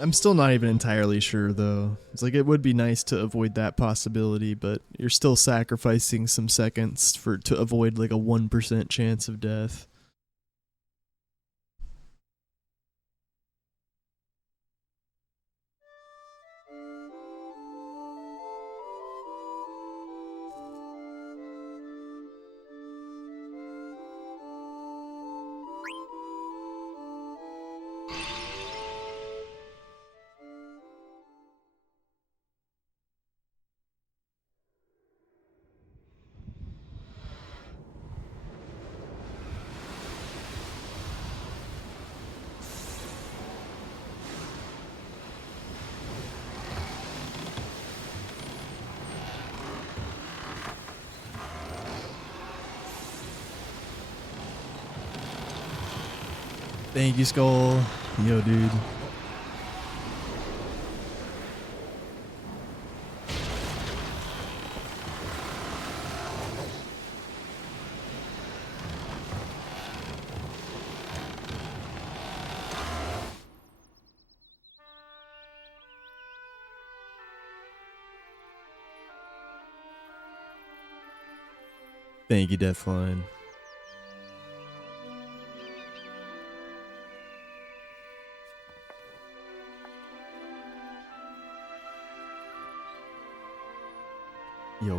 I'm still not even entirely sure though. It's like it would be nice to avoid that possibility, but you're still sacrificing some seconds to avoid like a 1% chance of death. Thank you, Skull. Yo, dude. Thank you, Deathline. Yo.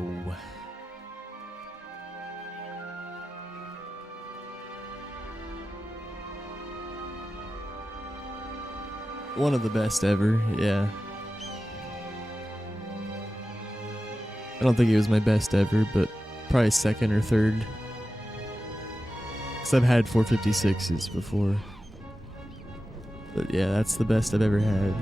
One of the best ever, yeah. I don't think it was my best ever, but probably second or third. Because I've had 456s before. But yeah, that's the best I've ever had.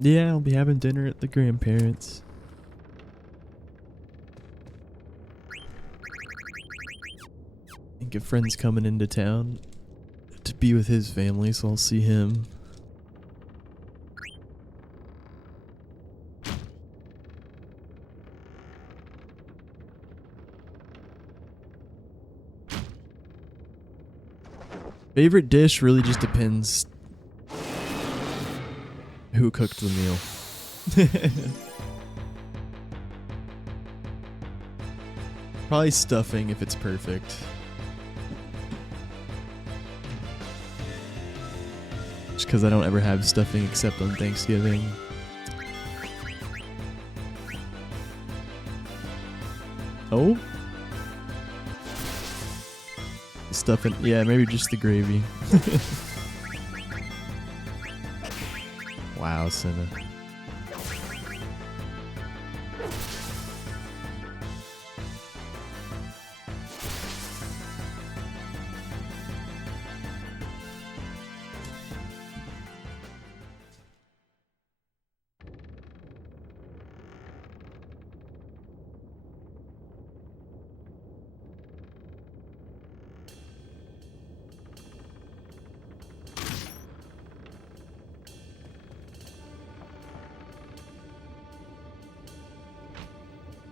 Yeah, I'll be having dinner at the grandparents'. I think a friend's coming into town to be with his family, so I'll see him. Favorite dish really just depends who cooked the meal. Probably stuffing if it's perfect. Just because I don't ever have stuffing except on Thanksgiving. Oh? Stuffing, yeah, maybe just the gravy. Wow, Senna.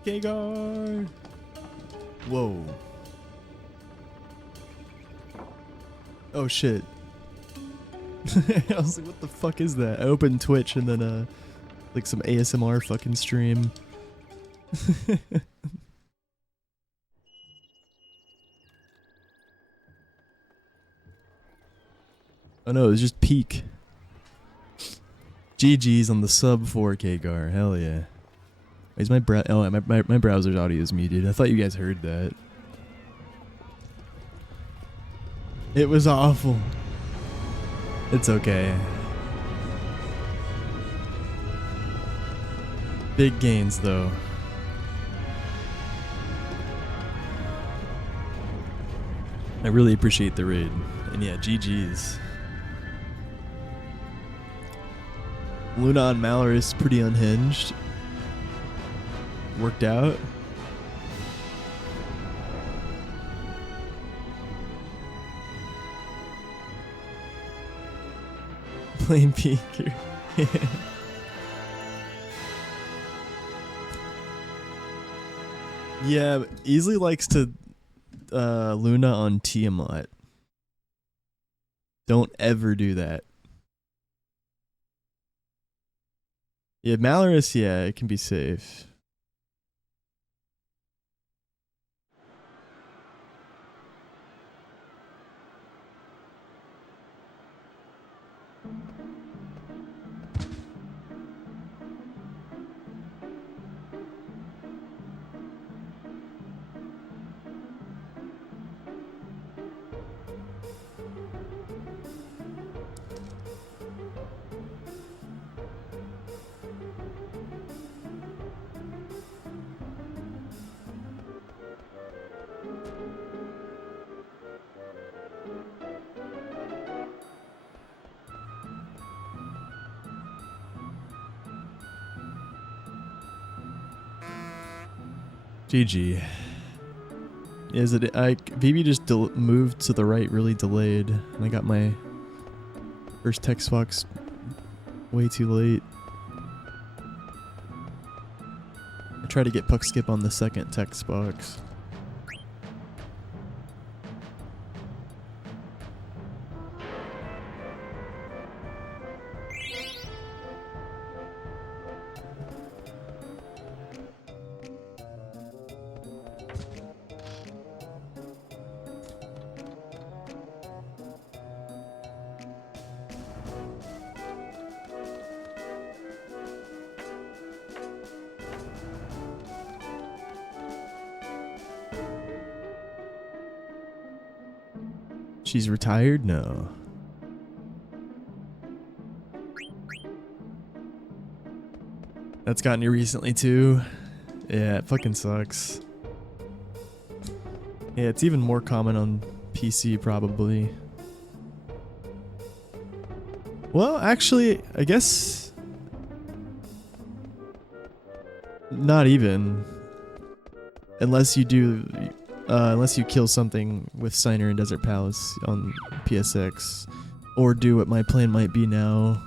Kagar! Whoa. Oh shit. I was like, what the fuck is that? I opened Twitch and then like some ASMR fucking stream. Oh no, it was just peak. GG's on the sub 4K Gar. Hell yeah. Is my my browser's audio is muted. I thought you guys heard that. It was awful. It's okay. Big gains, though. I really appreciate the raid. And yeah, GG's. Luna on Malorus, pretty unhinged. Worked out. Plain peak here. Yeah, easily likes to Luna on Tiamat. Don't ever do that. Yeah, Malorus, yeah, it can be safe. GG. Is it? VB just moved to the right, really delayed, and I got my first text box way too late. I tried to get puck skip on the second text box. She's retired? No. That's gotten you recently too? Yeah, it fucking sucks. Yeah, it's even more common on PC probably. Well, actually, I guess not even. Unless you do, unless you kill something with Steiner and Desert Palace on PSX. Or do what my plan might be now.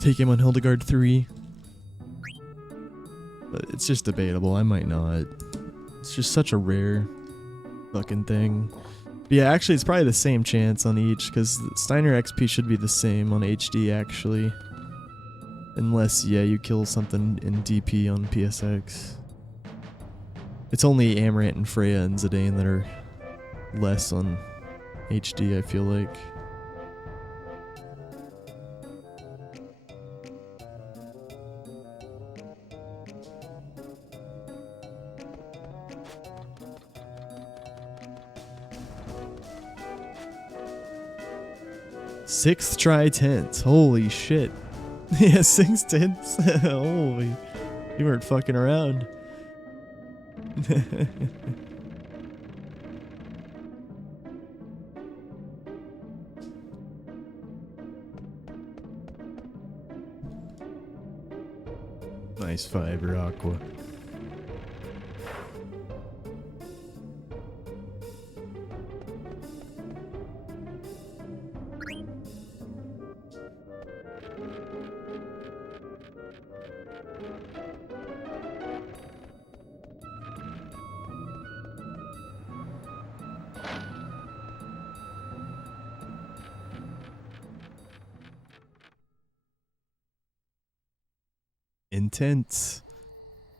Take him on Hildegard 3. But it's just debatable, I might not. It's just such a rare fucking thing. But yeah, actually it's probably the same chance on each, because Steiner XP should be the same on HD actually. Unless, yeah, you kill something in DP on PSX. It's only Amaranth and Freya and Zidane that are less on HD, I feel like. Sixth try tenths. Holy shit. Yeah, 6 tenths. Holy. You weren't fucking around. Nice fiber, Aqua. Intense.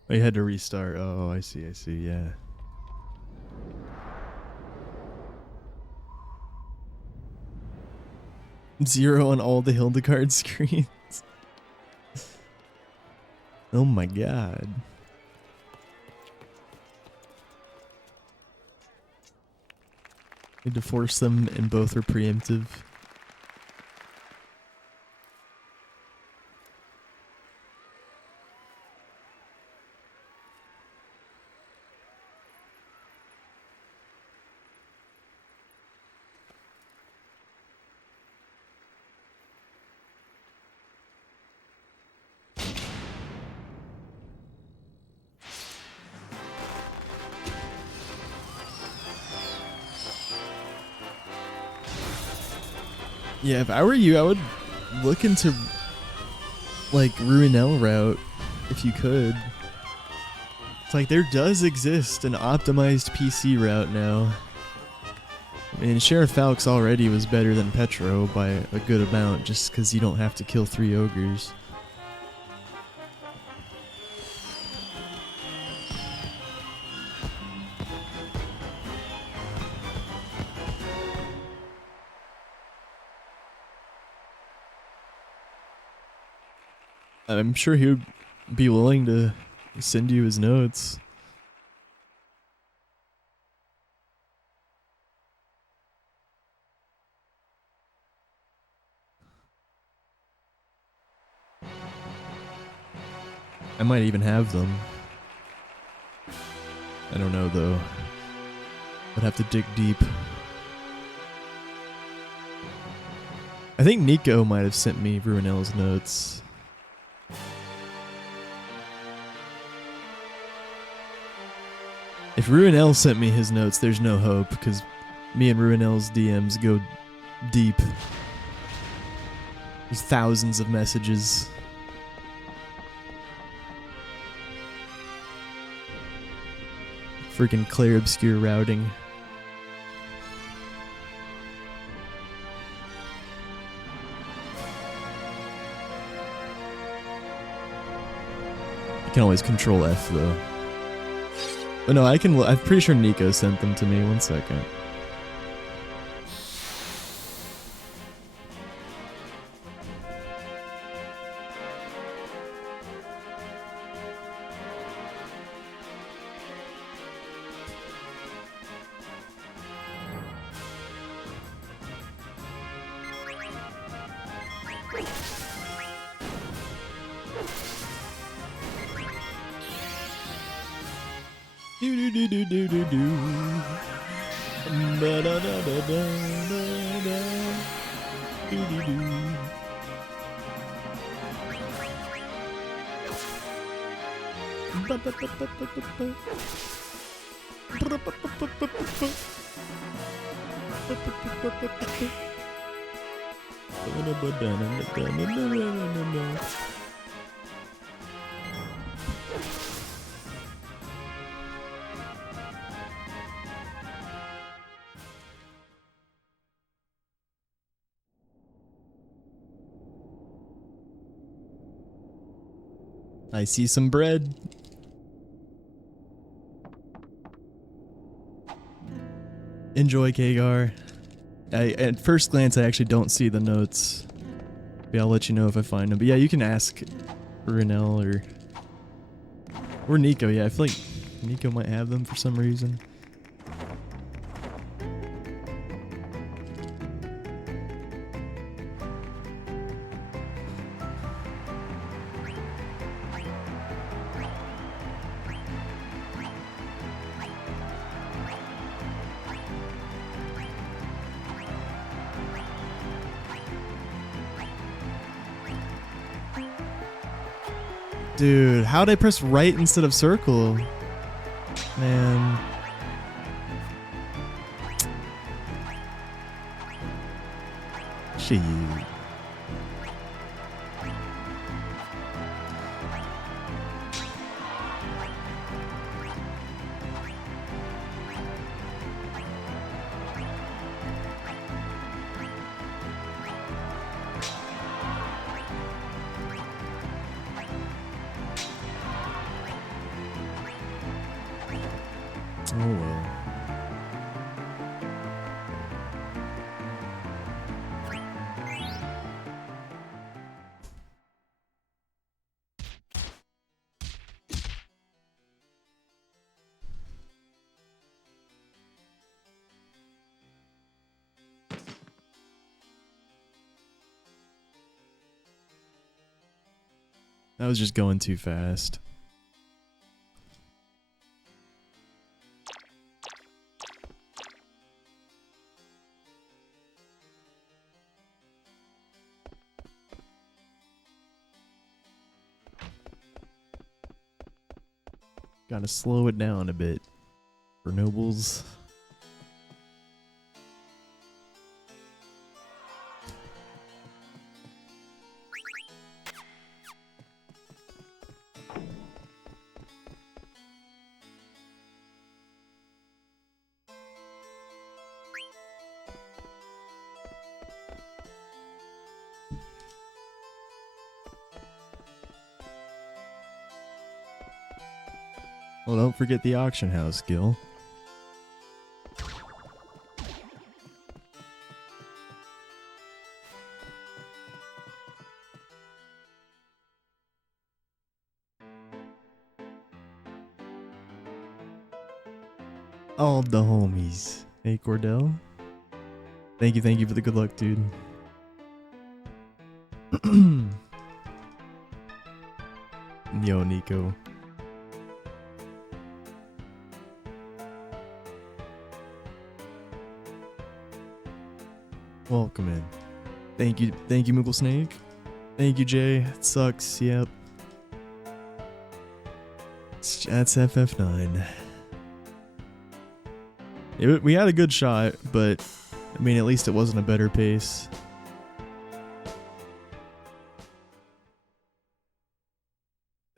Oh, you had to restart. Oh, I see, yeah. Zero on all the Hildegard screens. Oh my god. Need to force them and both are preemptive. Yeah, if I were you, I would look into like Ruinel route if you could. It's like there does exist an optimized PC route now. I mean, Sheriff Falx already was better than Petro by a good amount just because you don't have to kill 3 ogres. I'm sure he would be willing to send you his notes. I might even have them. I don't know though. I'd have to dig deep. I think Nico might have sent me Ruinel's notes. If Ruinel sent me his notes, there's no hope, because me and Ruinel's DMs go deep. There's thousands of messages. Freaking clear obscure routing. You can always control F though. But no, I can. I'm pretty sure Nico sent them to me. 1 second. Do do do do do do. Da da da da da da da. Do do do. Ba ba ba ba ba ba ba. Ba ba ba ba ba ba ba. Ba ba ba ba ba ba. Da da da da da da da da. I see some bread. Enjoy, Kagar. At first glance, I actually don't see the notes. But I'll let you know if I find them. But yeah, you can ask Runel or Nico. Yeah, I feel like Nico might have them for some reason. Dude, how'd I press right instead of circle? Man. Shit. Oh well. That was just going too fast. Gotta slow it down a bit for nobles. Well, don't forget the auction house skill. All the homies. Hey, Cordell. Thank you for the good luck, dude. Yo, Nico. Welcome in. Thank you, Moogle Snake. Thank you, Jay. It sucks, yep. That's FF9. We had a good shot, but I mean, at least it wasn't a better pace.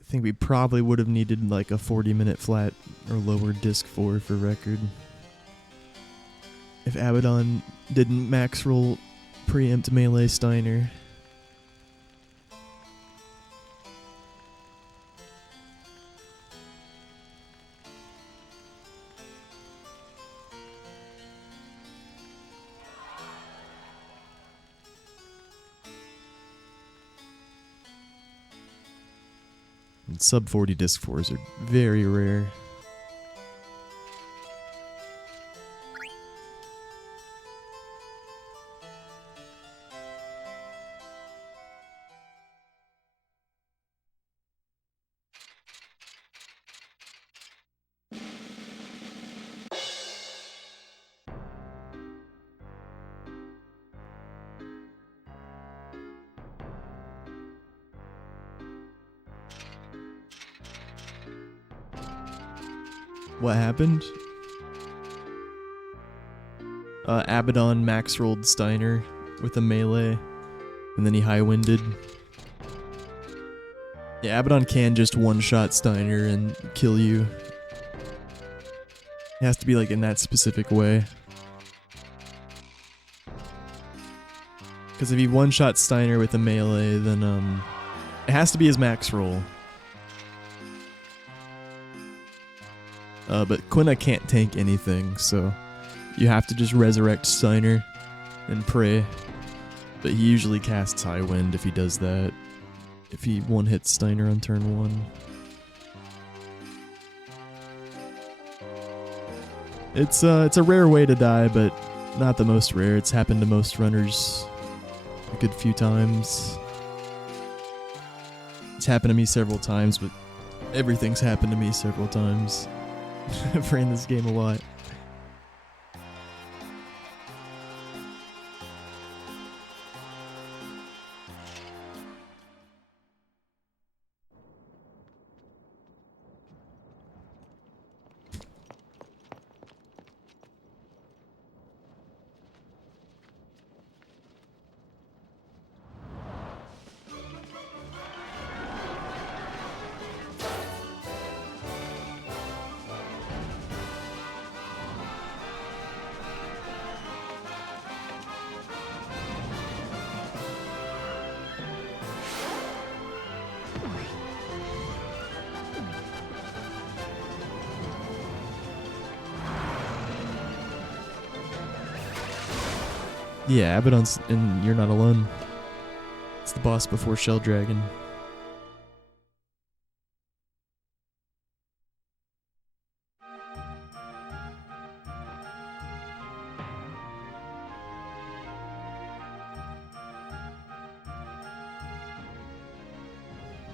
I think we probably would have needed like a 40-minute flat or lower disc 4 for record. If Abaddon didn't max roll preempt melee Steiner. And sub 40 disc 4s are very rare. What happened? Abaddon max rolled Steiner with a melee, and then he high winded. Yeah, Abaddon can just one-shot Steiner and kill you. It has to be like in that specific way. Because if he one-shot Steiner with a melee, then it has to be his max roll. But Quina can't tank anything, so you have to just resurrect Steiner and pray. But he usually casts High Wind if he does that. If he one-hits Steiner on turn 1. It's a rare way to die, but not the most rare. It's happened to most runners a good few times. It's happened to me several times, but everything's happened to me several times. I've ran this game a lot. Yeah, Abaddon's, and you're not alone. It's the boss before Shell Dragon.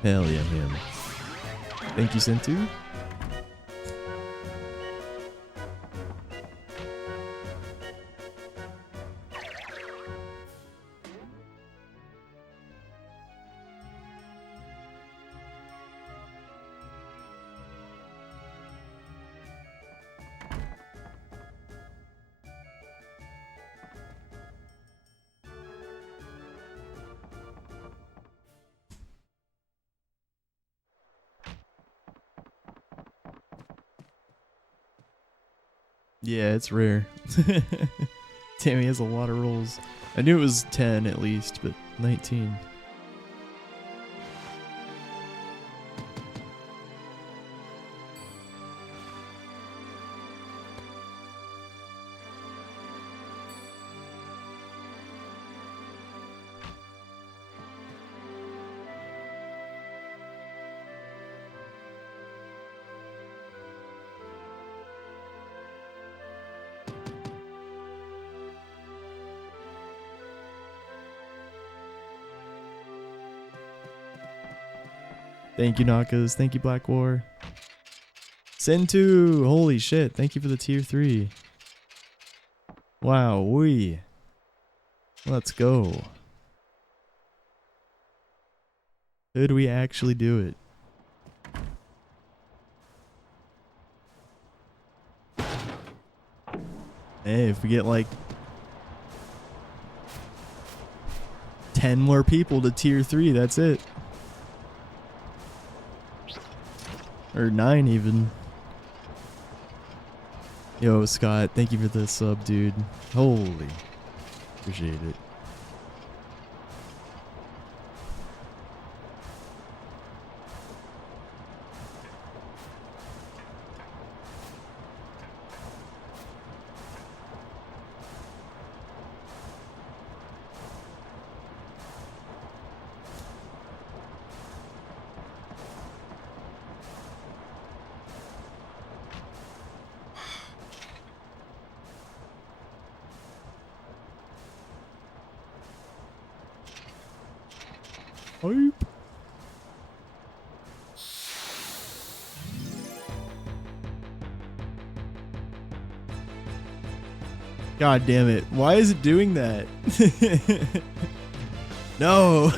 Hell yeah, man. Thank you, Sentu. Yeah, it's rare. Damn, he has a lot of rolls. I knew it was 10 at least, but 19. Thank you, Nakas. Thank you, Black War. Sentu, holy shit. Thank you for the tier 3. Wow, we. Let's go. Could we actually do it? Hey, if we get like 10 more people to tier 3, that's it. Or 9 even. Yo, Scott, thank you for the sub, dude. Holy. Appreciate it. Hype. God damn it. Why is it doing that? No.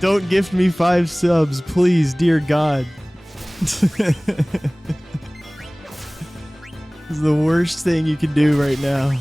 Don't gift me 5 subs, please, dear God. This is the worst thing you can do right now.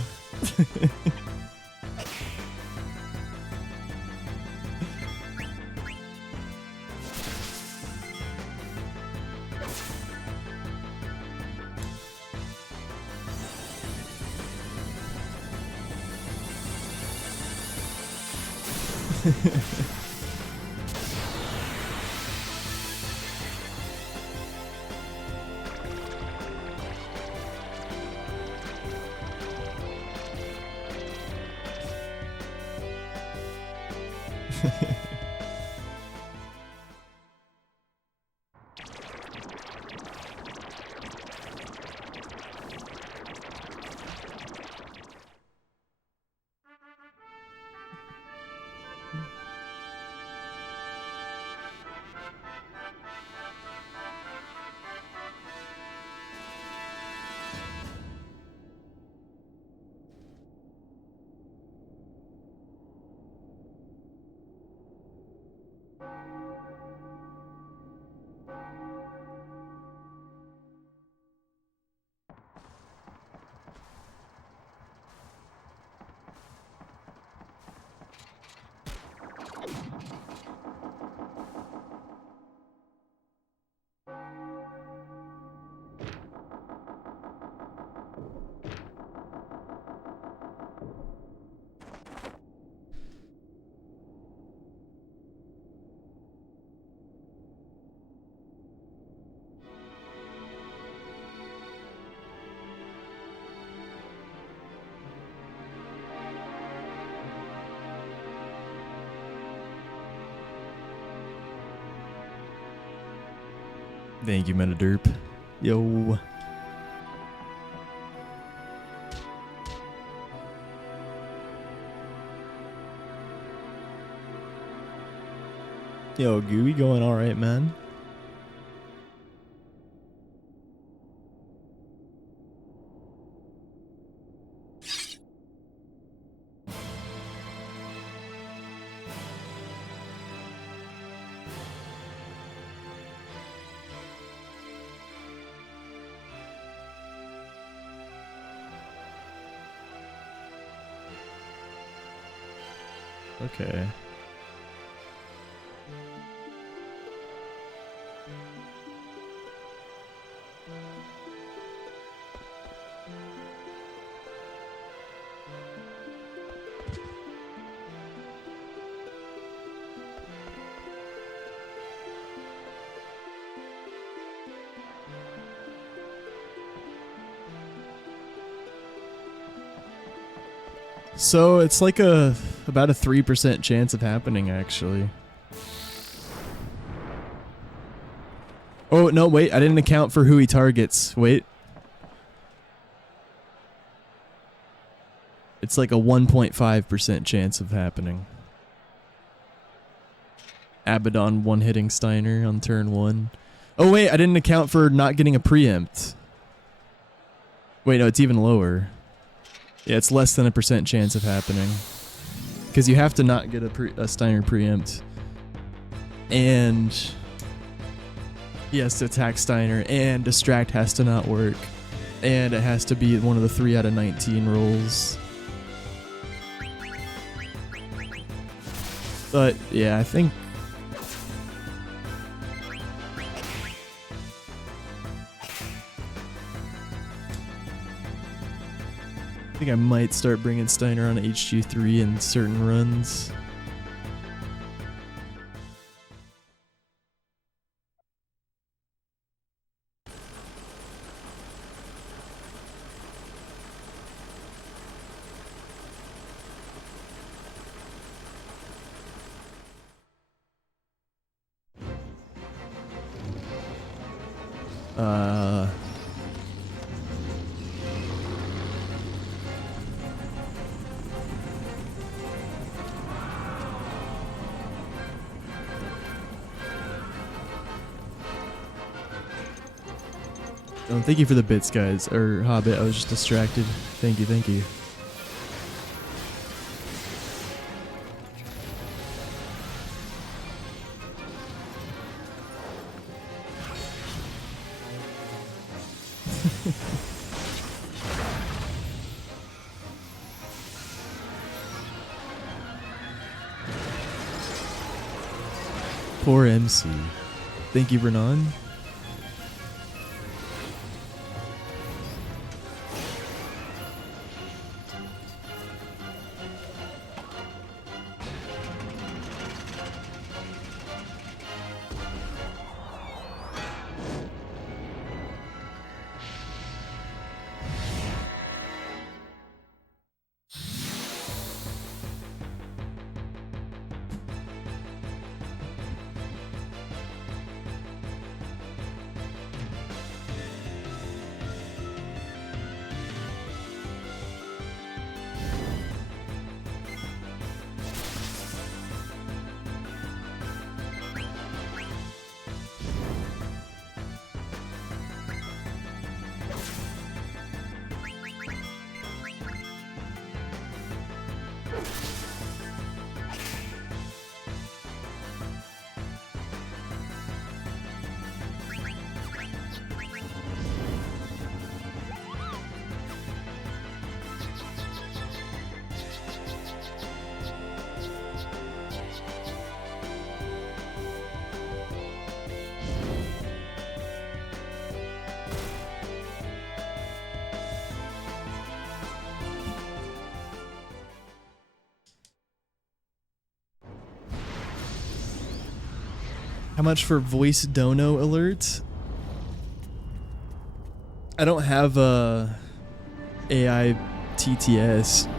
Thank you, Metaderp. Yo. Yo, Gooey going alright, man? Okay. So it's like about a 3% chance of happening, actually. Oh, no, wait, I didn't account for who he targets. Wait. It's like a 1.5% chance of happening. Abaddon one-hitting Steiner on turn 1. Oh wait, I didn't account for not getting a preempt. Wait, no, it's even lower. Yeah, it's less than a % chance of happening. Because you have to not get a Steiner preempt. And he has to attack Steiner, and Distract has to not work. And it has to be one of the 3 out of 19 rolls. But, yeah, I think... I might start bringing Steiner on HG3 in certain runs. Thank you for the bits, guys. Or Hobbit, I was just distracted. Thank you, thank you. Poor MC. Thank you, Renan. How much for voice dono alert? I don't have a AI TTS.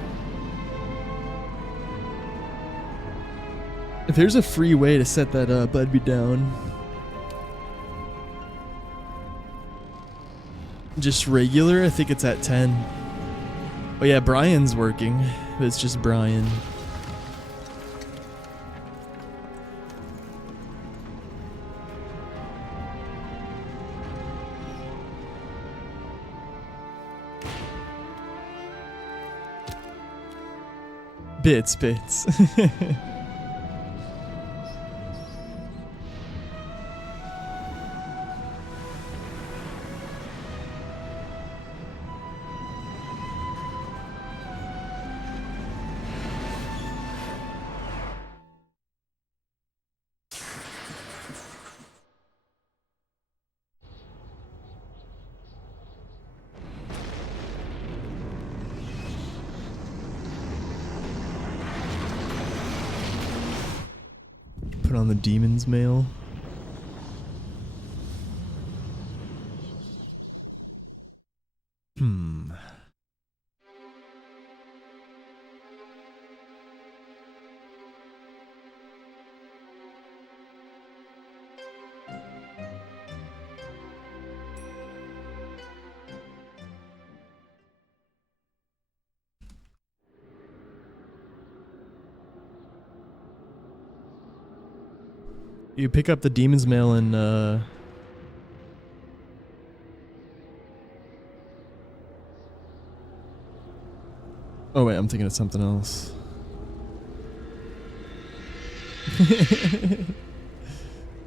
If there's a free way to set that up, I'd be down. Just regular? I think it's at 10. Oh yeah, Brian's working, but it's just Brian. Bits. Put on the demon's mail. You pick up the Demon's Mail and oh wait, I'm thinking of something else.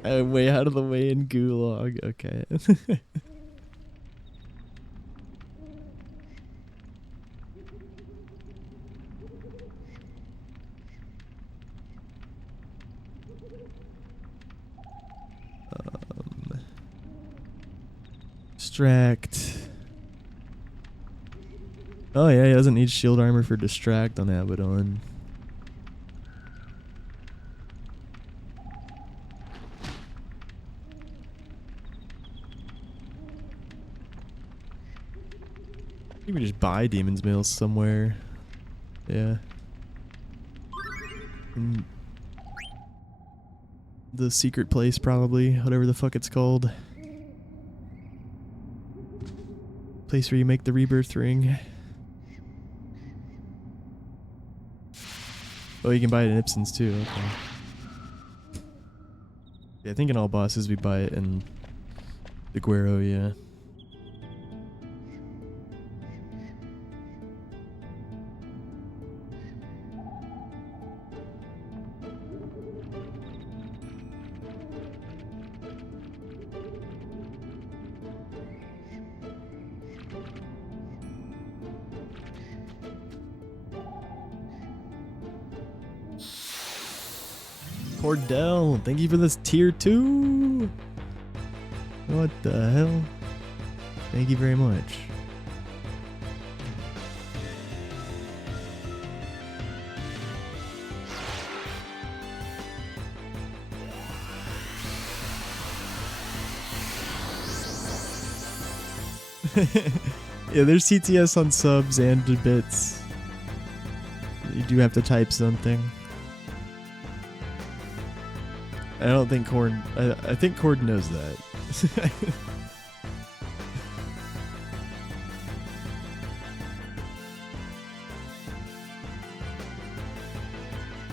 Way out of the way in Gulag. Okay. Distract. Oh yeah, he doesn't need shield armor for distract on Abaddon. You can just buy Demon's Mail somewhere. Yeah. In the secret place, probably. Whatever the fuck it's called. Place where you make the rebirth ring. Oh, you can buy it in Ipson's too. Okay. Yeah, I think in all bosses we buy it in the Guero, yeah. Cordell, thank you for this tier 2. What the hell? Thank you very much. Yeah, there's CTS on subs and bits. You do have to type something. I don't think Cord. I think Cord knows that.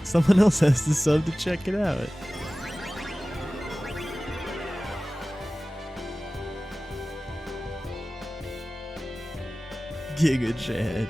Someone else has to sub to check it out. Giga Chad.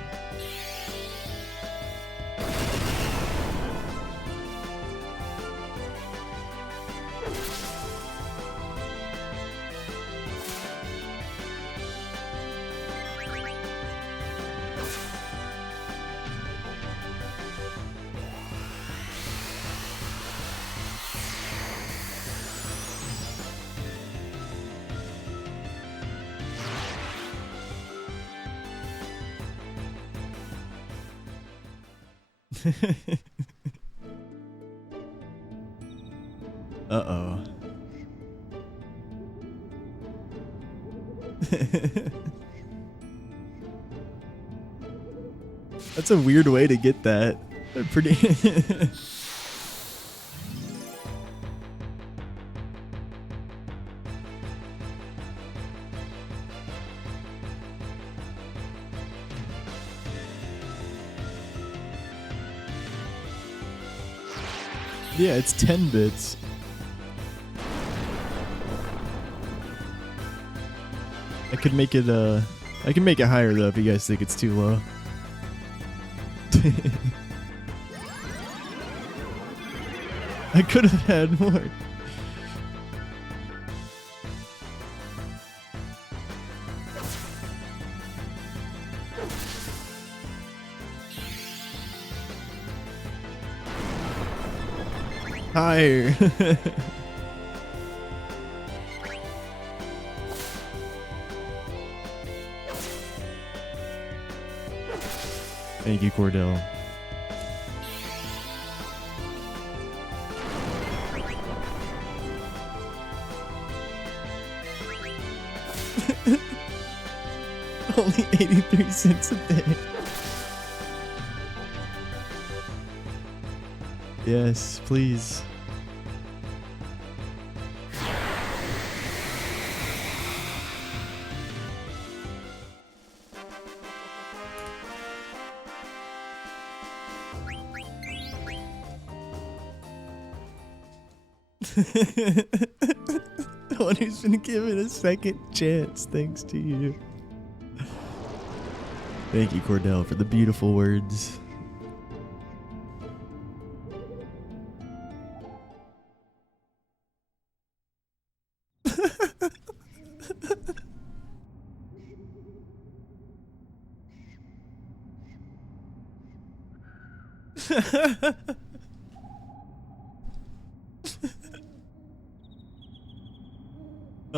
Uh-oh. That's a weird way to get that. Pretty... Yeah, it's 10 bits. I could make it I can make it higher though if you guys think it's too low. I could have had more. Higher. Thank you, Cordell. Only 83 cents a day. Yes, please. The one who's been given a second chance, thanks to you. Thank you, Cordell, for the beautiful words.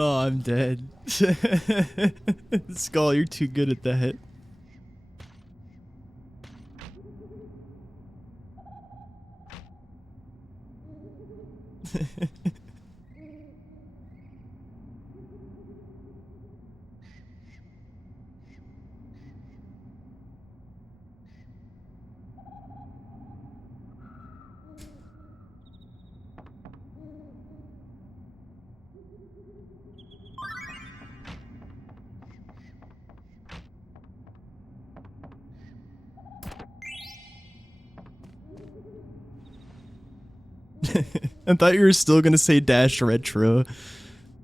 Oh, I'm dead. Skull, you're too good at that. I thought you were still gonna say Dash Retro.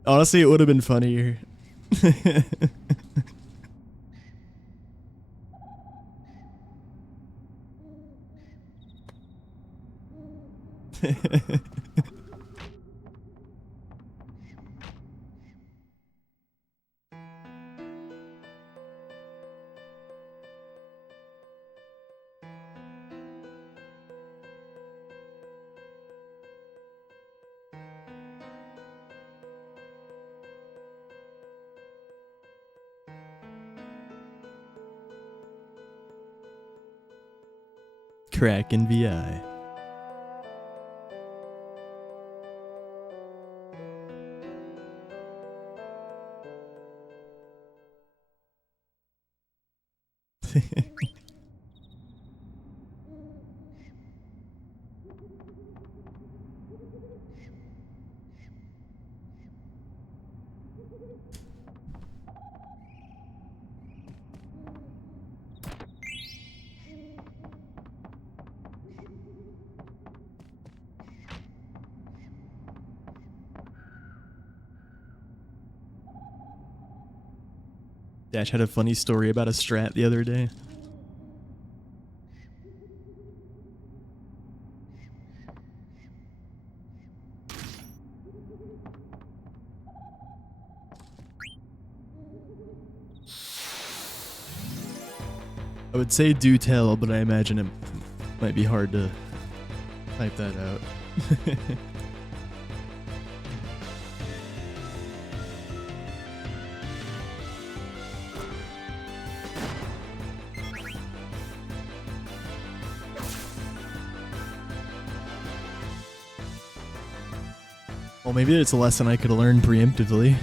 Honestly, it would have been funnier. Kraken VI. Dash had a funny story about a strat the other day. I would say do tell, but I imagine it might be hard to type that out. Well, maybe it's a lesson I could learn preemptively.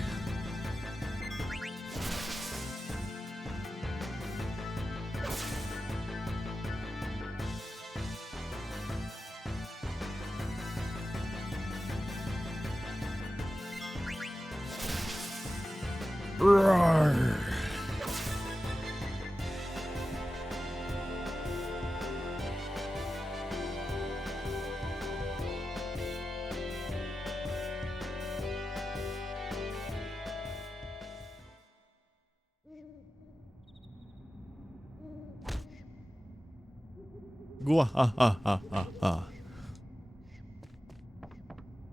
Roar.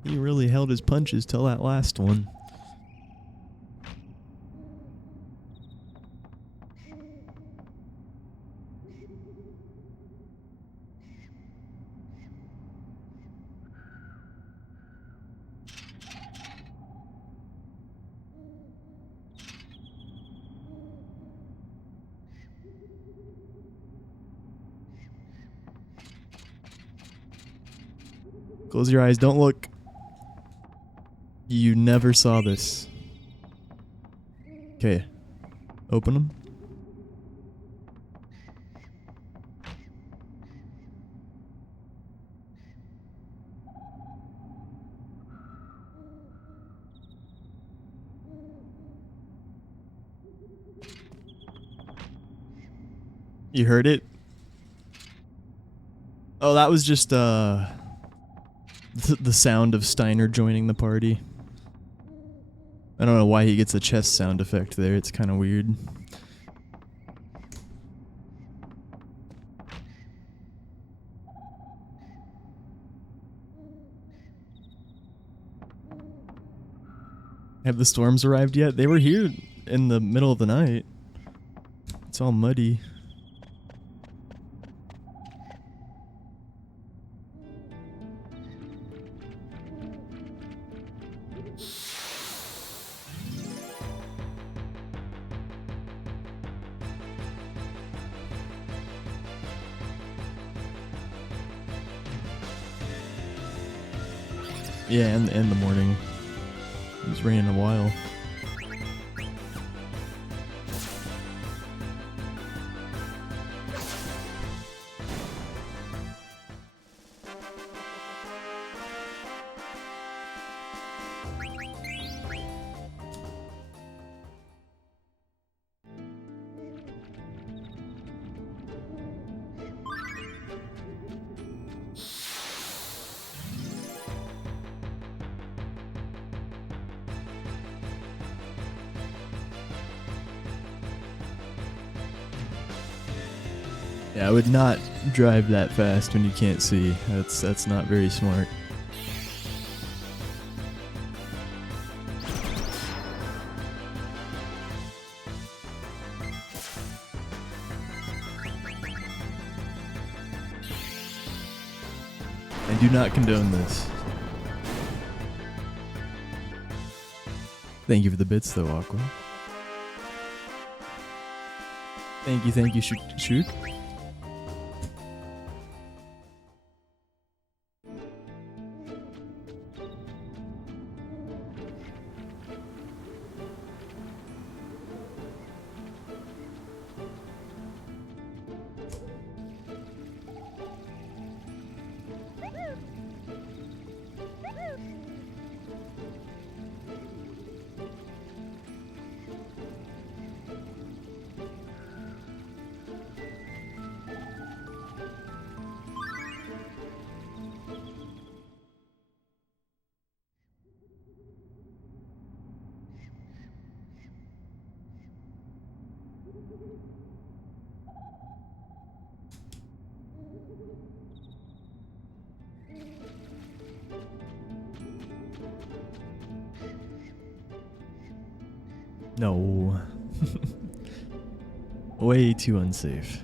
He really held his punches till that last one. Close your eyes, don't look. You never saw this. Okay. Open them. You heard it? Oh, that was just the The sound of Steiner joining the party. I don't know why he gets a chest sound effect there. It's kind of weird. Have the storms arrived yet? They were here in the middle of the night. It's all muddy. Yeah, and the morning. It was raining a while. Yeah, I would not drive that fast when you can't see. That's not very smart. I do not condone this. Thank you for the bits though, Aqua. Thank you, shoot. No. Way too unsafe.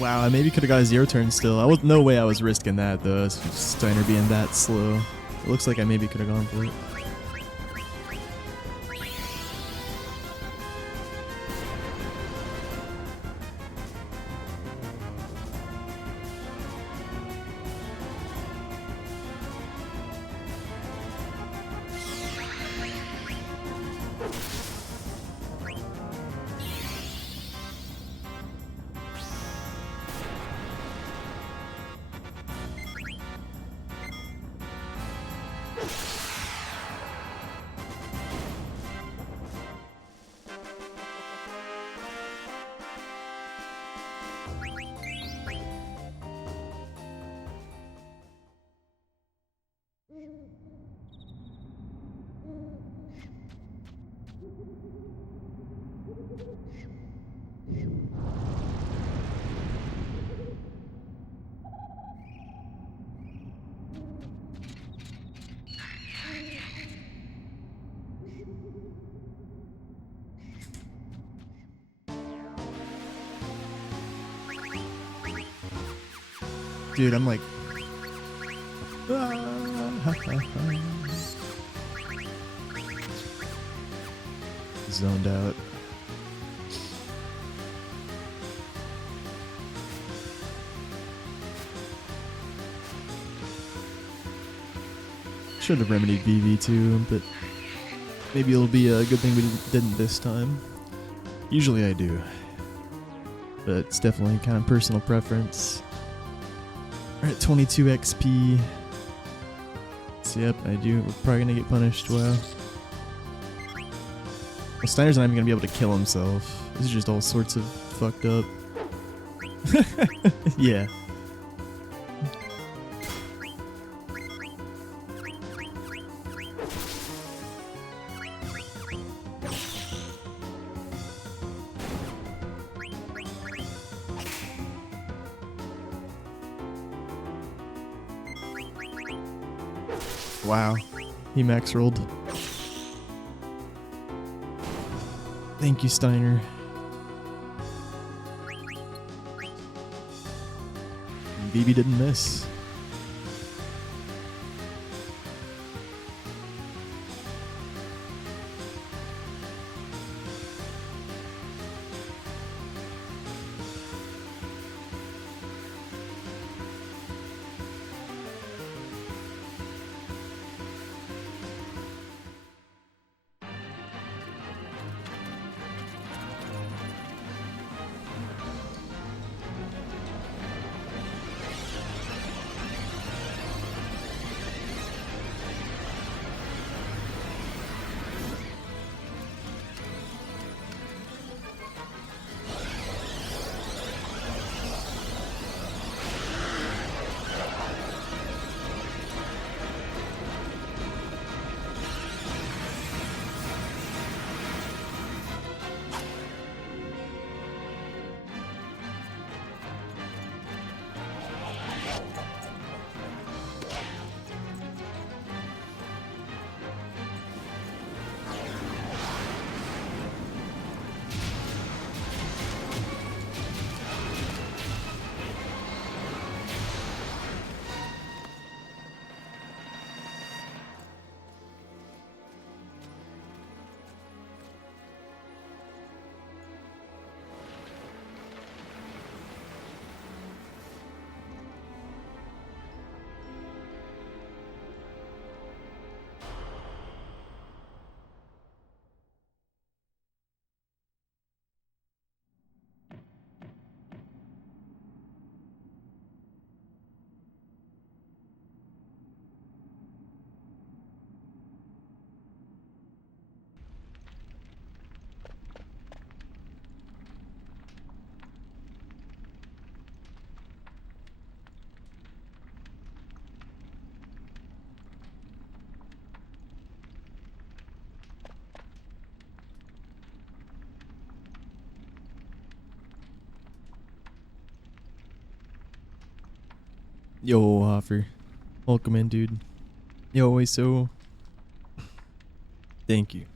Wow, I maybe could have got a 0 turn still. No way I was risking that though. Steiner being that slow. It looks like I maybe could have gone for it. Dude, I'm like... zoned out. Should have remedied VV2, but maybe it'll be a good thing we didn't this time. Usually I do, but it's definitely kind of personal preference. We're at 22 XP. So yep, I do. We're probably gonna get punished. Wow. Well, Steiner's not even gonna be able to kill himself. This is just all sorts of fucked up. Yeah. Wow. He max rolled. Thank you, Steiner. BB didn't miss. Yo, Hoffer. Welcome in, dude. Yo, so. Thank you.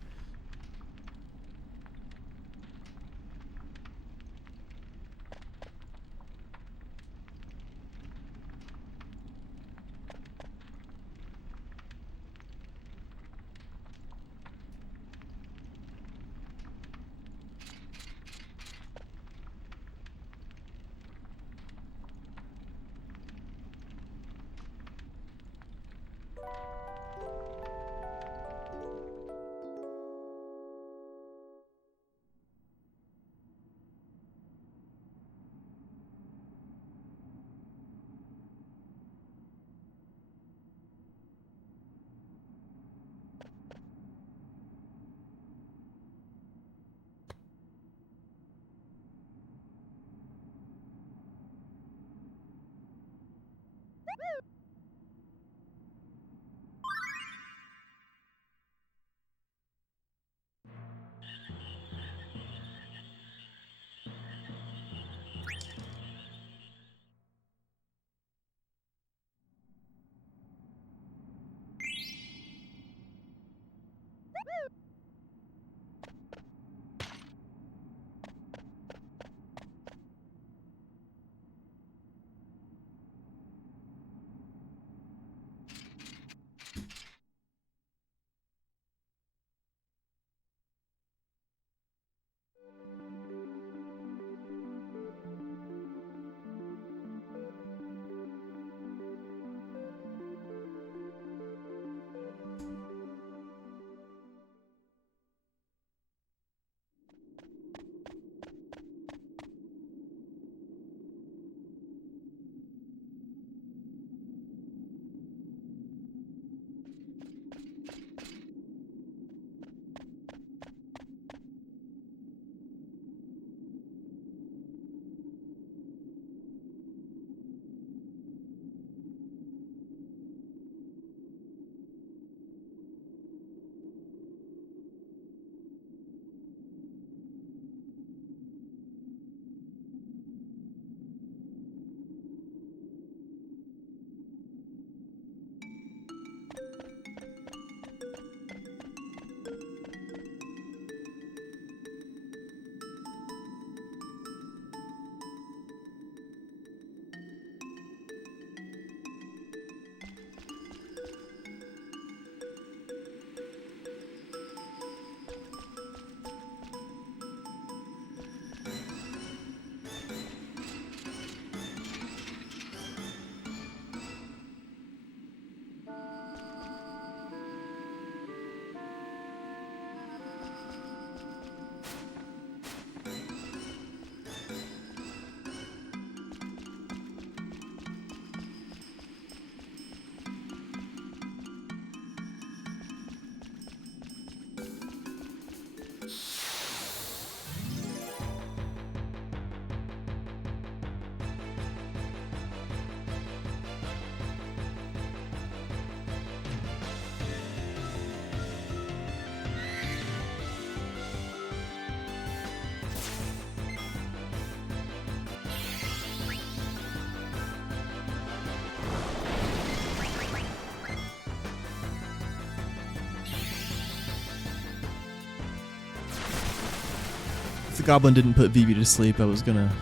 Goblin didn't put VB to sleep, I was gonna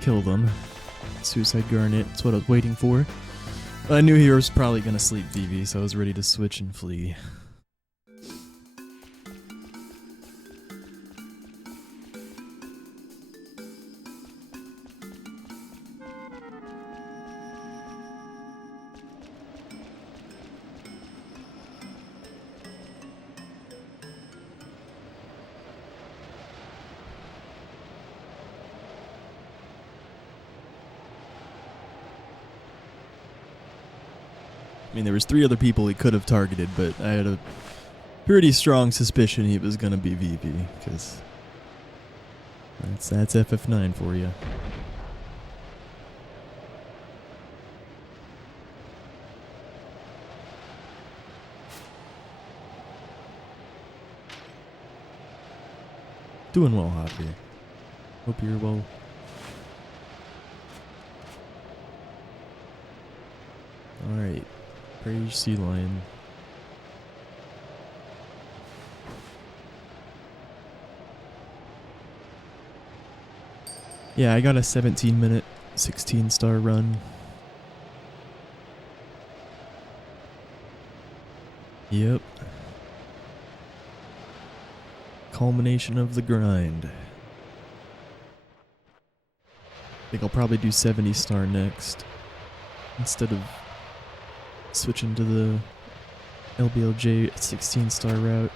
kill them. Suicide Garnet, that's what I was waiting for. But I knew he was probably gonna sleep VB, so I was ready to switch and flee. I mean, there was 3 other people he could have targeted, but I had a pretty strong suspicion he was going to be VP, because that's FF9 for you. Doing well, Hoppy. Hope you're well. Alright. Praise Sea Lion. Yeah, I got a 17-minute, 16-star run. Yep. Culmination of the grind. I think I'll probably do 70-star next, instead of switching to the LBLJ 16-star route.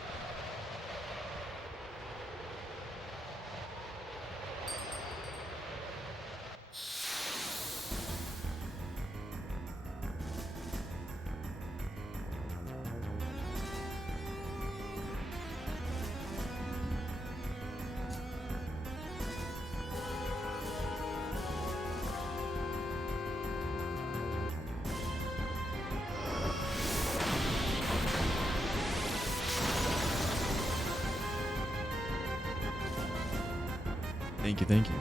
Thank you, thank you.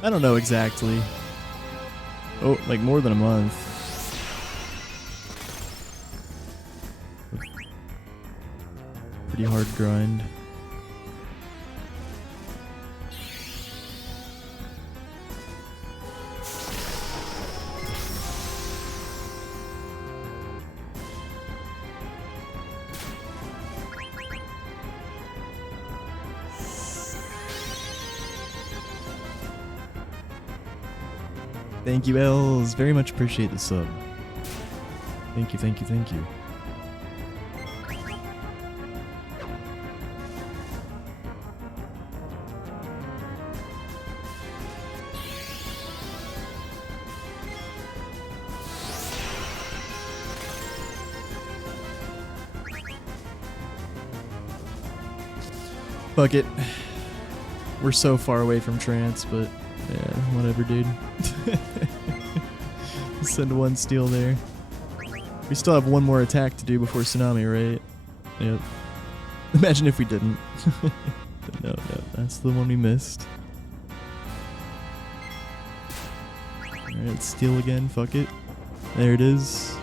I don't know exactly. Oh, like more than a month. Pretty hard grind. Thank you, Els. Very much appreciate the sub. Thank you, thank you, thank you. Fuck it. We're so far away from trance, but yeah, whatever, dude. Send one steal there. We still have one more attack to do before Tsunami, right? Yep. Imagine if we didn't. But no, that's the one we missed. Alright, steal again, fuck it. There it is.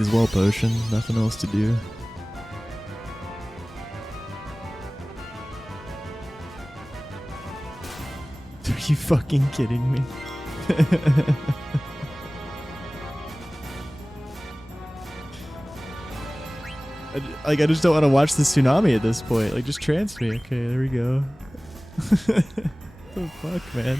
Might as well potion. Nothing else to do. Are you fucking kidding me? I just don't want to watch the tsunami at this point. Like, just trance me. Okay, there we go. What the fuck, man?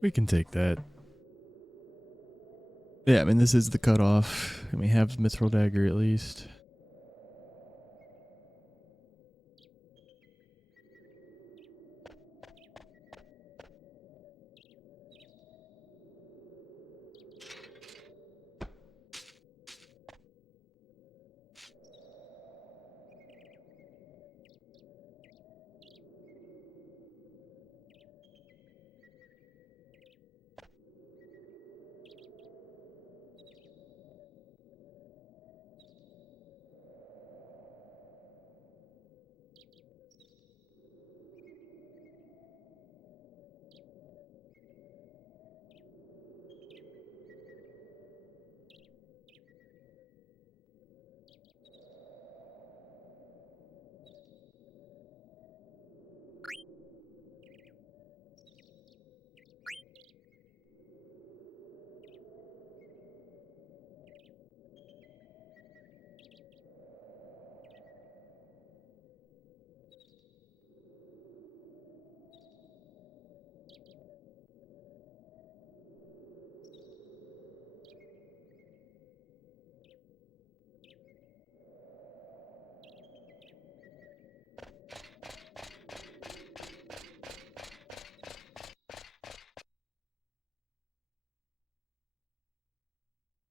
We can take that. Yeah, I mean, this is the cutoff. And we have Mithril Dagger at least.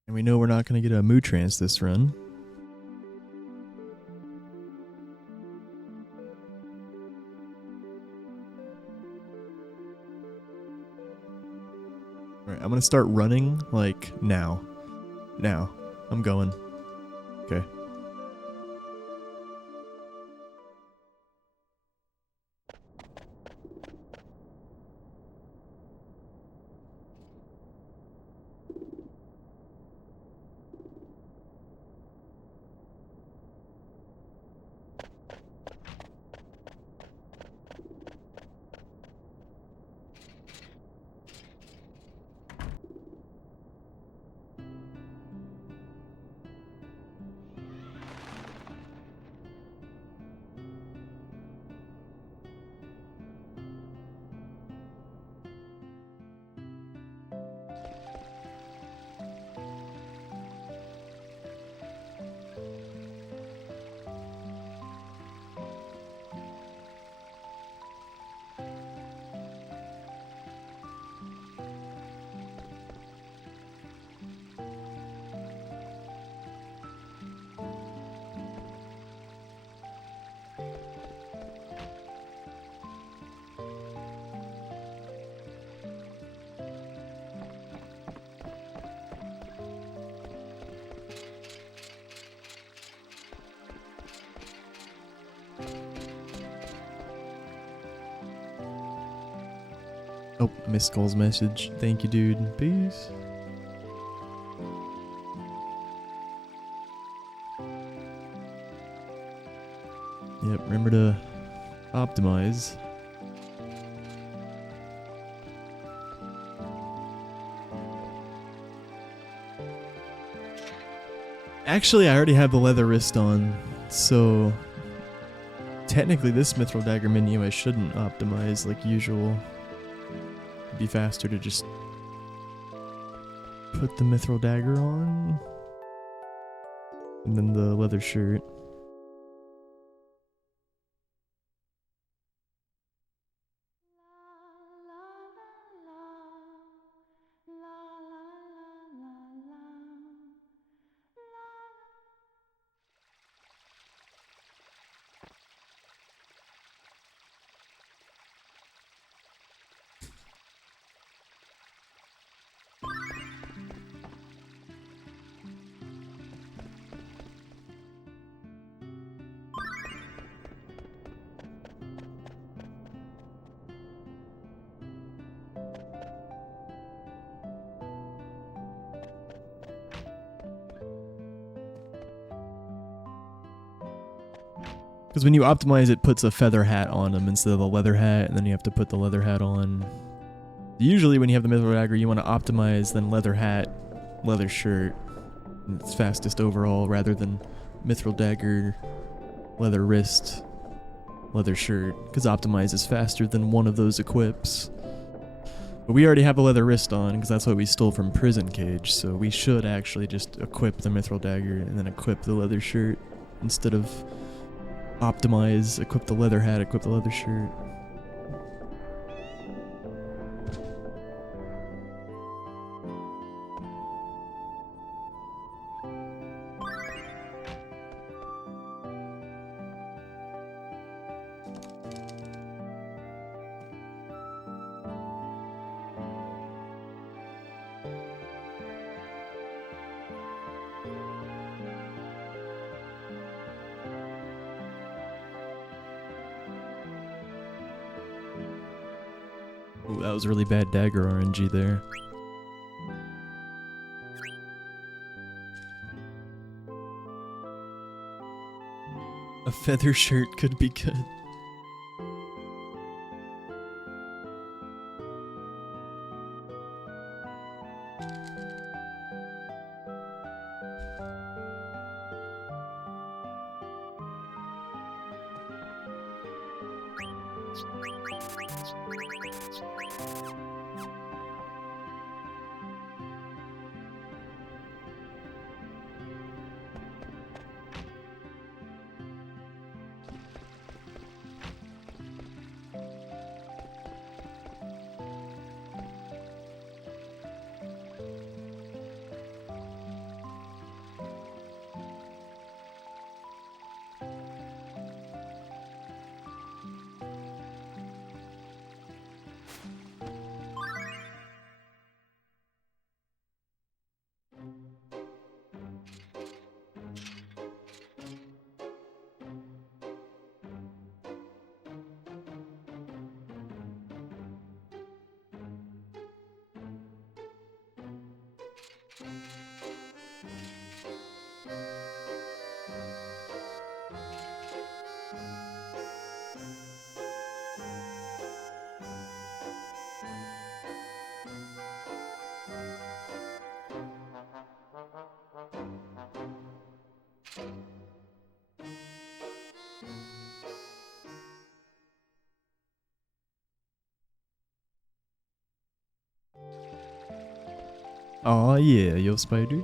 And we know we're not going to get a Moo Trance this run. Alright, I'm going to start running, like, now. Now. I'm going. Okay. Oh, missed Skull's message. Thank you, dude. Peace. Yep, remember to optimize. Actually, I already have the leather wrist on, so technically this mithril dagger menu I shouldn't optimize like usual. It'd be faster to just put the mithril dagger on and then the leather shirt. Because when you optimize, it puts a feather hat on them instead of a leather hat, and then you have to put the leather hat on. Usually when you have the mithril dagger, you want to optimize, then leather hat, leather shirt. And it's fastest overall rather than mithril dagger, leather wrist, leather shirt. Because optimize is faster than one of those equips. But we already have a leather wrist on, because that's what we stole from Prison Cage, so we should actually just equip the mithril dagger and then equip the leather shirt instead of optimize, equip the leather hat, equip the leather shirt. Ooh, that was really bad dagger RNG there. A feather shirt could be good. Aw, yeah, yo, Spider.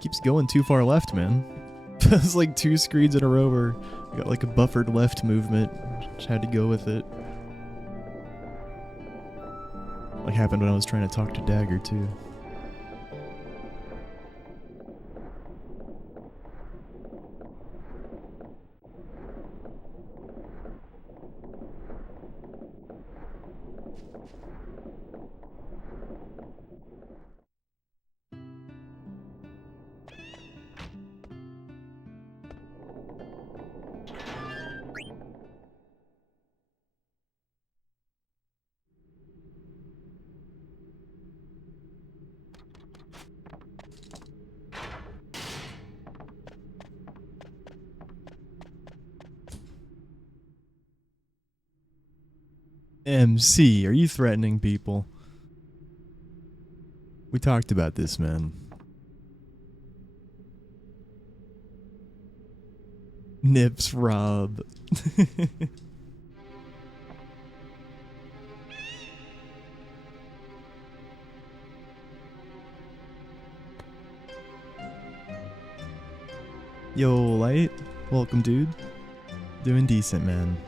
Keeps going too far left, man. It's like 2 screens in a row where I got like a buffered left movement. Just had to go with it. Like happened when I was trying to talk to Dagger too. MC, are you threatening people? We talked about this, man. Nips Rob. Yo, Light. Welcome, dude. Doing decent, man.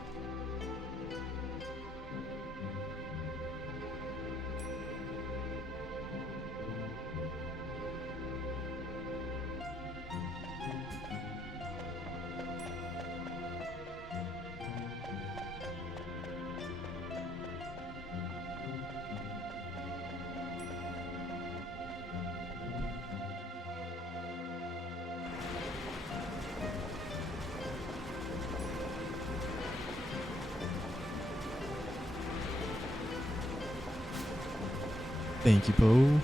Thank you, Poe.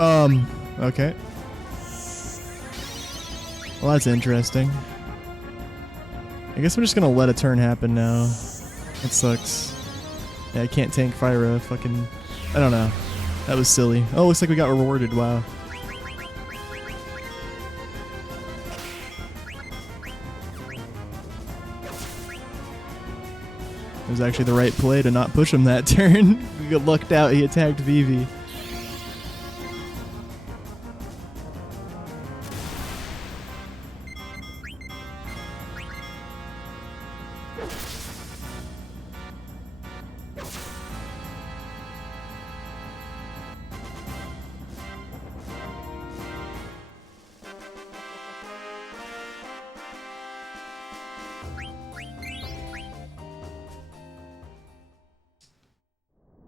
Okay. Well, that's interesting. I guess I'm just gonna let a turn happen now. It sucks. Yeah, I can't tank Fyra. Fucking... I don't know. That was silly. Oh, looks like we got rewarded. Wow. It was actually the right play to not push him that turn. We got lucked out. He attacked Vivi.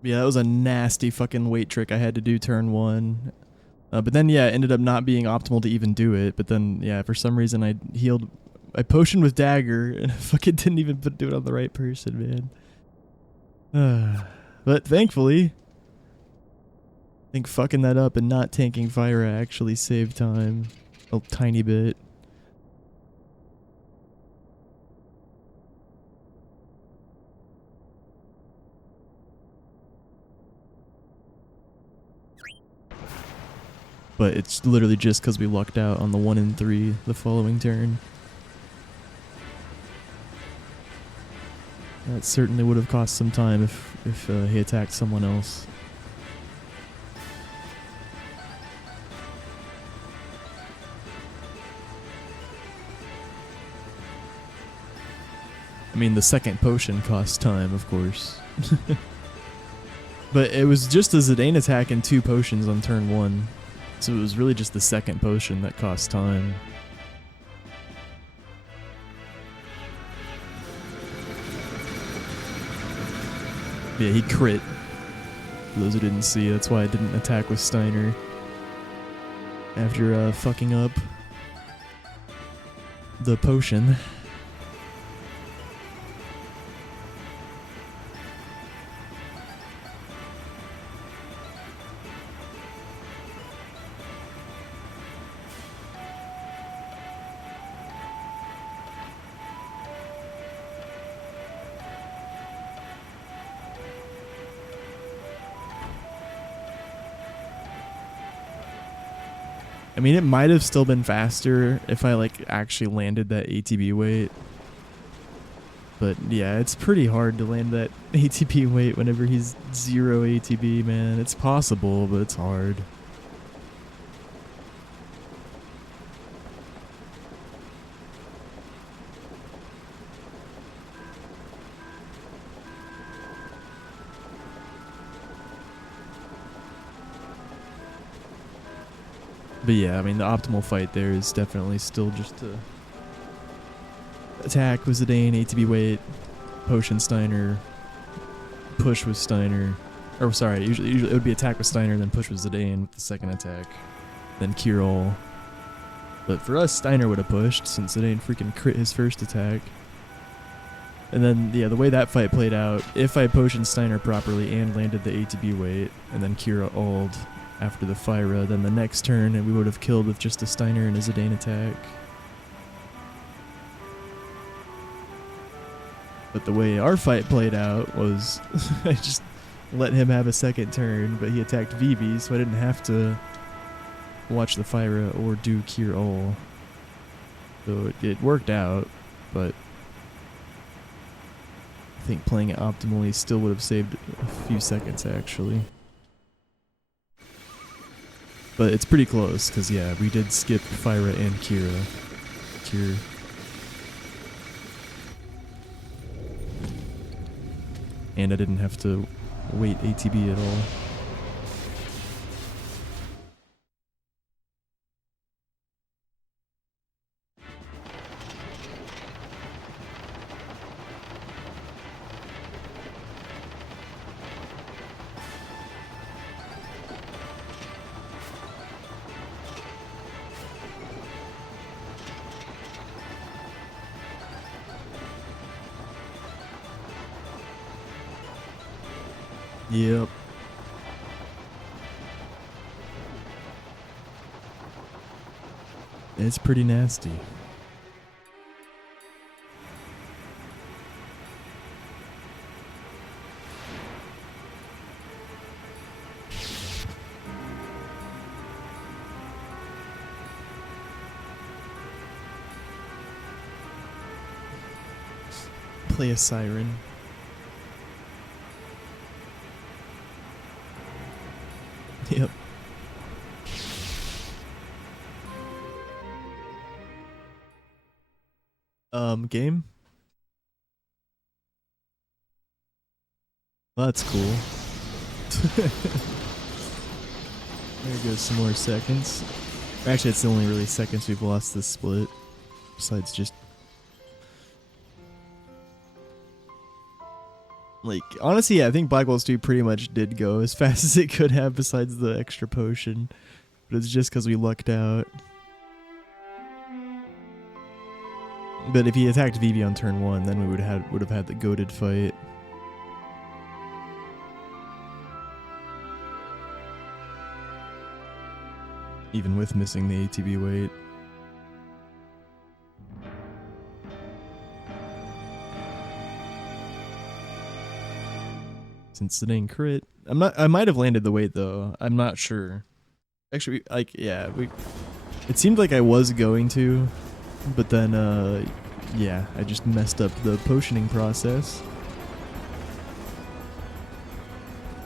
Yeah, that was a nasty fucking weight trick I had to do turn 1. But then, yeah, it ended up not being optimal to even do it. But then, yeah, for some reason I healed... I potioned with Dagger, and I fucking didn't even do it on the right person, man. But thankfully, I think fucking that up and not tanking Fyra actually saved time a tiny bit. But it's literally just because we lucked out on the 1 in 3 the following turn. That certainly would have cost some time if he attacked someone else. I mean, the second potion cost time, of course. But it was just a Zidane attack and 2 potions on turn 1. So it was really just the second potion that cost time. Yeah, he crit. For those who didn't see, that's why I didn't attack with Steiner. After fucking up the potion. I mean, it might have still been faster if I like actually landed that ATB weight. But yeah, it's pretty hard to land that ATB weight whenever he's 0 ATB, man. It's possible, but it's hard. But yeah, I mean, the optimal fight there is definitely still just to attack with Zidane, ATB weight, potion Steiner, push with Steiner. Or sorry, usually it would be attack with Steiner, then push with Zidane with the second attack, then cure all. But for us, Steiner would have pushed since Zidane freaking crit his first attack. And then, yeah, the way that fight played out, if I potioned Steiner properly and landed the ATB weight, and then Kira uld after the Fyra, then the next turn and we would have killed with just a Steiner and a Zidane attack. But the way our fight played out was I just let him have a second turn, but he attacked Vivi, so I didn't have to watch the Fyra or do Cure All. So it worked out, but I think playing it optimally still would have saved a few seconds actually. But it's pretty close, because yeah, we did skip Fyra and Cure. And I didn't have to wait ATB at all. Yep. It's pretty nasty. Play a siren. Yep. Game? Well, that's cool. There goes some more seconds. Actually, it's the only really seconds we've lost this split. Besides just... Like, honestly, yeah, I think Black Waltz 2 pretty much did go as fast as it could have besides the extra potion. But it's just because we lucked out. But if he attacked Vivi on turn 1, then we would have had the goated fight. Even with missing the ATB weight. Since it ain't crit. I might have landed the weight though. I'm not sure. Actually, like, yeah, it seemed like I was going to, but then yeah, I just messed up the potioning process.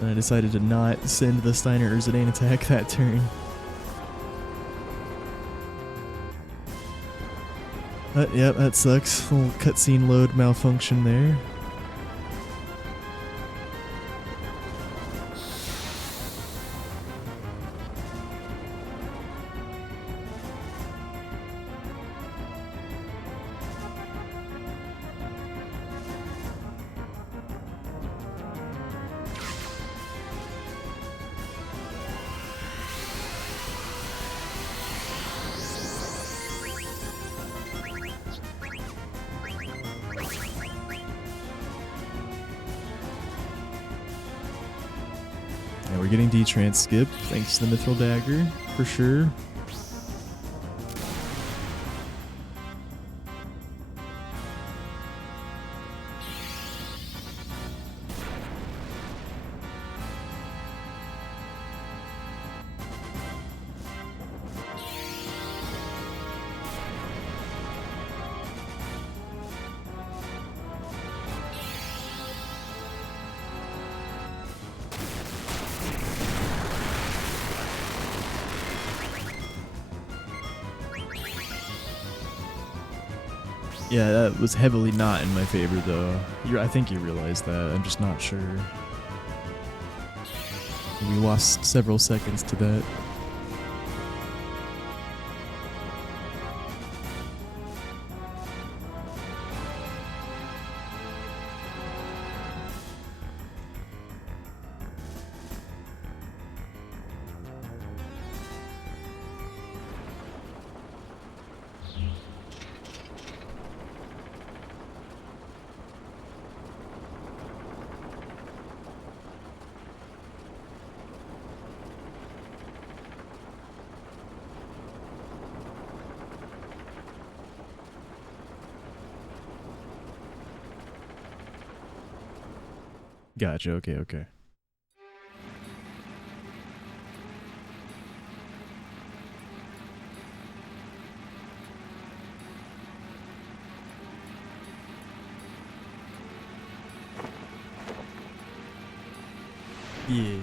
And I decided to not send the Steiner or Zidane attack that turn. Yeah, that sucks. Little cutscene load malfunction there. Yeah, we're getting D-Trans skip thanks to the Mithril Dagger, for sure. Yeah, that was heavily not in my favor, though. I think you realize that. I'm just not sure. We lost several seconds to that. Gotcha, okay. Yeah.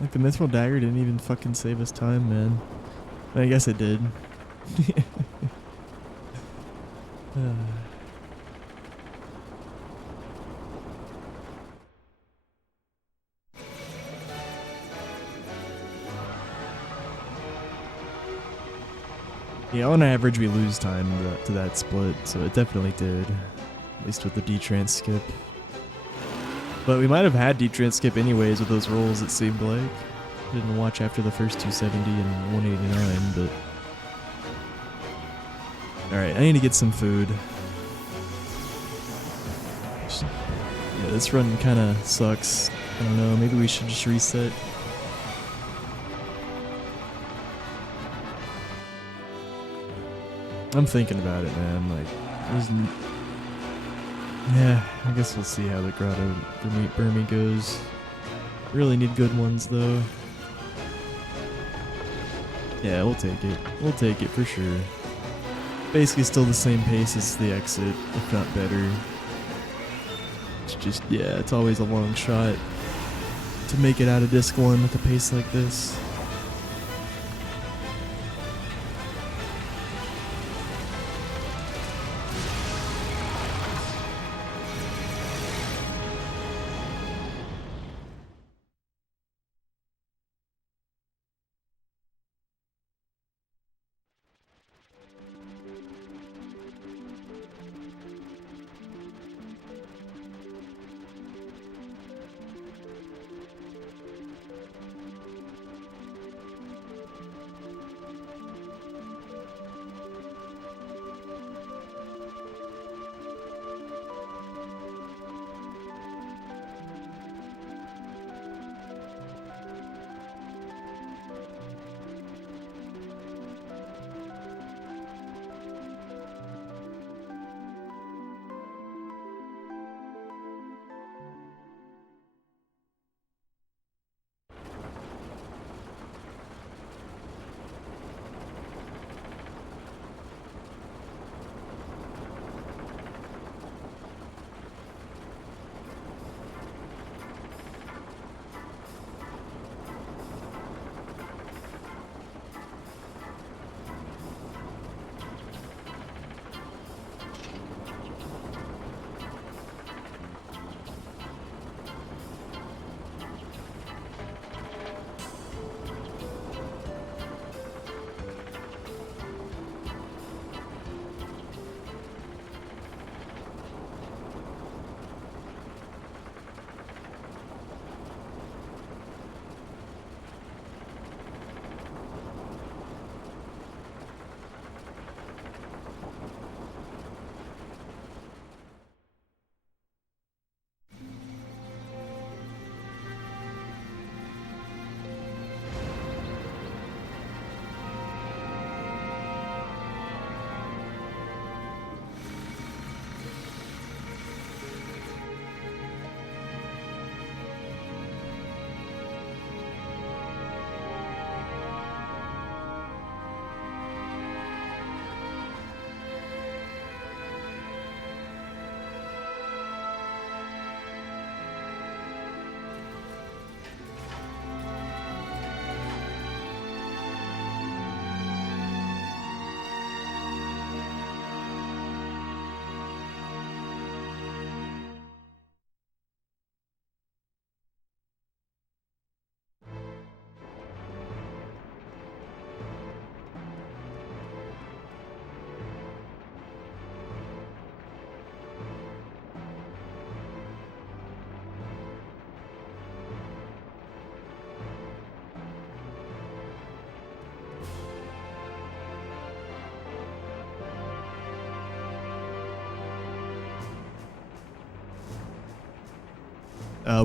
Like, the Mithril Dagger didn't even fucking save us time, man. I guess it did. Yeah, on average we lose time to that split, so it definitely did. At least with the D-Trans skip. But we might have had D-Trans skip anyways with those rolls, it seemed like. Didn't watch after the first 270 and 189, but... Alright, I need to get some food. Yeah, this run kinda sucks. I don't know, maybe we should just reset. I'm thinking about it, man. Like, yeah, I guess we'll see how the Grotto Burmy goes. Really need good ones, though. Yeah, we'll take it. We'll take it for sure. Basically still the same pace as the exit, if not better. It's just, yeah, it's always a long shot to make it out of disc 1 with a pace like this.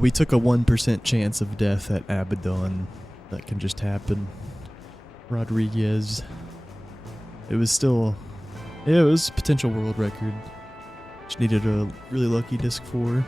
We took a 1% chance of death at Abaddon. That can just happen. Rodriguez. It was still... Yeah, it was a potential world record. Just needed a really lucky disc 4.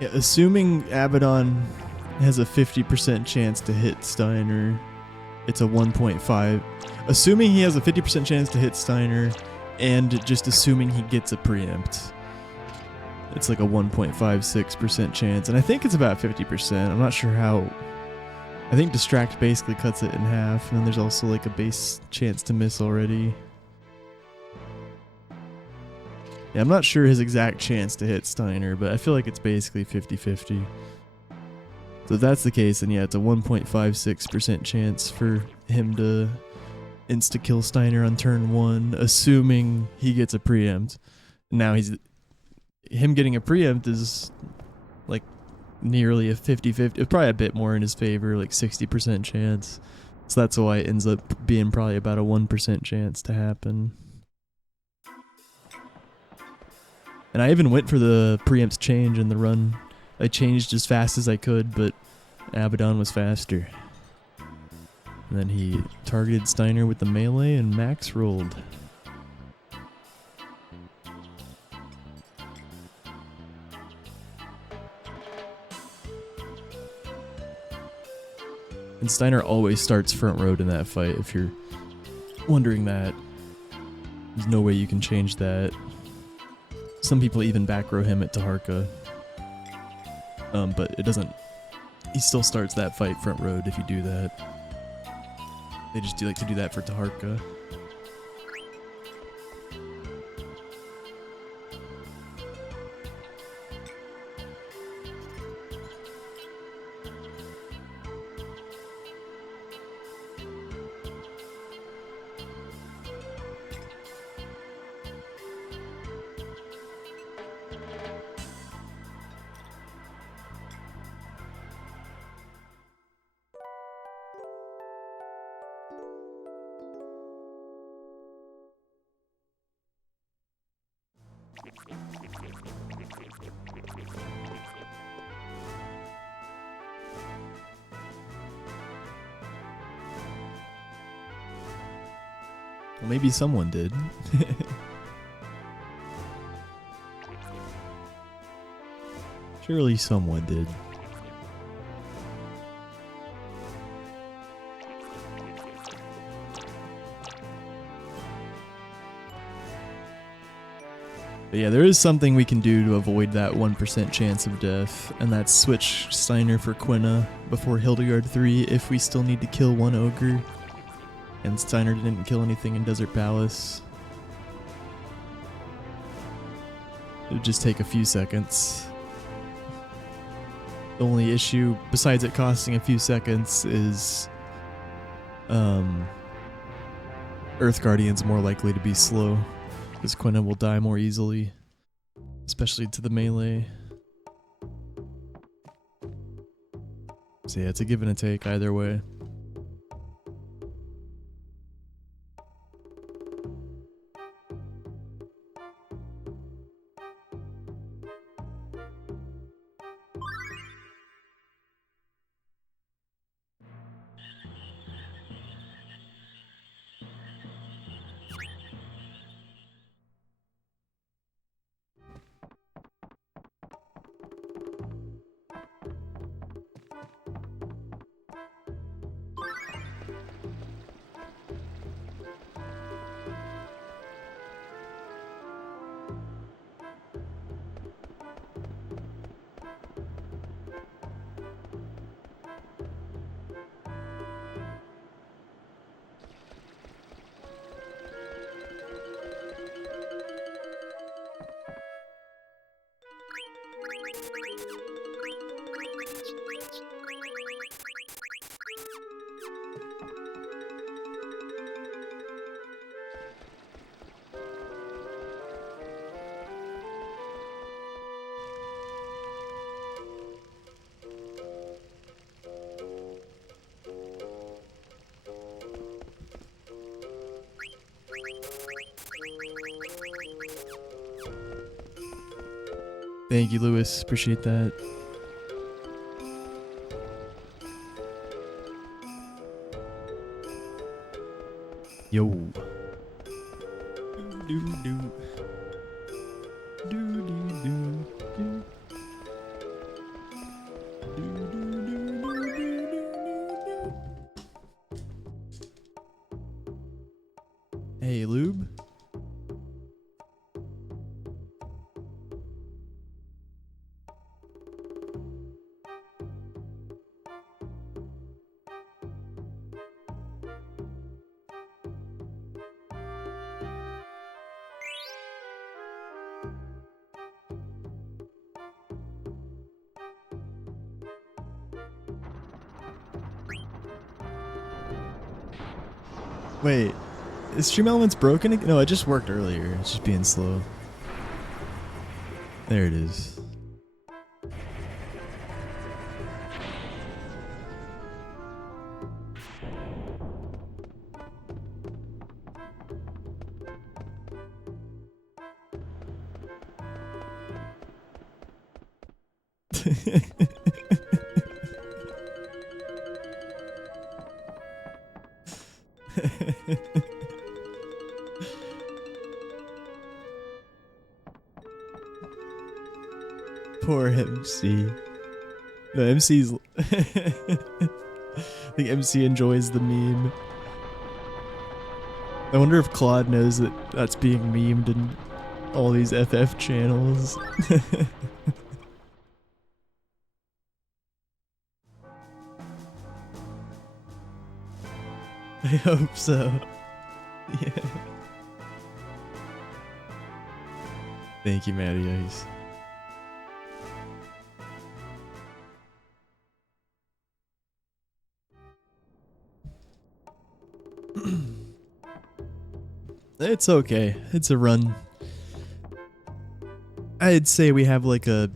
Yeah, assuming Abaddon has a 50% chance to hit Steiner, it's a 1.5. Assuming he has a 50% chance to hit Steiner, and just assuming he gets a preempt, it's like a 1.56% chance. And I think it's about 50%. I'm not sure how. I think Distract basically cuts it in half, and then there's also like a base chance to miss already. Yeah, I'm not sure his exact chance to hit Steiner, but I feel like it's basically 50-50. So if that's the case, then yeah, it's a 1.56% chance for him to insta-kill Steiner on turn 1, assuming he gets a preempt. Now him getting a preempt is like nearly a 50-50, probably a bit more in his favor, like 60% chance. So that's why it ends up being probably about a 1% chance to happen. And I even went for the preempt change in the run. I changed as fast as I could, but Abaddon was faster. And then he targeted Steiner with the melee, and Max rolled. And Steiner always starts front road in that fight, if you're wondering that. There's no way you can change that. Some people even back row him at Taharka. But it doesn't... He still starts that fight front road if you do that. They just do like to do that for Taharka. Well, maybe someone did. Surely someone did. But yeah, there is something we can do to avoid that 1% chance of death, and that's switch Steiner for Quina before Hildegard 3 if we still need to kill one ogre. And Steiner didn't kill anything in Desert Palace. It would just take a few seconds. The only issue, besides it costing a few seconds, is Earth Guardian's more likely to be slow, because Quina will die more easily, especially to the melee. So yeah, it's a give and a take either way. Thank you, Lewis. Appreciate that. Yo. Do do. Do do do do. Hey, Lube. Wait, is Stream Elements broken again? No, it just worked earlier. It's just being slow. There it is. Poor MC. No, MC's. I think MC enjoys the meme. I wonder if Claude knows that that's being memed in all these FF channels. I hope so. Yeah. Thank you, Matty Ice. It's okay. It's a run. I'd say we have like a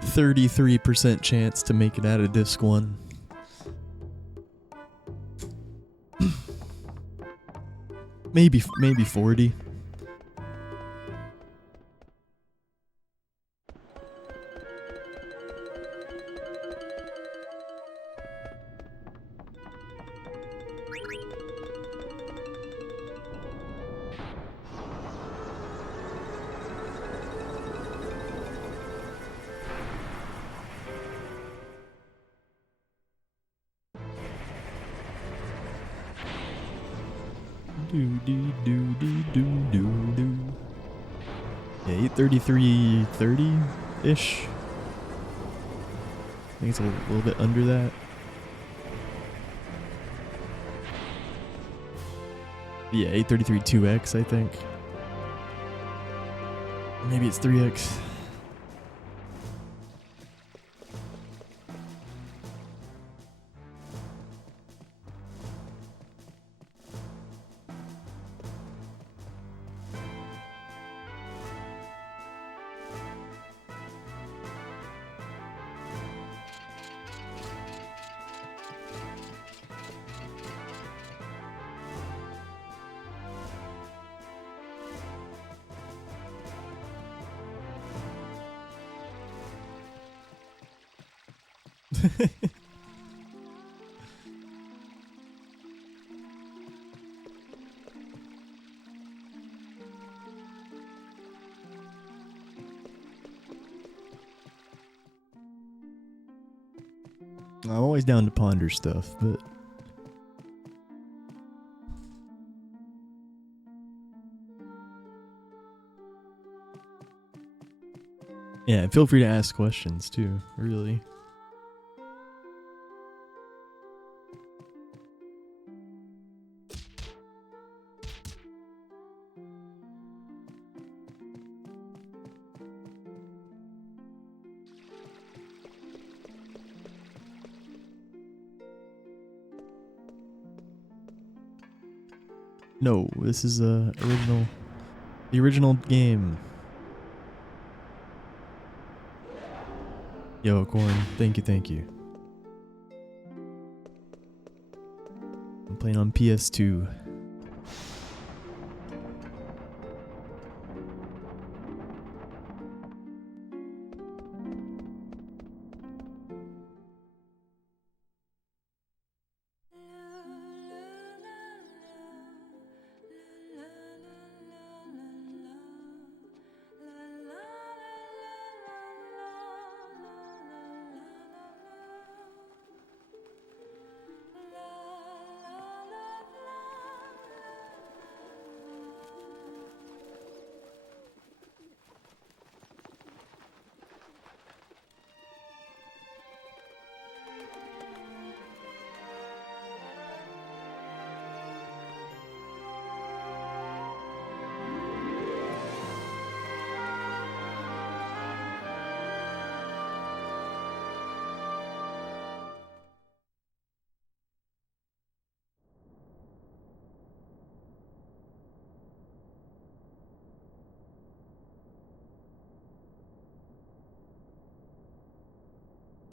33% chance to make it out of disc 1. maybe 40. Yeah, 833.30-ish. I think it's a little bit under that. Yeah, 833 2x, I think. Maybe it's 3x. I'm always down to ponder stuff, but yeah, feel free to ask questions too, really. No, this is the original game. Yo, Corn, thank you. I'm playing on PS2.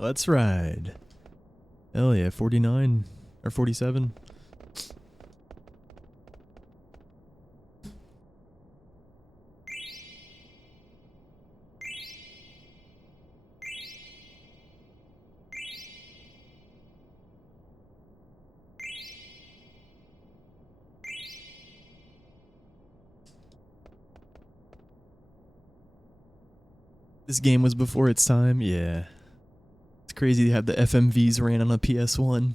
Let's ride. Hell yeah, 49 or 47. This game was before its time, yeah. It's crazy to have the FMVs ran on a PS1.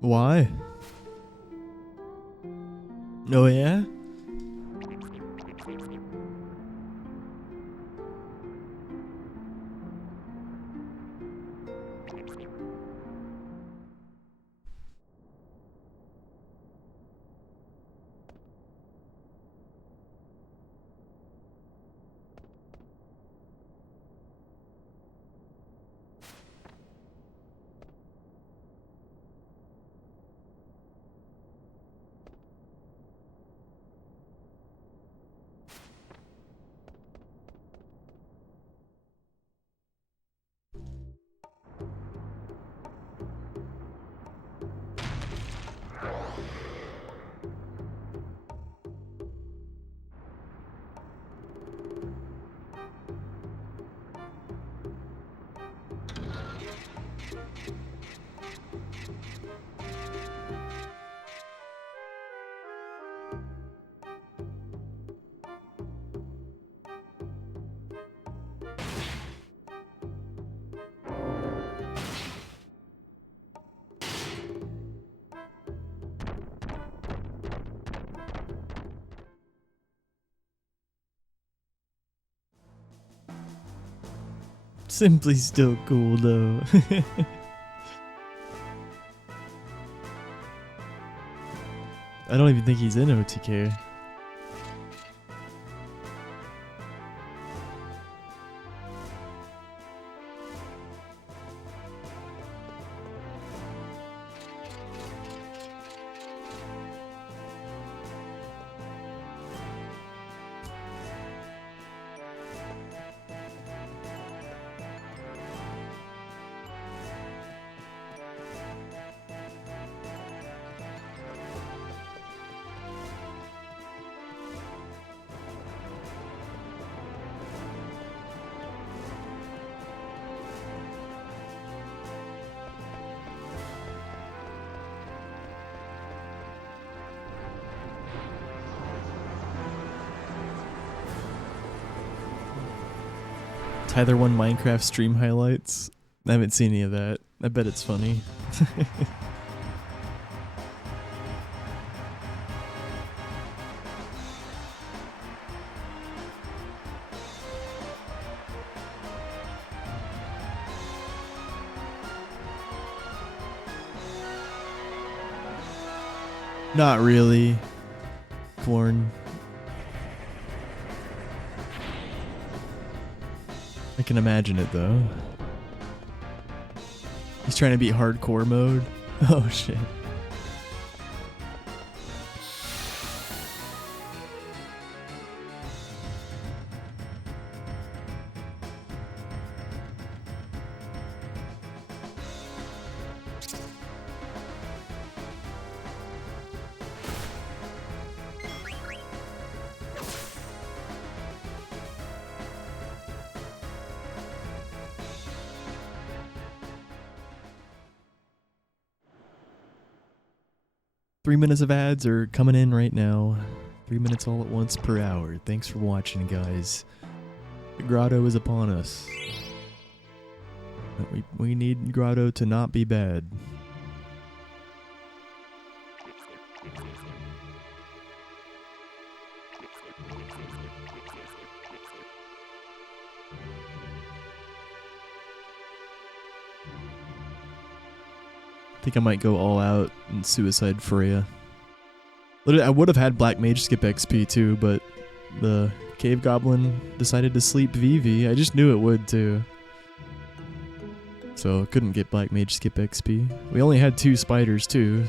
Why? Oh yeah? Simply still cool though. I don't even think he's in OTK. Tyler One Minecraft stream highlights. I haven't seen any of that. I bet it's funny. Not really. Corn. I can imagine it though. He's trying to beat hardcore mode. Oh shit. 3 minutes of ads are coming in right now. 3 minutes all at once per hour. Thanks for watching, guys. The grotto is upon us. We need grotto to not be bad. I think I might go all out and suicide Freya. Literally, I would have had Black Mage skip XP too, but the Cave Goblin decided to sleep Vivi. I just knew it would too. So couldn't get Black Mage skip XP. We only had 2 spiders too.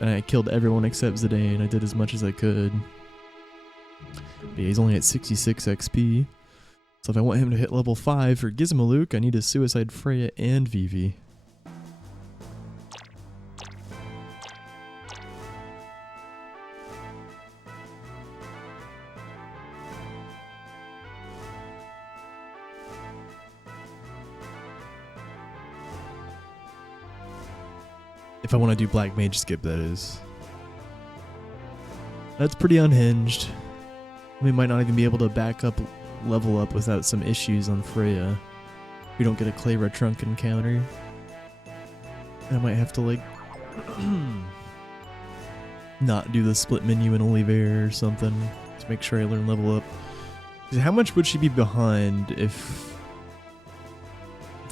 And I killed everyone except Zidane. I did as much as I could. But yeah, he's only at 66 XP. So if I want him to hit level 5 for Gizmaluke, I need to suicide Freya and Vivi. If I want to do Black Mage skip, that is. That's pretty unhinged. We might not even be able to back up, level up without some issues on Freya. We don't get a Clara Trunk encounter. I might have to, like, not do the split menu and only Air or something to make sure I learn level up. How much would she be behind if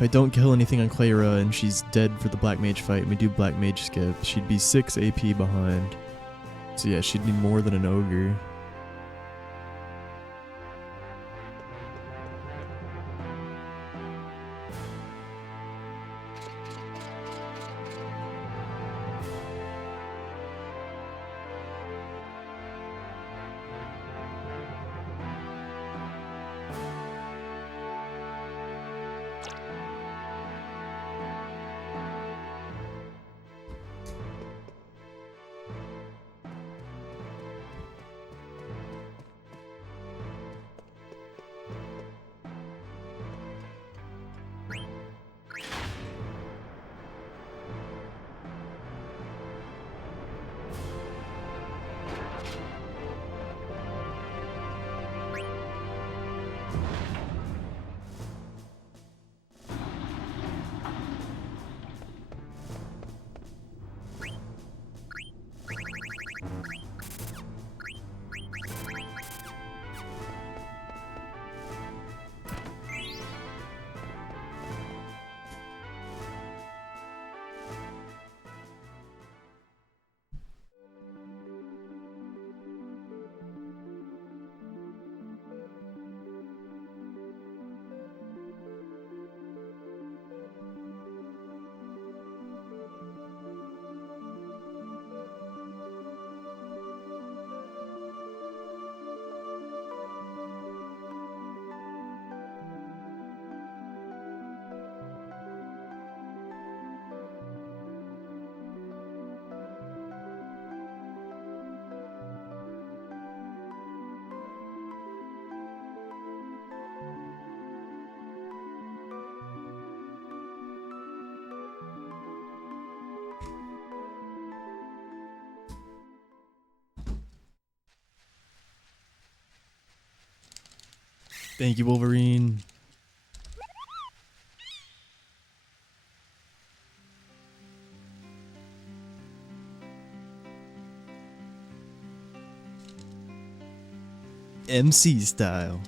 I don't kill anything on Clara and she's dead for the Black Mage fight and we do Black Mage skip? She'd be 6 AP behind. So yeah, she'd need more than an Ogre. Thank you, Wolverine. MC style.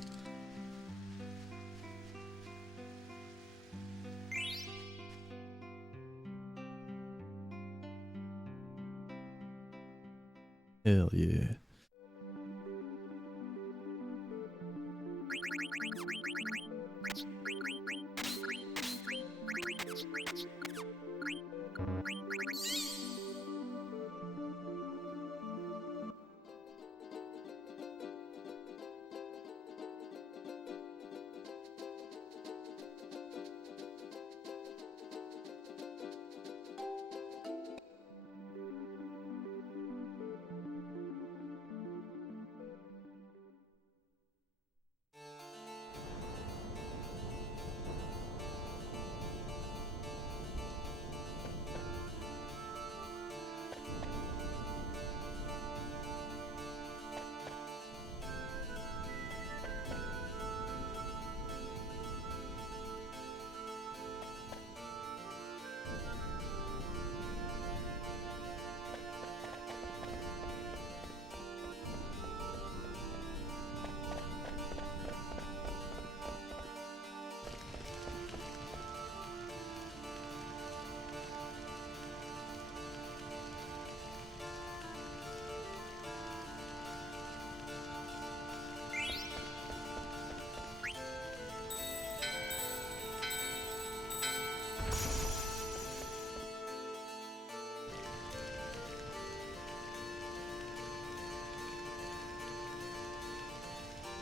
Hell yeah.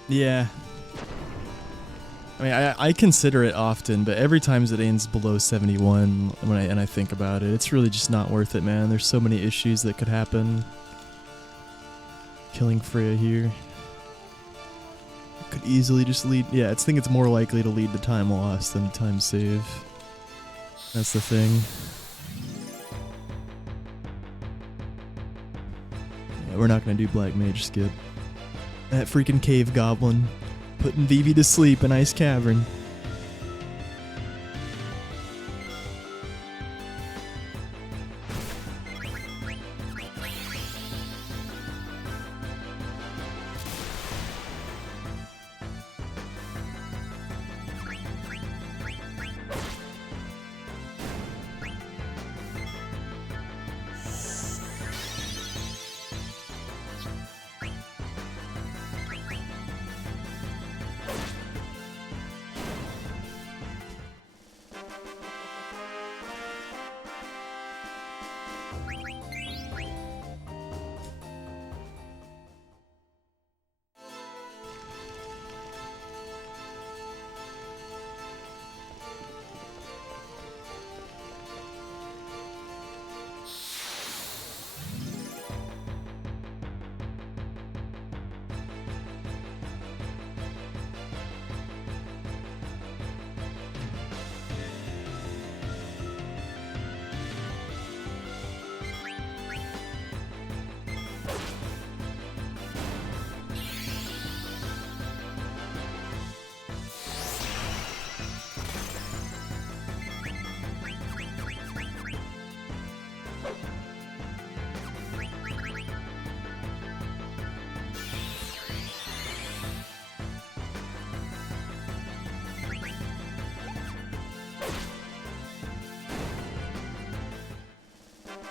Yeah. I mean, I consider it often, but every time Zidane's below 71, and I think about it, it's really just not worth it, man. There's so many issues that could happen. Killing Freya here could easily just lead. Yeah, I think it's more likely to lead to time loss than time save. That's the thing. Yeah, we're not gonna do Black Mage skip. That freaking cave goblin putting Vivi to sleep in Ice Cavern.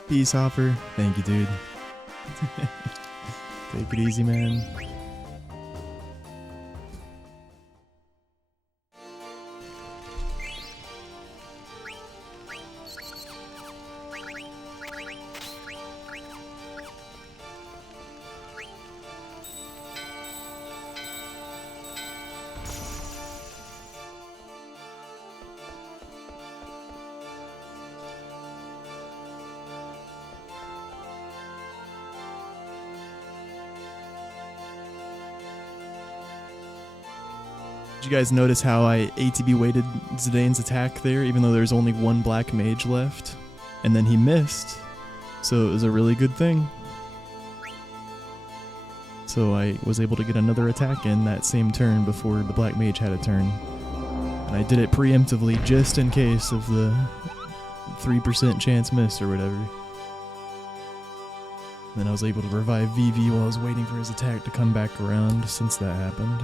Peace offer. Thank you, dude. Take it easy, man. Did you guys notice how I ATB weighted Zidane's attack there, even though there's only one black mage left? And then he missed. So it was a really good thing. So I was able to get another attack in that same turn before the black mage had a turn. And I did it preemptively just in case of the 3% chance miss or whatever. And then I was able to revive Vivi while I was waiting for his attack to come back around since that happened.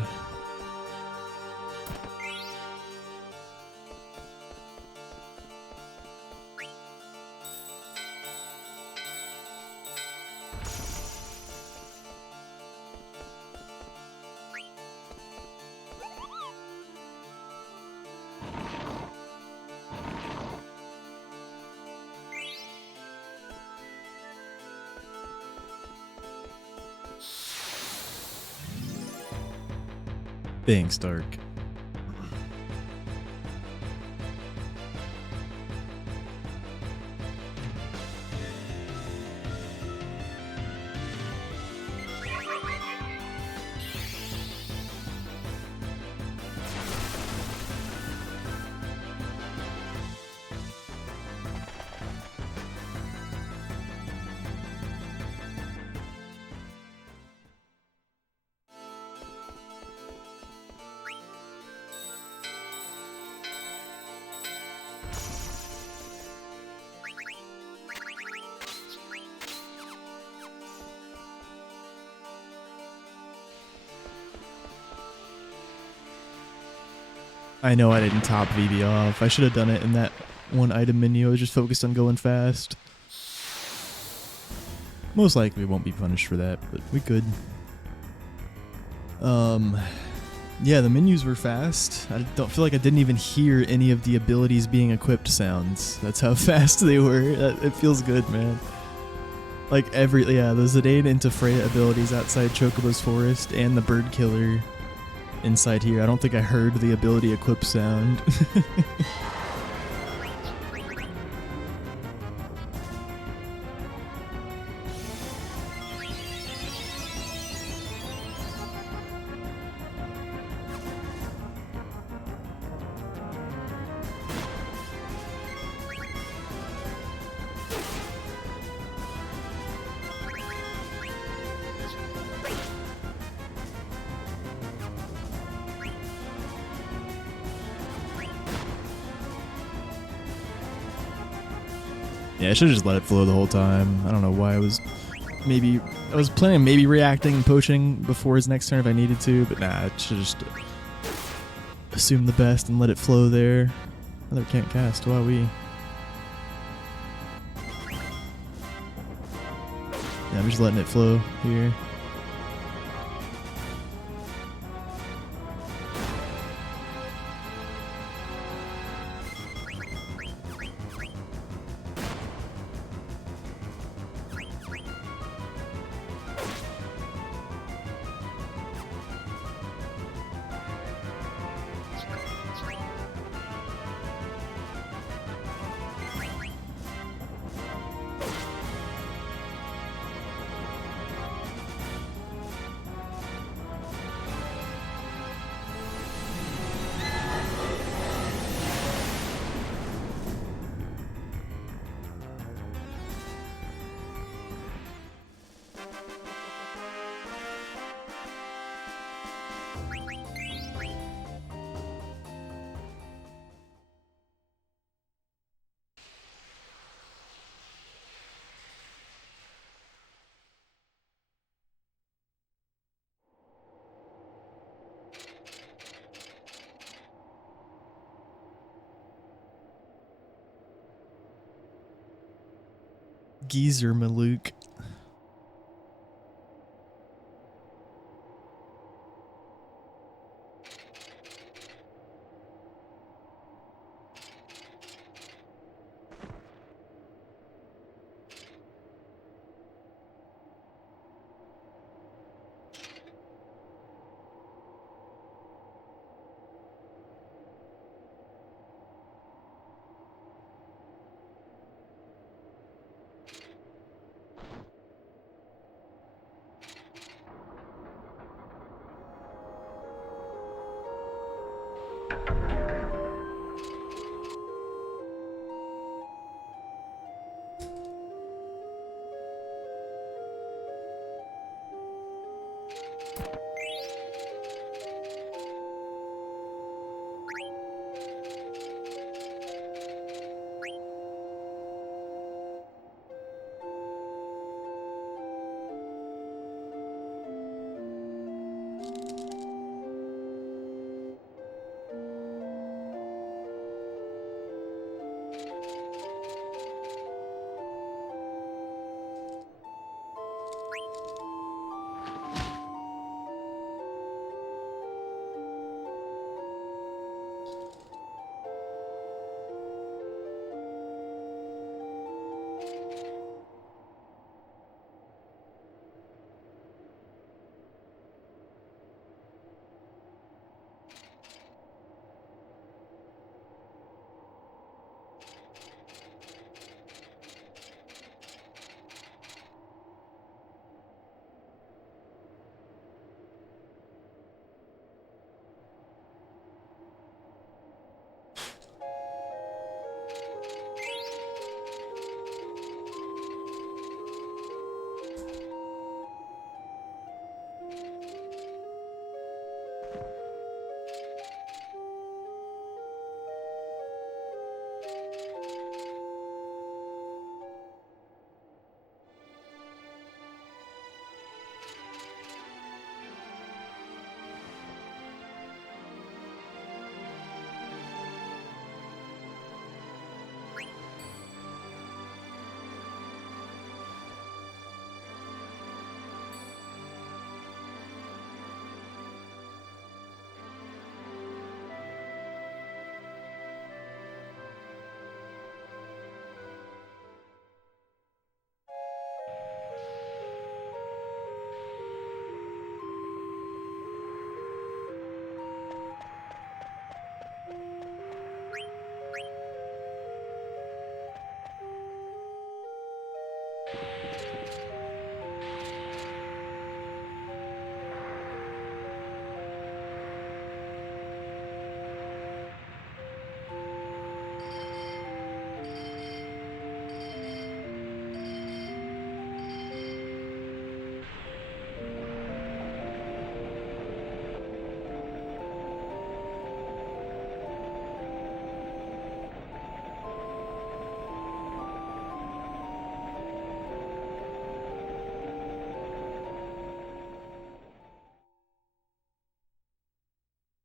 Thanks, Dark. I know I didn't top VB off. I should have done it in that one item menu. I was just focused on going fast. Most likely we won't be punished for that, but we could. Yeah, the menus were fast. I don't feel like I didn't even hear any of the abilities being equipped sounds. That's how fast they were. It feels good, man. Like the Zidane into Freya abilities outside Chocobo's Forest and the Bird Killer inside here. I don't think I heard the ability equip sound. Yeah, I should have just let it flow the whole time. I don't know why I was planning on maybe reacting and poaching before his next turn if I needed to, but nah, I should just assume the best and let it flow there. Other can't cast, wow we. Yeah, I'm just letting it flow here. Geezer Malouk.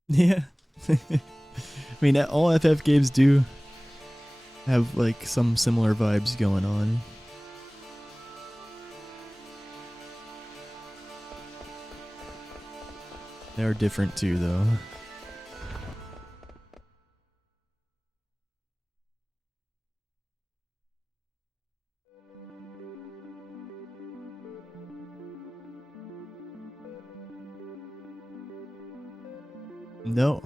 Yeah. I mean, all FF games do have like some similar vibes going on. They are different too, though. No.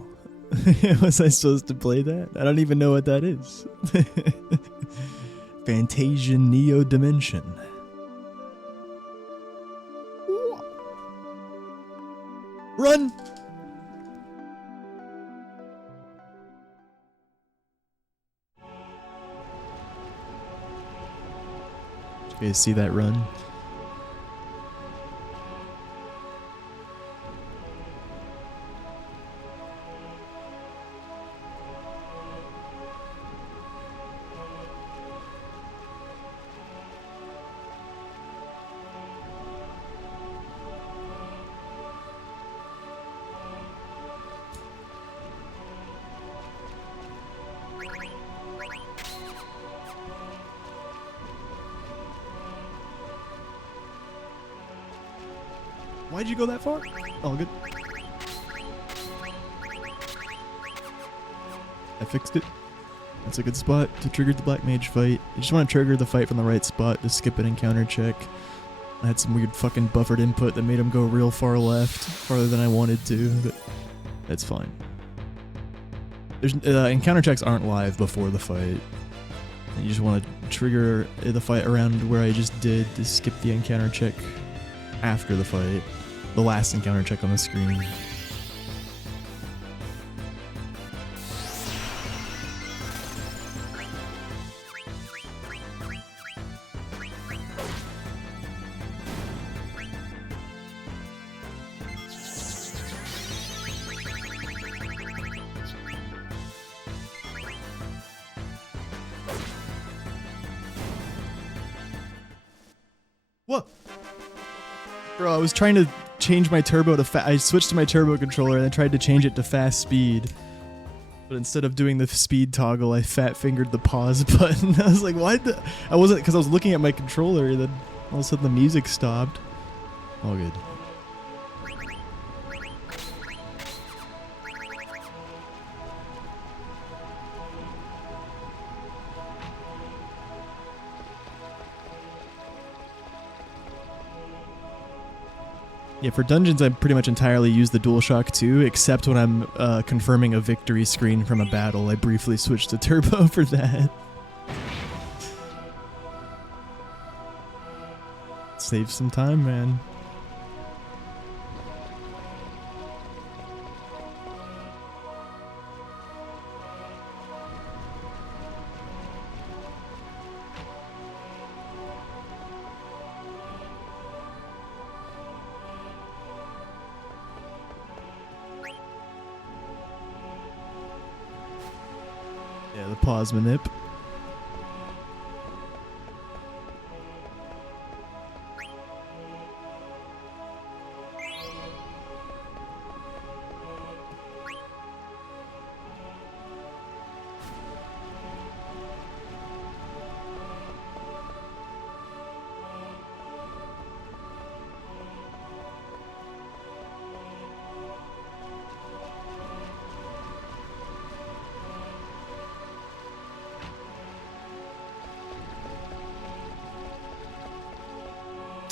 Was I supposed to play that? I don't even know what that is. Fantasia Neo Dimension. Run! Did you guys see that run? Why'd you go that far? All good. I fixed it. That's a good spot to trigger the Black Mage fight. You just want to trigger the fight from the right spot to skip an encounter check. I had some weird fucking buffered input that made him go real far left, farther than I wanted to, but that's fine. There's encounter checks aren't live before the fight. You just want to trigger the fight around where I just did to skip the encounter check after the fight. The last encounter check on the screen. What? Bro, I was trying to change my turbo to I switched to my turbo controller and I tried to change it to fast speed. But instead of doing the speed toggle, I fat fingered the pause button. I was like, why? I wasn't, because I was looking at my controller and then all of a sudden the music stopped. All good. Yeah, for dungeons, I pretty much entirely use the DualShock 2, except when I'm confirming a victory screen from a battle. I briefly switch to turbo for that. Save some time, man. Yeah, the pause manip.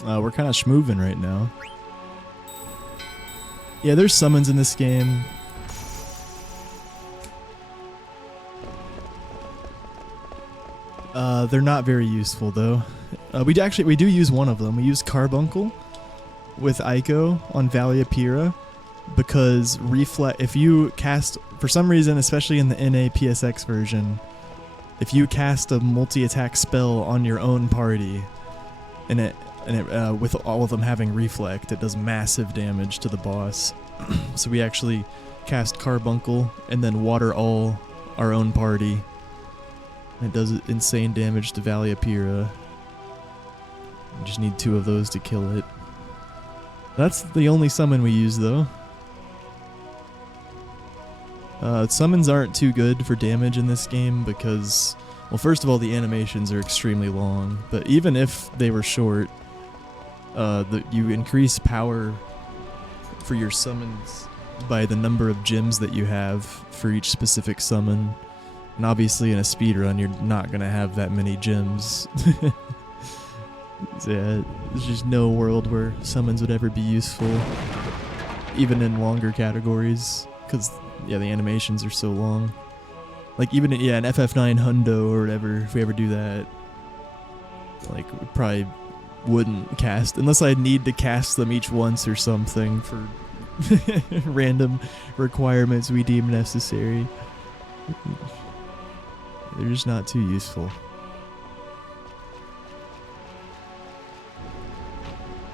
We're kind of schmoovin' right now. Yeah, there's summons in this game. They're not very useful though. We do use one of them. We use Carbuncle with Ico on Valia Pira because if you cast, for some reason, especially in the NA PSX version, if you cast a multi-attack spell on your own party, and with all of them having Reflect, it does massive damage to the boss. So we actually cast Carbuncle and then water all our own party. It does insane damage to Valia Pira. You just need 2 of those to kill it. That's the only summon we use though. Summons aren't too good for damage in this game because, well, first of all, the animations are extremely long, but even if they were short, you increase power for your summons by the number of gems that you have for each specific summon. And obviously in a speedrun, you're not going to have that many gems. So yeah, there's just no world where summons would ever be useful, even in longer categories, because yeah, the animations are so long. Like even an FF9 Hundo or whatever, if we ever do that, like we probably wouldn't cast unless I need to cast them each once or something for random requirements we deem necessary. They're just not too useful.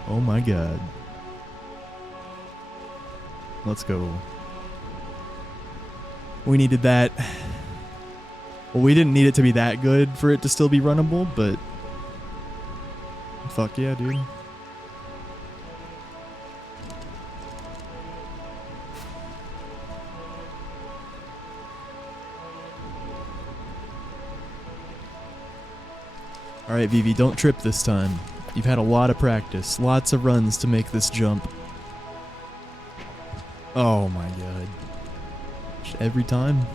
Oh my god. Let's go. We needed that. Well, we didn't need it to be that good for it to still be runnable, but fuck yeah, dude. Alright, Vivi, don't trip this time. You've had a lot of practice, lots of runs to make this jump. Oh my god. Just every time.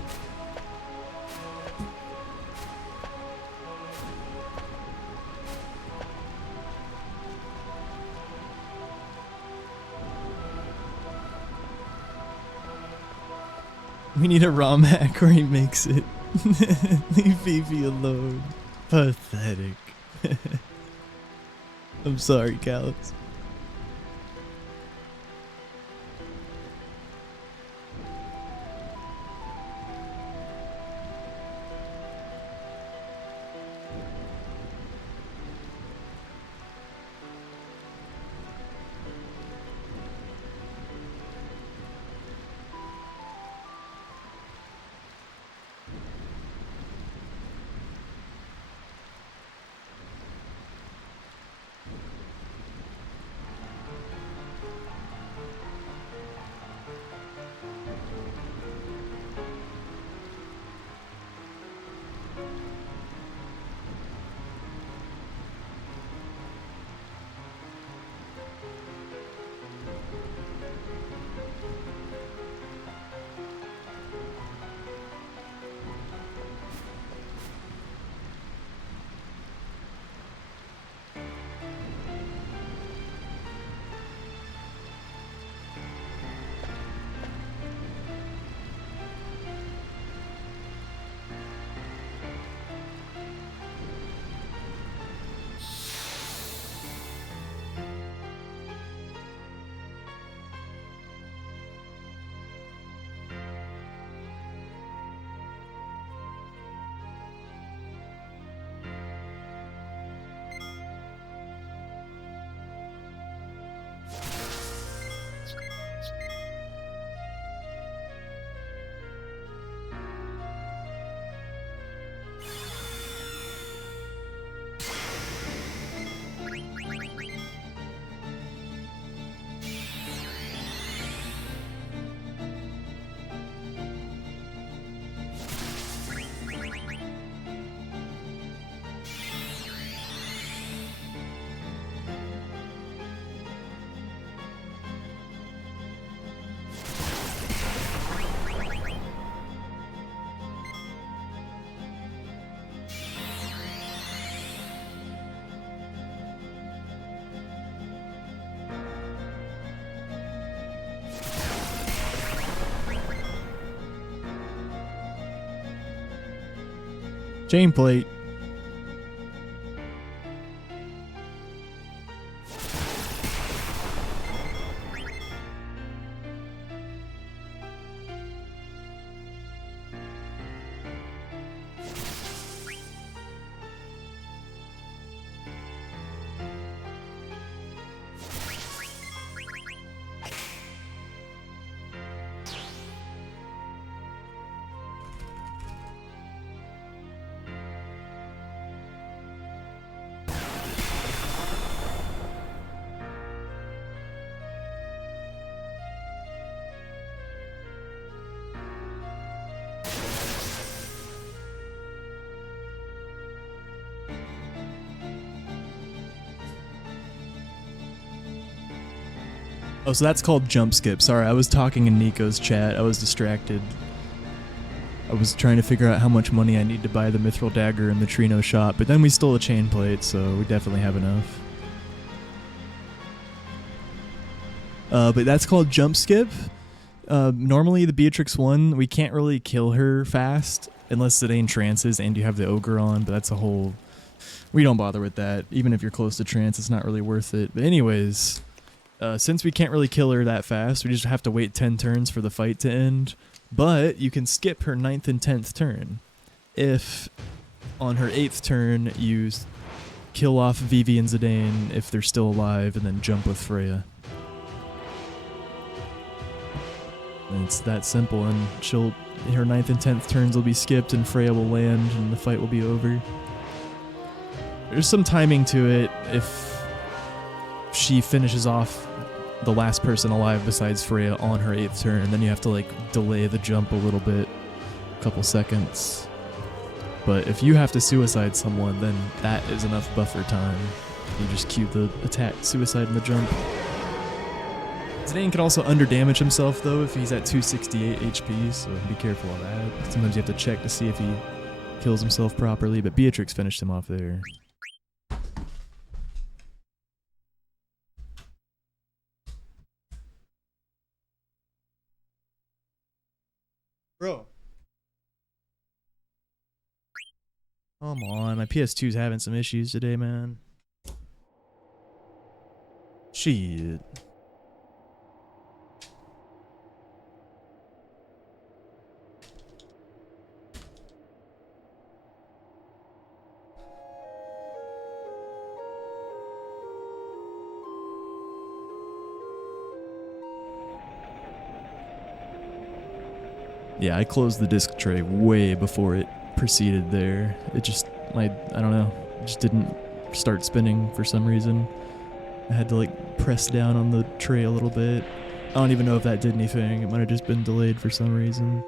We need a ROM hack where he makes it. Leave Vivi alone. Pathetic. I'm sorry, Callus. Chain plate. Oh, so that's called jump skip. Sorry, I was talking in Nico's chat. I was distracted. I was trying to figure out how much money I need to buy the Mithril Dagger in the Trino shop, but then we stole a chain plate, so we definitely have enough. But that's called jump skip. Normally the Beatrix one, we can't really kill her fast unless it ain't trances and you have the ogre on, but that's a whole... We don't bother with that. Even if you're close to trance, it's not really worth it. But anyways, since we can't really kill her that fast, we just have to wait 10 turns for the fight to end. But you can skip her 9th and 10th turn. If on her 8th turn you kill off Vivi and Zidane if they're still alive and then jump with Freya. And it's that simple, and her 9th and 10th turns will be skipped and Freya will land and the fight will be over. There's some timing to it. If she finishes off the last person alive besides Freya on her 8th turn, and then you have to like delay the jump a little bit, a couple seconds. But if you have to suicide someone, then that is enough buffer time. You just cue the attack, suicide, and the jump. Zidane can also underdamage himself though if he's at 268 HP, so be careful of that. Sometimes you have to check to see if he kills himself properly, but Beatrix finished him off there. Bro. Come on, my PS2's having some issues today, man. Shit. Yeah, I closed the disc tray way before it proceeded there. It just, I don't know, it just didn't start spinning for some reason. I had to like press down on the tray a little bit. I don't even know if that did anything. It might have just been delayed for some reason.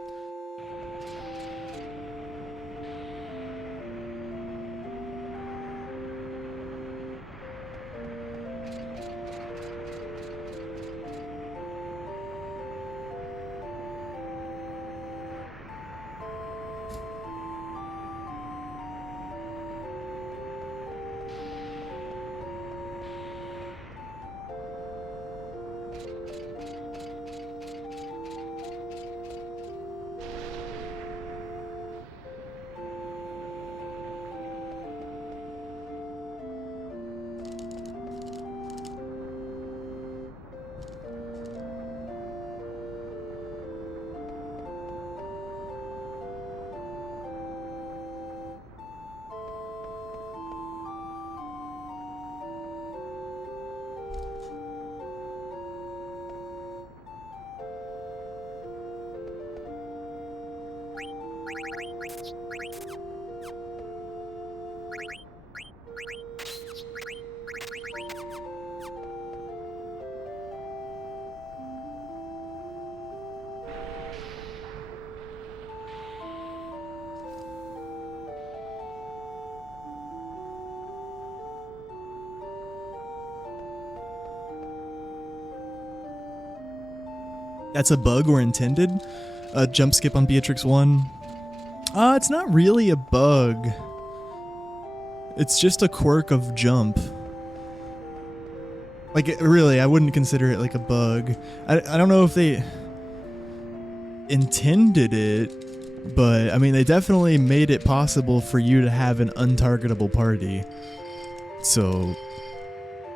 That's a bug or intended? A jump skip on Beatrix 1? It's not really a bug. It's just a quirk of jump. Like, really, I wouldn't consider it like a bug. I don't know if they intended it, but I mean, they definitely made it possible for you to have an untargetable party. So,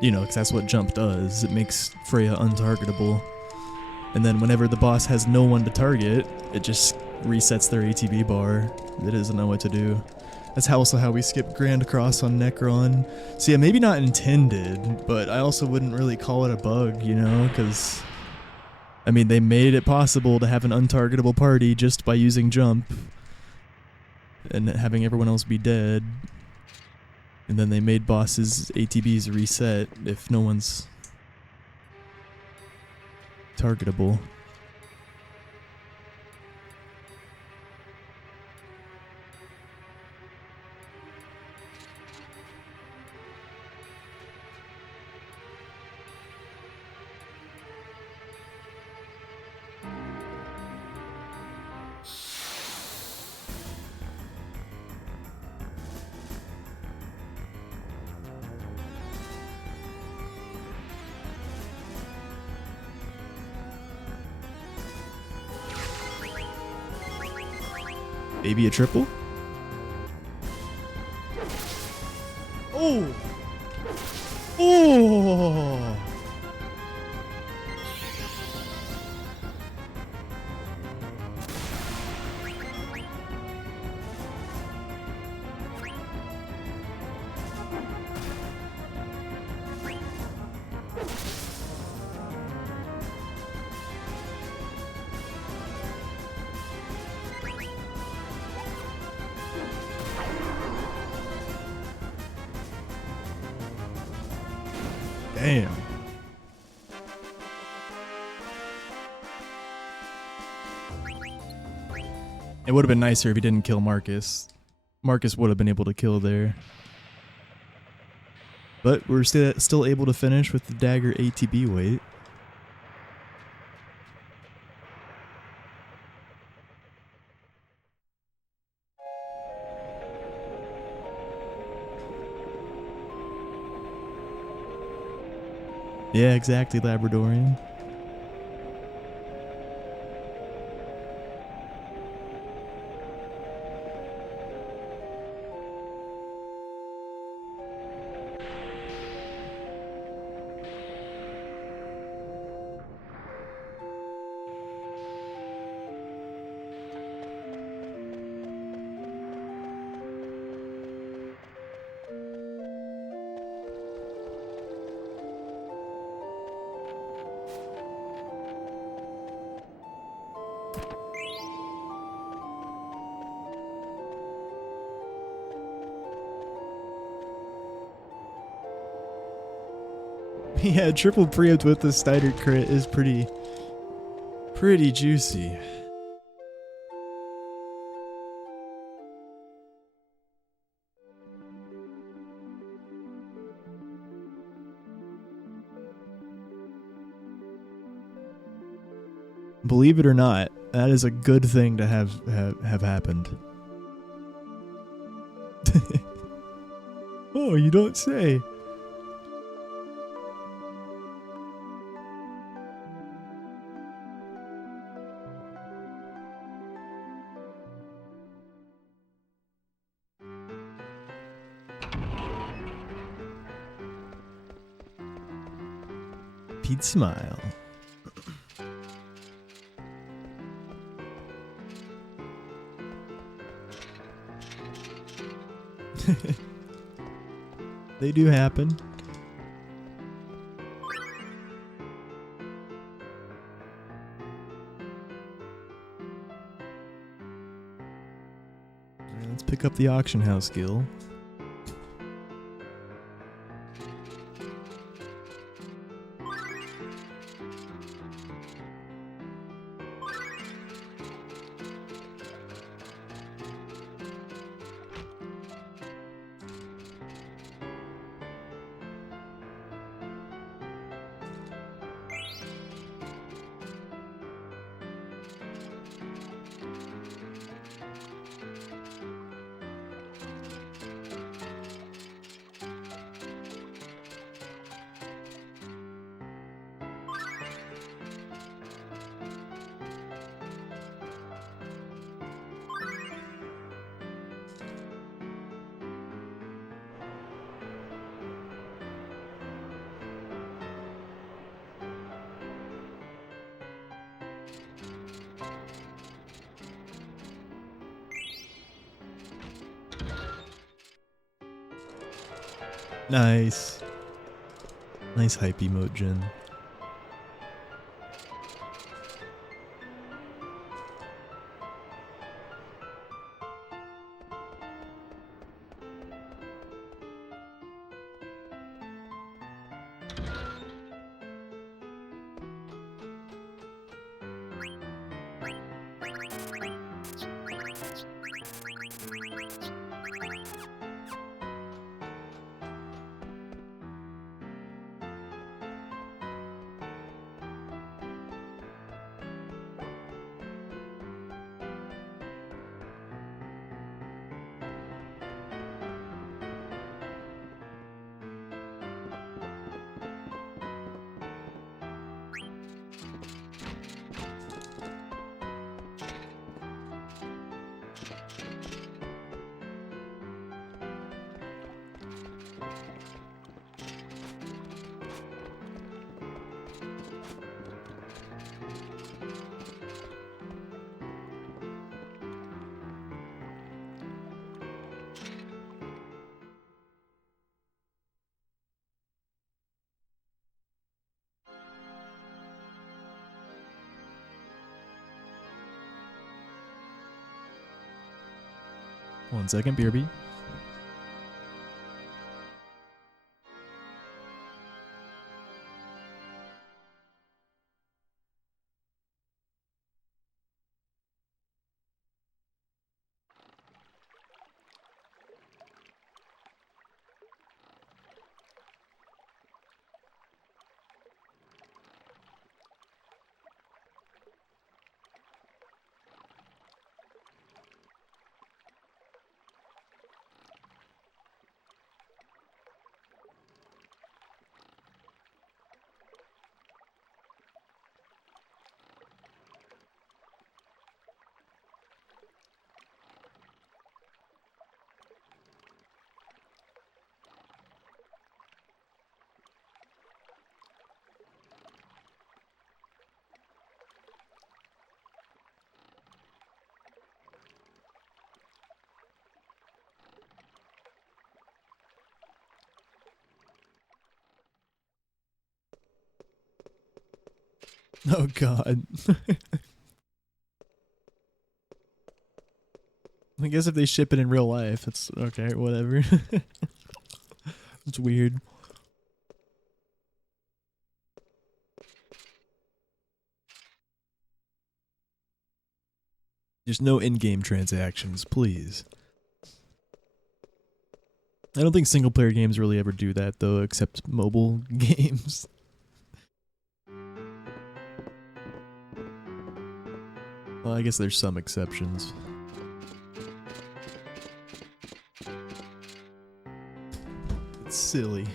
you know, because that's what jump does. It makes Freya untargetable. And then whenever the boss has no one to target, it just resets their ATB bar. It doesn't know what to do. That's also how we skip Grand Cross on Necron. So yeah, maybe not intended, but I also wouldn't really call it a bug, you know, because, I mean, they made it possible to have an untargetable party just by using jump and having everyone else be dead. And then they made bosses' ATBs reset if no one's targetable. Maybe a triple? Oh! Oh! Damn. It would have been nicer if he didn't kill Marcus. Marcus would have been able to kill there. But we're still able to finish with the dagger ATB weight. Yeah, exactly, Labradorian. Yeah, triple preempt with the Steiner crit is pretty juicy. Believe it or not, that is a good thing to have happened. Oh, you don't say. Pete smile. They do happen. Alright, let's pick up the auction house skill. Nice. Nice hype emote gen. 1 second, BRB. Oh god. I guess if they ship it in real life, it's okay, whatever. It's weird. There's no in-game transactions, please. I don't think single-player games really ever do that, though, except mobile games. Well, I guess there's some exceptions. It's silly.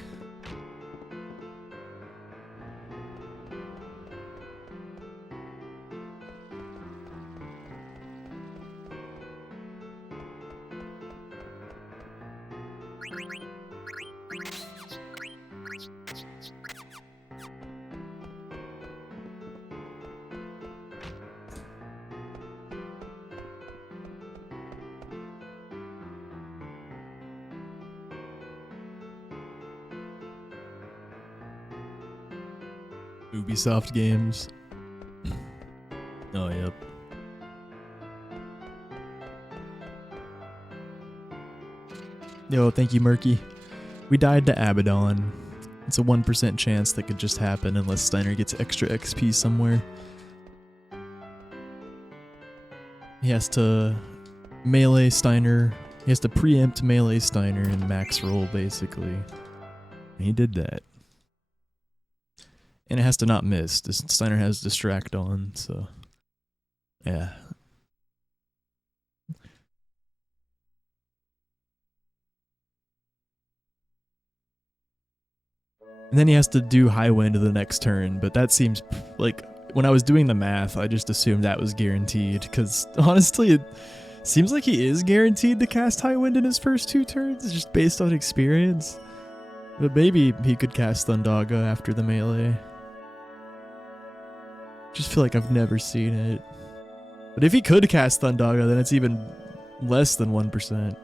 Ubisoft games. Oh, yep. Yo, thank you, Murky. We died to Abaddon. It's a 1% chance that could just happen unless Steiner gets extra XP somewhere. He has to melee Steiner. He has to preempt melee Steiner and max roll, basically. And he did that. And it has to not miss. Steiner has distract on, so yeah. And then he has to do high wind the next turn, but that seems like when I was doing the math, I just assumed that was guaranteed, because honestly, it seems like he is guaranteed to cast high wind in his first 2 turns, just based on experience. But maybe he could cast Thundaga after the melee. Just feel like I've never seen it. But if he could cast Thundaga, then it's even less than 1%.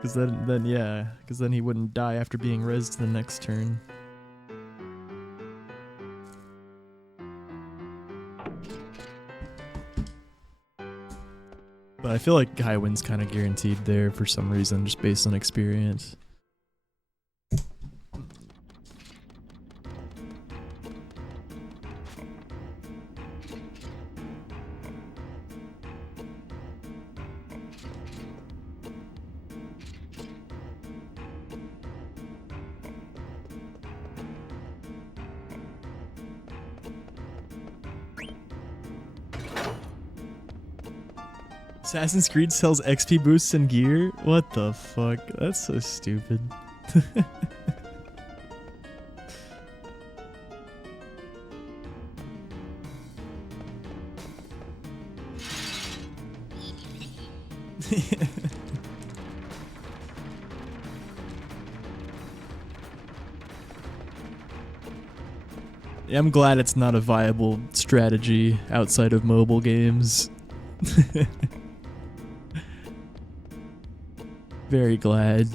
Because then he wouldn't die after being rezzed the next turn. But I feel like high wind's kind of guaranteed there for some reason, just based on experience. Assassin's Creed sells XP boosts and gear? What the fuck? That's so stupid. Yeah, I'm glad it's not a viable strategy outside of mobile games. Very glad.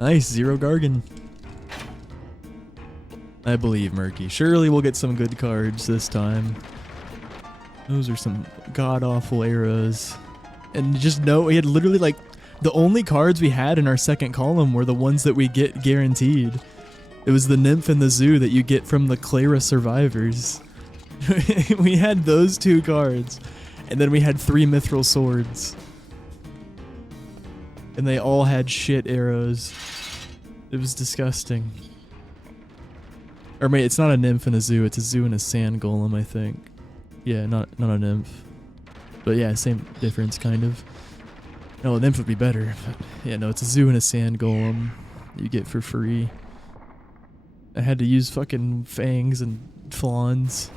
Nice, 0 Gargan. I believe, Murky. Surely we'll get some good cards this time. Those are some god-awful arrows. And just know, we had literally like, the only cards we had in our second column were the ones that we get guaranteed. It was the Nymph and the Zoo that you get from the Clara Survivors. We had those two cards. And then we had 3 Mithril Swords. And they all had shit arrows. It was disgusting. Or wait, it's not a Nymph and a Zoo, it's a Zoo and a Sand Golem, I think. Yeah, not a Nymph. But yeah, same difference, kind of. No, a Nymph would be better. But yeah, no, it's a Zoo and a Sand Golem you get for free. I had to use fucking fangs and fawns.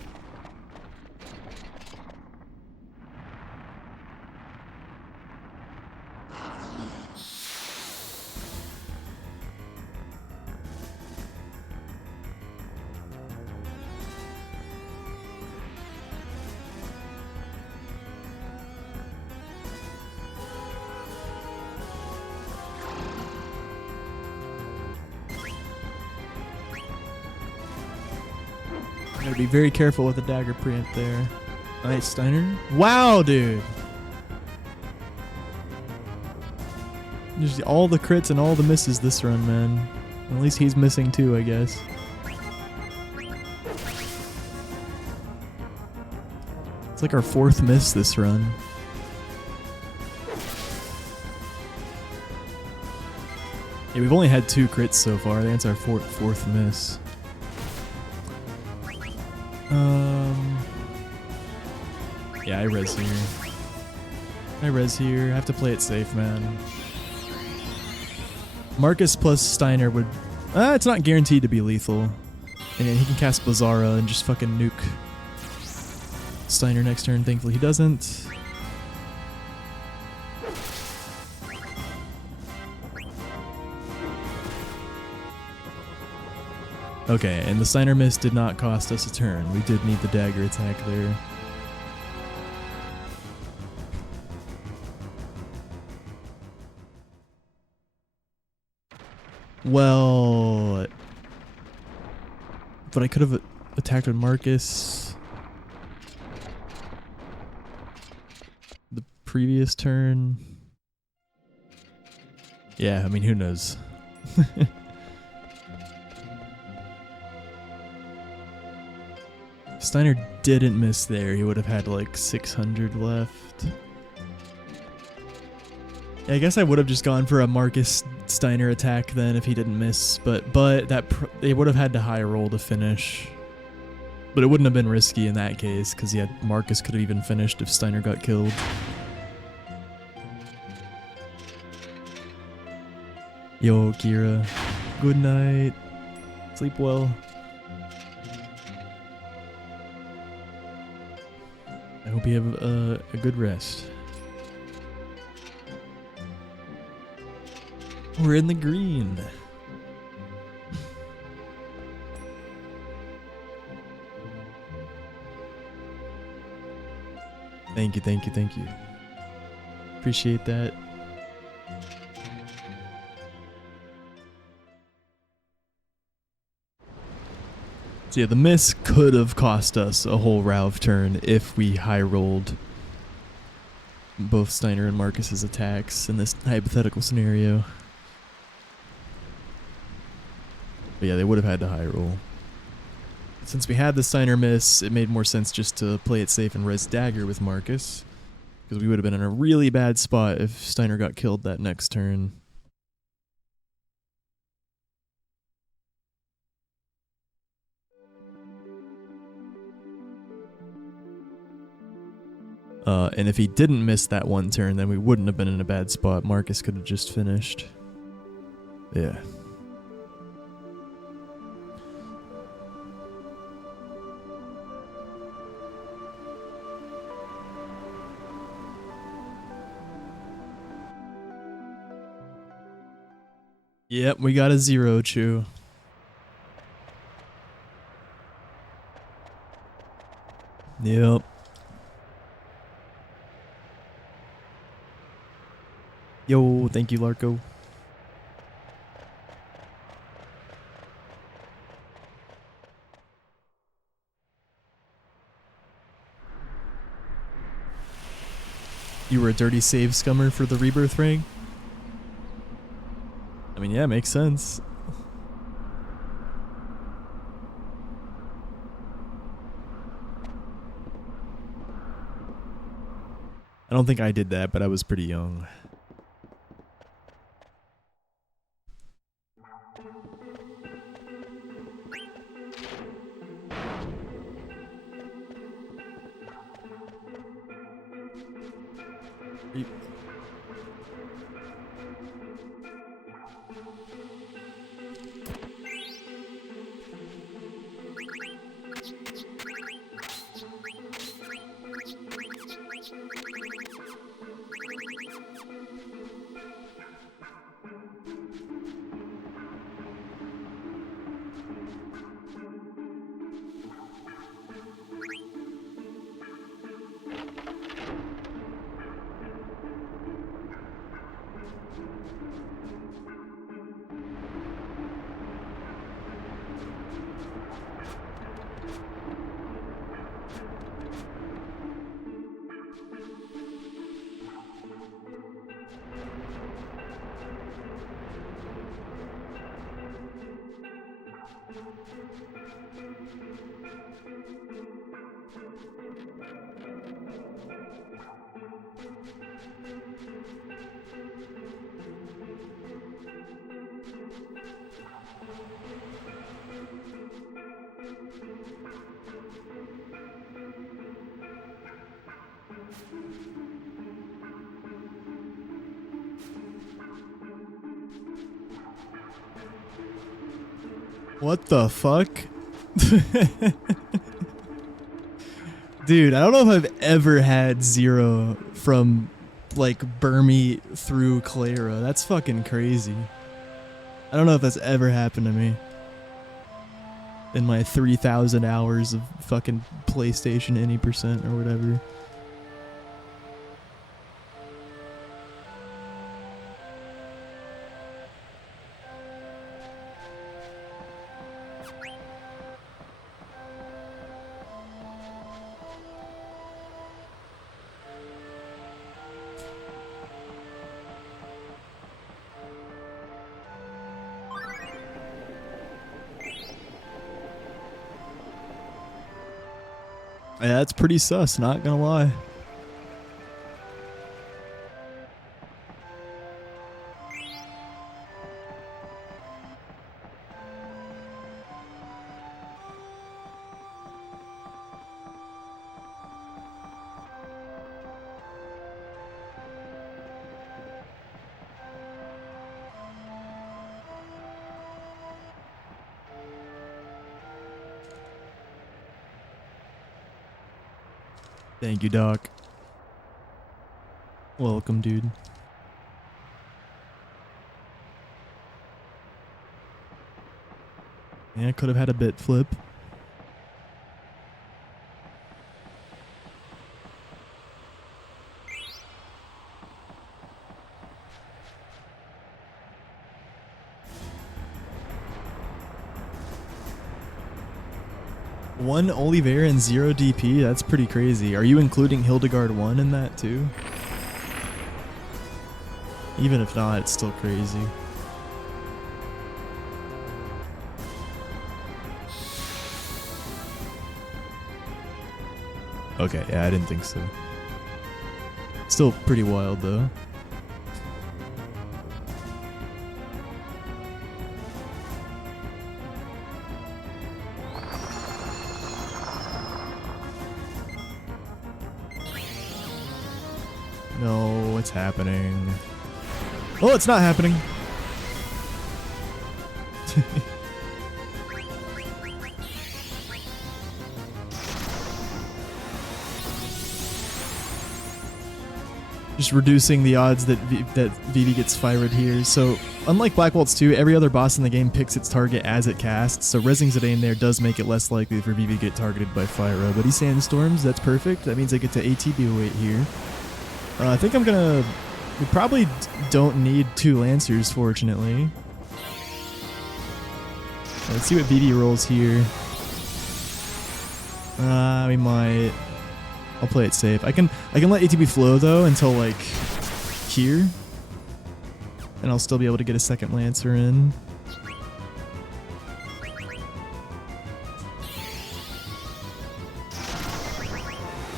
Gotta be very careful with the dagger print there. Nice, Steiner. Wow, dude. Just all the crits and all the misses this run, man. At least he's missing too, I guess. It's like our 4th miss this run. Yeah, we've only had 2 crits so far. I think it's our fourth miss. Yeah, I res here. I have to play it safe, man. Marcus plus Steiner would... it's not guaranteed to be lethal. And he can cast Blizzara and just fucking nuke Steiner next turn. Thankfully he doesn't. Okay, and the Steiner miss did not cost us a turn. We did need the dagger attack there. Well, but I could have attacked with Marcus the previous turn. Yeah, I mean, who knows? Steiner didn't miss there. He would have had like 600 left. Yeah, I guess I would have just gone for a Marcus Steiner attack then if he didn't miss, but that they would have had to high roll to finish. But it wouldn't have been risky in that case because yeah, Marcus could have even finished if Steiner got killed. Yo, Kira. Good night. Sleep well. I hope you have a good rest. We're in the green. Thank you, thank you, thank you. Appreciate that. So yeah, the miss could have cost us a whole Ralph turn if we high rolled both Steiner and Marcus's attacks in this hypothetical scenario. But yeah, they would have had to high roll. Since we had the Steiner miss, it made more sense just to play it safe and res dagger with Marcus. Because we would have been in a really bad spot if Steiner got killed that next turn. And if he didn't miss that one turn, then we wouldn't have been in a bad spot. Marcus could have just finished. Yeah. Yep, we got a 0, Chew. Yep. Yo, thank you, Larko. You were a dirty save scummer for the rebirth ring? I mean, yeah, makes sense. I don't think I did that, but I was pretty young. What the fuck? Dude, I don't know if I've ever had 0 from, like, Burmy through Clara. That's fucking crazy. I don't know if that's ever happened to me. In my 3,000 hours of fucking PlayStation any percent or whatever. Yeah, that's pretty sus, not gonna lie. Thank you, Doc. Welcome, dude. Yeah, I could have had a bit flip. One Oliver and 0 DP? That's pretty crazy. Are you including Hildegard 1 in that too? Even if not, it's still crazy. Okay, yeah, I didn't think so. Still pretty wild though. No, what's happening? Oh, it's not happening. Just reducing the odds that Vivi gets Fyred here. So, unlike Black Waltz 2, every other boss in the game picks its target as it casts, so resing Zidane there does make it less likely for Vivi to get targeted by Fyra. But he Sandstorms, that's perfect. That means I get to ATB weight here. I think I'm gonna... We probably don't need 2 Lancers, fortunately. Let's see what Vivi rolls here. We might... I'll play it safe. I can let ATB flow though until like here, and I'll still be able to get a second Lancer in.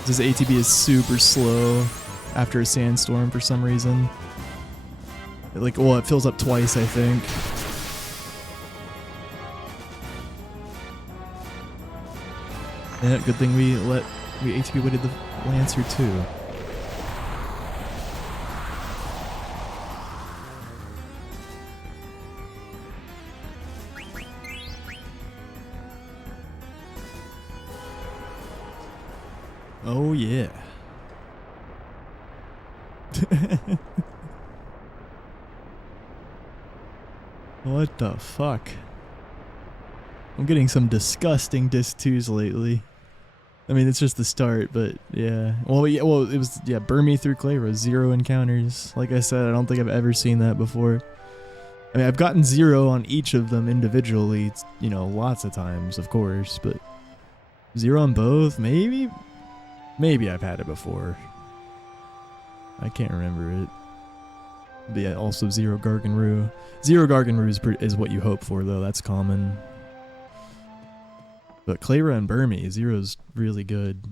This ATB is super slow after a sandstorm for some reason. Like, well, it fills up twice, I think. Yeah, good thing we ATB weighted the Lancer too. Oh yeah. What the fuck? I'm getting some disgusting Disc 2s lately. I mean, it's just the start, but yeah. Well, it was, yeah, Burmy through Clayra, 0 encounters. Like I said, I don't think I've ever seen that before. I mean, I've gotten 0 on each of them individually, you know, lots of times, of course, but 0 on both, maybe? Maybe I've had it before. I can't remember it. But yeah, also 0 Garganroo. 0 Garganroo is what you hope for, though. That's common. But Clayra and Burmy, 0's really good.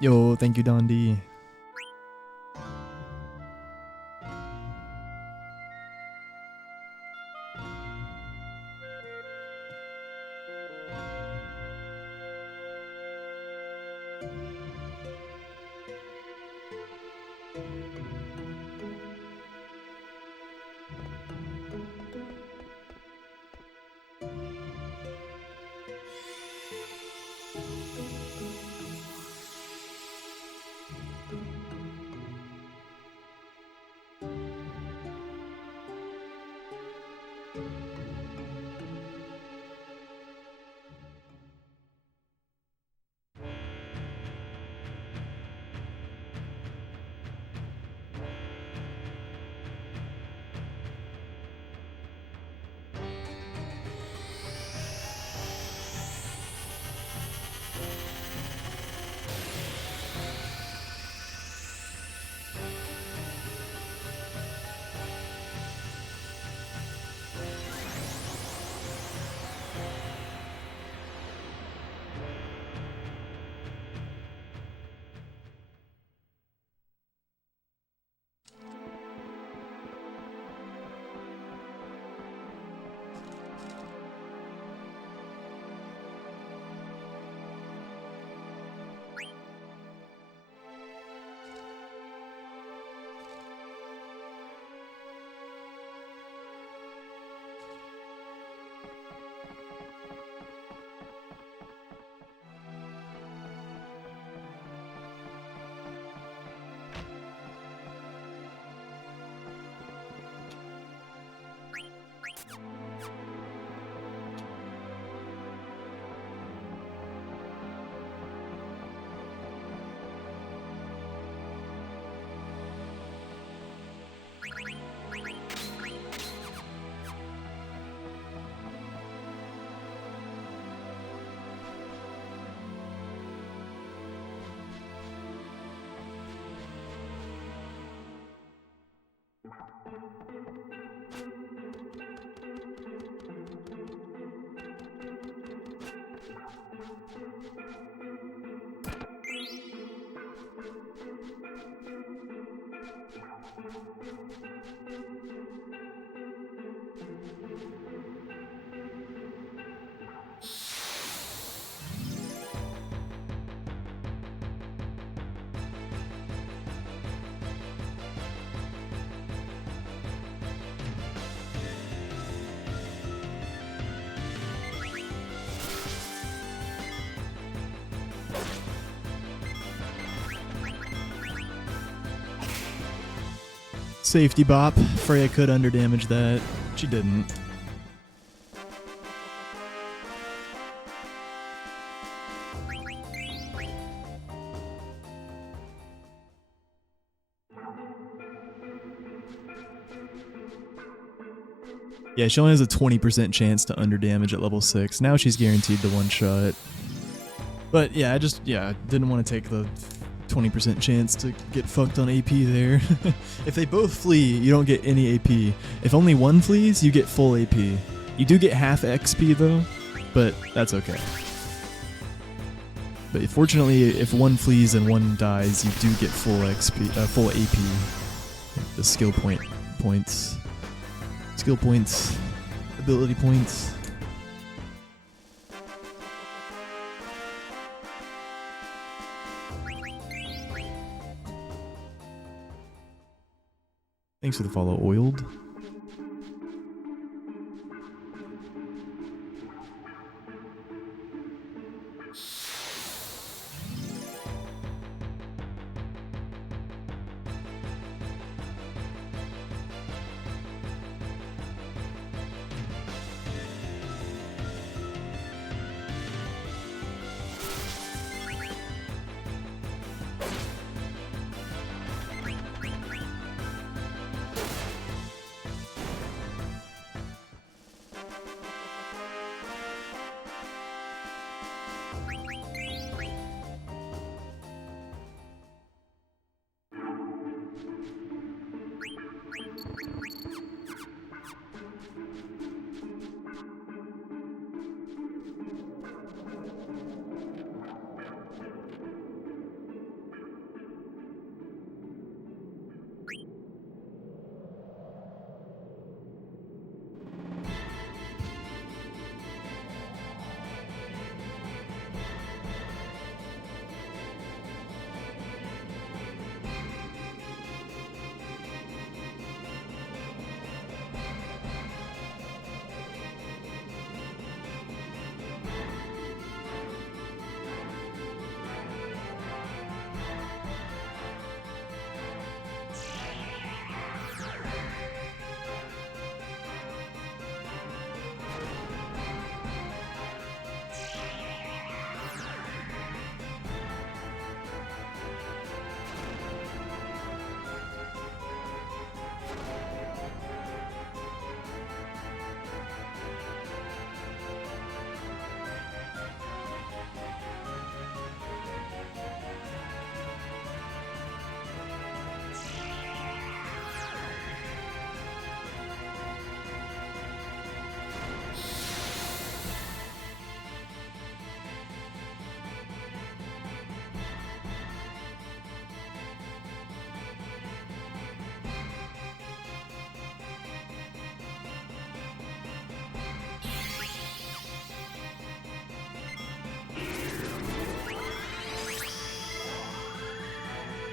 Yo, thank you, Don D. Safety bop. Freya could underdamage that. She didn't. Yeah, she only has a 20% chance to underdamage at level 6. Now she's guaranteed the one shot. But yeah, I didn't want to take the 20% chance to get fucked on AP there. If they both flee, you don't get any AP. If only one flees, you get full AP. You do get half XP though, but that's okay. But fortunately, if one flees and one dies, you do get full XP, full AP. The skill points, skill points, ability points. Thanks for the follow, Oiled.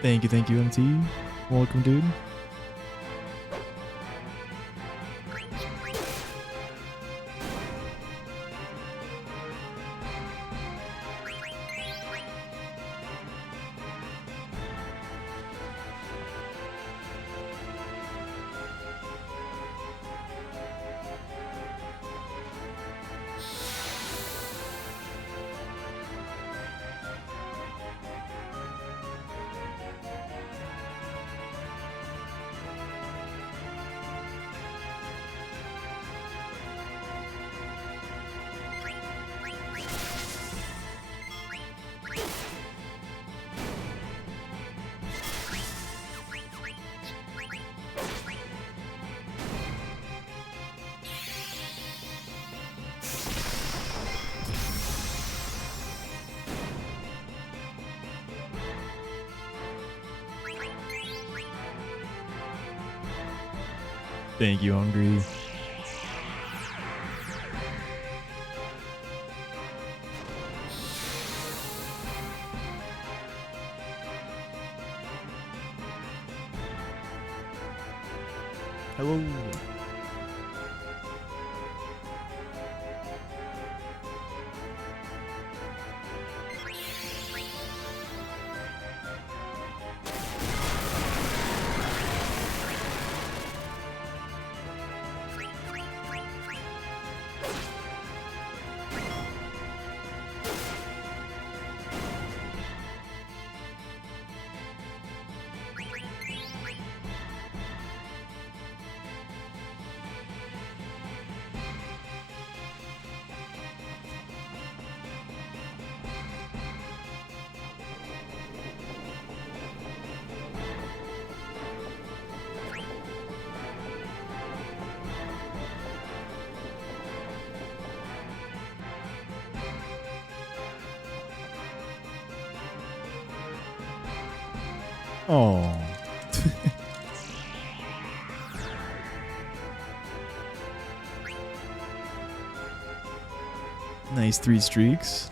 Thank you, MT. Welcome, dude. Thank you, Hungry. Hello. Oh. Nice 3 streaks.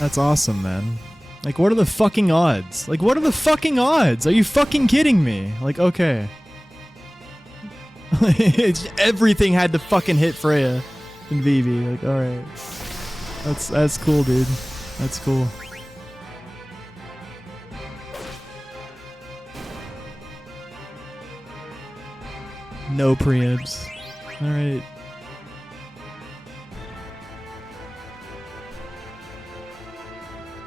That's awesome, man. Like, what are the fucking odds? Like, what are the fucking odds? Are you fucking kidding me? Like, okay. Everything had to fucking hit Freya and Vivi. Like, alright. That's cool, dude. That's cool. No preamps. Alright.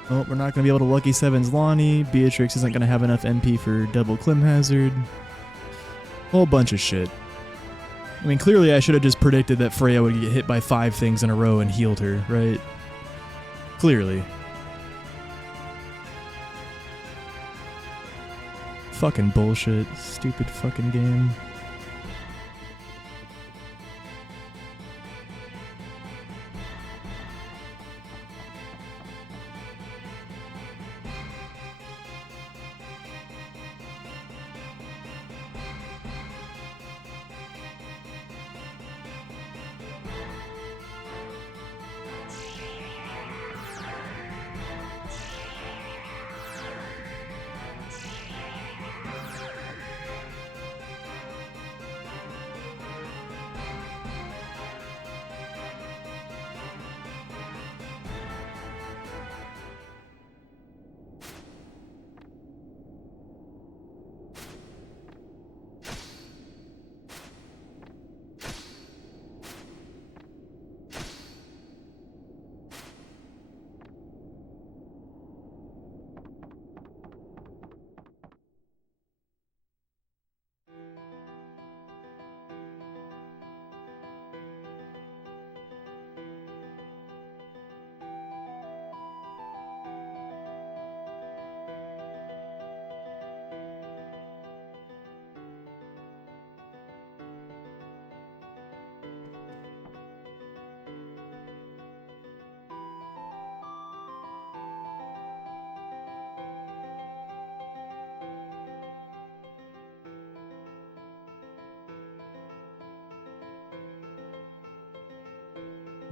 Oh, we're not going to be able to Lucky 7's Lonnie. Beatrix isn't going to have enough MP for double Clim Hazard. Whole bunch of shit. I mean, clearly I should have just predicted that Freya would get hit by 5 things in a row and healed her, right? Clearly. Fucking bullshit. Stupid fucking game.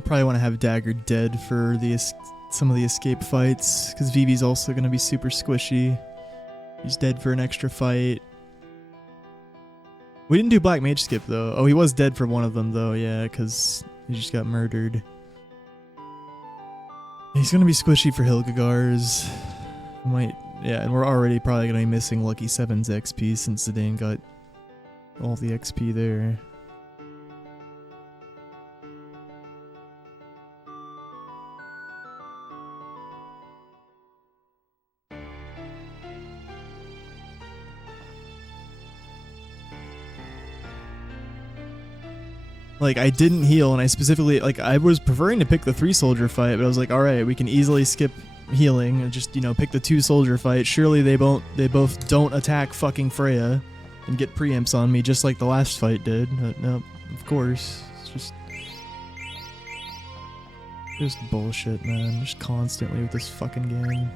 Probably want to have Dagger dead for the some of the escape fights, because Vivi's also going to be super squishy. He's dead for an extra fight. We didn't do Black Mage skip though. Oh, he was dead for one of them though, yeah, because he just got murdered. He's going to be squishy for Hilgagars. Yeah, and we're already probably going to be missing Lucky 7's XP since Zidane got all the XP there. Like, I didn't heal, and I specifically, like, I was preferring to pick the 3-soldier fight, but I was like, alright, we can easily skip healing and just, you know, pick the 2-soldier fight. Surely they both don't attack fucking Freya and get preempts on me just like the last fight did. But no, of course. It's just bullshit, man. Just constantly with this fucking game.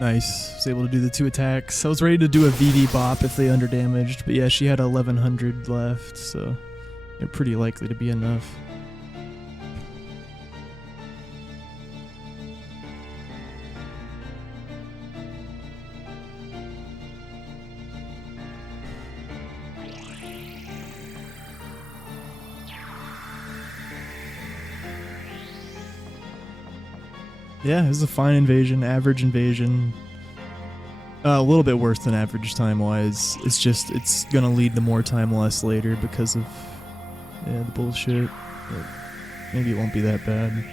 Nice. Was able to do the 2 attacks. I was ready to do a VD bop if they underdamaged, but yeah, she had 1100 left, so they're pretty likely to be enough. Yeah, it was a fine invasion, average invasion. A little bit worse than average time-wise. It's gonna lead to more time loss later because of the bullshit. But maybe it won't be that bad.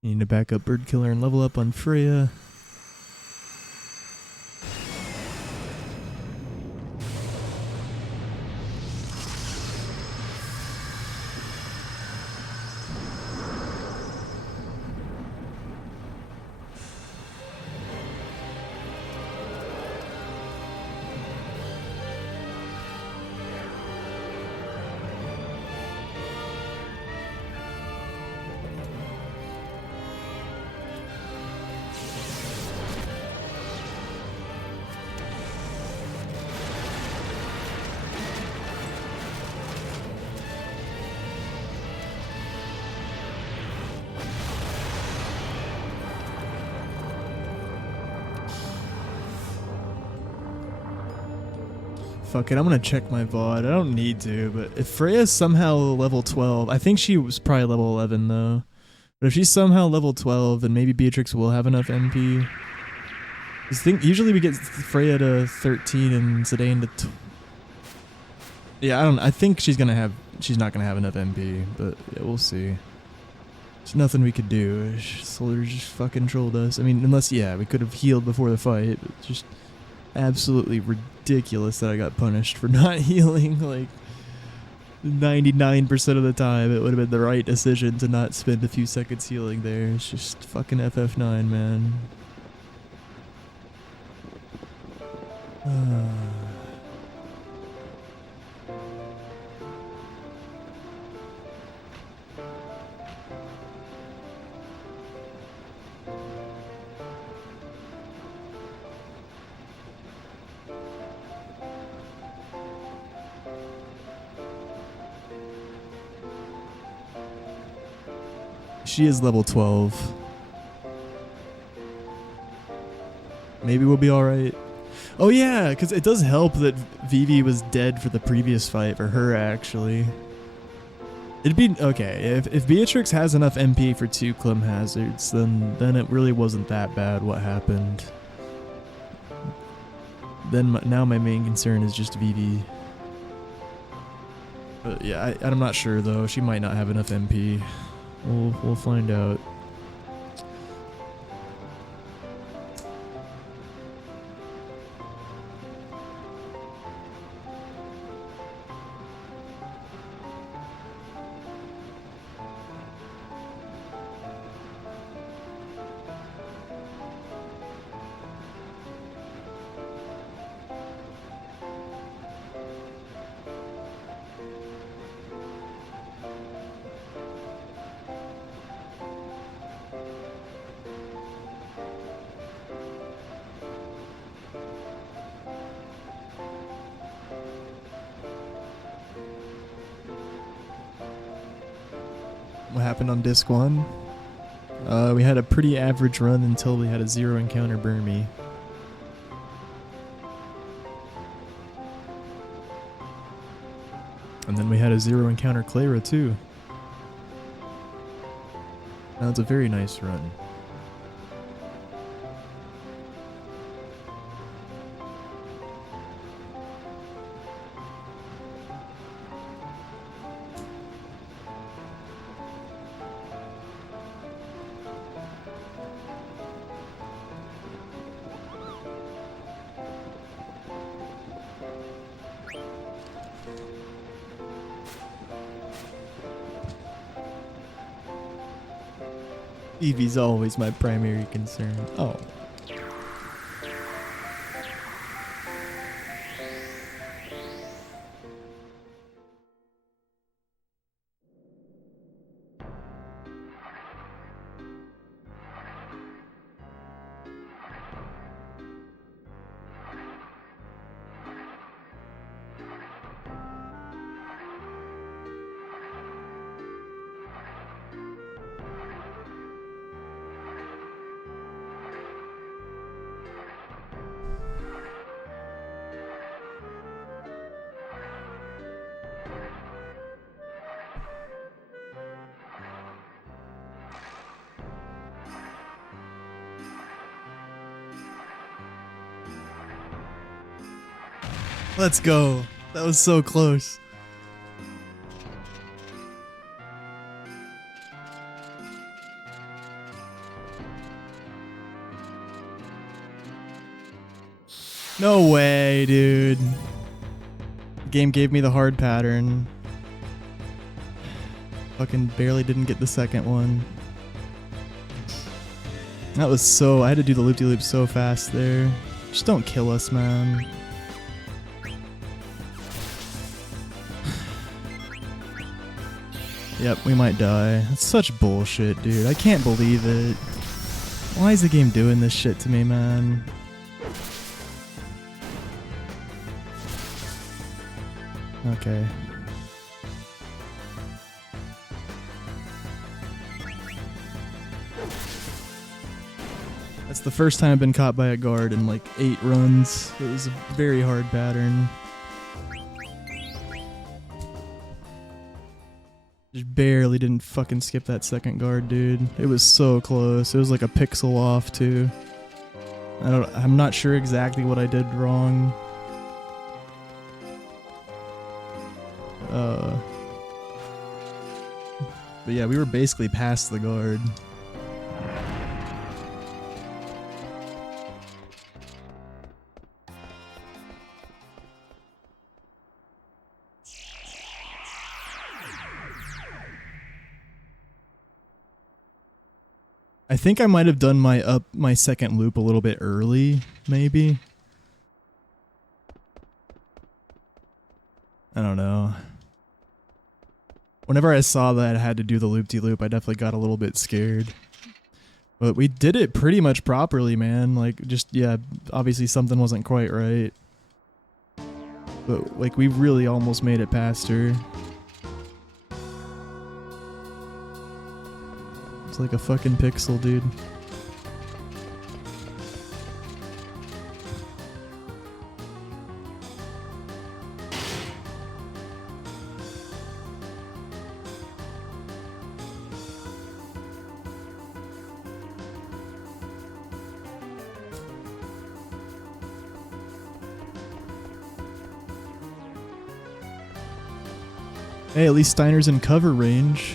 Need to back up Bird Killer and level up on Freya. Fuck it, I'm gonna check my VOD. I don't need to, but if Freya's somehow level 12, I think she was probably level 11 though. But if she's somehow level 12, then maybe Beatrix will have enough MP. Usually we get Freya to 13 and Zidane to I think she's not gonna have enough MP, but yeah, we'll see. There's nothing we could do. Soldier just fucking trolled us. I mean, unless, we could have healed before the fight. But just absolutely ridiculous that I got punished for not healing. Like, 99% of the time, it would have been the right decision to not spend a few seconds healing there. It's just fucking FF9, man. She is level 12. Maybe we'll be alright. Oh yeah, because it does help that Vivi was dead for the previous fight, for her actually. It'd be, okay, if Beatrix has enough MP for 2 Clem Hazards, then it really wasn't that bad what happened. Then now my main concern is just Vivi. But yeah, I'm not sure though, she might not have enough MP. We'll find out. What happened on disc 1? We had a pretty average run until we had a 0 encounter Burmy. And then we had a 0 encounter Clara too. Now it's a very nice run. Eevee's always my primary concern. Oh. Let's go. That was so close. No way, dude. The game gave me the hard pattern. Fucking barely didn't get the second one. That was so... I had to do the loop-de-loop so fast there. Just don't kill us, man. Yep, we might die. That's such bullshit, dude. I can't believe it. Why is the game doing this shit to me, man? Okay. That's the first time I've been caught by a guard in like 8 runs. It was a very hard pattern. Just barely didn't fucking skip that second guard, dude. It was so close. It was like a pixel off too. I'm not sure exactly what I did wrong. But yeah, we were basically past the guard. I think I might have done my second loop a little bit early, maybe. I don't know. Whenever I saw that I had to do the loop-de-loop, I definitely got a little bit scared. But we did it pretty much properly, man. Like, just, yeah, obviously something wasn't quite right. But, like, we really almost made it past her. It's like a fucking pixel, dude. Hey, at least Steiner's in cover range.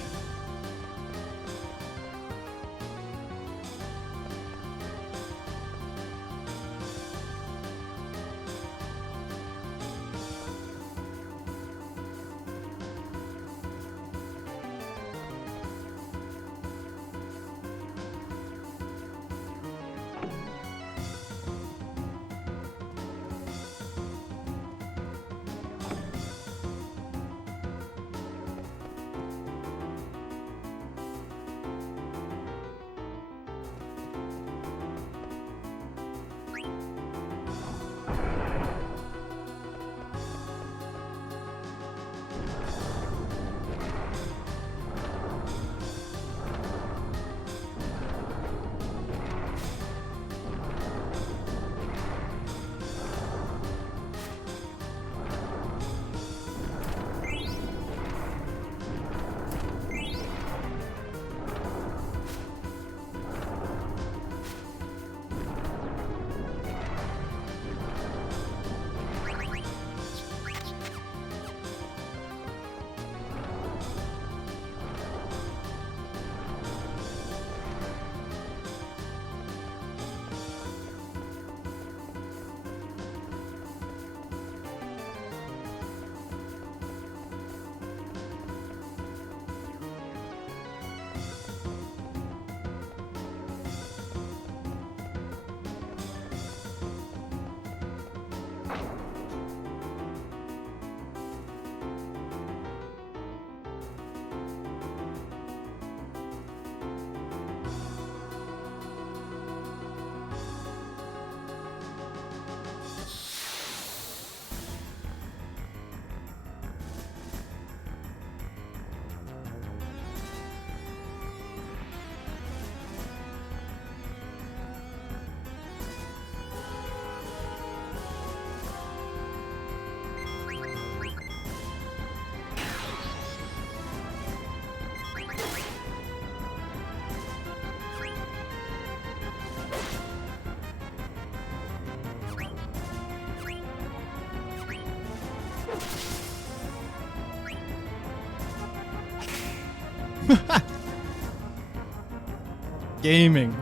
Gaming.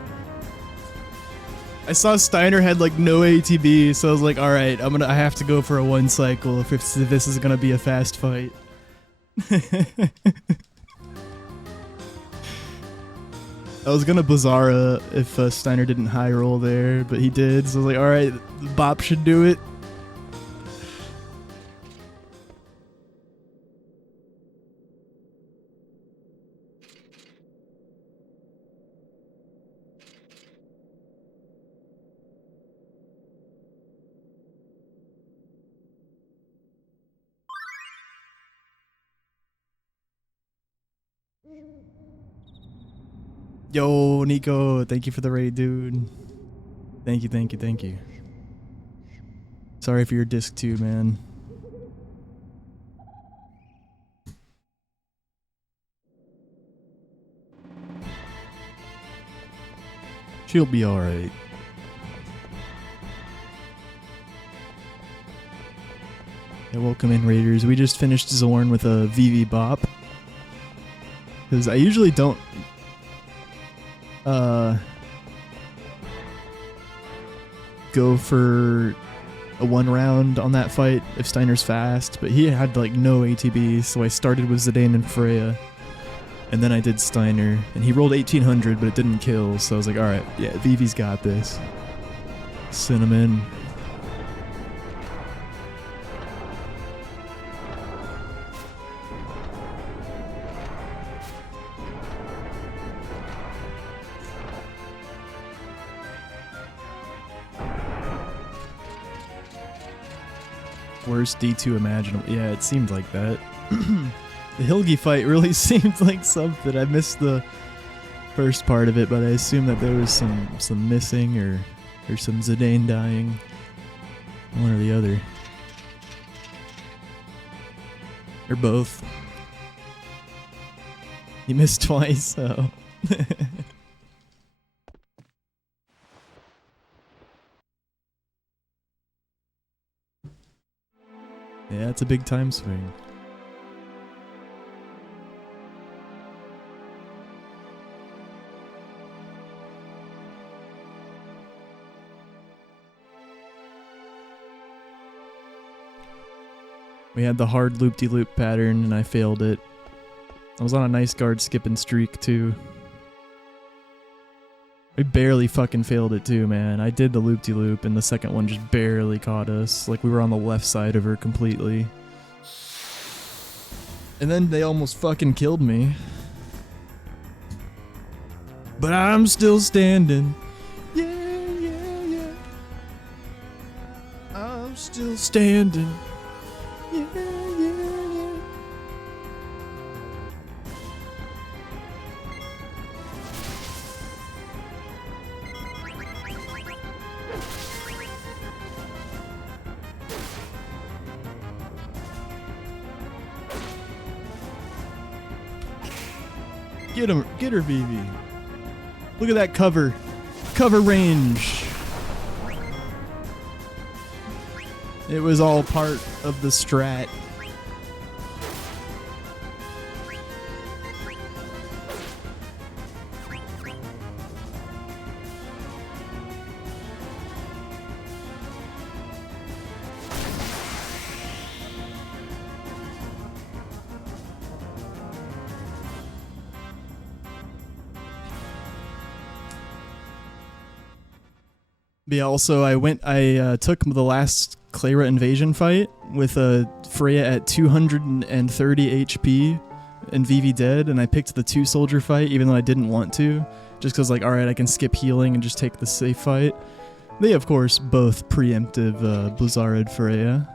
I saw Steiner had like no ATB, so I was like, all right, I have to go for a one cycle if this is gonna be a fast fight. I was gonna Bazzara if Steiner didn't high roll there, but he did, so I was like, all right, Bop should do it. Yo, Nico, thank you for the raid, dude. Thank you, thank you, thank you. Sorry for your disc too, man. She'll be alright. Yeah, welcome in, Raiders. We just finished Zorn with a VV Bop. Because I usually don't... go for a 1 round on that fight if Steiner's fast, but he had like no ATB, so I started with Zidane and Freya, and then I did Steiner, and he rolled 1800, but it didn't kill, so I was like, alright, yeah, Vivi's got this. Cinnamon. Worst D2 imaginable. Yeah, it seemed like that. The Hilgi fight really seemed like something. I missed the first part of it, but I assume that there was some missing or some Zidane dying. One or the other. Or both. You missed twice, so... Yeah, it's a big time swing. We had the hard loop-de-loop pattern and I failed it. I was on a nice guard skipping streak too. We barely fucking failed it too, man. I did the loop-de-loop and the second one just barely caught us. Like we were on the left side of her completely. And then they almost fucking killed me. But I'm still standing. Yeah, yeah, yeah. I'm still standing. Yeah, yeah, yeah. Get him, get her, Vivi. Look at that cover. Cover range. It was all part of the strat. But yeah, also I took the last Clara invasion fight with Freya at 230 HP and Vivi dead, and I picked the 2-soldier fight even though I didn't want to, just because like, alright, I can skip healing and just take the safe fight. They of course both preemptive Blizzard Freya,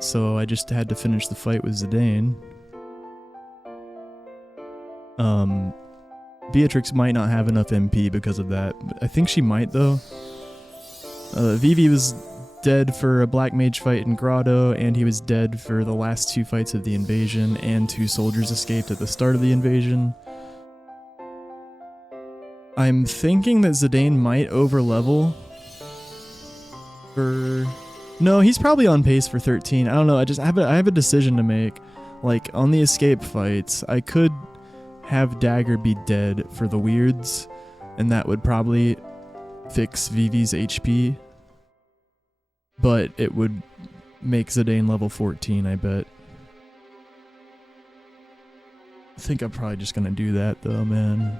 so I just had to finish the fight with Zidane. Beatrix might not have enough MP because of that, but I think she might though. Vivi was dead for a Black Mage fight in Grotto, and he was dead for the last 2 fights of the invasion, and 2 soldiers escaped at the start of the invasion. I'm thinking that Zidane might overlevel for... No, he's probably on pace for 13. I don't know, I have a decision to make. Like, on the escape fights, I could have Dagger be dead for the weirds, and that would probably fix Vivi's HP, but it would make Zidane level 14, I bet. I think I'm probably just gonna do that though, man.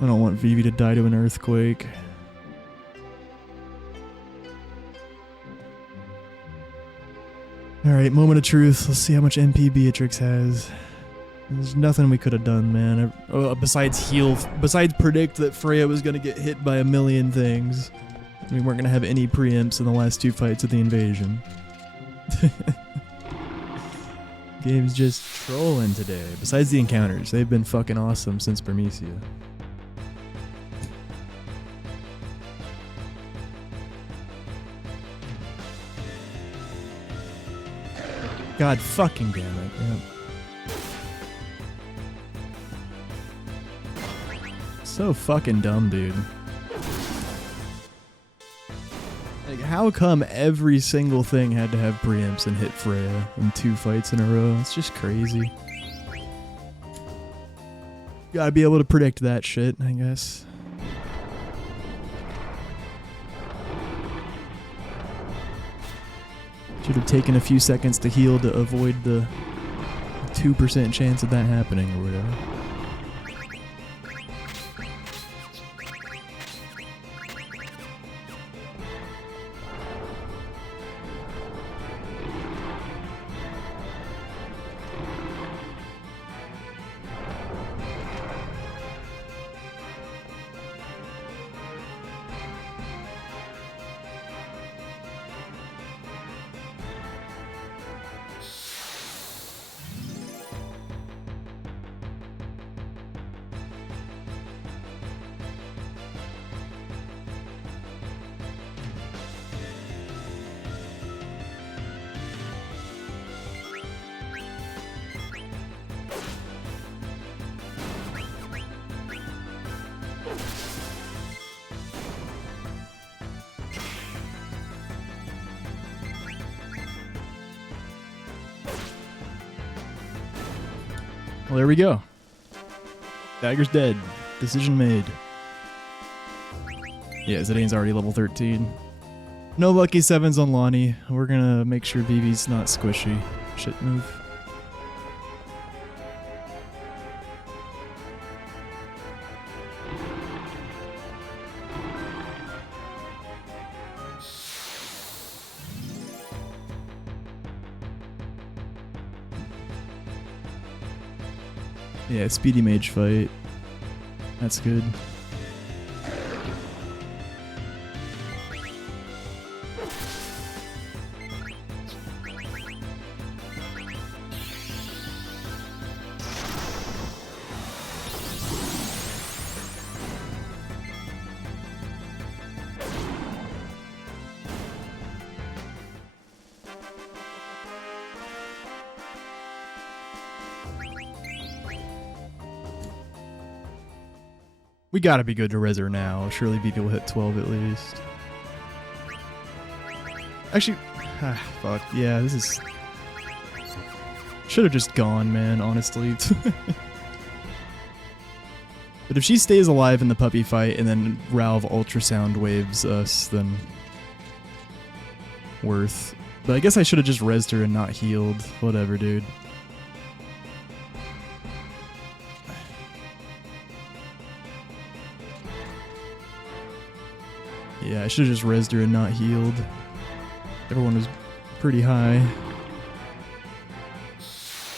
I don't want Vivi to die to an earthquake. Alright, moment of truth. Let's see how much MP Beatrix has. There's nothing we could have done, man. Besides heal, besides predict that Freya was going to get hit by a million things. We weren't going to have any preempts in the last 2 fights of the invasion. Game's just trolling today. Besides the encounters, they've been fucking awesome since Bermesia. God fucking damn it. Yeah. So fucking dumb, dude. Like, how come every single thing had to have preamps and hit Freya in 2 fights in a row? It's just crazy. Gotta be able to predict that shit, I guess. Should have taken a few seconds to heal to avoid the 2% chance of that happening or whatever. Well, there we go. Dagger's dead. Decision made. Yeah, Zidane's already level 13. No lucky 7s on Lonnie. We're gonna make sure Vivi's not squishy. Shit move. Yeah, speedy mage fight. That's good. We gotta be good to res her now. Surely Vivi will hit 12 at least. Actually, fuck. Yeah, this is... Should have just gone, man, honestly. But if she stays alive in the puppy fight and then Ralph ultrasound waves us, then... worth. But I guess I should have just resed her and not healed. Whatever, dude. Yeah, I should have just rezzed her and not healed. Everyone was pretty high.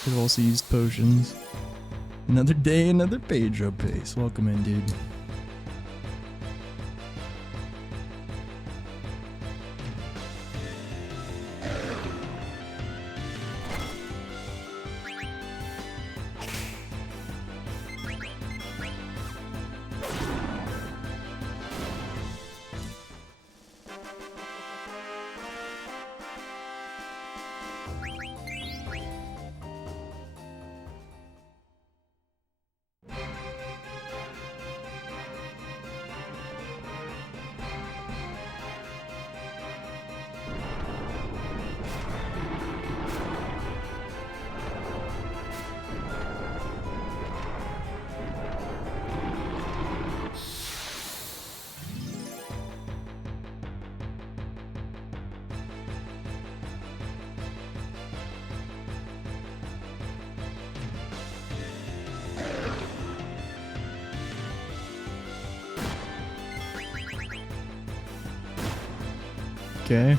Could have also used potions. Another day, another page up pace. Welcome in, dude. Okay.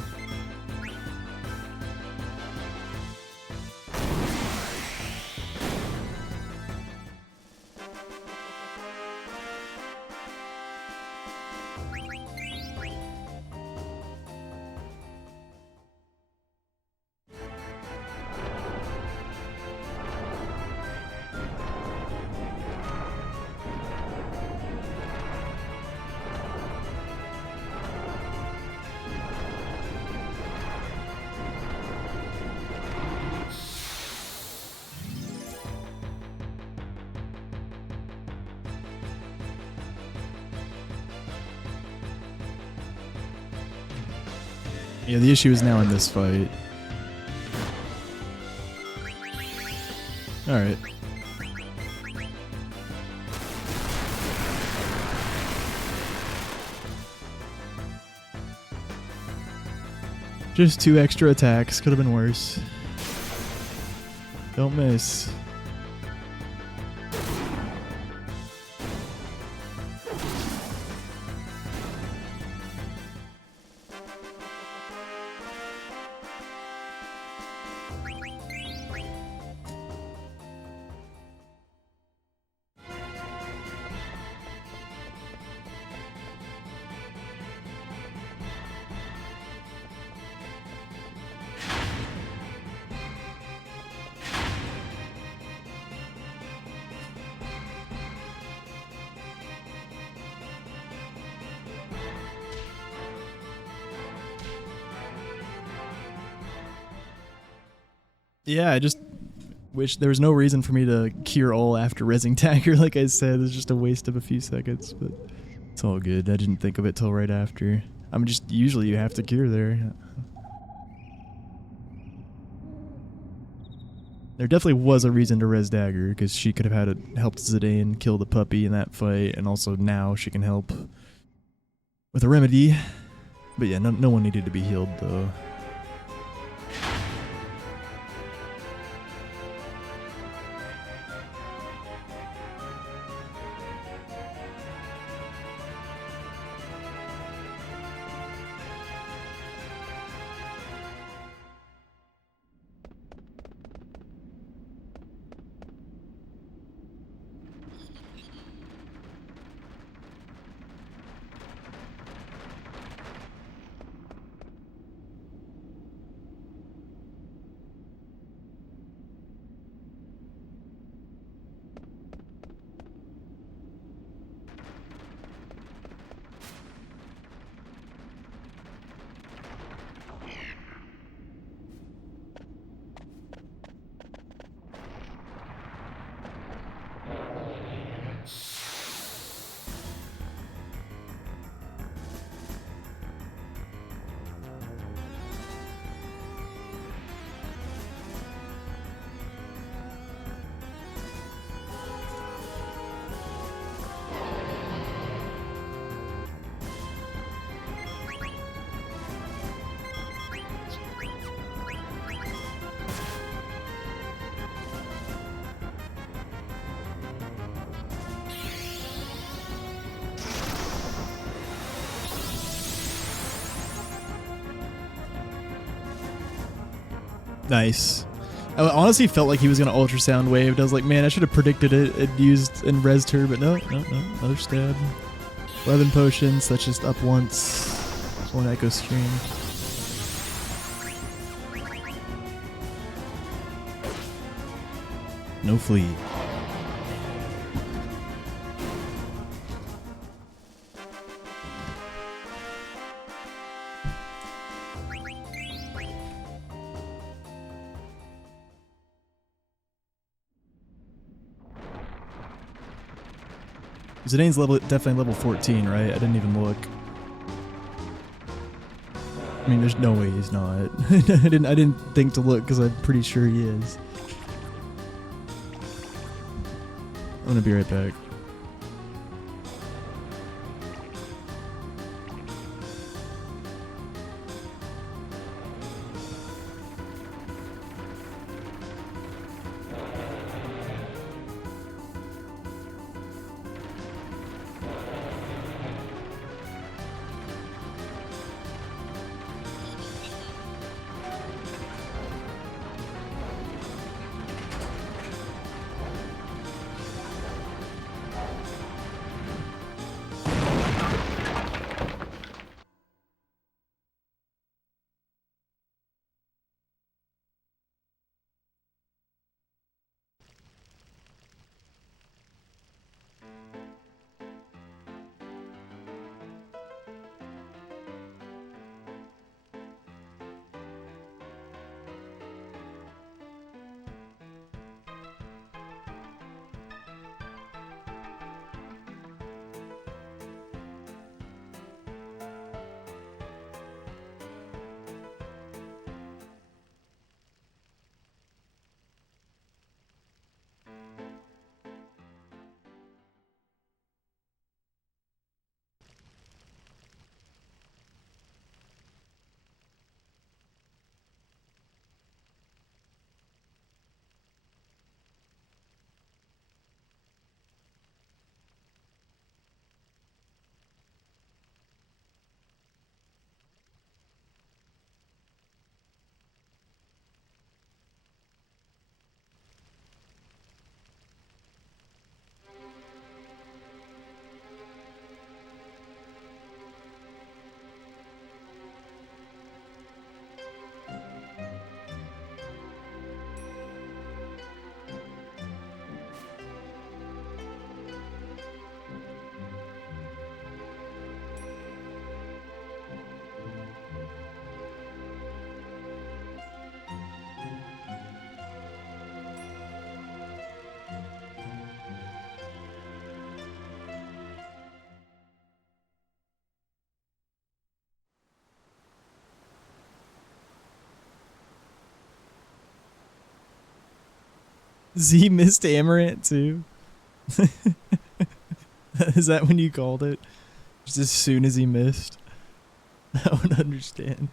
Yeah, the issue is now in this fight. Alright. Just 2 extra attacks. Could have been worse. Don't miss. Yeah, I just wish there was no reason for me to cure all after rezzing Dagger, like I said. It was just a waste of a few seconds, but it's all good. I didn't think of it till right after. I'm just, usually you have to cure there. There definitely was a reason to res Dagger, because she could have had it helped Zidane kill the puppy in that fight, and also now she can help with a remedy. But yeah, no one needed to be healed though. Nice. I honestly felt like he was going to ultrasound wave. I was like, man, I should have predicted it and used and rezzed her, but no, another stab. 11 potions, that's just up once. One echo stream. No fleet. Zidane's definitely level 14, right? I didn't even look. I mean, there's no way he's not. I didn't think to look because I'm pretty sure he is. I'm gonna be right back. Z missed Amaranth too. Is that when you called it? Just as soon as he missed? I would understand.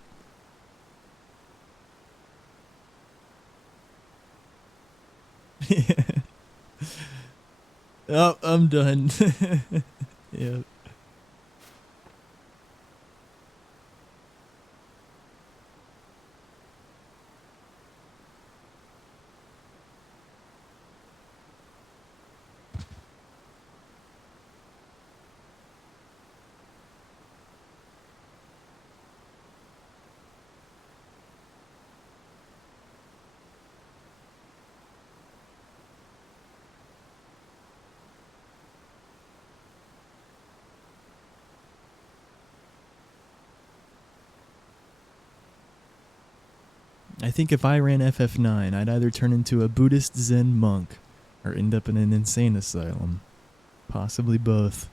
Yeah. Oh, I'm done. Yep. I think if I ran FF9, I'd either turn into a Buddhist Zen monk or end up in an insane asylum. Possibly both.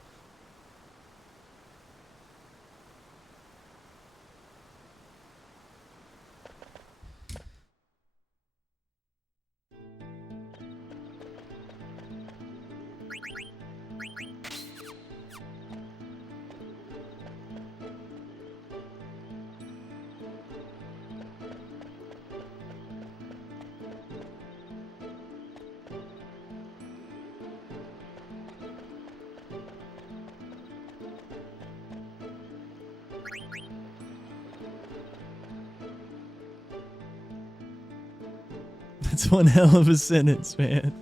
That's one hell of a sentence, man.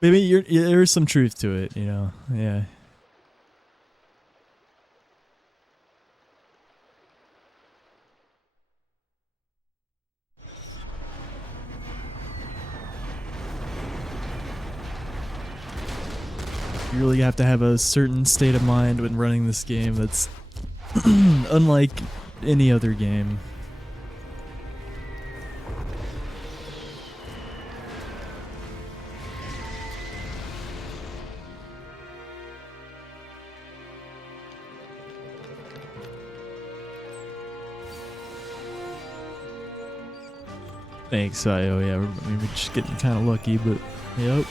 Maybe there's some truth to it, you know? Yeah. You really have to have a certain state of mind when running this game that's unlike any other game. Thanks, IO. Yeah, we're just getting kind of lucky, but yep.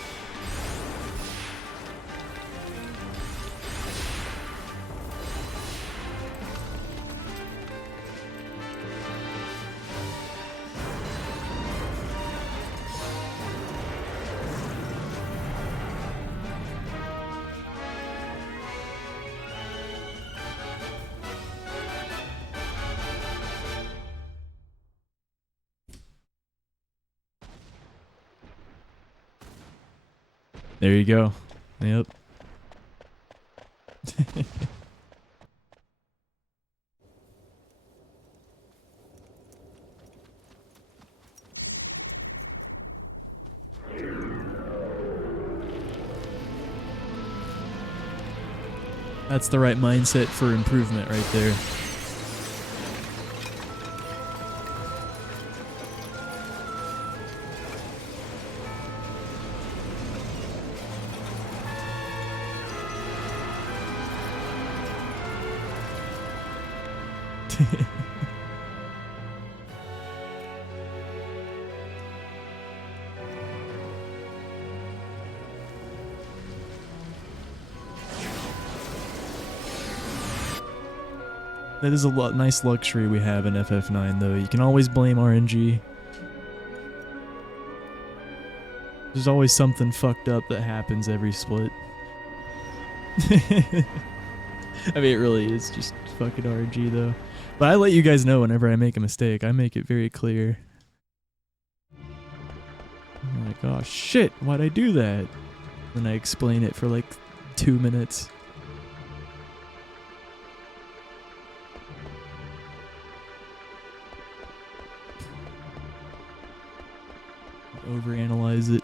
There you go. Yep. That's the right mindset for improvement right there. That is a nice luxury we have in FF9, though. You can always blame RNG. There's always something fucked up that happens every split. I mean, it really is just fucking RNG, though. But I let you guys know whenever I make a mistake. I make it very clear. I'm like, oh shit, why'd I do that? Then I explain it for like 2 minutes. Overanalyze it.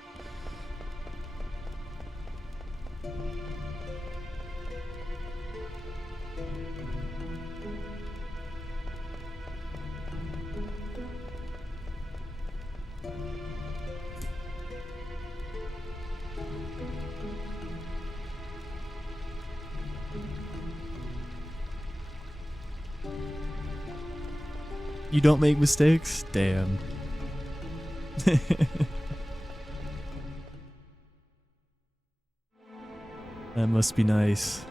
You don't make mistakes? Damn. That must be nice.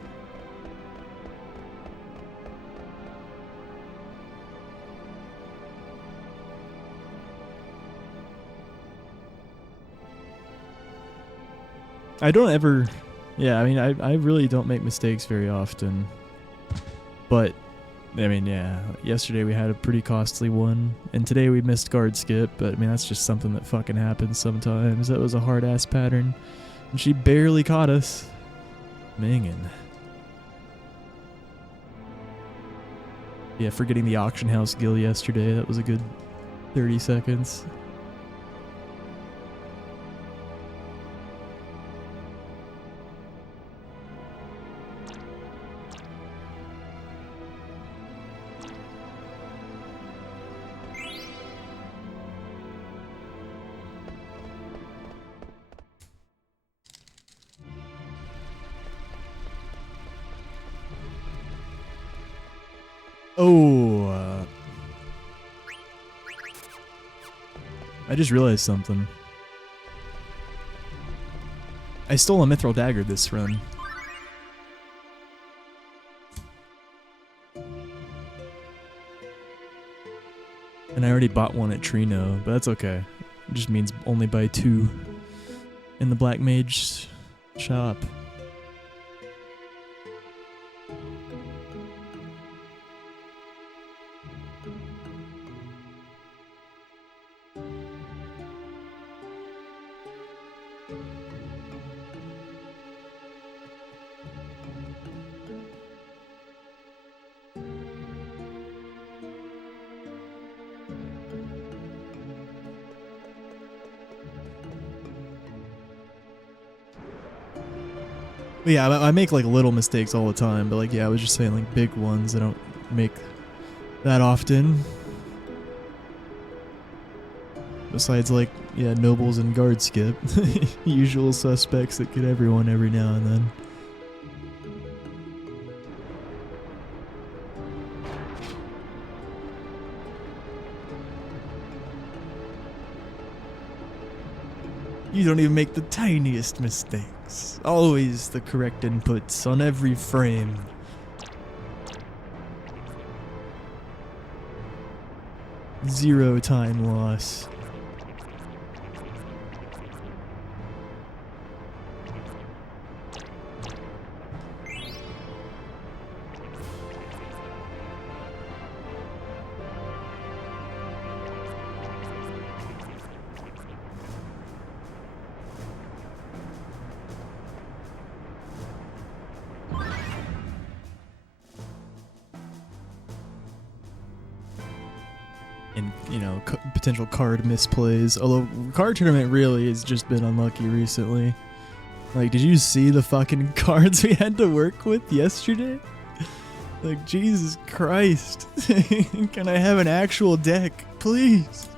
I don't ever... Yeah, I mean, I really don't make mistakes very often. But, I mean, yeah, yesterday we had a pretty costly one, and today we missed guard skip, but I mean, that's just something that fucking happens sometimes. That was a hard-ass pattern, and she barely caught us. Mingin'. Yeah, forgetting the auction house gill yesterday, that was a good 30 seconds. Oh, I just realized something. I stole a mithril dagger this run. And I already bought one at Trino, but that's okay. It just means only buy 2 in the Black Mage shop. But yeah, I make like little mistakes all the time, but like, yeah, I was just saying like big ones I don't make that often. Besides like, yeah, nobles and guard skip. Usual suspects that get everyone every now and then. You don't even make the tiniest mistakes. Always the correct inputs on every frame. Zero time loss. And, you know, potential card misplays. Although, card tournament really has just been unlucky recently. Like, did you see the fucking cards we had to work with yesterday? Like, Jesus Christ. Can I have an actual deck, please?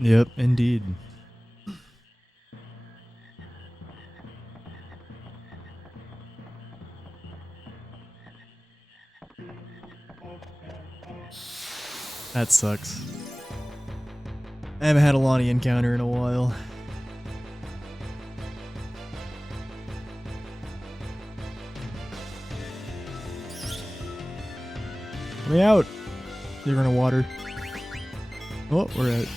Yep, indeed. That sucks. I haven't had a Lonnie encounter in a while. Let me out! You're gonna water. Oh, we're out.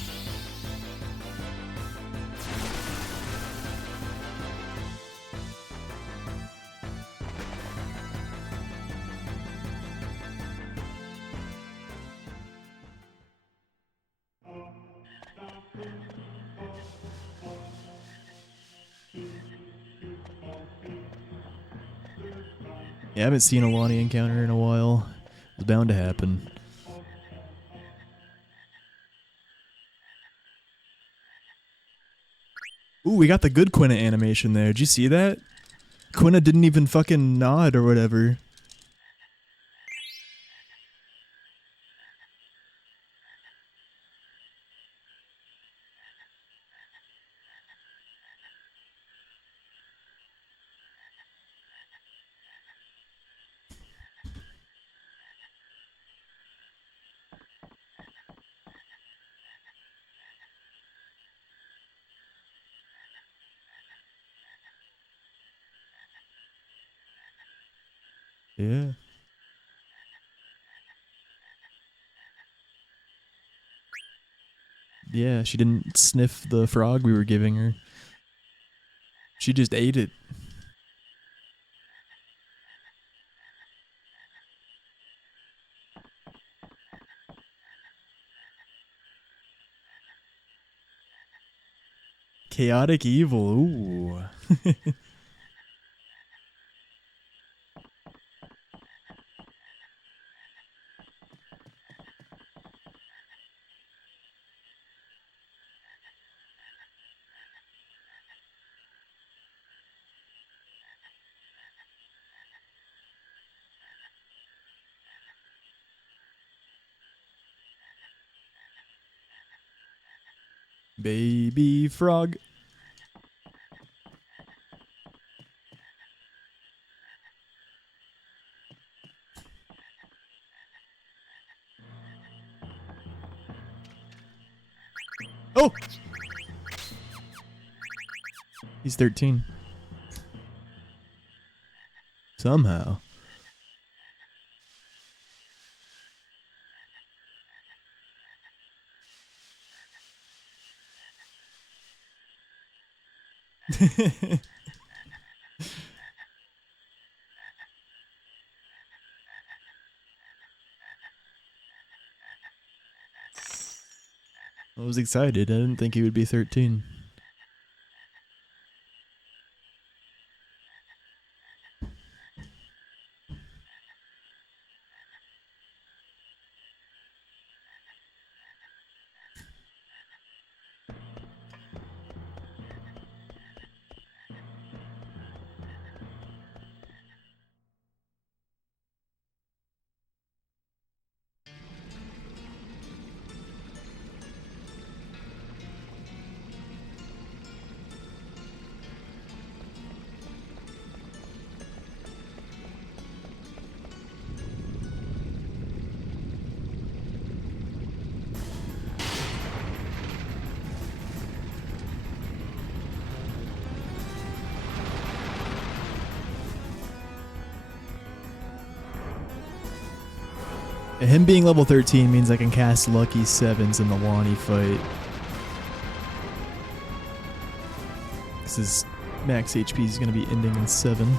Yeah, I haven't seen a Lonnie encounter in a while. It's bound to happen. Ooh, we got the good Quina animation there. Did you see that? Quina didn't even fucking nod or whatever. Yeah. Yeah, she didn't sniff the frog we were giving her. She just ate it. Chaotic evil. Ooh. Baby frog. Oh! He's 13. Somehow. I was excited. I didn't think he would be 13. Him being level 13 means I can cast Lucky 7s in the Lonnie fight. Because his max HP is going to be ending in 7.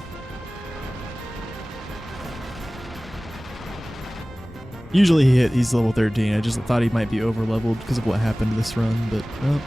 Usually he's level 13. I just thought he might be over leveled because of what happened this run, but well.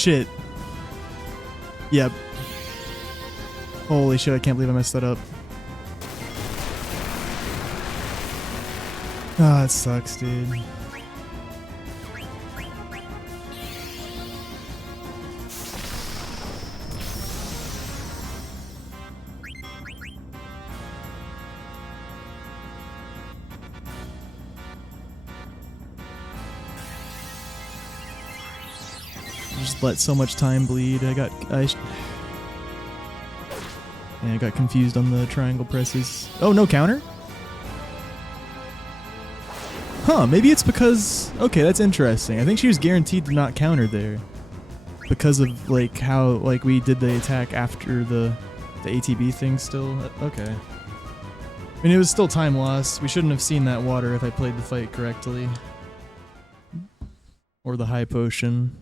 shit. Yep. Holy shit, I can't believe I messed that up. Ah, it sucks, dude. Just let so much time bleed. I got confused on the triangle presses. Oh, no counter? Huh, maybe it's because... Okay, that's interesting. I think she was guaranteed to not counter there. Because of, like, how, like, we did the attack after the ATB thing still. Okay. I mean, it was still time lost. We shouldn't have seen that water if I played the fight correctly. Or the high potion.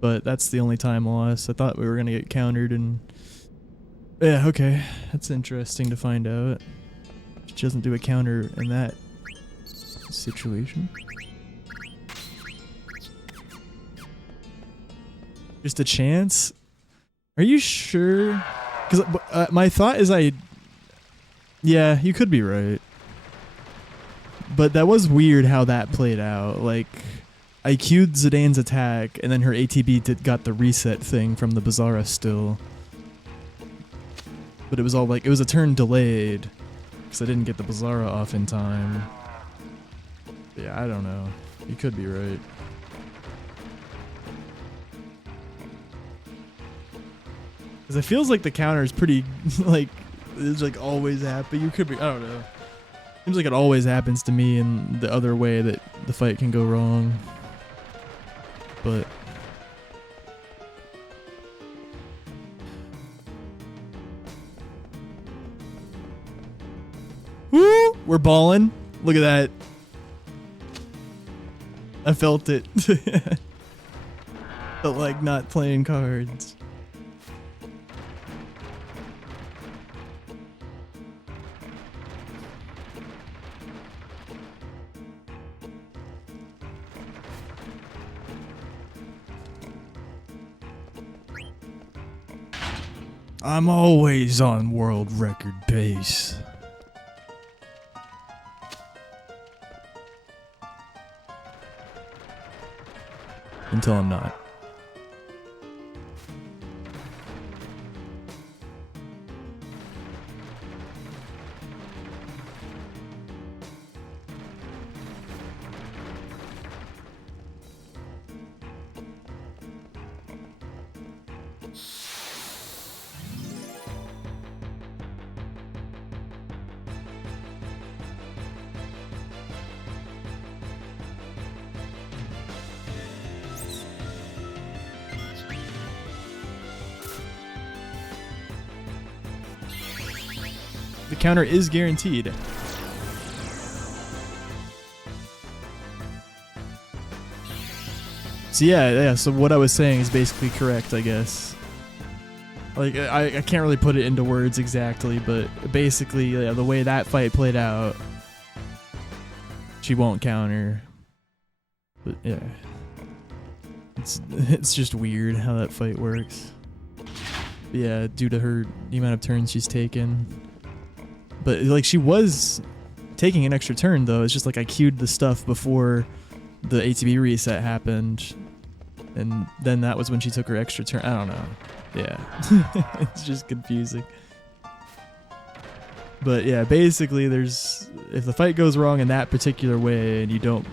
But that's the only time loss. I thought we were gonna get countered and... Yeah, okay. That's interesting to find out. She doesn't do a counter in that situation. Just a chance? Are you sure? Because my thought is yeah, you could be right. But that was weird how that played out. Like, I queued Zidane's attack, and then her ATB got the reset thing from the Bizarra still. But it was all like, it was a turn delayed, because I didn't get the Bizarra off in time. But yeah, I don't know. You could be right. Because it feels like the counter is pretty, like, it's like always happen. You could be, I don't know. Seems like it always happens to me in the other way that the fight can go wrong. But... Woo! We're balling. Look at that. I felt it. Felt like not playing cards. I'm always on world record pace. Until I'm not. The counter is guaranteed. So yeah, so what I was saying is basically correct, I guess. Like, I can't really put it into words exactly, but basically, yeah, the way that fight played out, she won't counter. But yeah. It's just weird how that fight works. But yeah, due to the amount of turns she's taken. But like, she was taking an extra turn though. It's just like I queued the stuff before the ATB reset happened, and then that was when she took her extra turn. I don't know. Yeah, it's just confusing. But yeah, basically, if the fight goes wrong in that particular way and you don't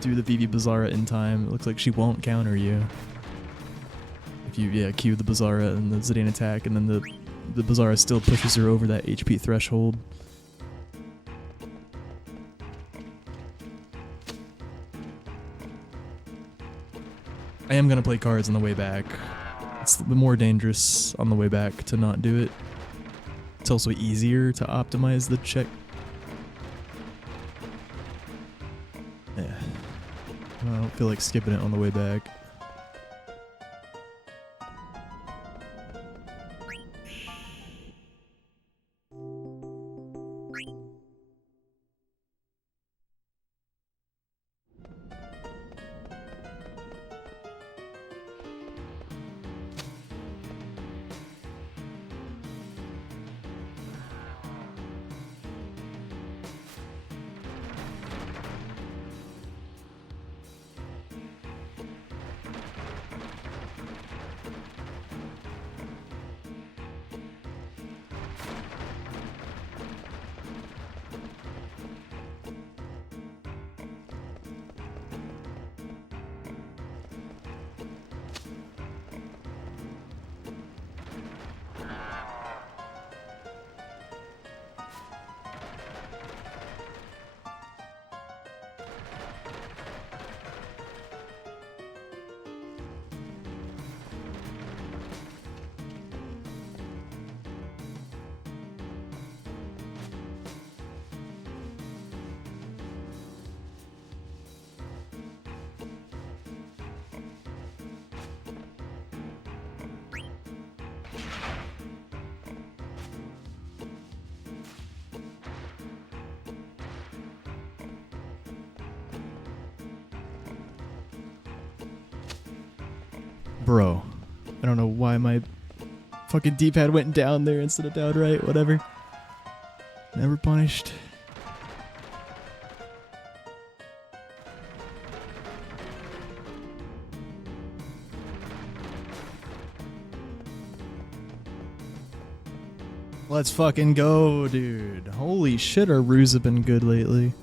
do the VV Bizarra in time, it looks like she won't counter you. If you queue the Bizarra and the Zidane attack, and then the Bizarra still pushes her over that HP threshold. I am gonna play cards on the way back. It's the more dangerous on the way back to not do it. It's also easier to optimize the check. Yeah. I don't feel like skipping it on the way back. Bro. I don't know why my fucking D-pad went down there instead of down right. Whatever. Never punished. Let's fucking go, dude. Holy shit, our roos have been good lately.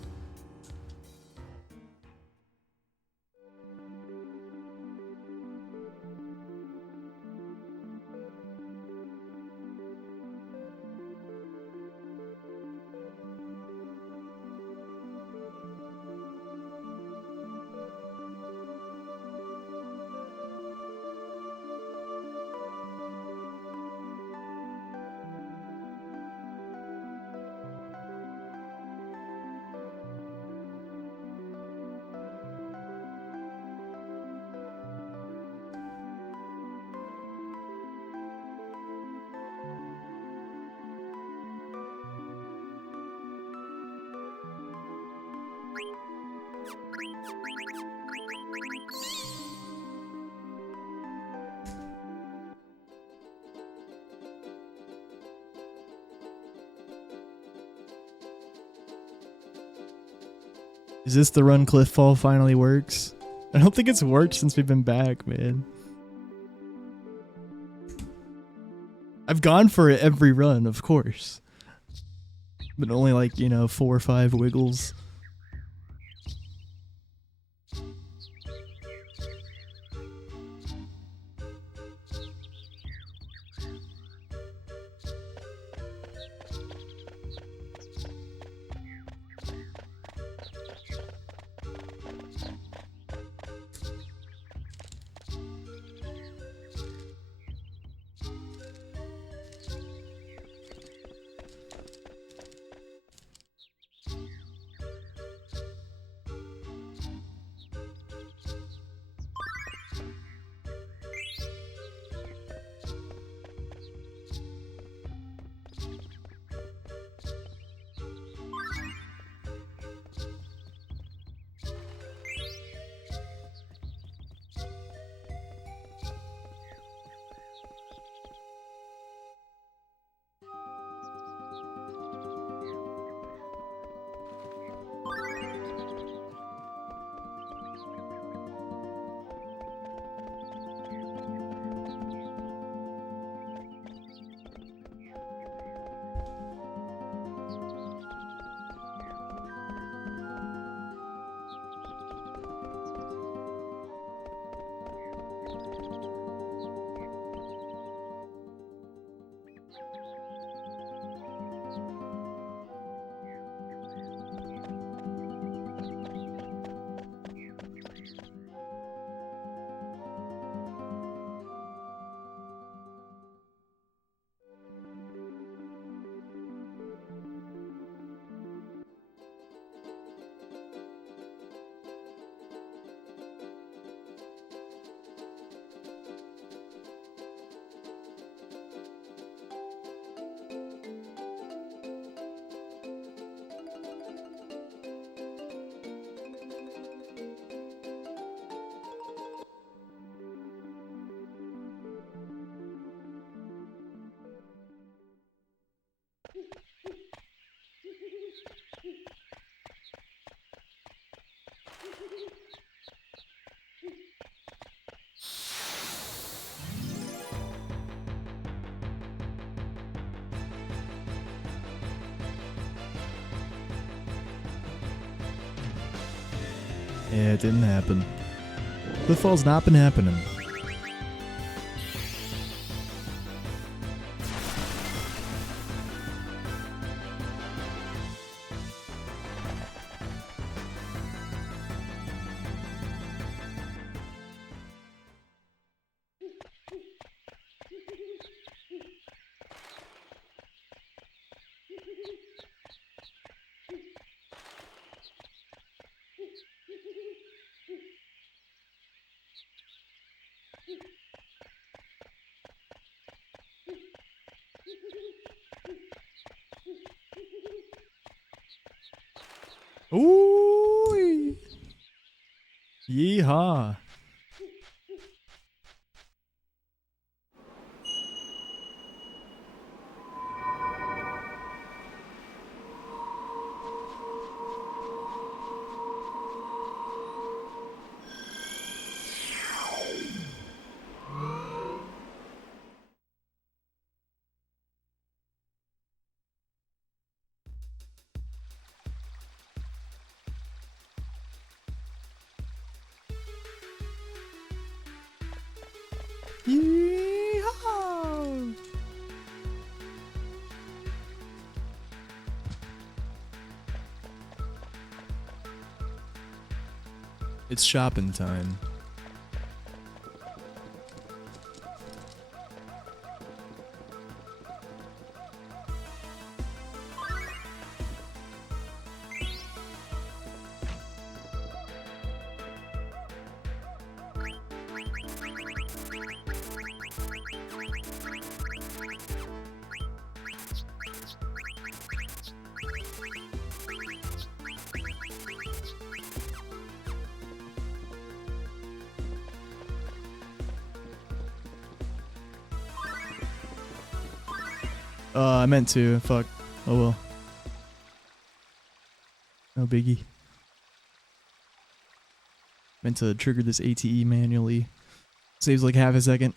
Is this the run cliff fall finally works? I don't think it's worked since we've been back, man. I've gone for it every run, of course. But only like, you know, 4 or 5 wiggles. Yeah, it didn't happen. Cliff fall's not been happening. Ooh. Yeehaw. Yeehaw! It's shopping time. I meant to. Fuck. Oh well. No biggie. Meant to trigger this ATE manually. Saves like half a second.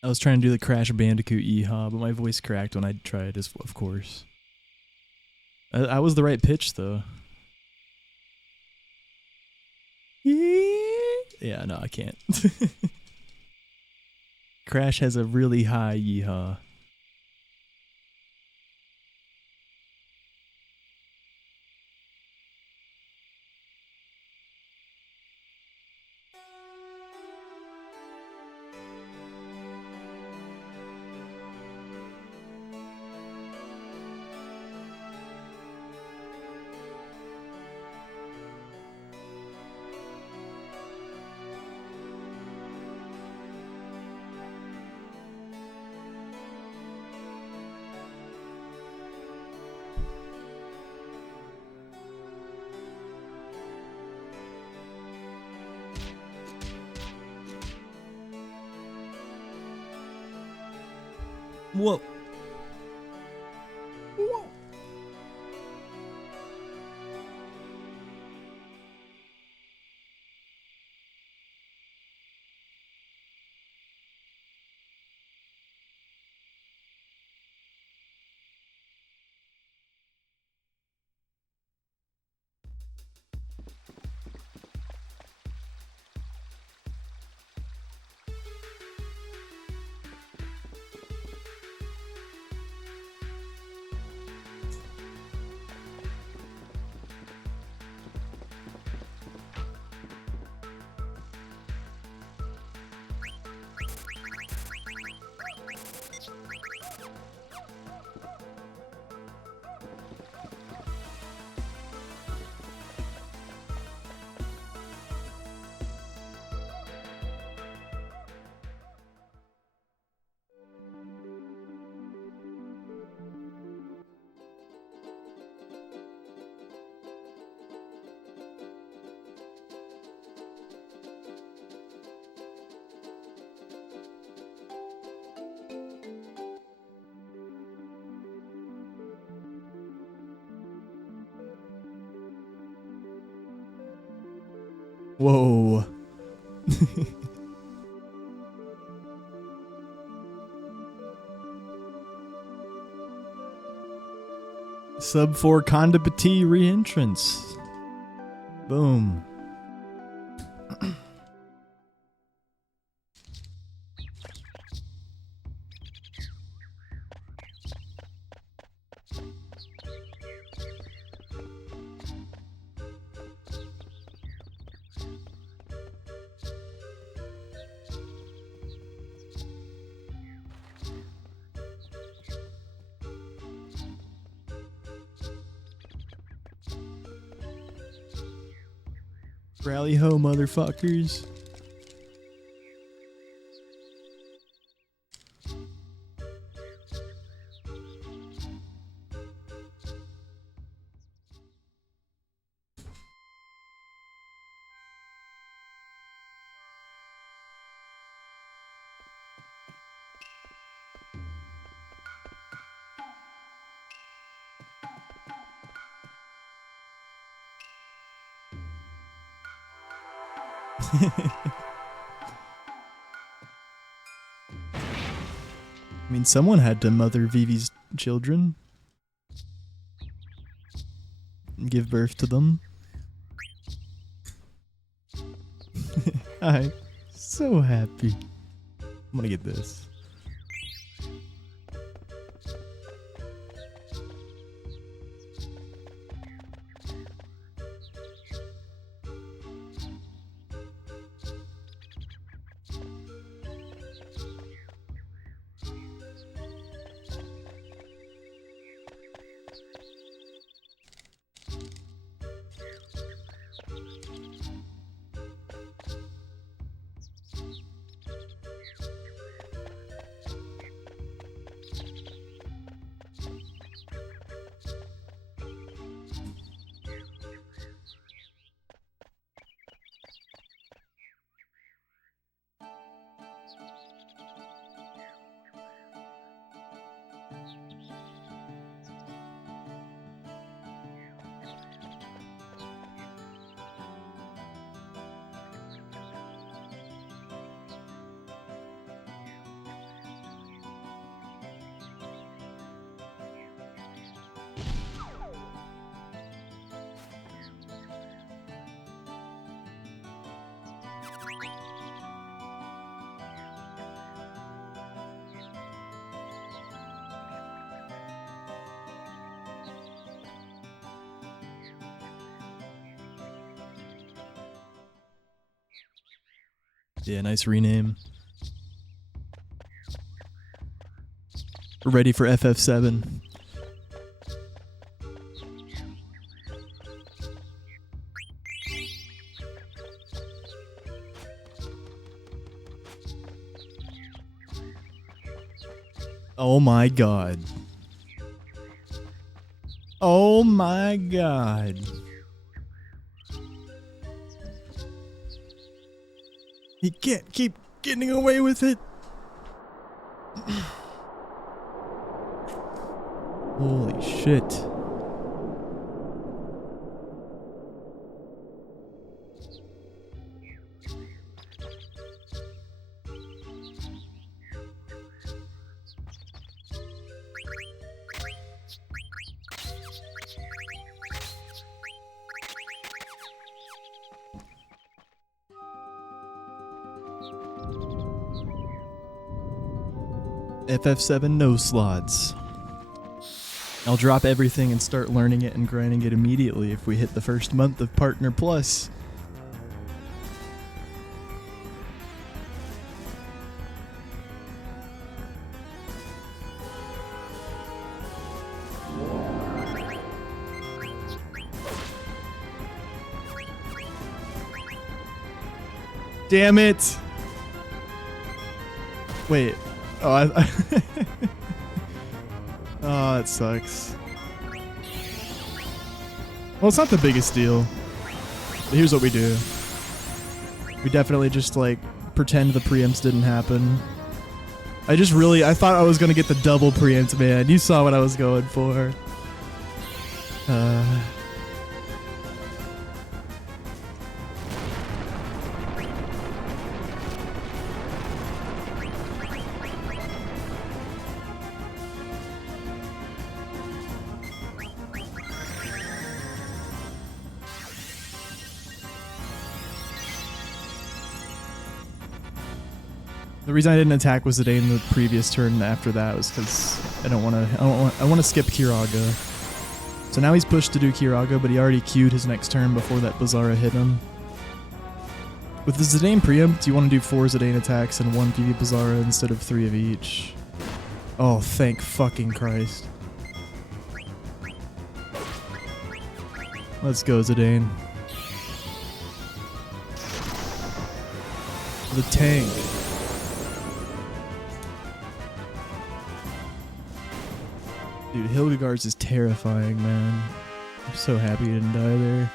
I was trying to do the Crash Bandicoot yeehaw, but my voice cracked when I tried, of course. I was the right pitch, though. Yeah, no, I can't. Crash has a really high yeehaw. Whoa. Whoa. Whoa. Sub 4 Condibity re-entrance. Boom. Rally ho, motherfuckers. I mean, someone had to mother Vivi's children. And give birth to them. I'm so happy. I'm gonna get this. Yeah, nice rename. We're ready for FF7. Oh my god. Oh my god. He can't keep getting away with it. Holy shit. FF7 no slots. I'll drop everything and start learning it and grinding it immediately if we hit the first month of Partner Plus. Damn it! Wait. Oh, oh, that sucks. Well, it's not the biggest deal. But here's what we do. We definitely just, like, pretend the preempts didn't happen. I thought I was gonna get the double preempt, man. You saw what I was going for. The reason I didn't attack was Zidane the previous turn after that was because I want to skip Kiraga. So now he's pushed to do Kiraga, but he already queued his next turn before that Bizarra hit him. With the Zidane preempt, you want to do 4 Zidane attacks and 1 PV Bizarra instead of 3 of each. Oh, thank fucking Christ. Let's go, Zidane. The tank. Dude, Hildegard's is terrifying, man. I'm so happy he didn't die there.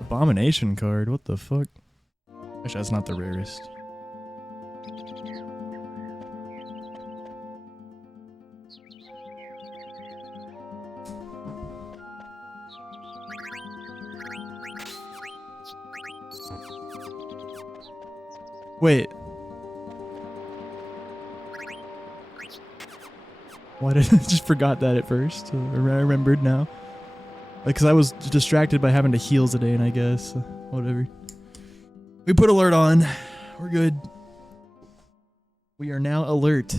Abomination card, what the fuck? Actually, that's not the rarest. Wait. Why did I just forgot that at first? I remembered now. Because I was distracted by having to heal today, and I guess. Whatever. We put alert on. We're good. We are now alert.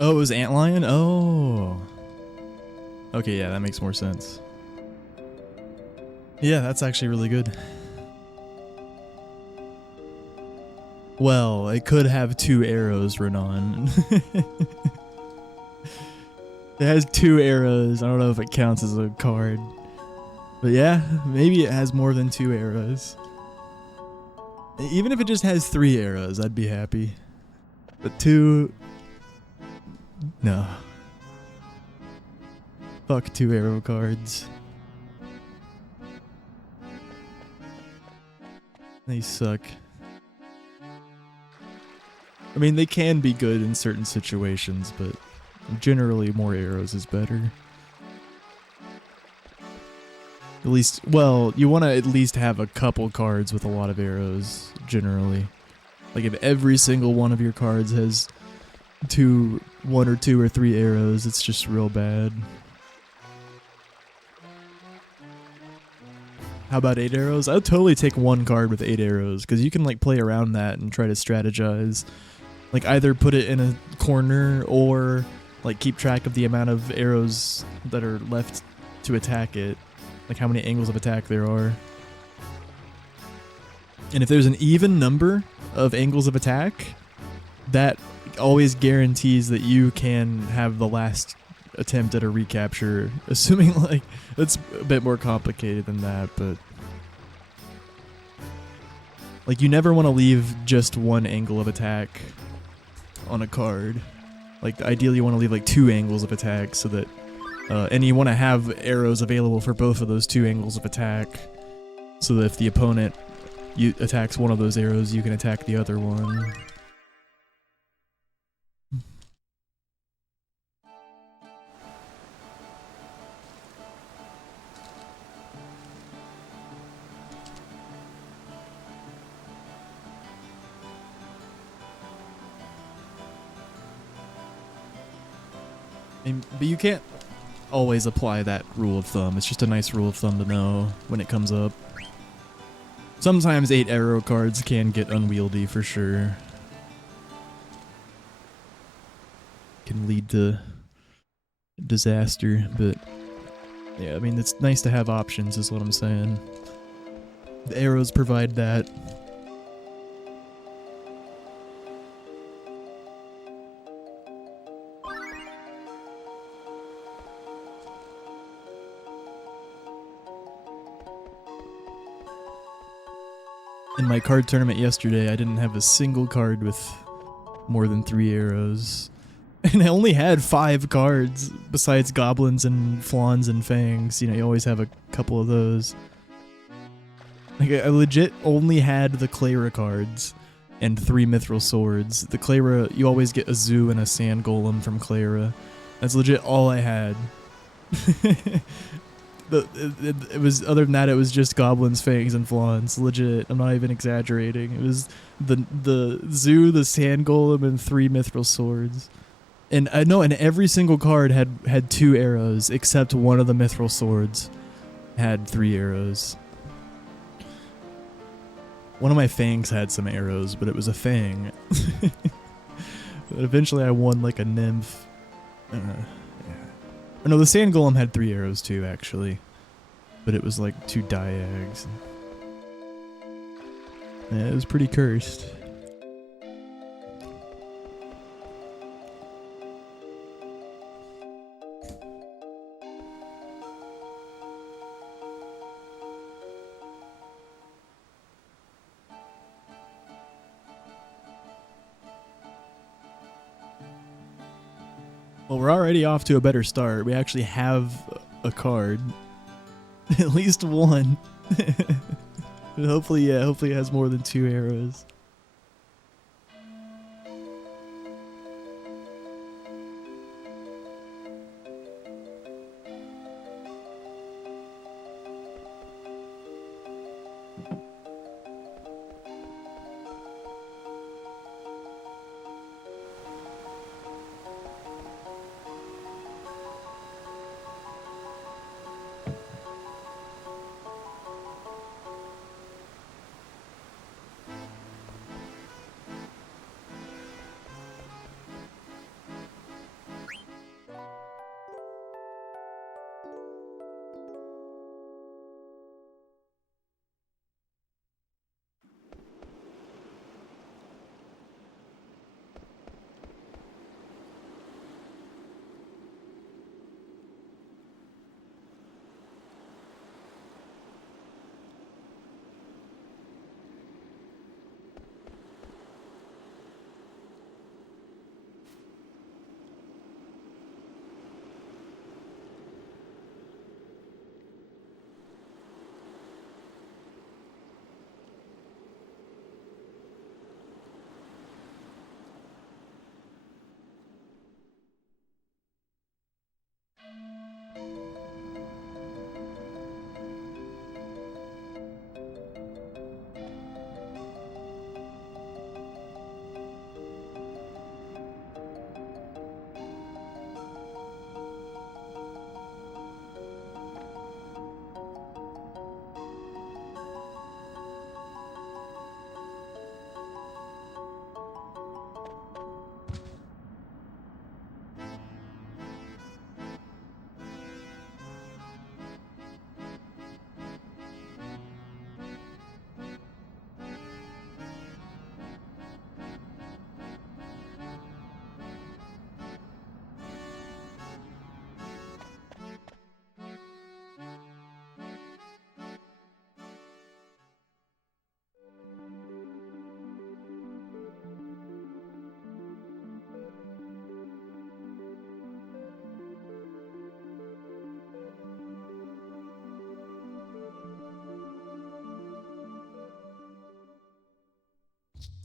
Oh, it was Antlion? Oh. Okay, yeah, that makes more sense. Yeah, that's actually really good. Well, it could have 2 arrows, Renan. It has 2 arrows. I don't know if it counts as a card. But yeah, maybe it has more than 2 arrows. Even if it just has 3 arrows, I'd be happy. But 2... No. Fuck 2 arrow cards. They suck. I mean, they can be good in certain situations, but generally more arrows is better. At least, well, you want to at least have a couple cards with a lot of arrows, generally. Like if every single one of your cards has 1 or 2 or 3 arrows, it's just real bad. How about 8 arrows? I would totally take 1 card with 8 arrows, because you can like play around that and try to strategize. Like either put it in a corner or like keep track of the amount of arrows that are left to attack it. Like how many angles of attack there are. And if there's an even number of angles of attack, that always guarantees that you can have the last attempt at a recapture, assuming like it's a bit more complicated than that, but like you never want to leave just 1 angle of attack on a card. Like ideally you want to leave like 2 angles of attack so that and you want to have arrows available for both of those 2 angles of attack so that if the opponent attacks one of those arrows, you can attack the other one. But you can't always apply that rule of thumb. It's just a nice rule of thumb to know when it comes up. Sometimes 8 arrow cards can get unwieldy for sure. Can lead to disaster, but yeah, I mean, it's nice to have options is what I'm saying. The arrows provide that. In my card tournament yesterday, I didn't have a single card with more than 3 arrows. And I only had 5 cards, besides goblins and flawns and fangs. You know, you always have a couple of those. Like, I legit only had the Clara cards and 3 mithril swords. The Clara, you always get a zoo and a sand golem from Clara. That's legit all I had. It was, other than that, it was just goblins, fangs, and flawns. Legit, I'm not even exaggerating. It was the zoo, the sand golem, and 3 mithril swords. And I know, and every single card had 2 arrows, except one of the mithril swords had 3 arrows. One of my fangs had some arrows, but it was a fang. But eventually I won like a nymph. Or no, the sand golem had 3 arrows too, actually. But it was like 2 diags. Yeah, it was pretty cursed. Well, we're already off to a better start. We actually have a card. At least one. Hopefully, yeah, hopefully it has more than 2 arrows.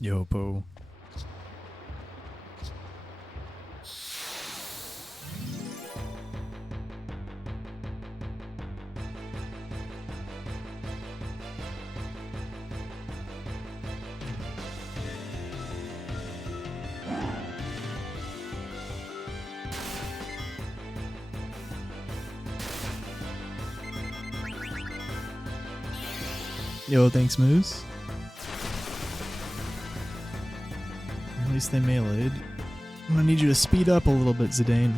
Yopo. Yo, thanks, Moose. At least they meleeed. I'm gonna need you to speed up a little bit, Zidane.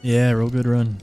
Yeah, real good run.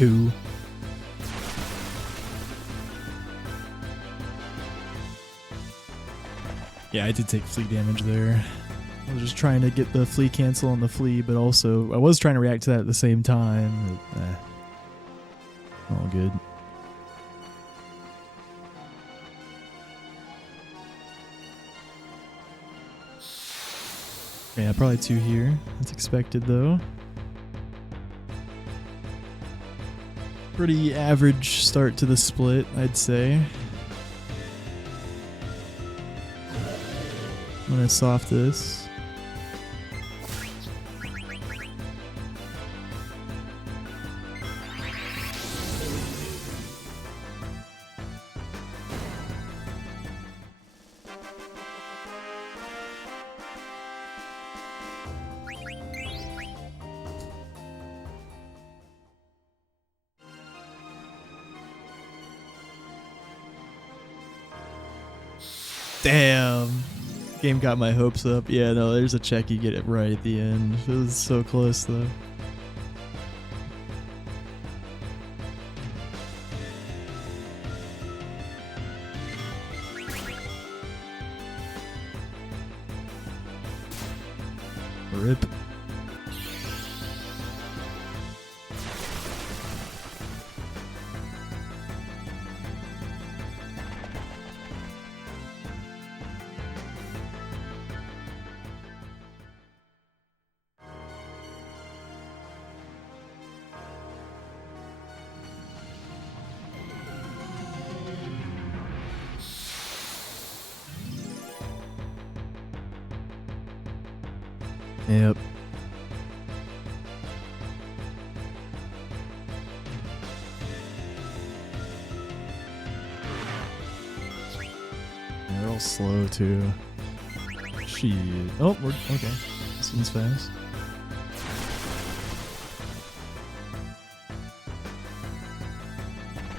2. Yeah, I did take flea damage there. I was just trying to get the flea cancel on the flea, but also I was trying to react to that at the same time. But, all good. Yeah, probably 2 here. That's expected though. Pretty average start to the split, I'd say. I'm gonna soft this. Damn. Game got my hopes up. Yeah, no, there's a check. You get it right at the end. It was so close, though. Rip. Yep. Yeah, they're all slow too. Shit. Oh, we're okay. This one's fast.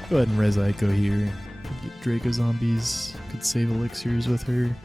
Go ahead and res Ico here. Get Draco zombies. Could save elixirs with her.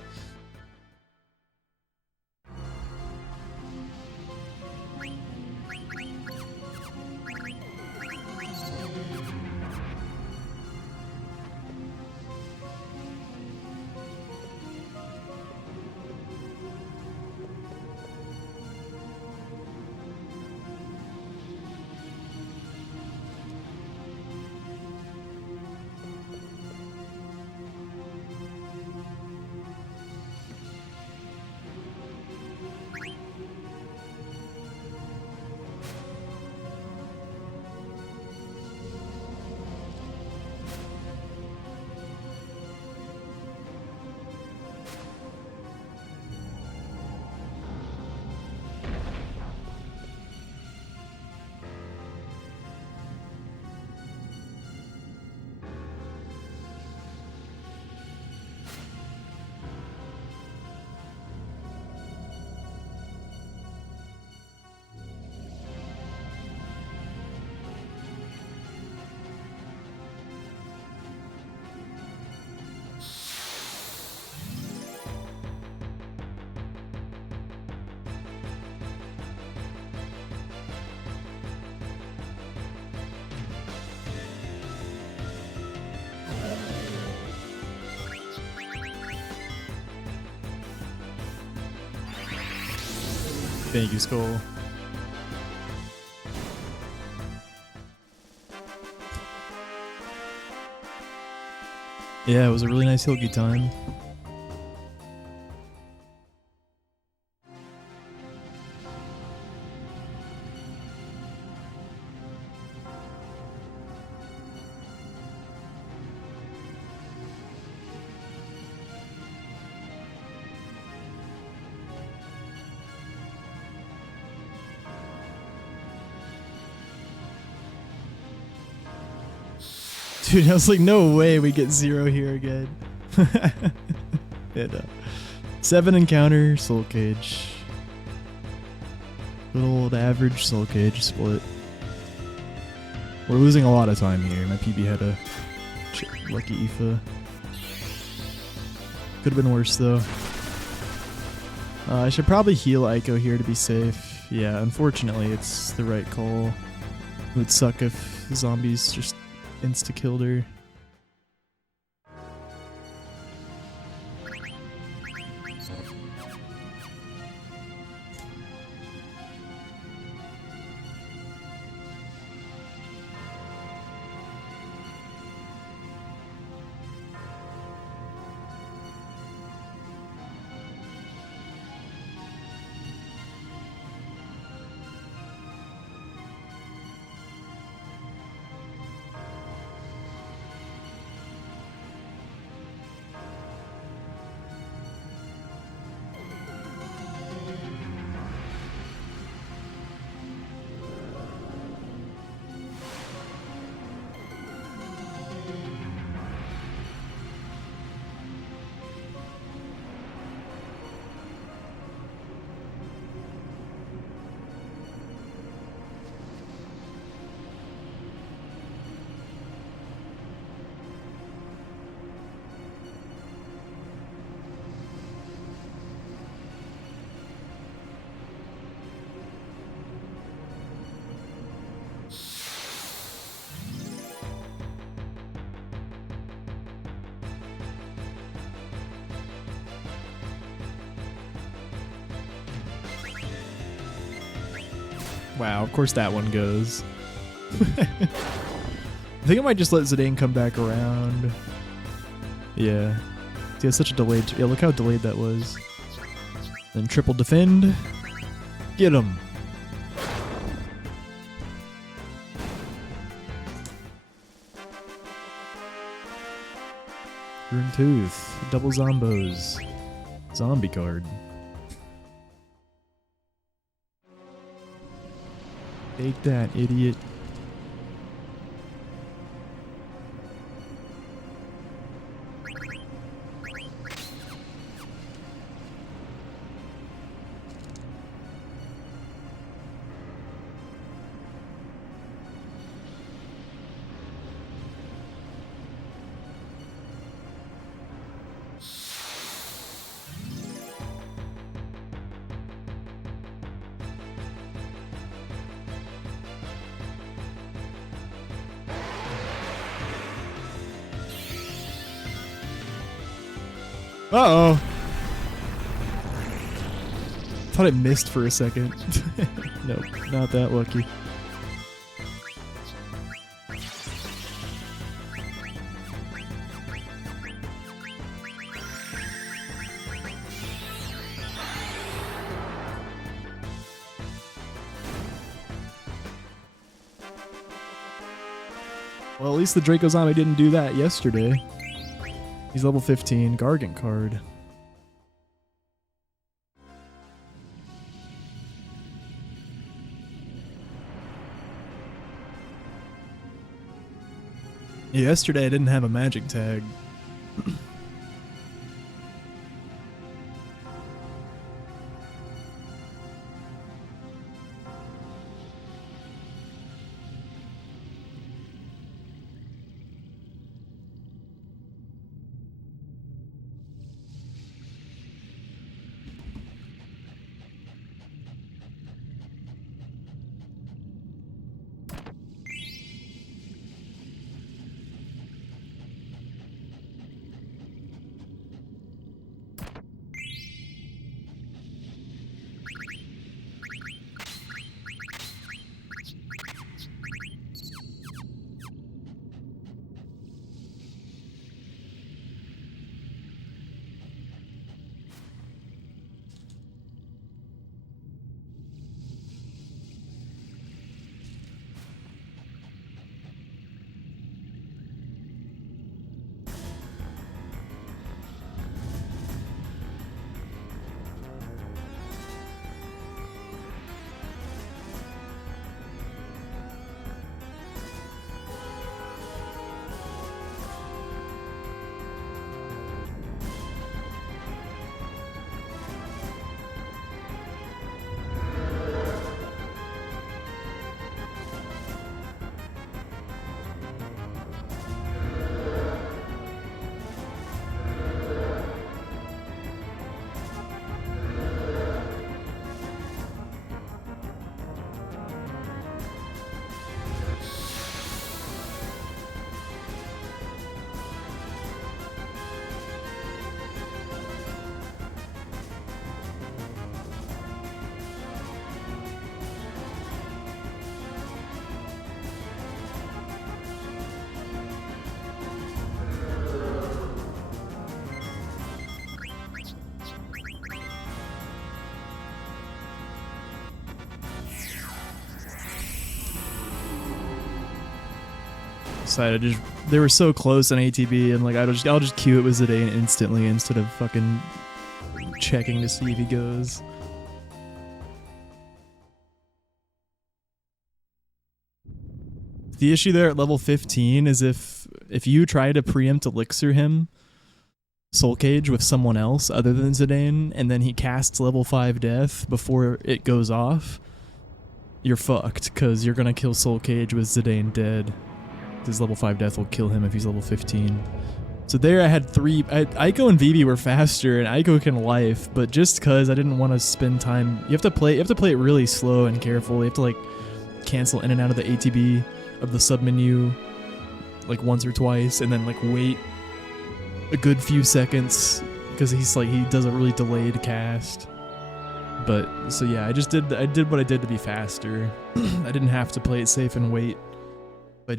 Thank you, Skull. Yeah, it was a really nice Hilgi time. Dude, I was like, no way we get 0 here again. And, 7 encounter, Soul Cage. Good old average Soul Cage split. We're losing a lot of time here. My PB had a lucky Aoife. Could have been worse though. I should probably heal Ico here to be safe. Yeah, unfortunately it's the right call. It would suck if the zombies just insta-killed her. Wow, of course that one goes. I think I might just let Zidane come back around. Yeah. See, it's such a delayed... Yeah, look how delayed that was. Then triple defend. Get him. Rune Tooth. Double zombos. Zombie card. Take that, idiot. Uh-oh. Thought it missed for a second. Nope, not that lucky. Well, at least the Draco Zombie didn't do that yesterday. He's level 15, Gargant card. Yeah, yesterday I didn't have a magic tag. decided they were so close on ATB, and like I'll just queue it with Zidane instantly instead of fucking checking to see if he goes. The issue there at level 15 is if you try to preempt elixir him Soul Cage with someone else other than Zidane, and then he casts level 5 death before it goes off, you're fucked, because you're gonna kill Soul Cage with Zidane dead. His level 5 death will kill him if he's level 15. So there I had three. Aiko and Vivi were faster, and Aiko can life, but just because I didn't want to spend time, you have to play it really slow and careful. You have to like cancel in and out of the ATB of the submenu like once or twice, and then like wait a good few seconds because he does a really delayed cast. But so yeah, I did what I did to be faster. I didn't have to play it safe and wait. If I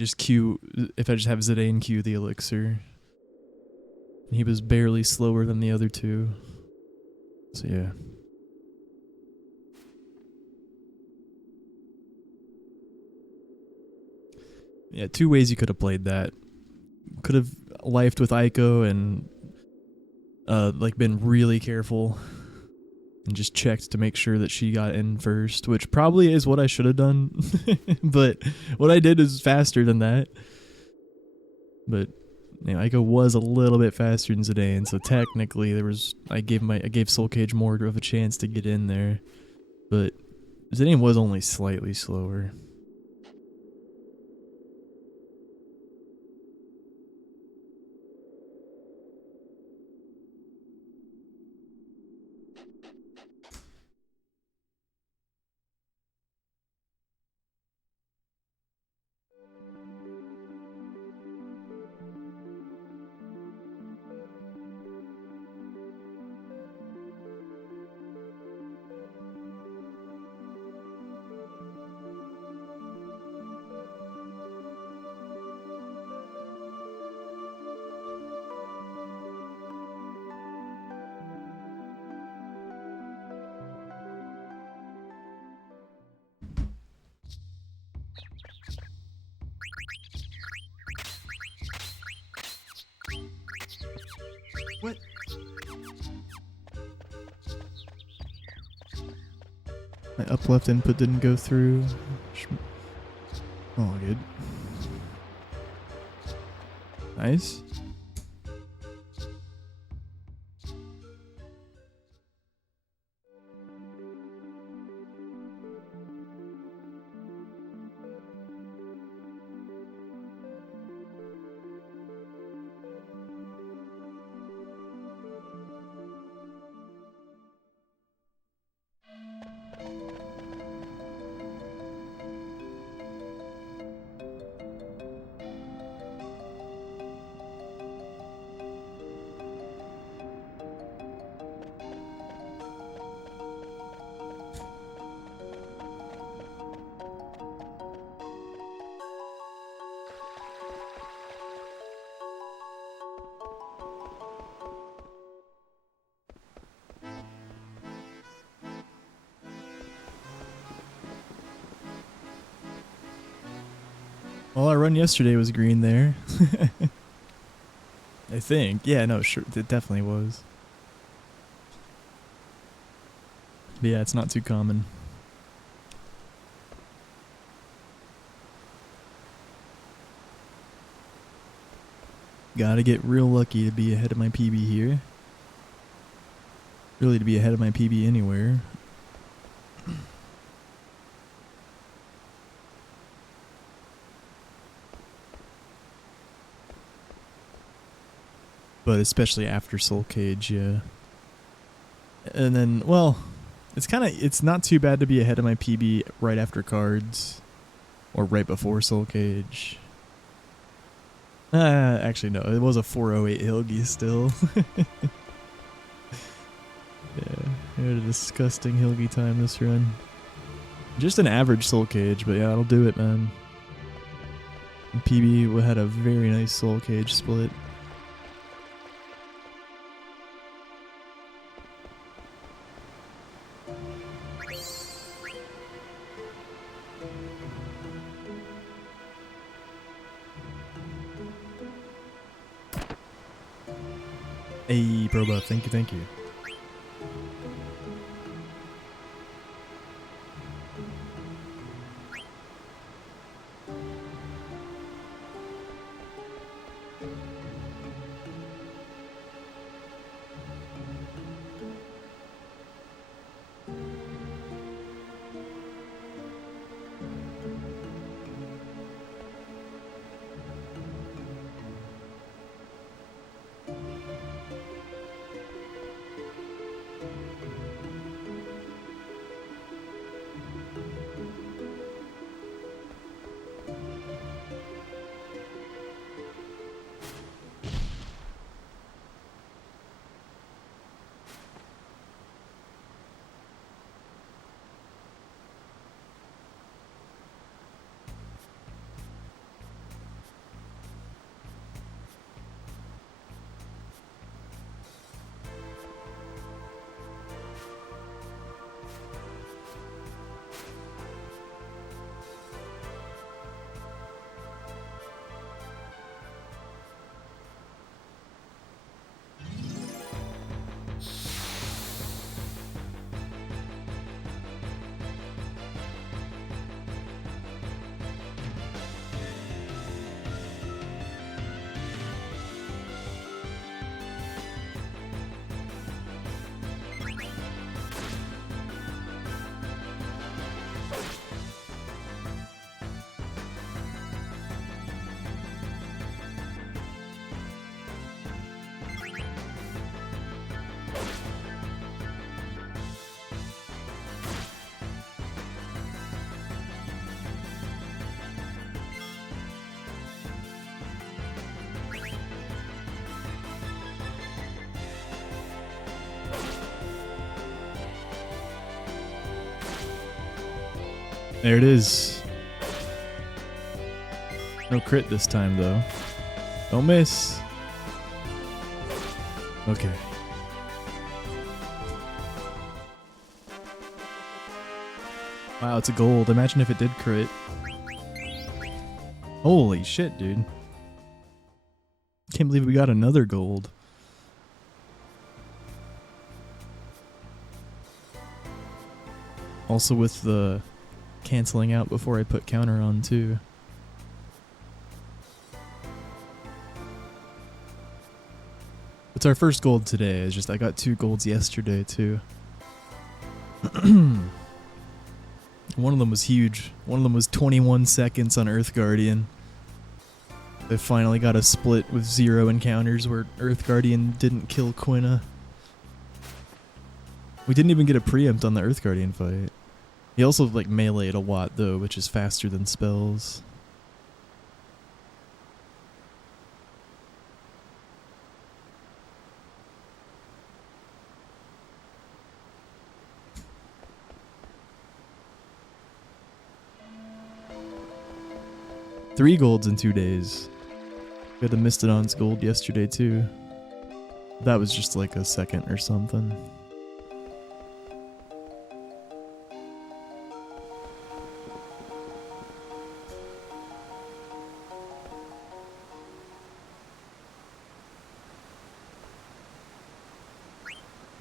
just have Zidane queue the elixir. He was barely slower than the other two. So yeah. Yeah, two ways you could have played that. Could have lifed with Aiko and like been really careful and just checked to make sure that she got in first, which probably is what I should have done. But what I did is faster than that. But you know, Aiko was a little bit faster than Zidane, so technically I gave Soul Cage more of a chance to get in there. But Zidane was only slightly slower. What? My up left input didn't go through. Oh, good. Nice. Well, our run yesterday was green there. I think. Yeah, no, sure. It definitely was. But yeah, it's not too common. Gotta get real lucky to be ahead of my PB here. Really to be ahead of my PB anywhere. But especially after Soul Cage, yeah. And then, well, it's not too bad to be ahead of my PB right after cards. Or right before Soul Cage. Actually no, it was a 408 Hilgi still. Yeah, we had a disgusting Hilgi time this run. Just an average Soul Cage, but yeah, that'll do it, man. And PB had a very nice Soul Cage split. Hey, pro buff. Thank you, thank you. There it is. No crit this time, though. Don't miss. Okay. Wow, it's a gold. Imagine if it did crit. Holy shit, dude. Can't believe we got another gold. Also with the canceling out before I put counter on too. It's our first gold today. It's just I got 2 golds yesterday too. One of them was huge. One of them was 21 seconds on Earth Guardian. They finally got a split with 0 encounters where Earth Guardian didn't kill Quina. We didn't even get a preempt on the Earth Guardian fight. He also like meleeed a lot though, which is faster than spells. Three golds in 2 days. We had the Mistodon's gold yesterday too. That was just like a second or something.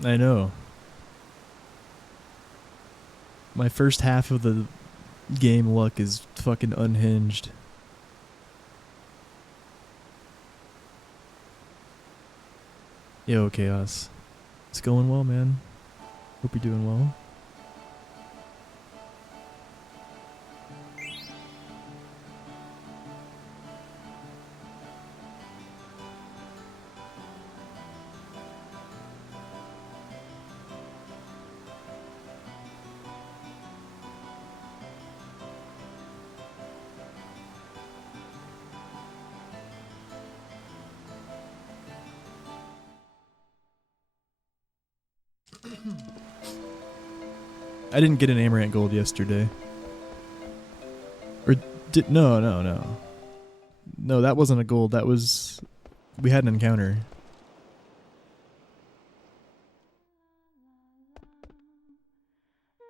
I know. My first half of the game luck is fucking unhinged. Yo, Chaos. It's going well, man. Hope you're doing well. I didn't get an Amaranth gold yesterday. Or did no, that wasn't a gold. That was we had an encounter.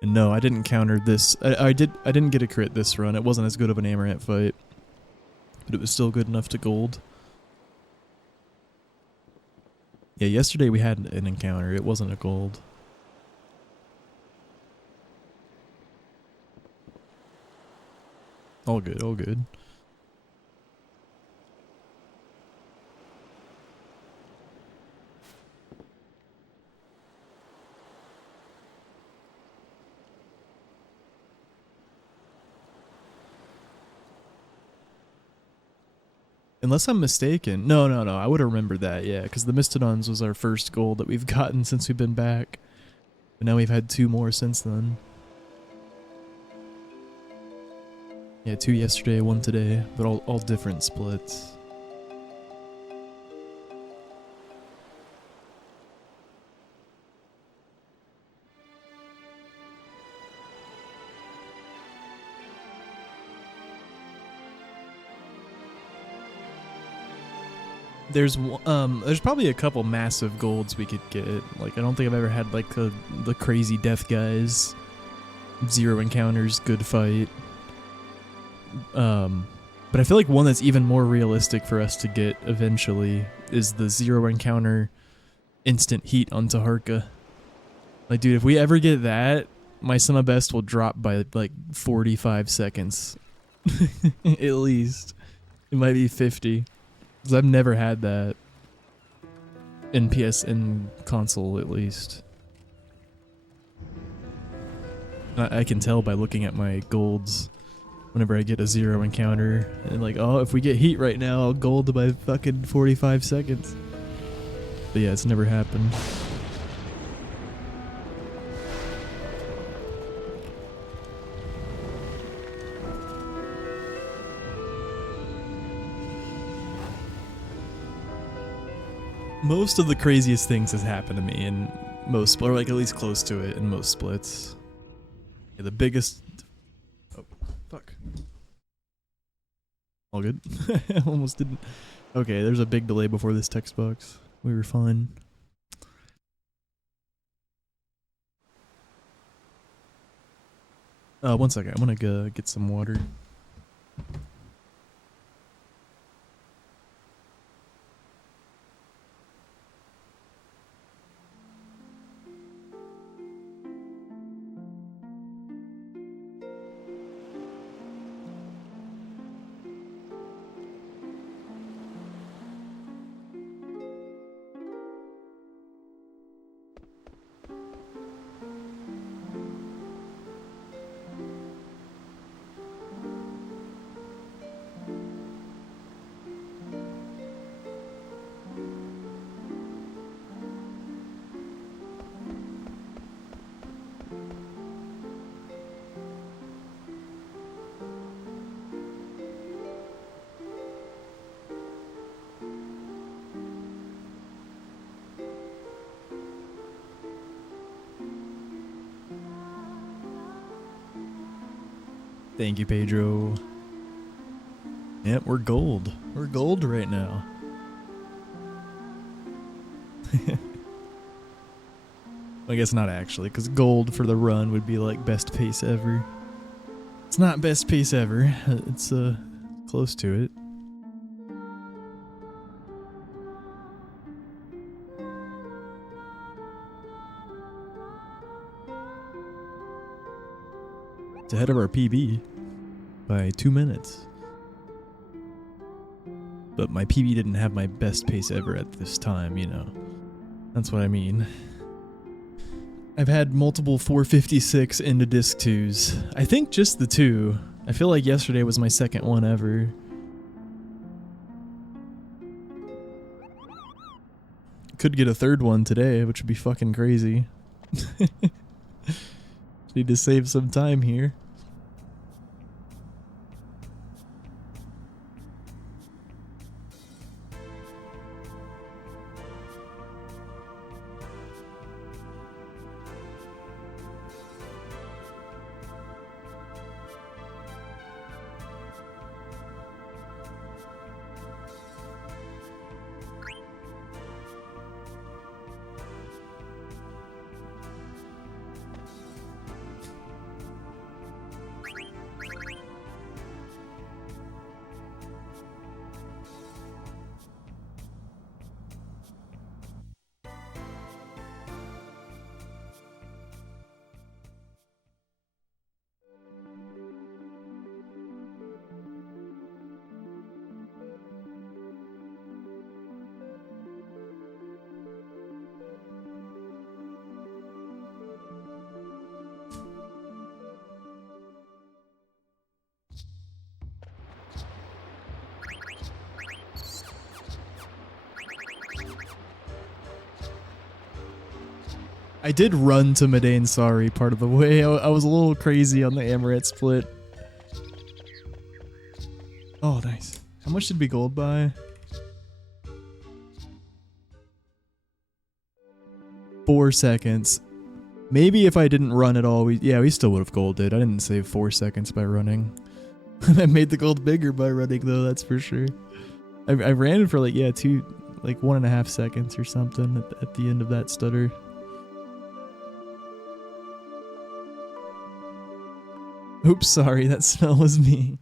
And no, I didn't counter this. I didn't get a crit this run. It wasn't as good of an Amaranth fight. But it was still good enough to gold. Yeah, yesterday we had an encounter. It wasn't a gold. All good, all good. Unless I'm mistaken. No, I would have remembered that, yeah, because the Mastodons was our first gold that we've gotten since we've been back. But now we've had 2 more since then. Yeah, 2 yesterday, 1 today, but all different splits. There's probably a couple massive golds we could get. Like, I don't think I've ever had like the crazy death guys, 0 encounters, good fight. But I feel like one that's even more realistic for us to get eventually is the 0 encounter instant heat on Taharka. Like, dude, if we ever get that, my summa best will drop by like 45 seconds. At least. It might be 50. Because I've never had that in in console, at least. I can tell by looking at my golds whenever I get a 0 encounter. And like, oh, if we get heat right now, I'll gold by fucking 45 seconds. But yeah, it's never happened. Most of the craziest things has happened to me in most, or like at least close to it in most splits. Yeah, the biggest... Oh, fuck. All good? Almost didn't... Okay, there's a big delay before this text box. We were fine. One second. I'm gonna go get some water. Thank you, Pedro. Yep, we're gold. We're gold right now. I guess not actually, because gold for the run would be like best pace ever. It's not best pace ever. It's close to it. It's ahead of our PB by 2 minutes. But my PB didn't have my best pace ever at this time, you know. That's what I mean. I've had multiple 456 into disc 2s. I think just the 2. I feel like yesterday was my second one ever. Could get a third one today, which would be fucking crazy. Need to save some time here. I did run to Madain Sari part of the way. I was a little crazy on the Amaret split. Oh, nice. How much did we gold buy? 4 seconds. Maybe if I didn't run at all, we still would have golded. I didn't save 4 seconds by running. I made the gold bigger by running though, that's for sure. I ran it for like 1.5 seconds or something at the end of that stutter. Oops, sorry, that smell was me.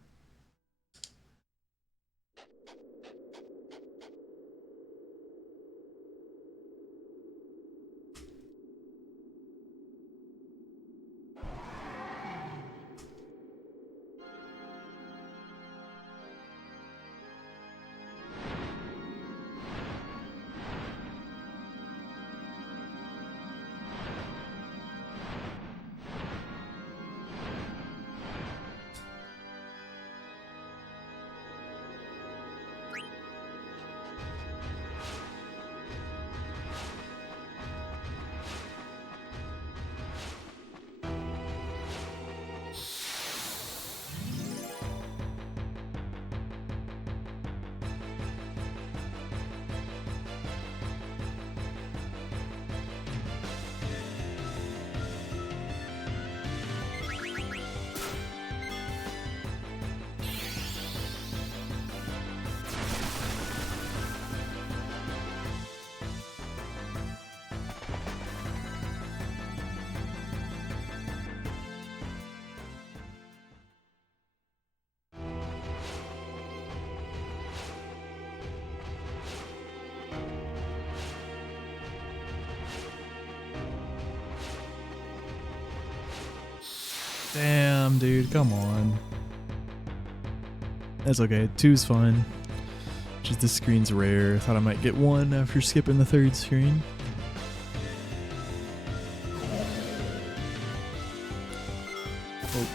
Damn, dude, come on. That's okay. 2's fine. Just this screen's rare. I thought I might get 1 after skipping the 3rd screen. Oh.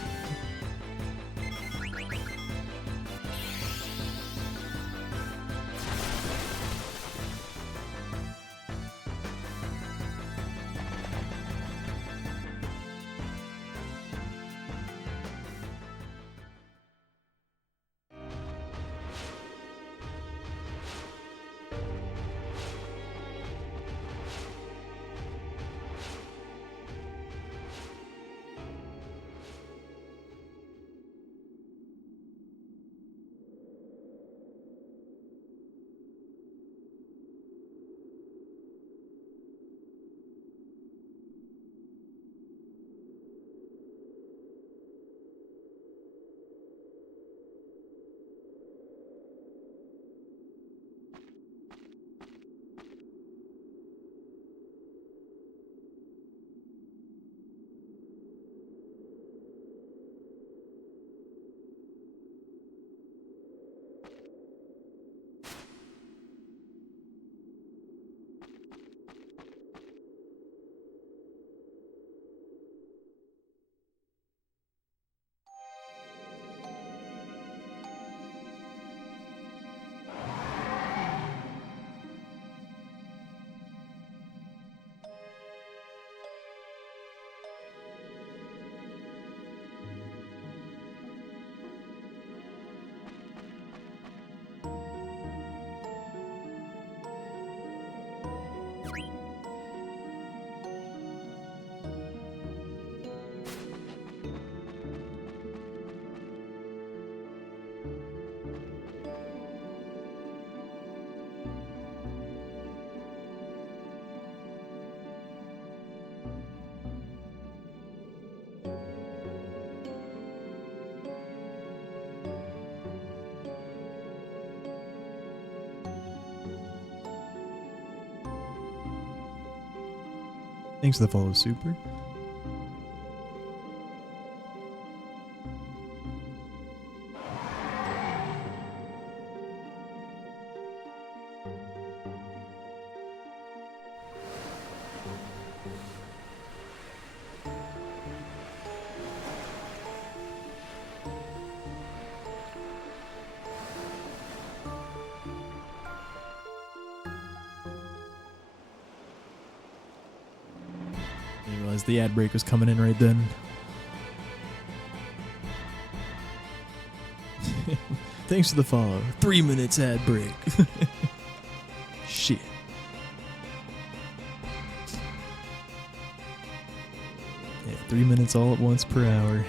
Thanks for the follow, Super. didn't realize the ad break was coming in right then. Thanks for the follow. 3 minutes ad break. Shit. Yeah, 3 minutes all at once per hour.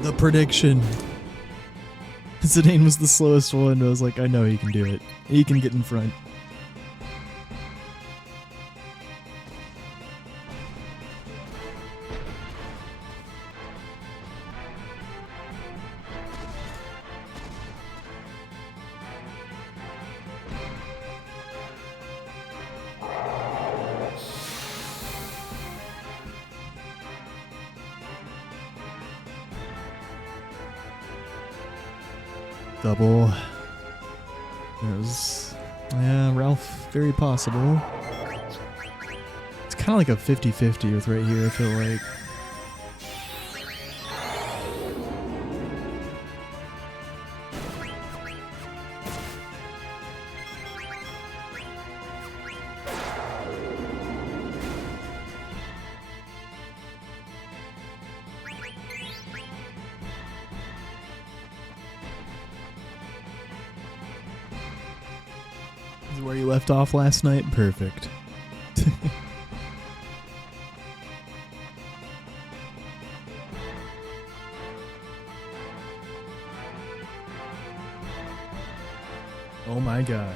The prediction. Zidane was the slowest one. I was like, I know he can do it. He can get in front. Double. It was, yeah, Ralph, very possible. It's kind of like a 50-50 with right here, I feel like. This is where you left off last night? Perfect. Oh my god.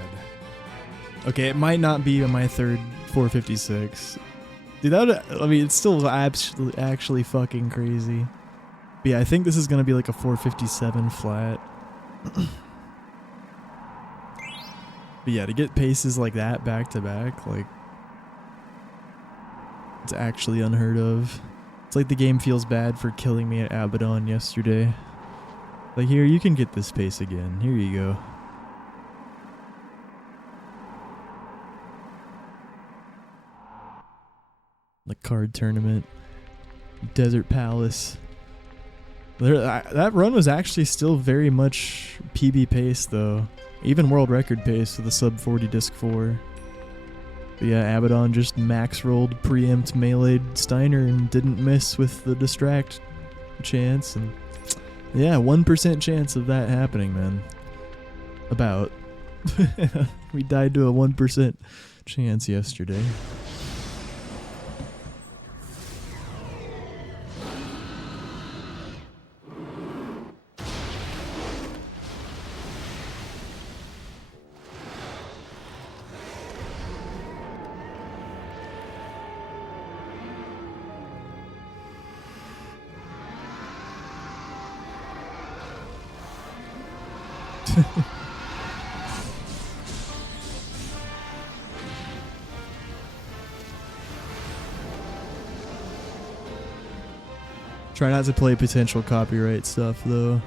Okay, it might not be my third 456. Dude, that would, I mean, it's still actually fucking crazy. But yeah, I think this is gonna be like a 457 flat. But yeah, to get paces like that back to back, like, it's actually unheard of. It's like the game feels bad for killing me at Abaddon yesterday. Like, here, you can get this pace again. Here you go. The card tournament. Desert Palace. That run was actually still very much PB pace, though. Even world record pace with a sub 40 disc 4. But yeah, Abaddon just max rolled, preempt meleeed Steiner and didn't miss with the distract chance. And yeah, 1% chance of that happening, man. About. We died to a 1% chance yesterday. Try not to play potential copyright stuff, though.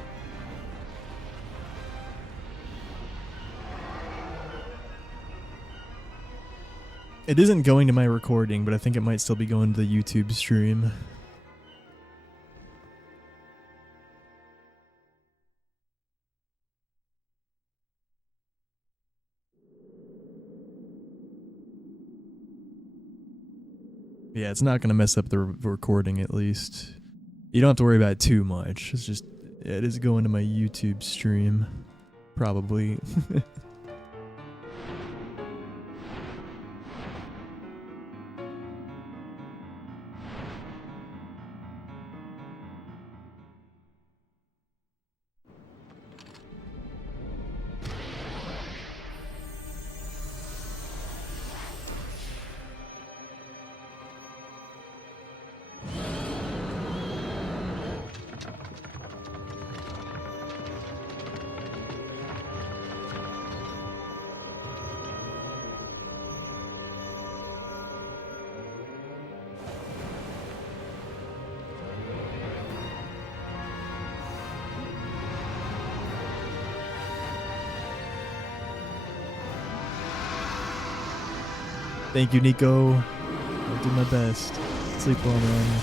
It isn't going to my recording, but I think it might still be going to the YouTube stream. Yeah, it's not going to mess up the recording, at least. You don't have to worry about it too much. It's just, it is going to my YouTube stream. Probably. Thank you, Nico. I'll do my best. Sleep well, man.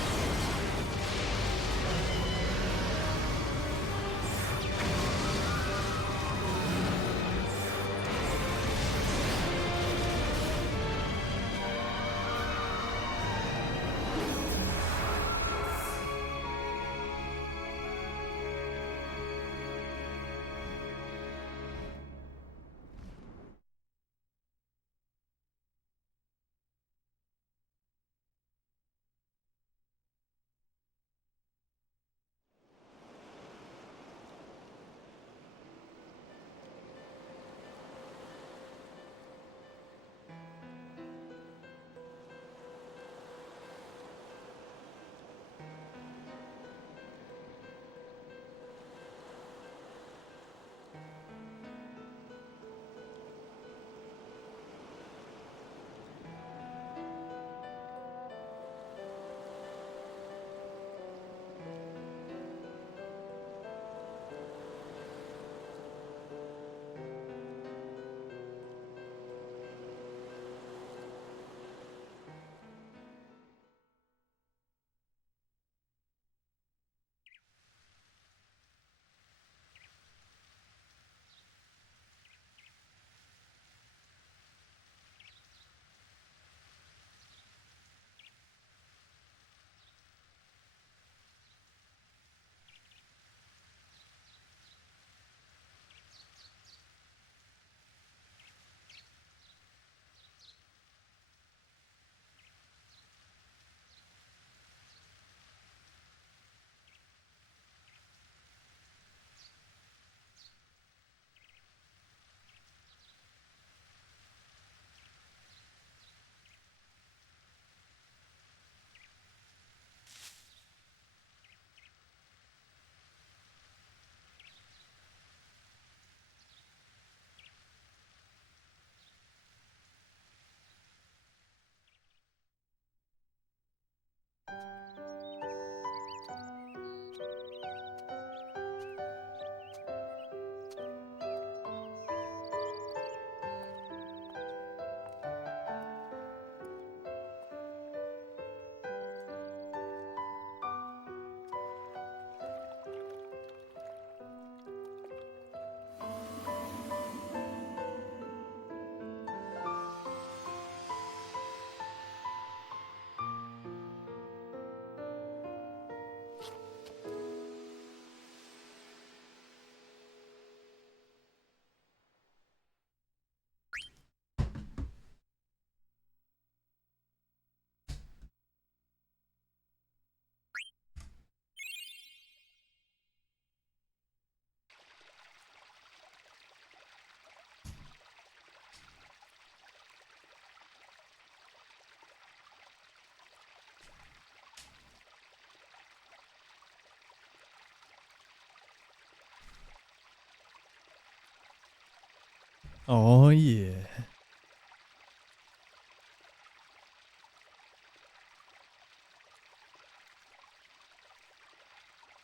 Oh, yeah.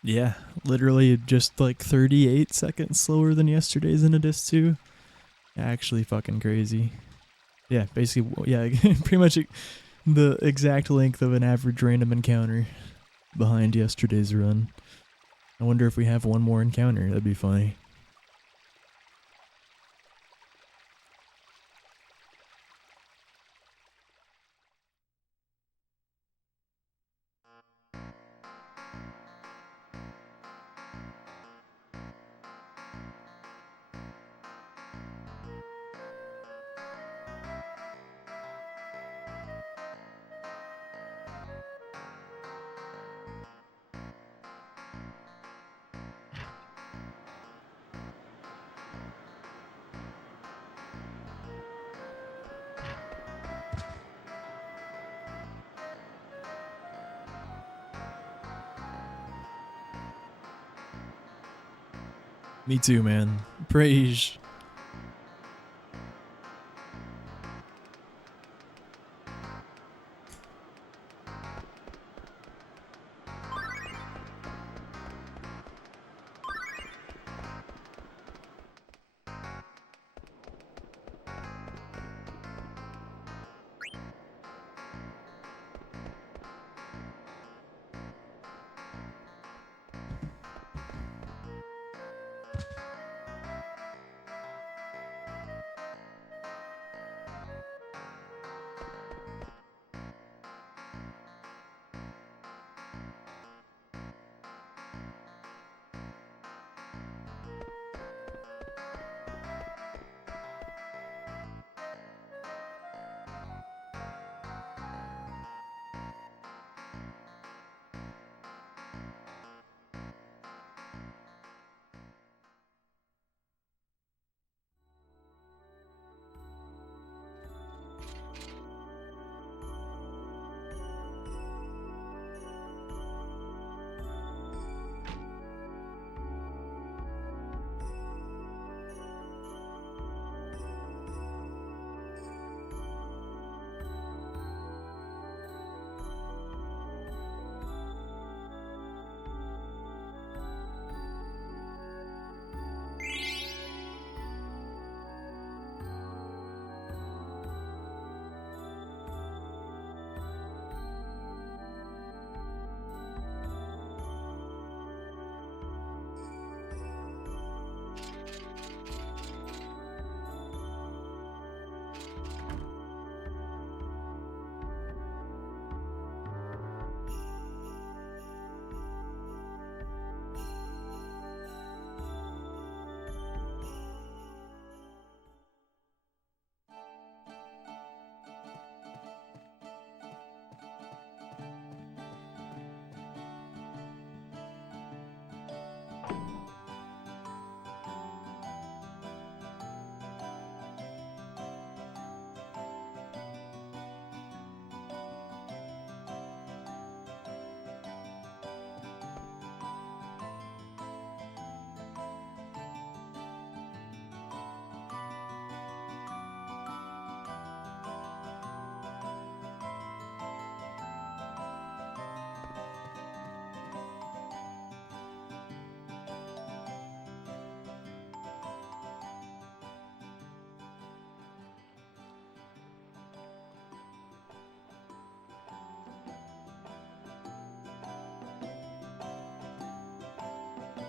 Yeah, literally just like 38 seconds slower than yesterday's in a disc 2. Actually fucking crazy. Yeah, basically, yeah, pretty much the exact length of an average random encounter behind yesterday's run. I wonder if we have one more encounter. That'd be funny. Me too, man. Praise.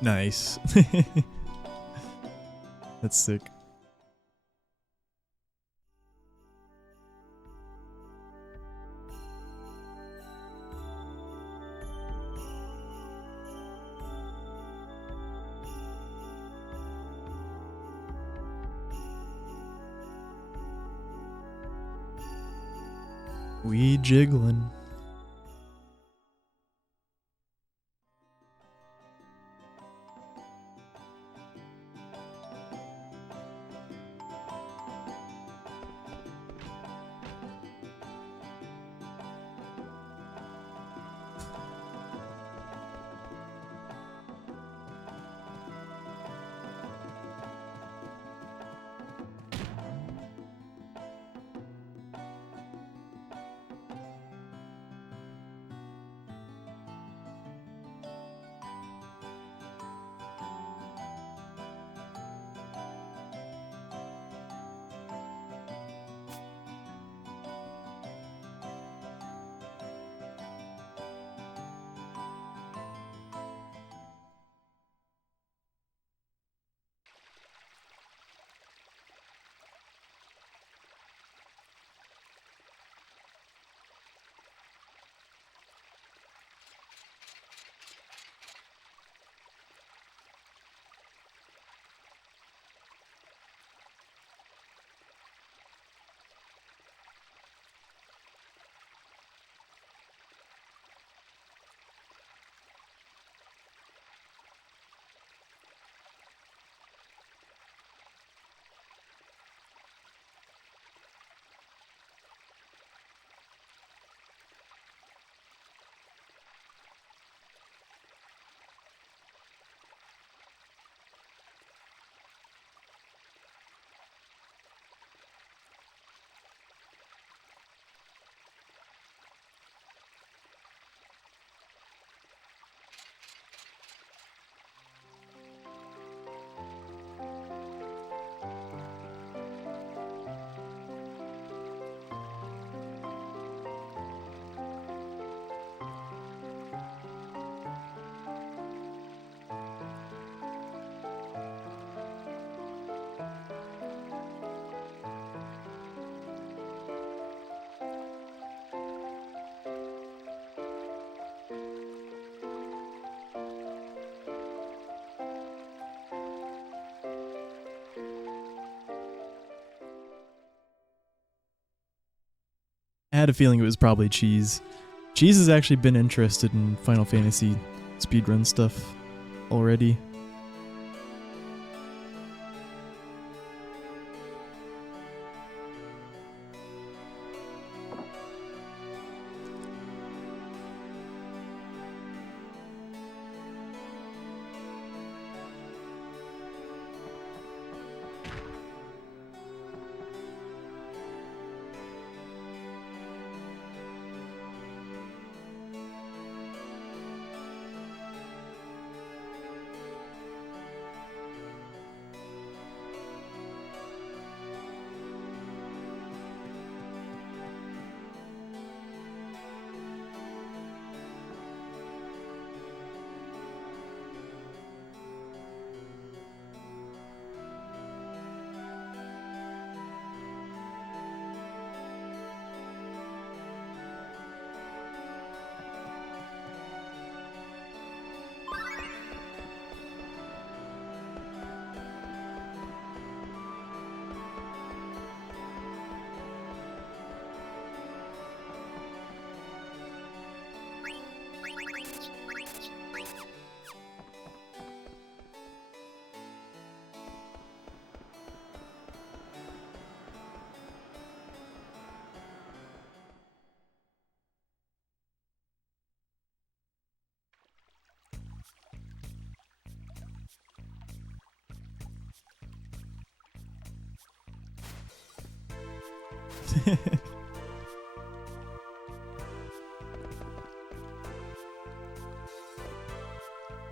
Nice. That's sick. We jiggling. had a feeling it was probably Cheese. Cheese has actually been interested in Final Fantasy speedrun stuff already.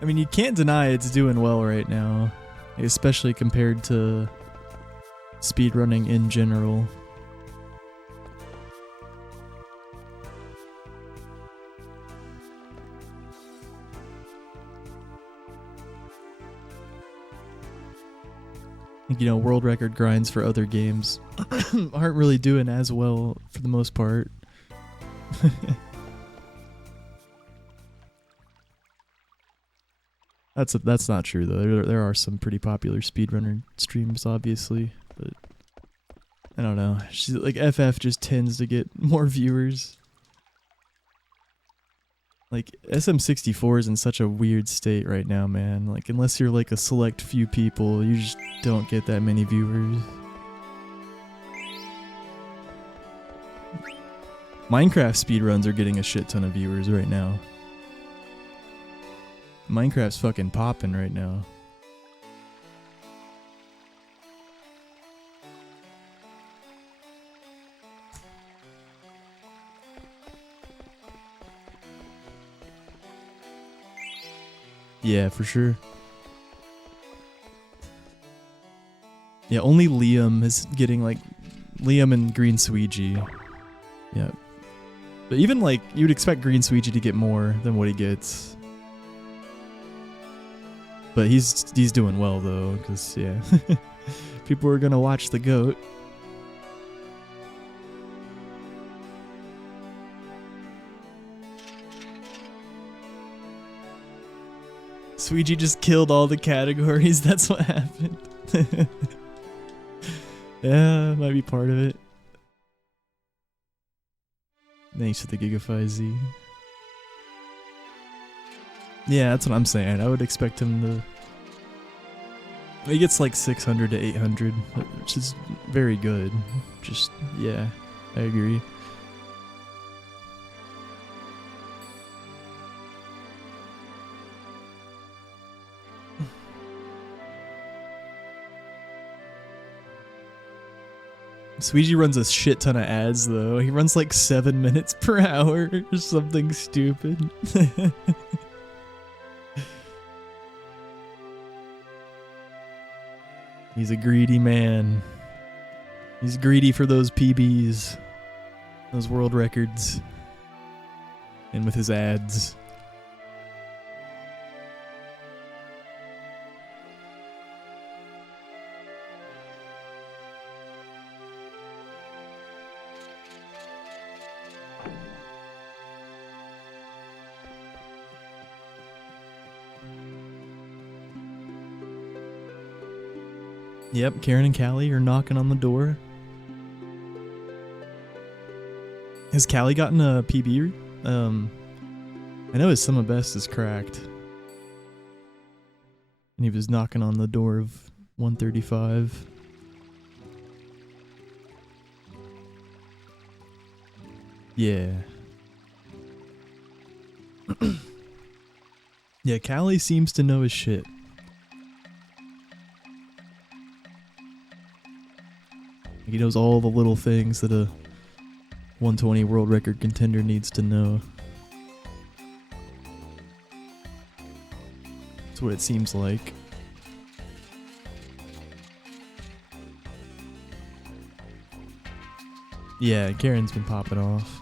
I mean, you can't deny it's doing well right now, especially compared to speedrunning in general. You know, world record grinds for other games aren't really doing as well for the most part. That's not true though. There are some pretty popular speedrunner streams, obviously, but I don't know. She's like FF just tends to get more viewers. Like SM64 is in such a weird state right now, man. Like unless you're like a select few people, you just don't get that many viewers. Minecraft speedruns are getting a shit ton of viewers right now. Minecraft's fucking popping right now. Yeah, for sure. Yeah, only Liam is getting like Liam and Green Sweegie. Yeah. But even like you'd expect Green Sweegie to get more than what he gets. But he's doing well though, because yeah. People are gonna watch the GOAT. Sweegie just killed all the categories, that's what happened. Yeah, might be part of it. Thanks for the Gigafy Z. Yeah, that's what I'm saying. I would expect him to... He gets like 600 to 800, which is very good. Just, yeah, I agree. Sweegie runs a shit ton of ads though. He runs like 7 minutes per hour or something stupid. He's a greedy man. He's greedy for those PBs, those world records, and with his ads. Yep, Karen and Callie are knocking on the door. Has Callie gotten a PB? I know his summer best is cracked. And he was knocking on the door of 135. Yeah. Yeah, Callie seems to know his shit. He knows all the little things that a 120 world record contender needs to know. That's what it seems like. Yeah, Karen's been popping off.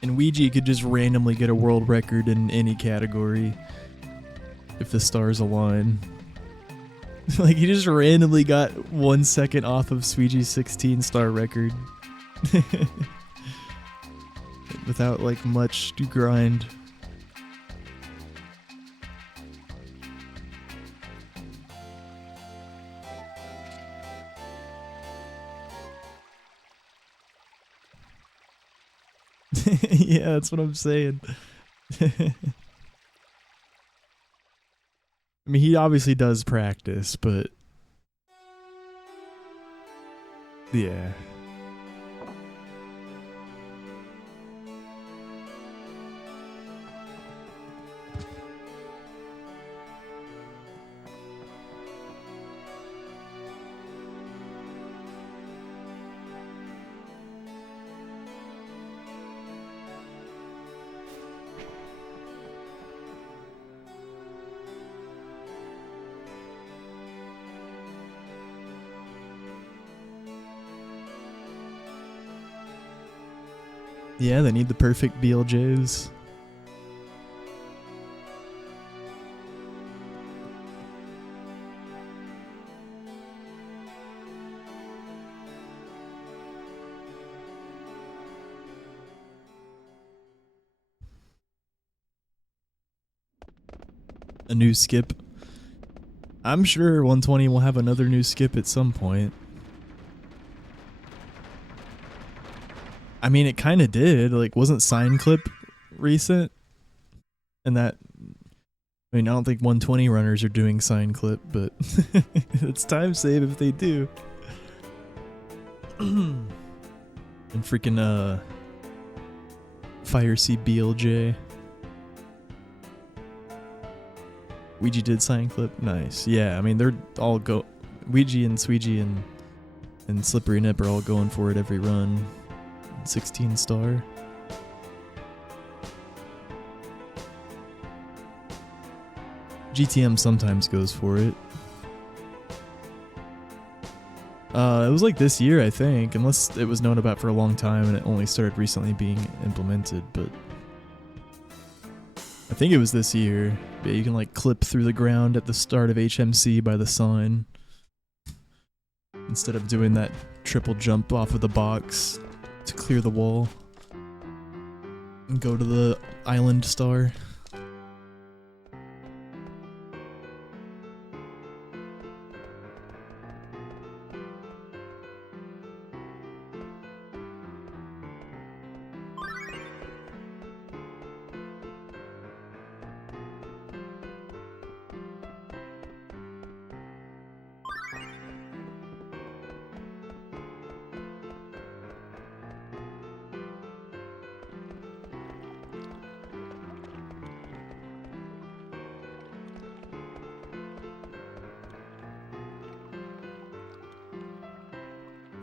And Ouija could just randomly get a world record in any category if the stars align. Like, he just randomly got 1 second off of Sweegee's 16-star record. Without, like, much to grind. Yeah, that's what I'm saying. I mean, he obviously does practice, but yeah. Yeah, they need the perfect BLJs. A new skip. I'm sure 120 will have another new skip at some point. I mean, it kind of did. Like, wasn't Sign Clip recent? And that, I mean, I don't think 120 runners are doing Sign Clip, but it's time save if they do. And freaking Fire Sea BLJ. Ouija did Sign Clip. Nice. Yeah, I mean, they're all Ouija and Sweegie and Slippery Nip are all going for it every run. 16-star. GTM sometimes goes for it. It was like this year, I think, unless it was known about for a long time and it only started recently being implemented, but I think it was this year. Yeah, you can like clip through the ground at the start of HMC by the sign instead of doing that triple jump off of the box to clear the wall and go to the island star.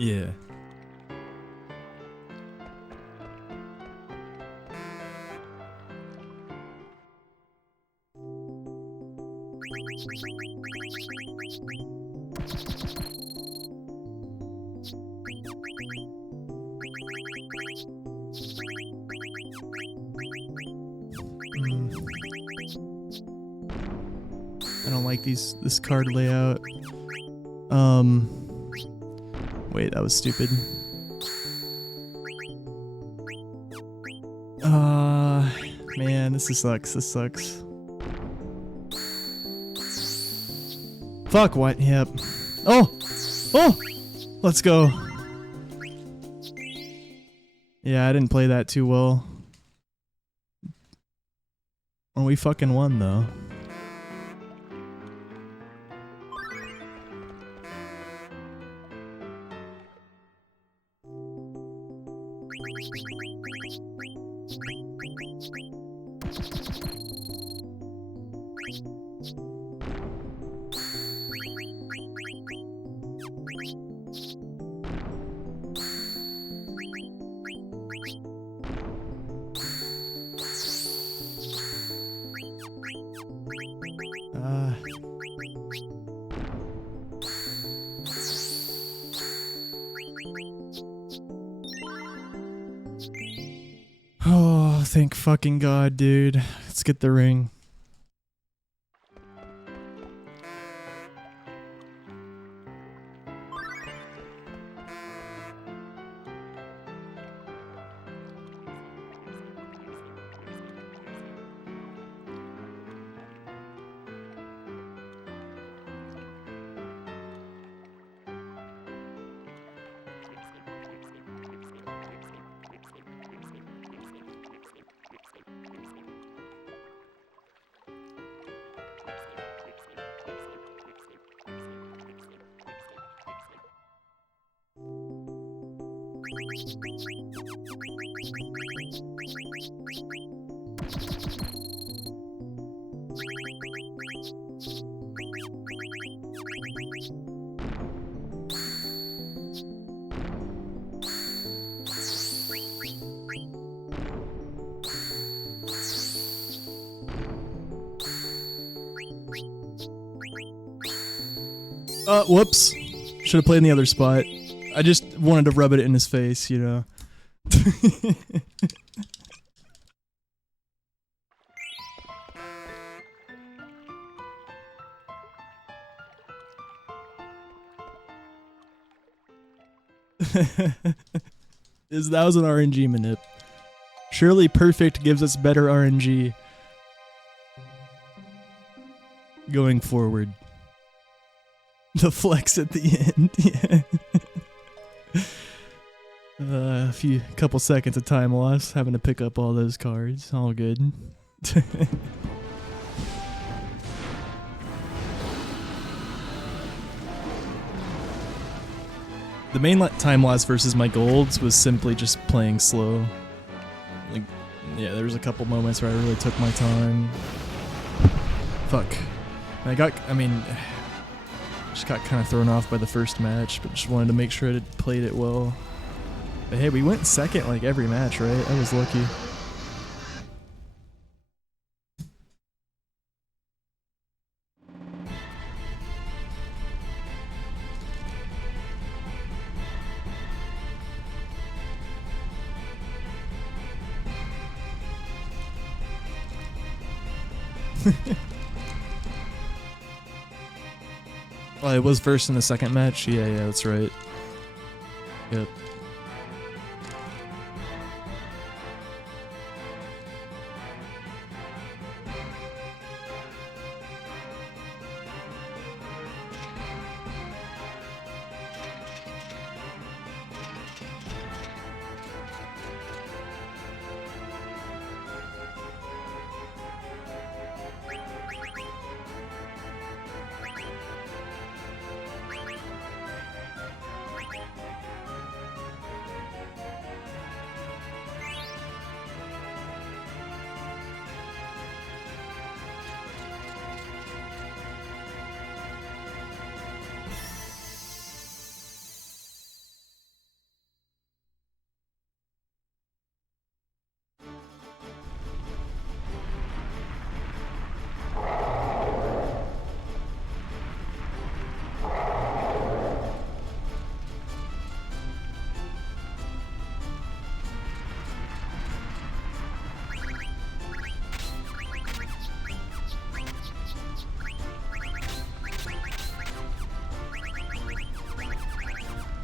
Yeah. I don't like this card layout. Wait, that was stupid. Man, this sucks. This sucks. Fuck, what? Yep. Oh! Oh! Let's go. Yeah, I didn't play that too well. Well, we fucking won, though. Oh, thank fucking God, dude. Let's get the ring. Whoops. Should have played in the other spot. I just wanted to rub it in his face, you know. That was an RNG manip. Surely perfect gives us better RNG going forward. The flex at the end, yeah. A couple seconds of time loss, having to pick up all those cards. All good. The main time loss versus my golds was simply just playing slow. Like, yeah, there was a couple moments where I really took my time. Fuck. Just got kind of thrown off by the first match, but just wanted to make sure I played it well. But hey, we went second like every match, right? I was lucky. Oh, it was first in the second match? Yeah, that's right. Yep.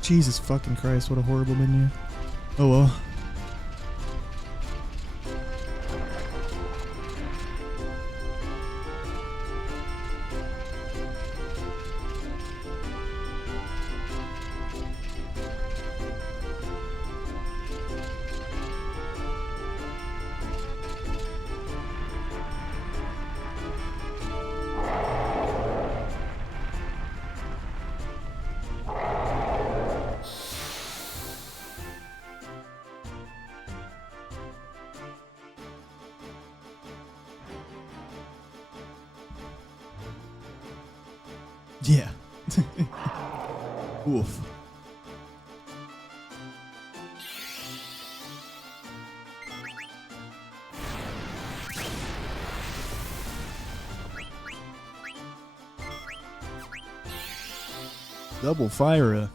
Jesus fucking Christ, what a horrible menu. Oh well. Yeah. Oof. Double fire.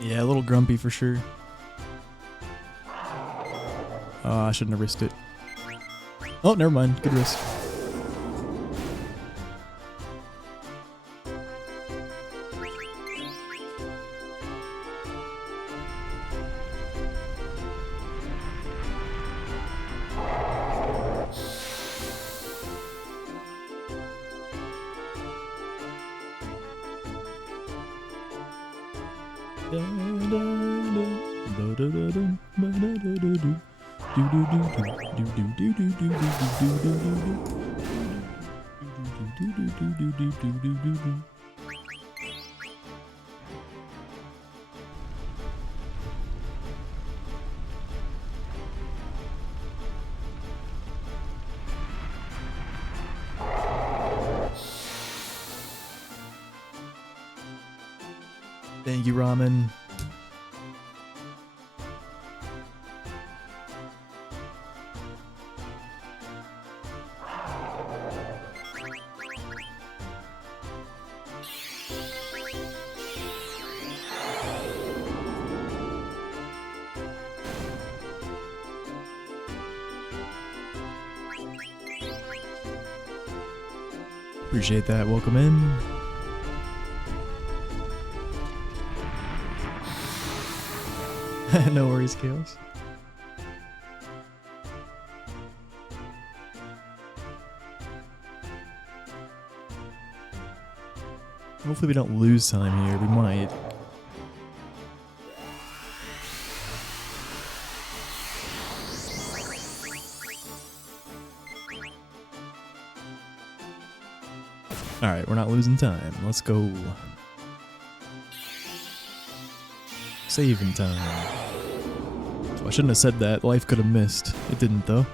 Yeah, a little grumpy for sure. Oh, I shouldn't have risked it. Oh, never mind. Good risk. Thank you, Ramen. Appreciate that. Welcome in. No worries, Chaos. Hopefully we don't lose time here. We might. Alright, we're not losing time. Let's go. Saving time. So I shouldn't have said that. Life could have missed. It didn't, though.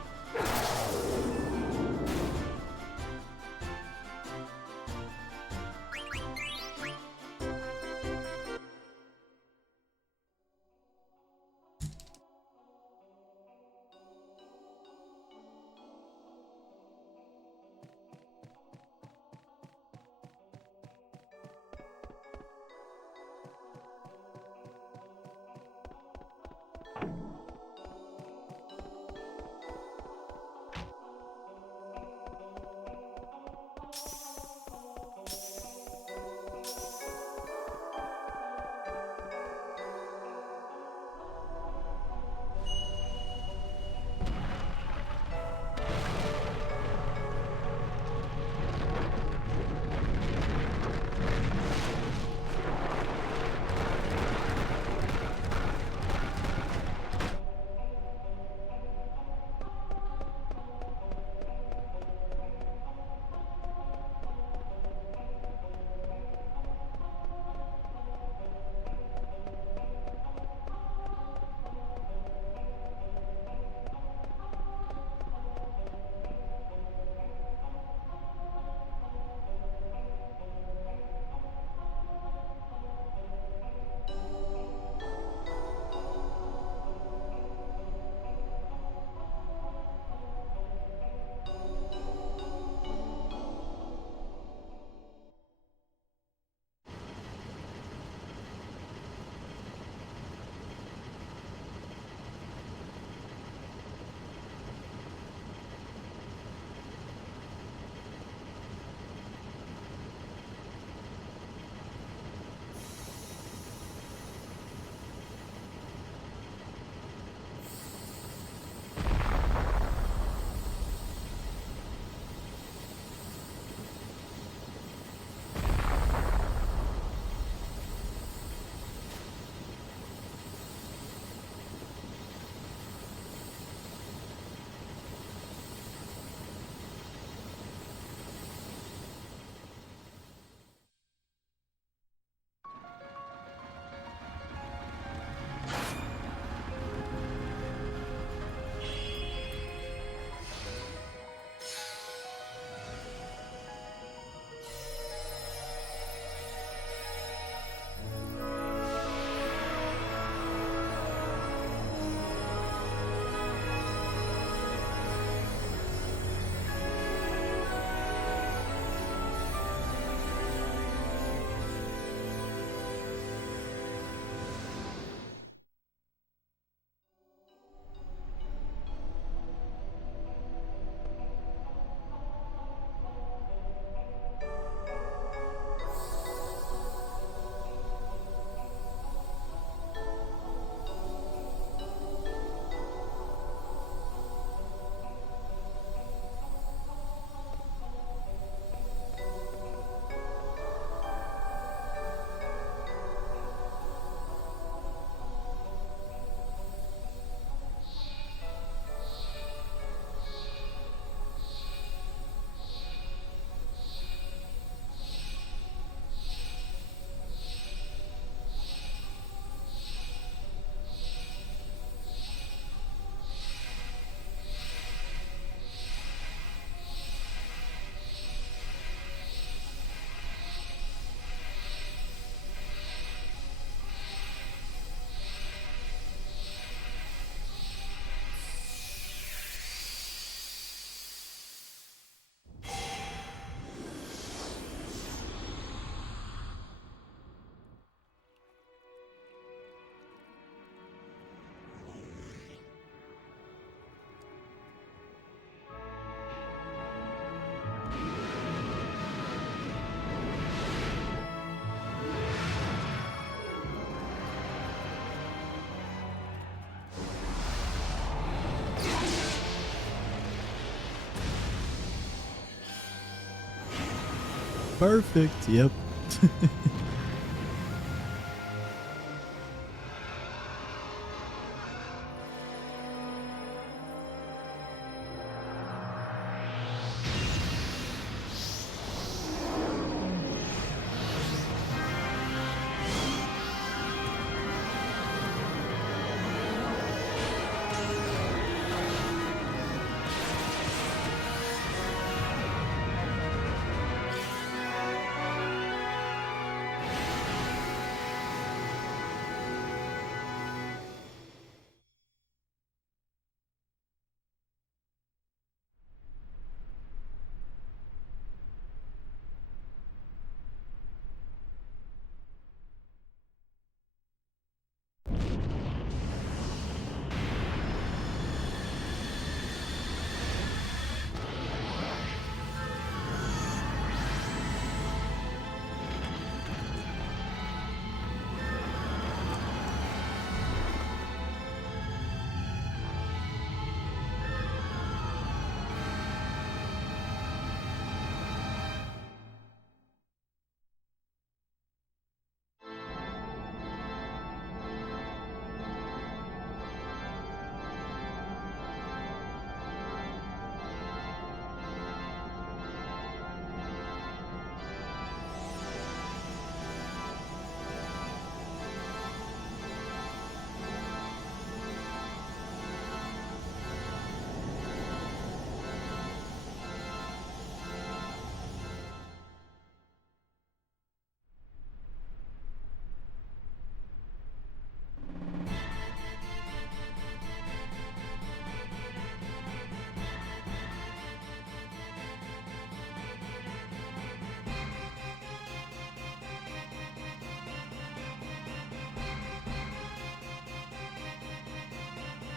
Perfect. Yep.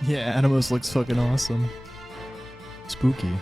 Yeah, Animus looks fucking awesome. Spooky.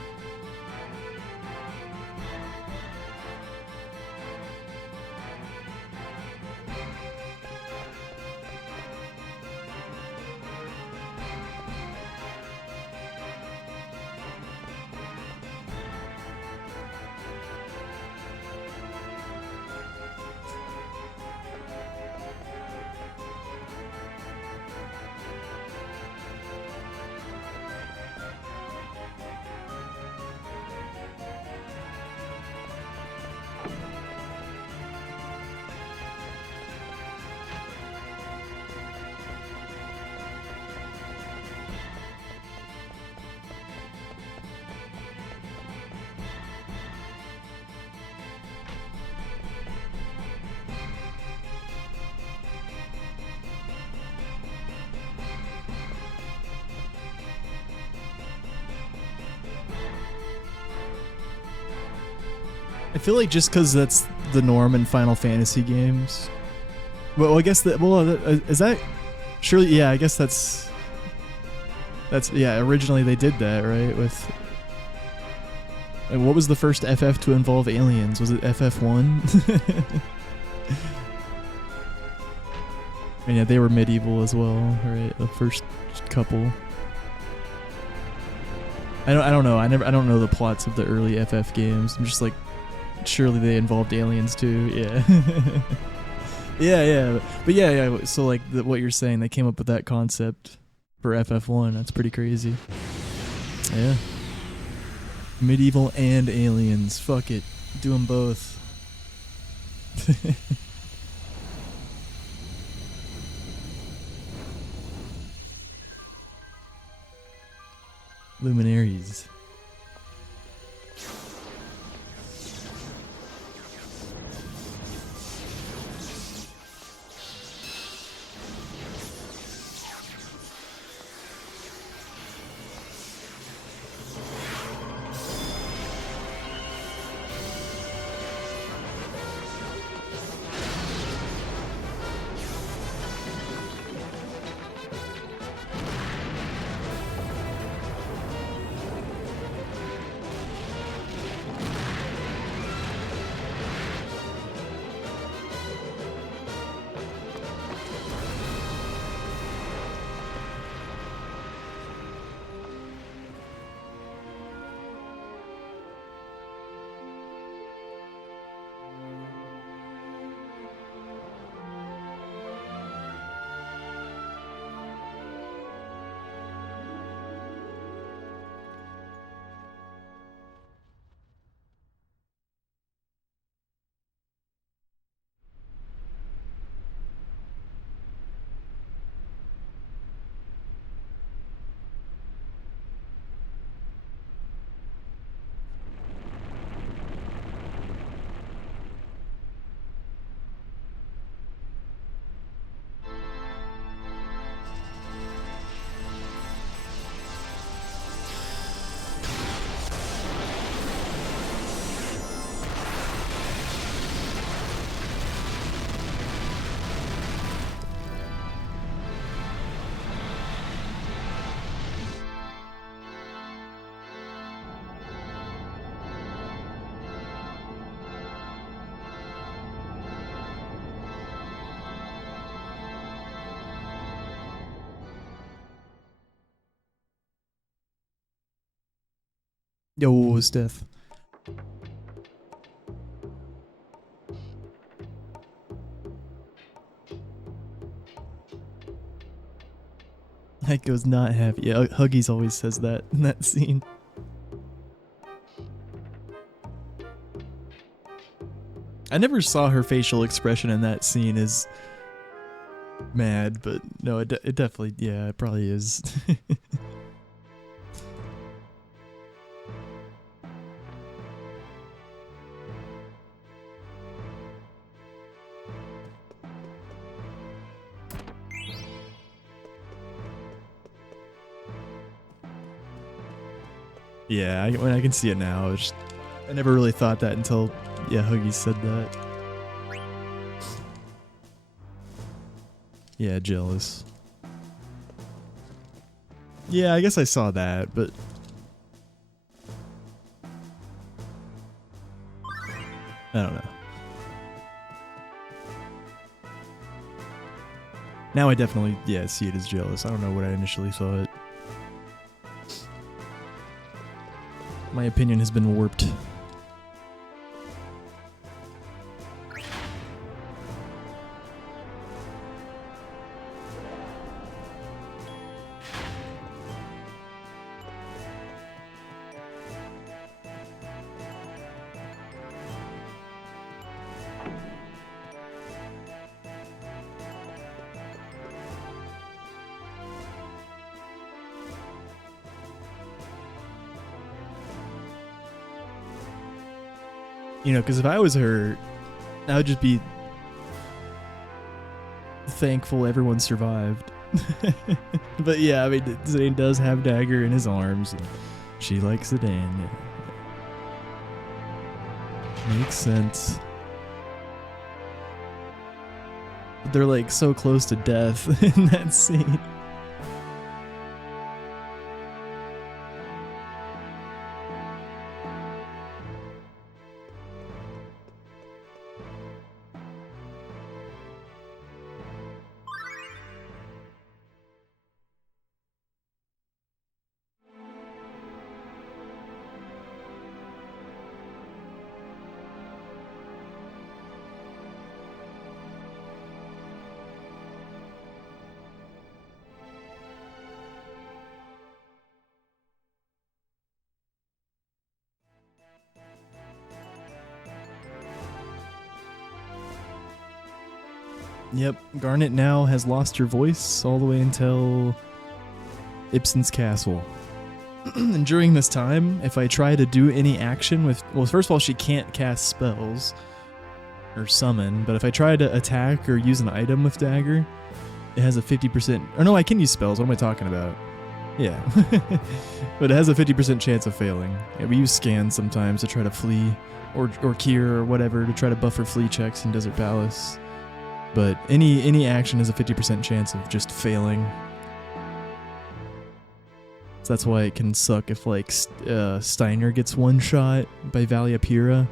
I feel like just because that's the norm in Final Fantasy games. Well, I guess that. Well, is that? Surely, yeah. I guess that's. Yeah. Originally, they did that, right? With. And what was the first FF to involve aliens? Was it FF1? And yeah, they were medieval as well, right? The first couple. I don't know. I don't know the plots of the early FF games. I'm just like, surely they involved aliens too. Yeah. yeah. But yeah. So like what you're saying, they came up with that concept for FF1. That's pretty crazy. Yeah. Medieval and aliens. Fuck it. Do them both. Luminaries. Yo, Steph. Heiko's not happy. Yeah, Huggies always says that in that scene. I never saw her facial expression in that scene as mad, but no, it definitely, yeah, it probably is. Yeah, I can see it now. I never really thought that until, yeah, Huggies said that. Yeah, jealous. Yeah, I guess I saw that, but I don't know. Now I definitely, yeah, see it as jealous. I don't know what I initially thought. My opinion has been warped. You know, because if I was her, I would just be thankful everyone survived. But yeah, I mean, Zane does have Dagger in his arms, and she likes Zidane. Yeah. Makes sense. But they're like so close to death in that scene. Yep, Garnet now has lost her voice all the way until Ibsen's castle. And during this time, if I try to do any action with... Well, first of all, she can't cast spells or summon, but if I try to attack or use an item with Dagger, it has a 50%... Or no, I can use spells. What am I talking about? Yeah. But it has a 50% chance of failing. Yeah, we use Scan sometimes to try to flee, or Cure or whatever, to try to buffer flee checks in Desert Palace. But any action has a 50% chance of just failing. So that's why it can suck if like Steiner gets one shot by Valiapira.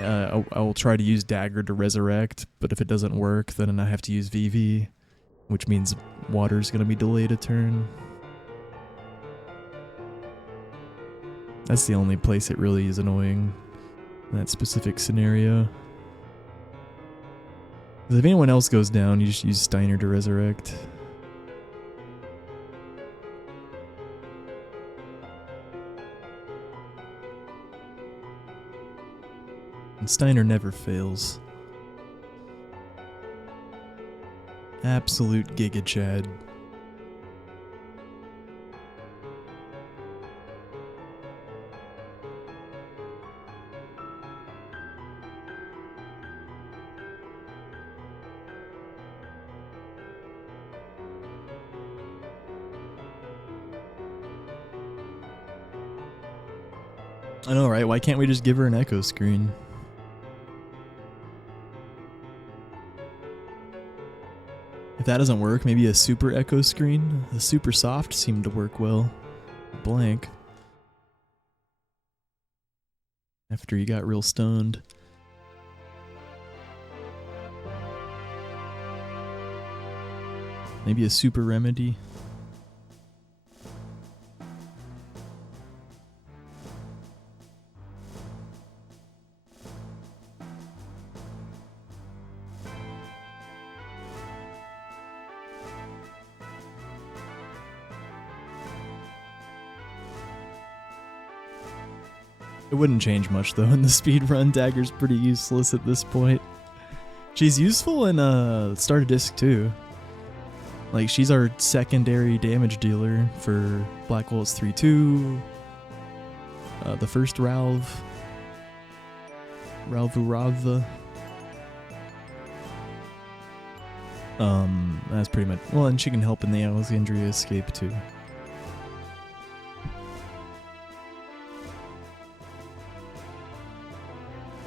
I will try to use Dagger to resurrect, but if it doesn't work, then I have to use VV, which means Water's gonna be delayed a turn. That's the only place it really is annoying in that specific scenario. If anyone else goes down, you just use Steiner to resurrect. And Steiner never fails. Absolute Giga Chad. I know, right? Why can't we just give her an echo screen? If that doesn't work, maybe a super echo screen? The super soft seemed to work well. Blank. After he got real stoned. Maybe a super remedy? It wouldn't change much though in the speedrun. Dagger's pretty useless at this point. She's useful in Start a Disc too. Like, she's our secondary damage dealer for Black Holes 3-2. The first Ralv. Ralvurava. That's pretty much... Well, and she can help in the Alexandria escape too.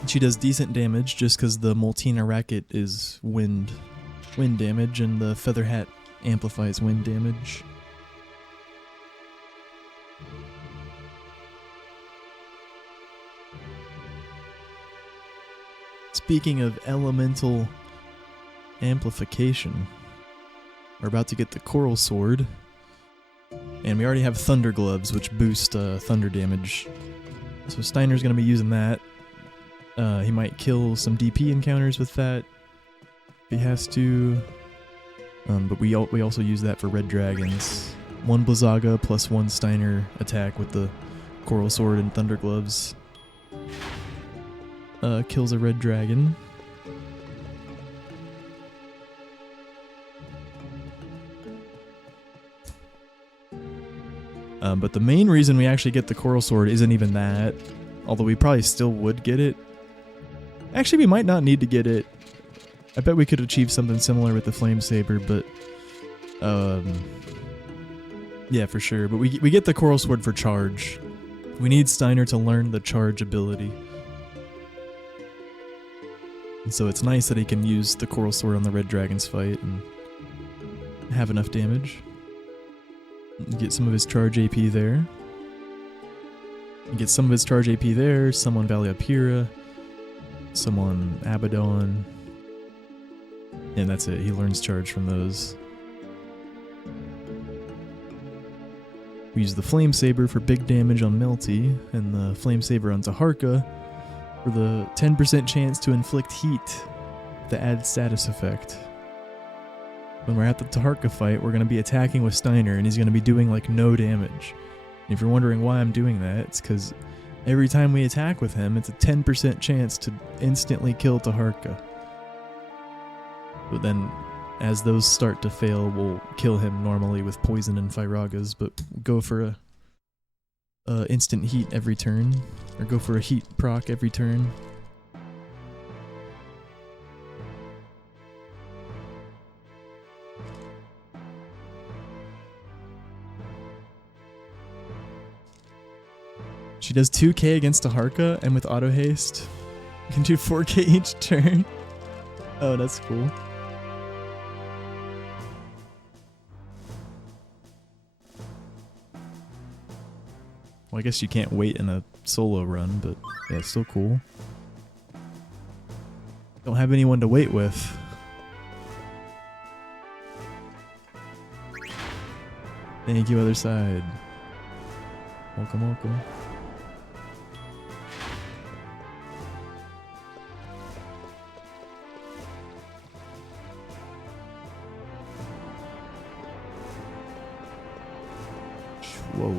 She does decent damage just because the Moltina racket is wind damage, and the Feather Hat amplifies wind damage. Speaking of elemental amplification, we're about to get the Coral Sword, and we already have Thunder Gloves, which boost thunder damage. So Steiner's going to be using that. He might kill some DP encounters with that if he has to. But we also use that for red dragons. 1 Blizzaga plus 1 Steiner attack with the Coral Sword and Thunder Gloves. Kills a red dragon. But the main reason we actually get the Coral Sword isn't even that. Although we probably still would get it. Actually, we might not need to get it. I bet we could achieve something similar with the Flame Saber, but... yeah, for sure. But we get the Coral Sword for charge. We need Steiner to learn the charge ability. And so it's nice that he can use the Coral Sword on the Red Dragon's fight and have enough damage. Get some of his charge AP there. Get some of his charge AP there, summon Valiapira, summon Abaddon. And that's it, he learns charge from those. We use the Flame Saber for big damage on Melty, and the Flame Saber on Taharka for the 10% chance to inflict heat, the added status effect. When we're at the Taharka fight, we're going to be attacking with Steiner, and he's going to be doing like no damage. And if you're wondering why I'm doing that, it's because every time we attack with him, it's a 10% chance to instantly kill Taharka. But then, as those start to fail, we'll kill him normally with poison and Firagas, but go for a instant heat every turn, or go for a heat proc every turn. She does 2k against Taharka, and with auto haste, you can do 4k each turn. Oh, that's cool. Well, I guess you can't wait in a solo run, but yeah, it's still cool. Don't have anyone to wait with. Thank you, other side. Welcome, welcome. Whoa.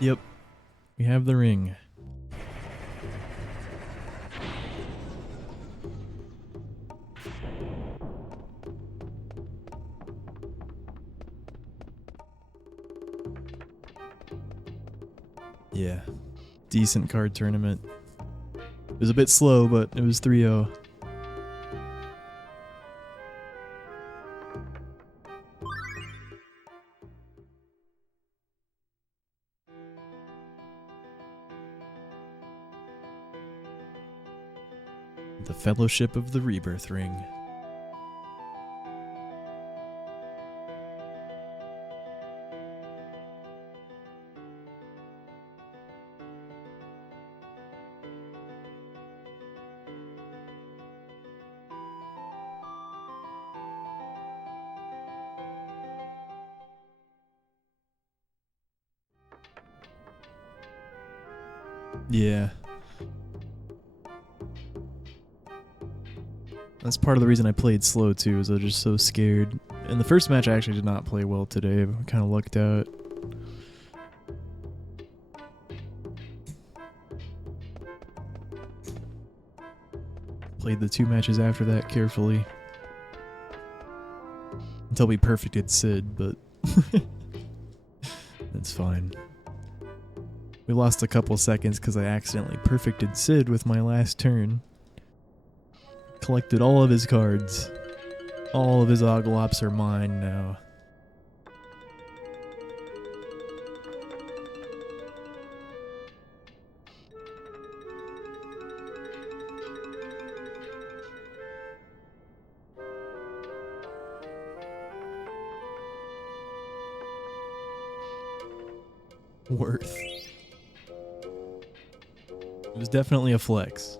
Yep, we have the ring. Yeah, decent card tournament. It was a bit slow, but it was 3-0. The Fellowship of the Rebirth Ring. Yeah. That's part of the reason I played slow too, is I was just so scared. In the first match I actually did not play well today. I kind of lucked out. Played the 2 matches after that carefully. Until we perfected Sid, but that's fine. We lost a couple seconds because I accidentally perfected Sid with my last turn. Collected all of his cards. All of his Oglops are mine now. Worth. It was definitely a flex.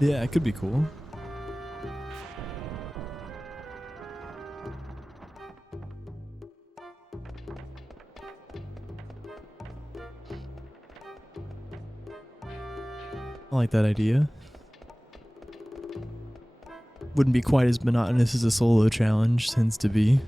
Yeah, it could be cool. I like that idea. Wouldn't be quite as monotonous as a solo challenge tends to be.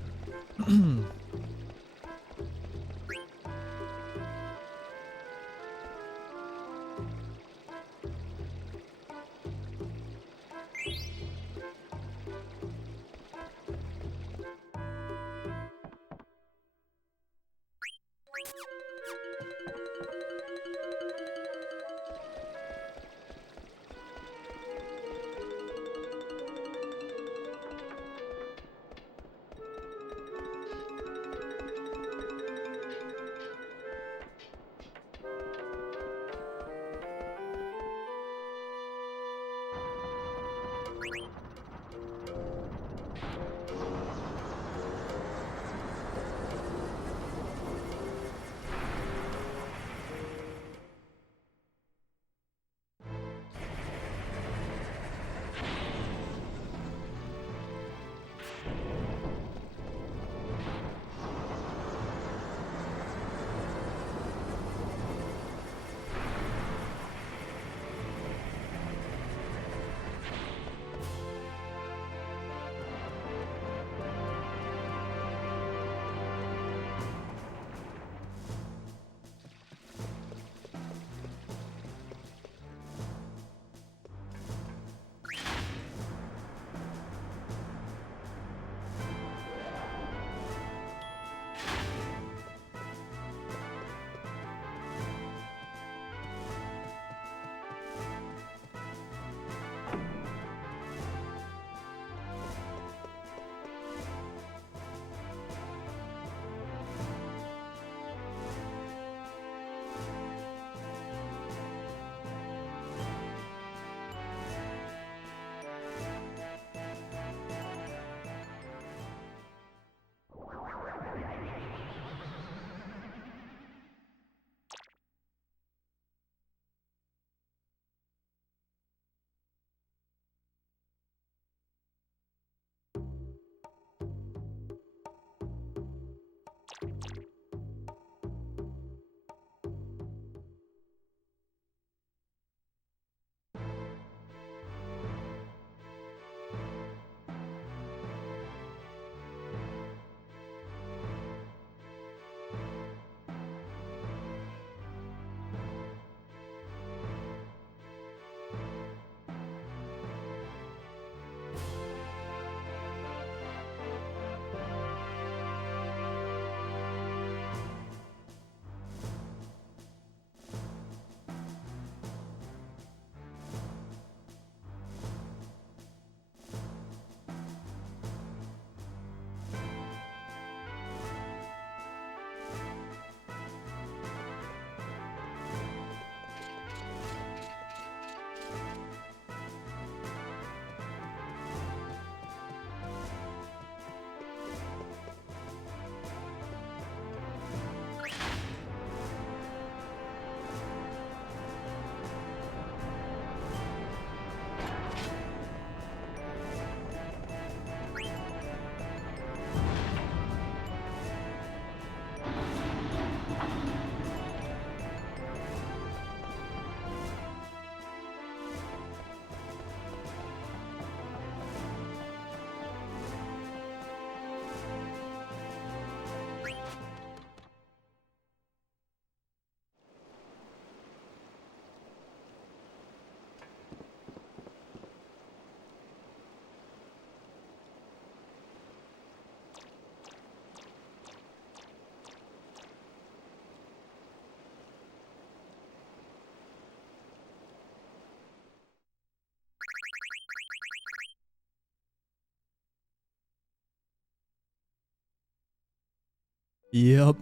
Yep.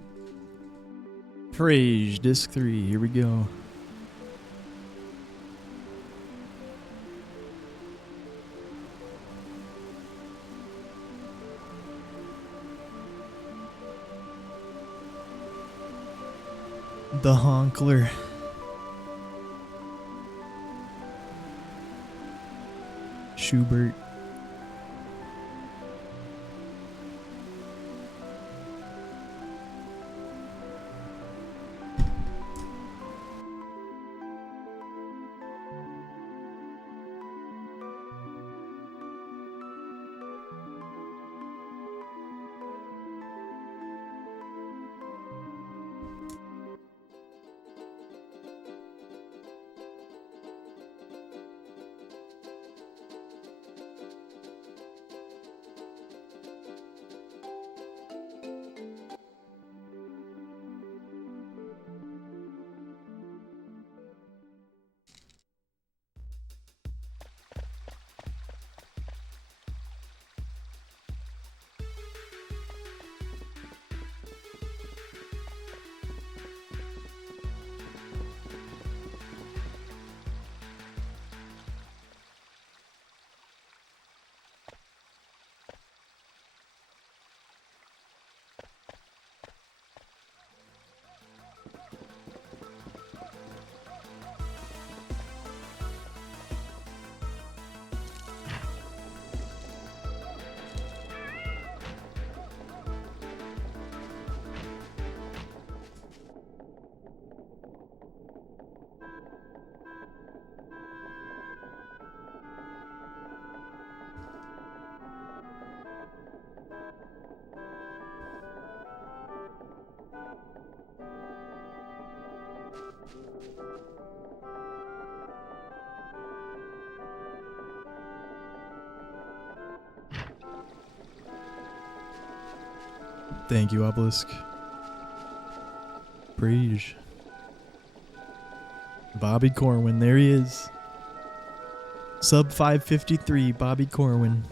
Praise disc 3. Here we go. The Honkler. Schubert. Thank you, Obelisk. Praise. Bobby Corwin, there he is. Sub 553, Bobby Corwin.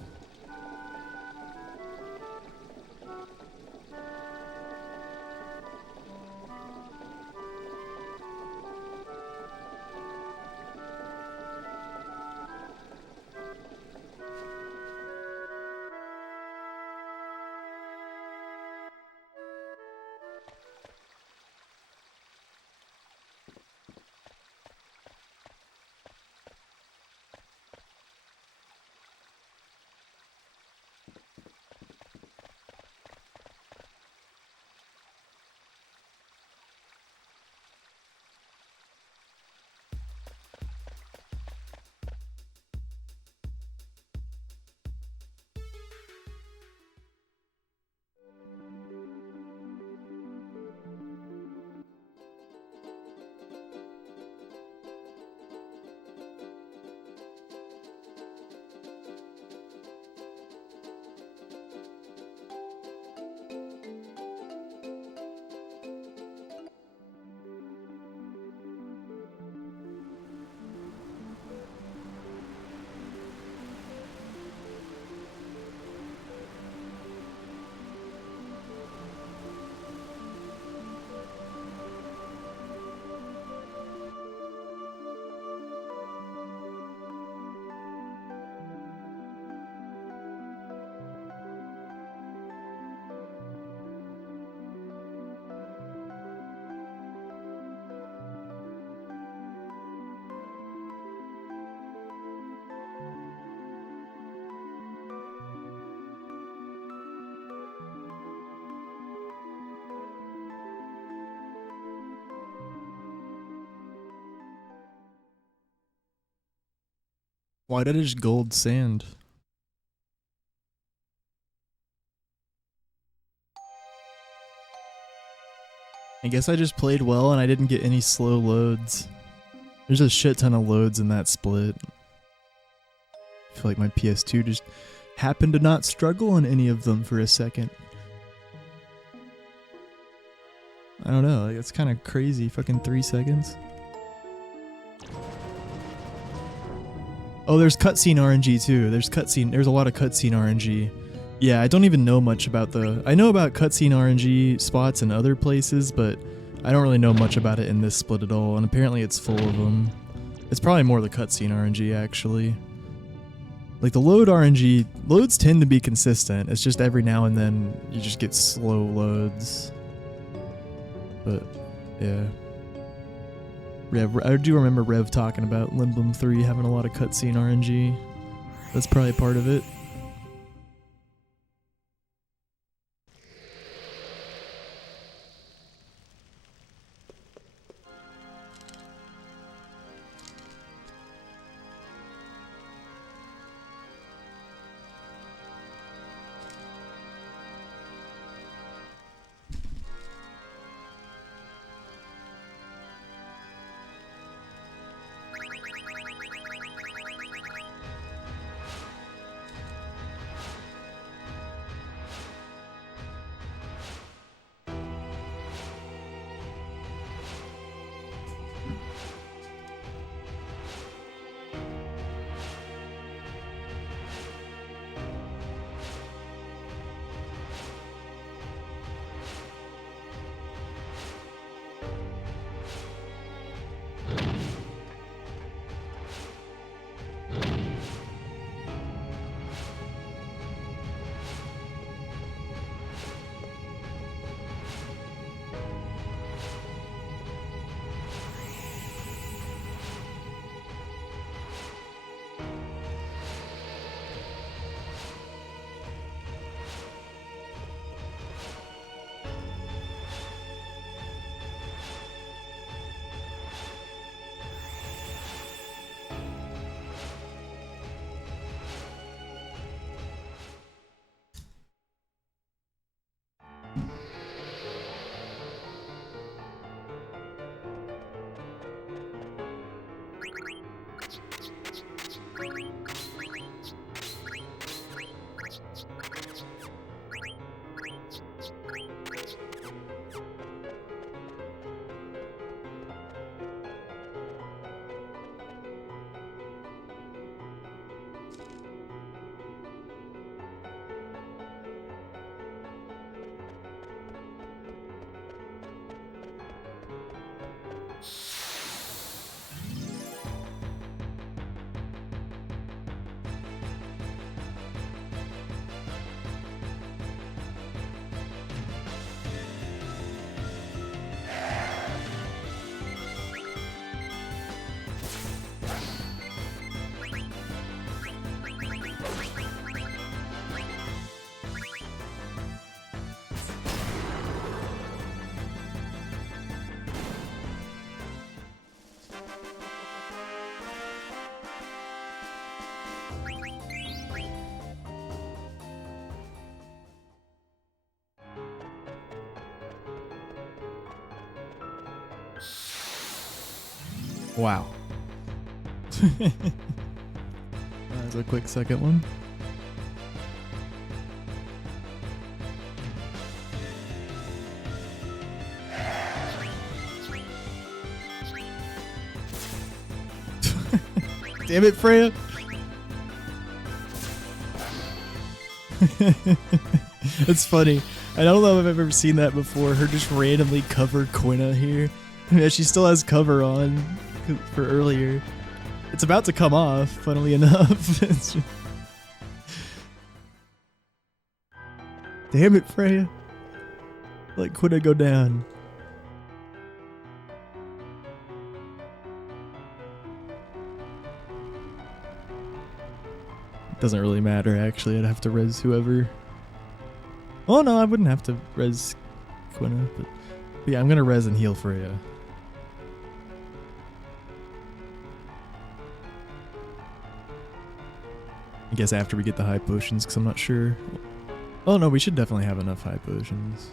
Why did I just gold sand? I guess I just played well and I didn't get any slow loads. There's a shit ton of loads in that split. I feel like my PS2 just happened to not struggle on any of them for a second. I don't know, like, it's kind of crazy. Fucking 3 seconds. Oh, there's cutscene RNG too. There's a lot of cutscene RNG. Yeah, I don't even know much about the... I know about cutscene RNG spots in other places, but I don't really know much about it in this split at all, and apparently it's full of them. It's probably more the cutscene RNG, actually. Like, the load RNG... Loads tend to be consistent. It's just every now and then you just get slow loads. But, yeah. I do remember Rev talking about Limbum 3 having a lot of cutscene RNG. That's probably part of it. Wow. That was a quick second one. Damn it, Freya. It's funny. I don't know if I've ever seen that before. Her just randomly cover Quina here. Yeah, she still has cover on for earlier. It's about to come off, funnily enough. It's just... Damn it, Freya. Let Quina go down. Doesn't really matter, actually. I'd have to res whoever. Oh no, I wouldn't have to res Quina, but yeah, I'm gonna res and heal Freya. I guess after we get the high potions, because I'm not sure. Oh no, we should definitely have enough high potions.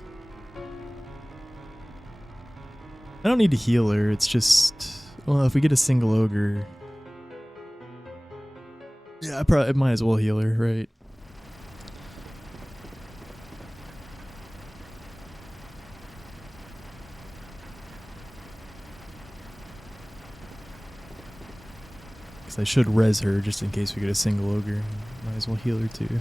I don't need to heal her, it's just... Well, if we get a single ogre... Yeah, I might as well heal her, right? Because I should res her just in case we get a single ogre. Might as well heal her too.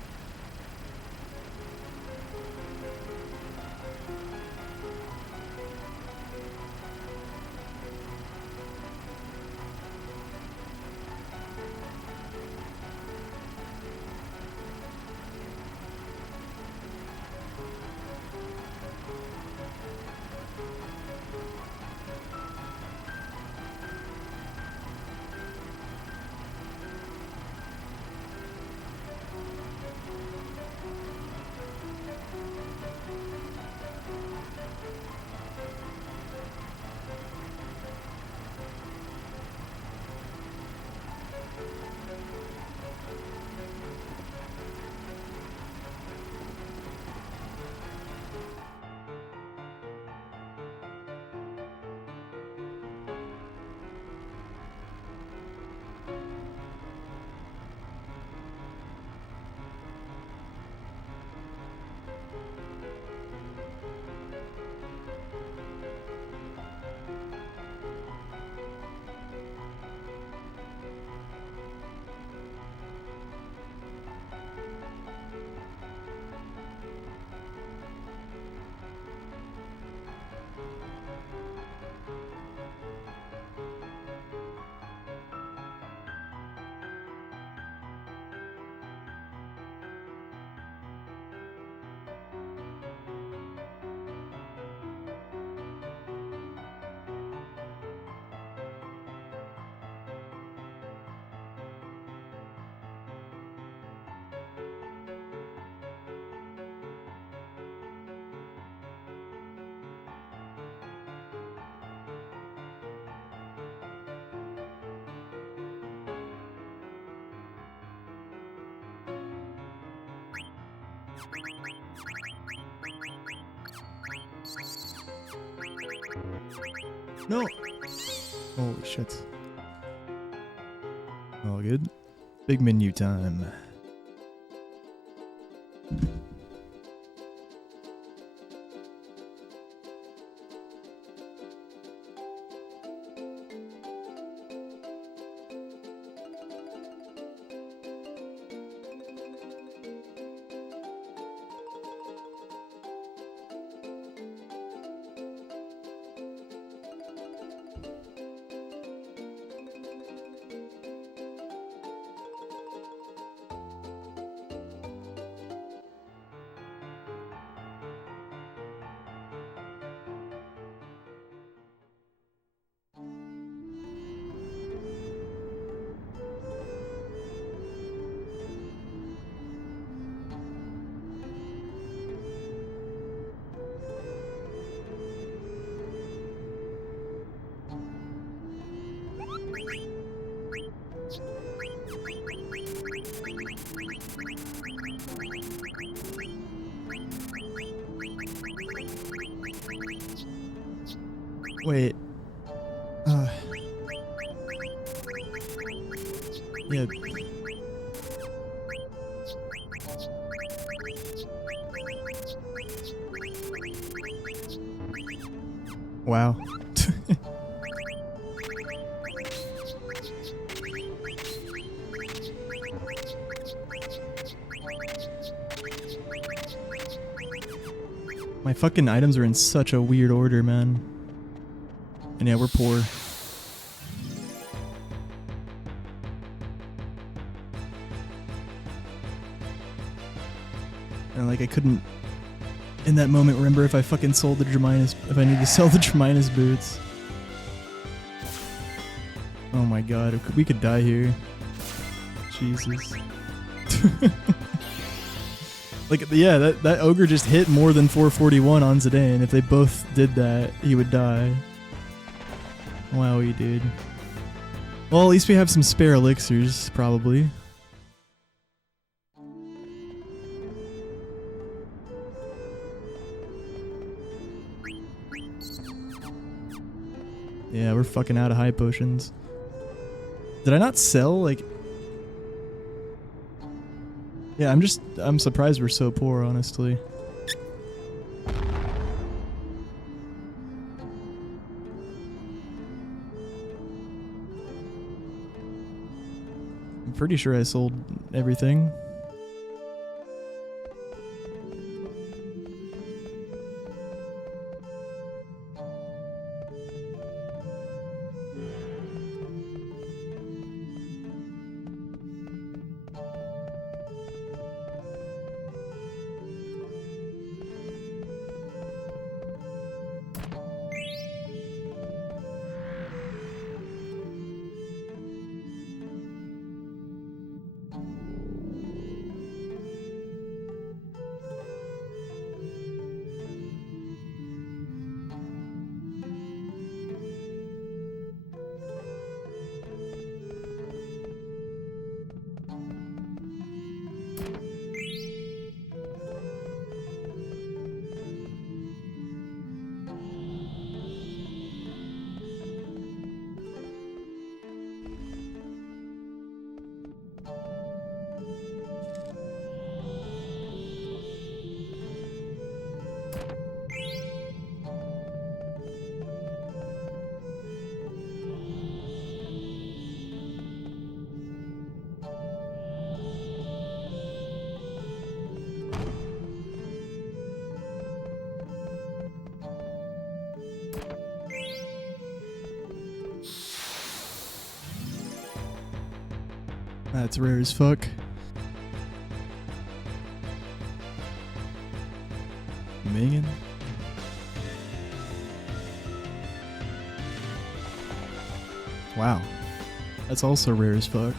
No! Holy shit. All good. Big menu time. Wait. Yeah. Wow. My fucking items are in such a weird order, man. And yeah, we're poor. And like I couldn't in that moment remember if I fucking sold the Germinus, if I need to sell the Germinus boots. Oh my god, we could die here. Jesus. Like, yeah, that ogre just hit more than 441 on Zidane. If they both did that, he would die. Wowie, dude. Well, at least we have some spare elixirs, probably. Yeah, we're fucking out of high potions. Did I not sell, like... Yeah, I'm surprised we're so poor, honestly. I'm pretty sure I sold everything. That's rare as fuck. Megan? Wow. That's also rare as fuck.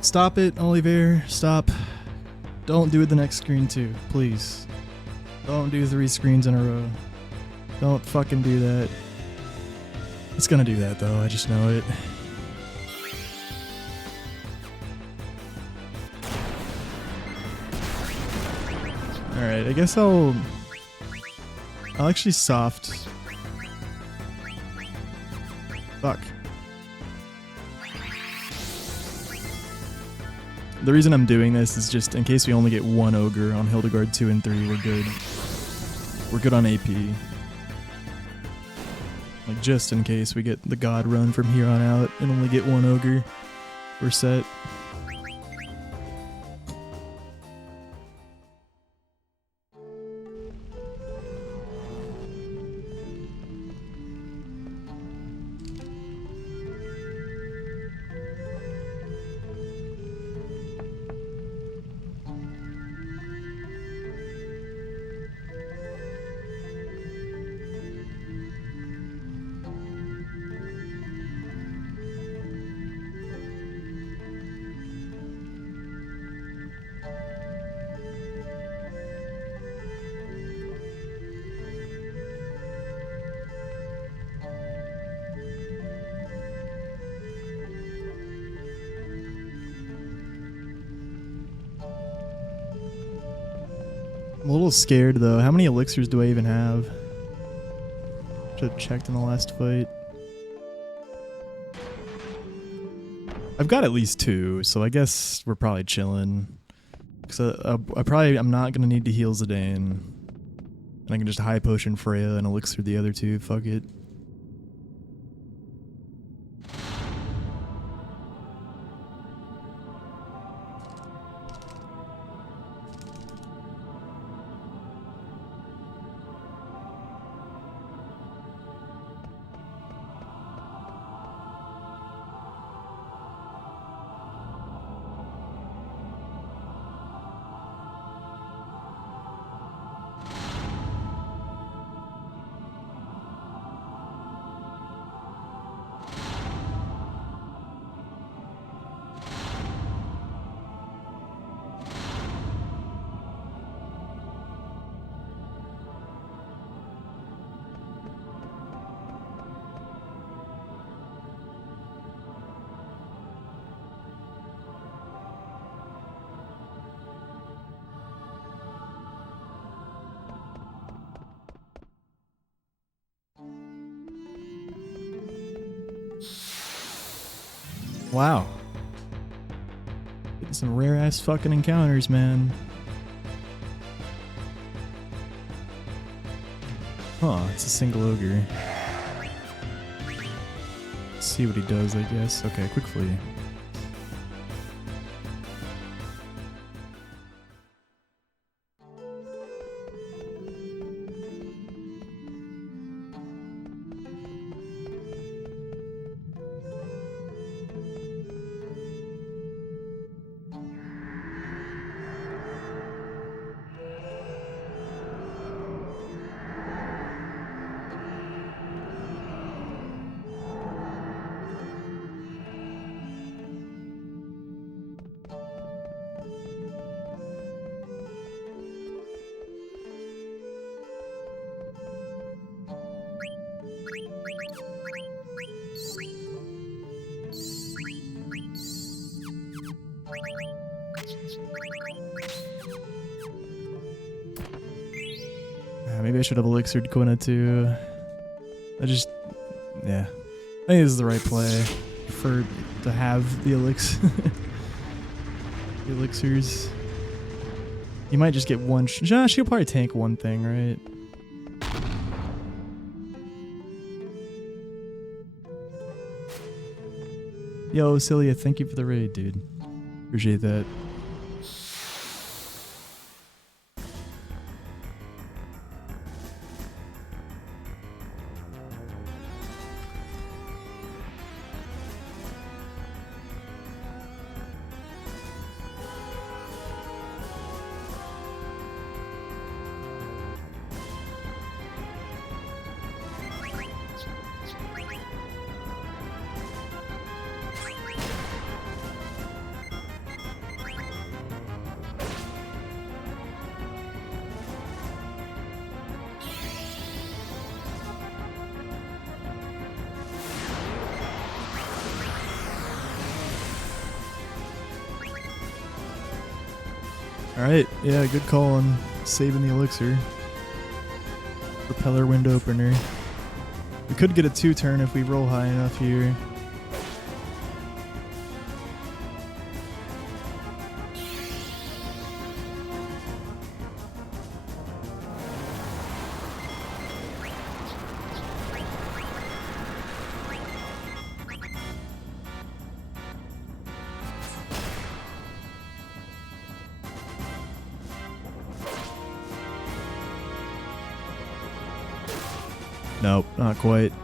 Stop it, Oliver. Stop. Don't do it the next screen too, please. Don't do 3 screens in a row. Don't fucking do that. It's gonna do that though, I just know it. Alright, I guess I'll actually soft. Fuck. The reason I'm doing this is just in case we only get one ogre on Hildegard 2 and 3, we're good. We're good on AP. Like, just in case we get the god run from here on out and only get one ogre, we're set. I'm a little scared though. How many elixirs do I even have? Should have checked in the last fight. I've got at least 2, so I guess we're probably chilling. Cause I'm not gonna need to heal Zidane, and I can just high potion Freya and elixir the other 2. Fuck it. Wow. Getting some rare ass fucking encounters, man. Huh, it's a single ogre. Let's see what he does, I guess. Okay, quick flee. Maybe I should have elixired Quina too. Yeah. I think this is the right play to have the the elixirs. You might just get one. She'll probably tank one thing, right? Yo, Celia, thank you for the raid, dude. Appreciate that. Alright, yeah, good call on saving the elixir. Propeller wind opener. We could get a 2-turn if we roll high enough here. Nope, not quite.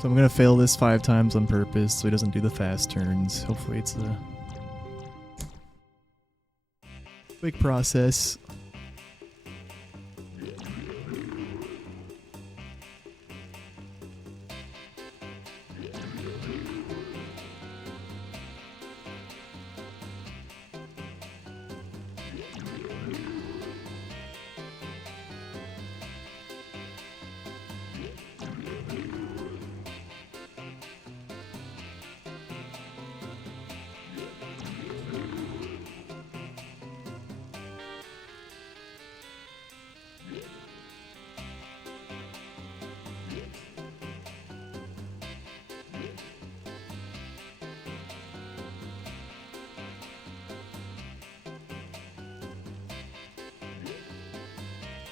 So I'm gonna fail this 5 times on purpose so he doesn't do the fast turns. Hopefully it's a quick process.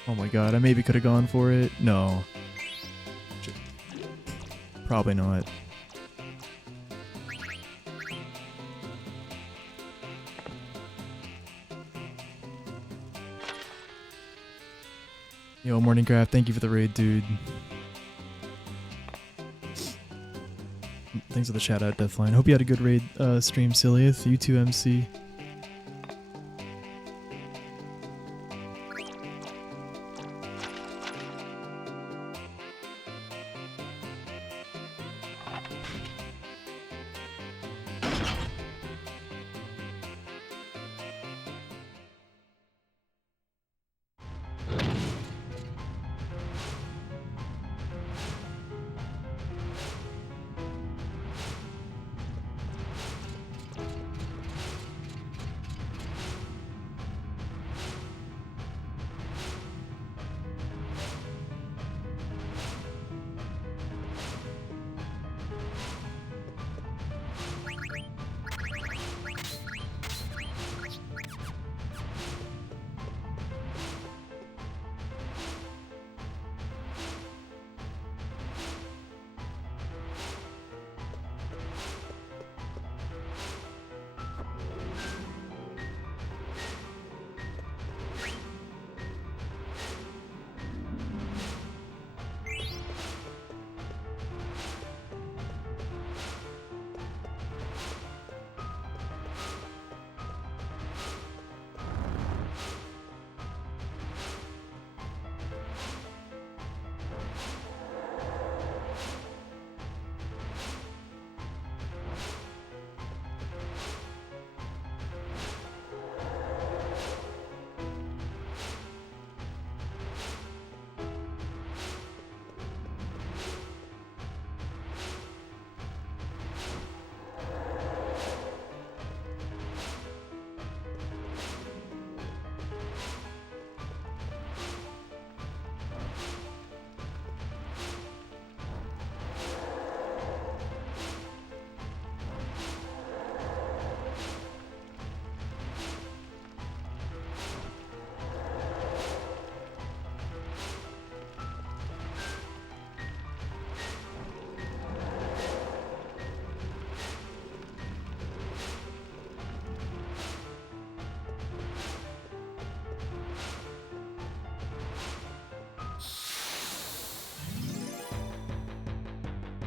Oh my god, I maybe could have gone for it. No. Probably not. Yo, Morningcraft, thank you for the raid, dude. Thanks for the shout out, Deathline. Hope you had a good raid stream, Ciliath. You too, MC.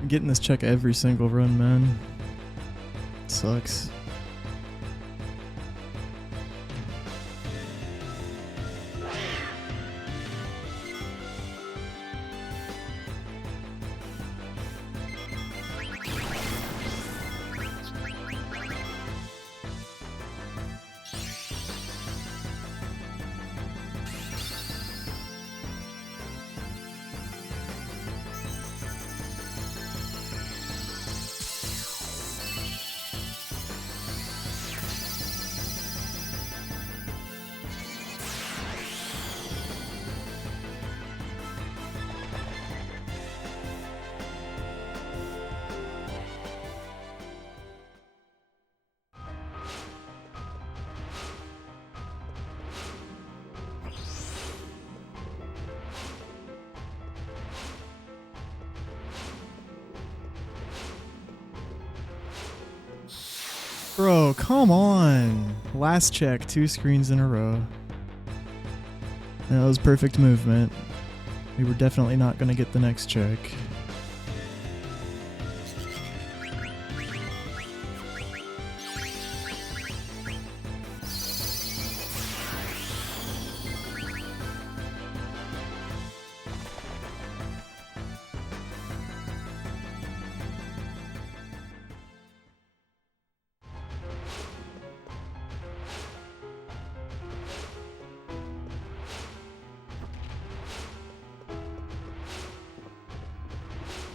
I'm getting this check every single run, man. Sucks. Bro, come on. Last check, 2 screens in a row. That was perfect movement. We were definitely not going to get the next check.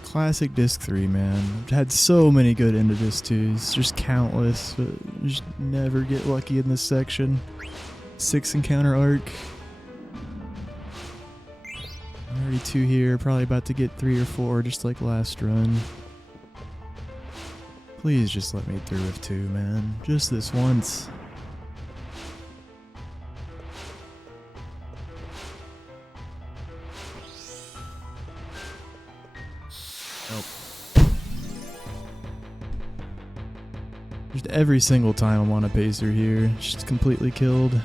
Classic disc 3, man. I've had so many good into disc 2s, just countless, but just never get lucky in this section. 6 encounter arc. Already 2 here, probably about to get 3 or 4 just like last run. Please just let me through with 2, man. Just this once. Just every single time I'm on a pacer here, just completely killed.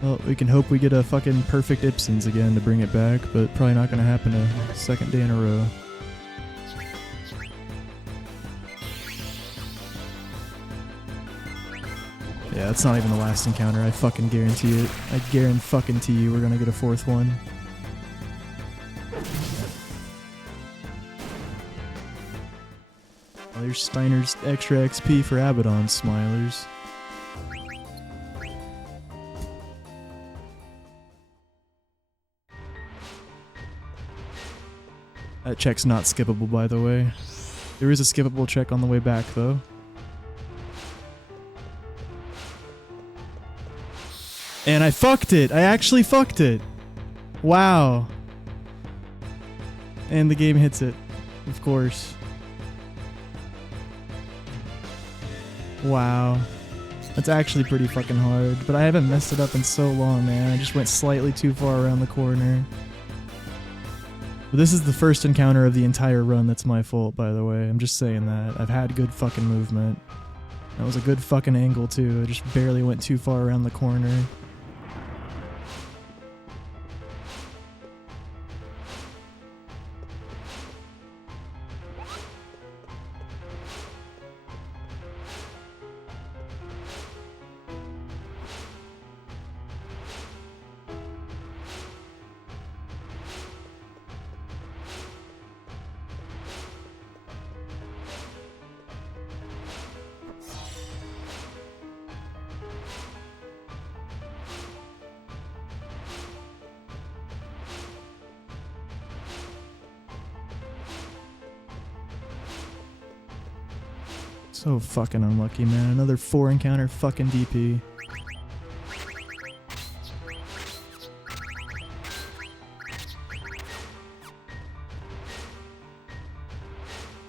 Well, we can hope we get a fucking perfect Ipsons again to bring it back, but probably not gonna happen a second day in a row. Yeah, that's not even the last encounter, I fucking guarantee it. I guarantee you we're gonna get a 4th one. There's Steiner's extra XP for Abaddon, Smilers. That check's not skippable, by the way. There is a skippable check on the way back, though. And I fucked it! I actually fucked it! Wow. And the game hits it, of course. Wow. That's actually pretty fucking hard, but I haven't messed it up in so long, man. I just went slightly too far around the corner. But this is the first encounter of the entire run that's my fault, by the way. I'm just saying that. I've had good fucking movement. That was a good fucking angle, too. I just barely went too far around the corner. So fucking unlucky, man. Another 4 encounter fucking DP.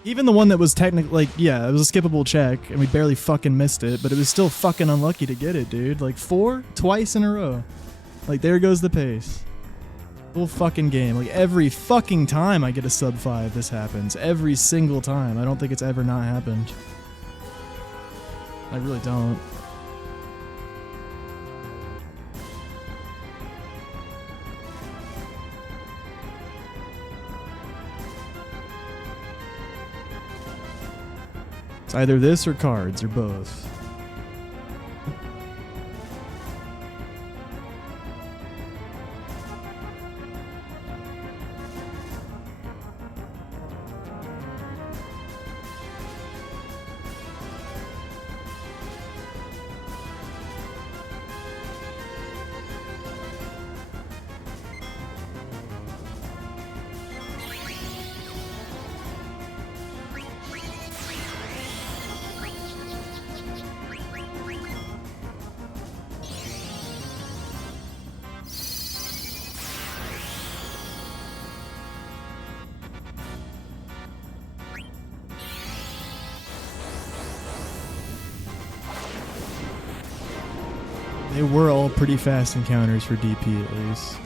Even the one that was technically, like, yeah, it was a skippable check, and we barely fucking missed it, but it was still fucking unlucky to get it, dude. Like, 4? Twice in a row. Like, there goes the pace. Full fucking game. Like, every fucking time I get a sub 5, this happens. Every single time. I don't think it's ever not happened. I really don't. It's either this or cards or both. They were all pretty fast encounters for DP at least.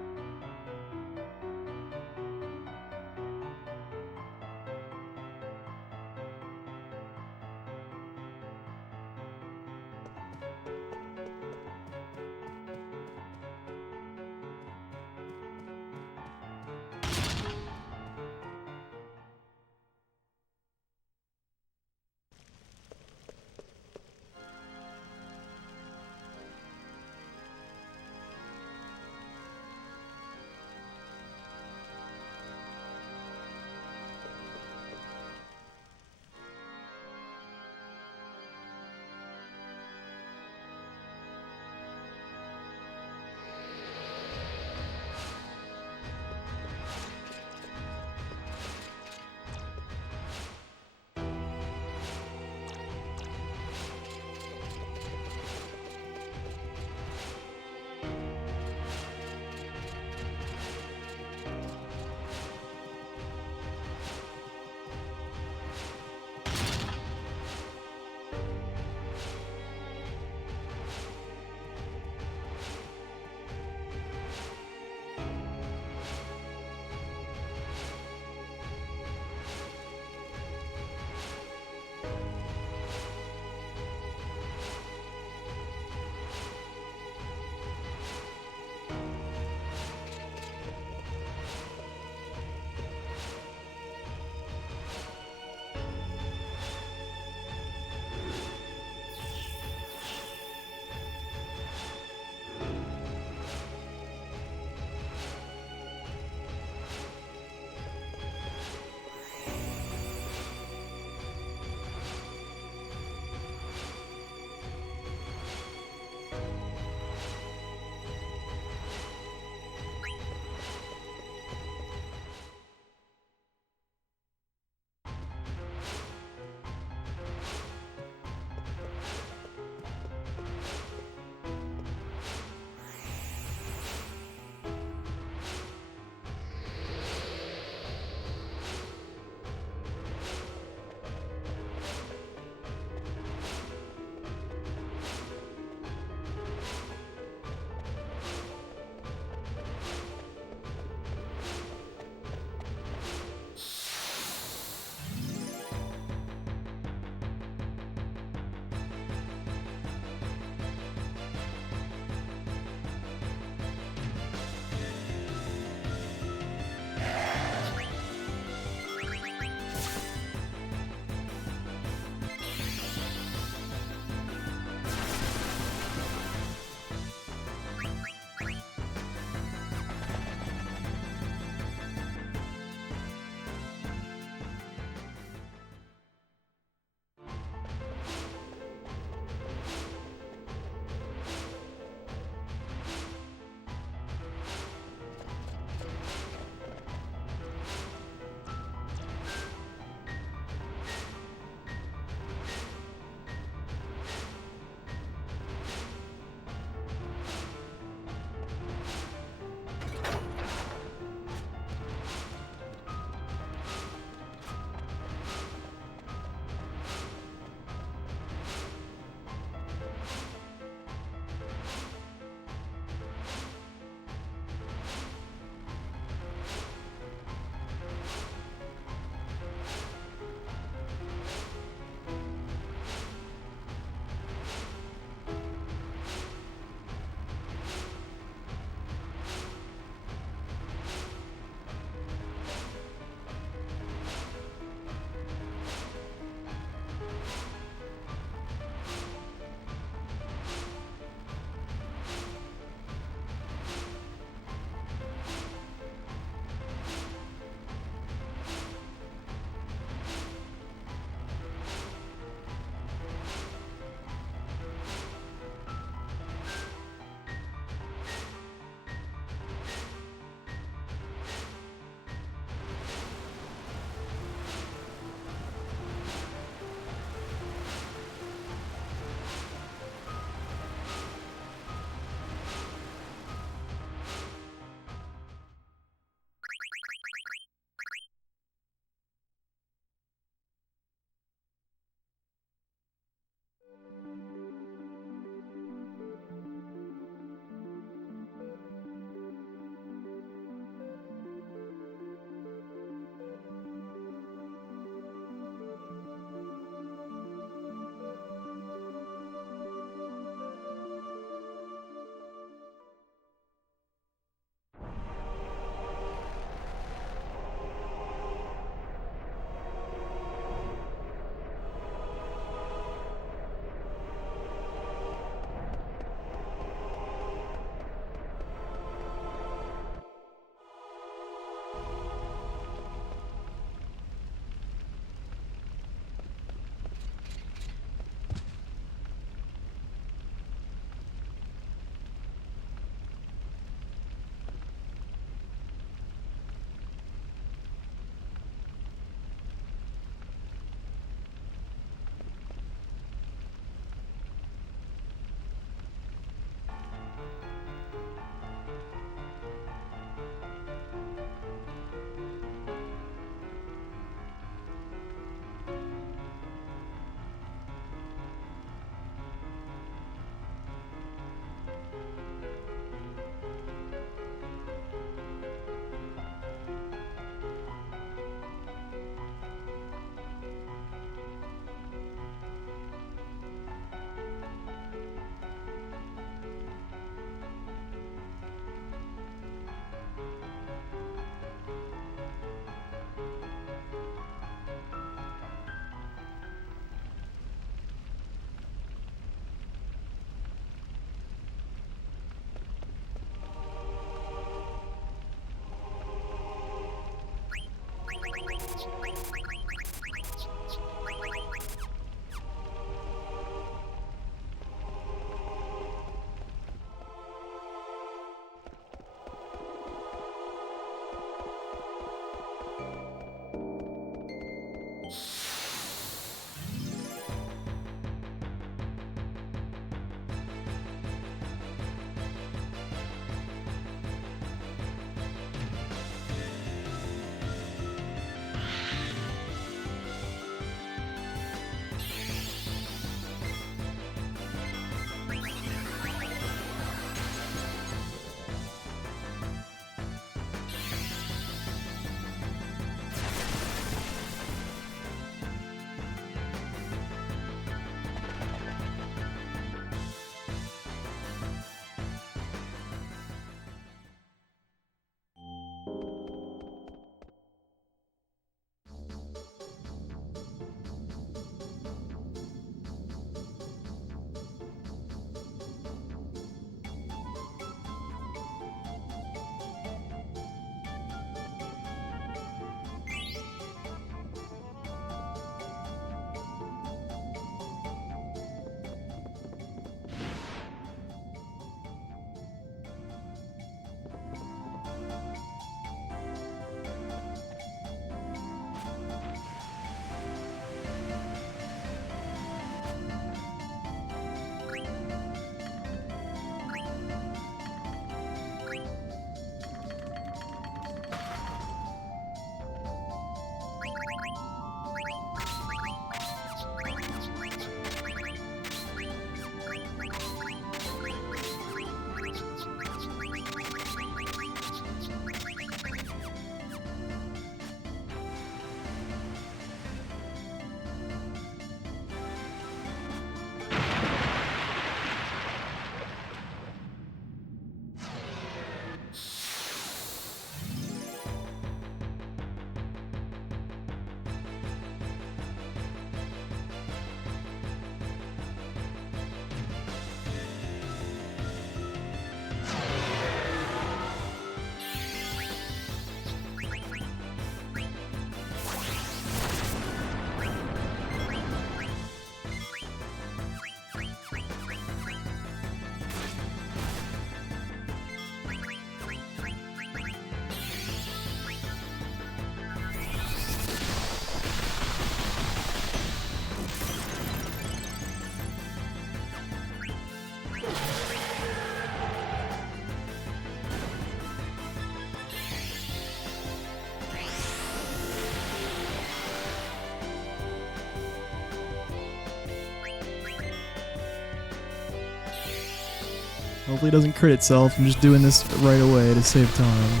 Hopefully it doesn't crit itself. I'm just doing this right away to save time.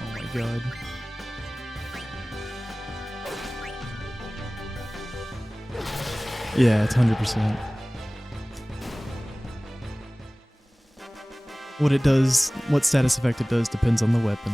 Oh my god. Yeah, it's 100%. What it does, what status effect it does depends on the weapon.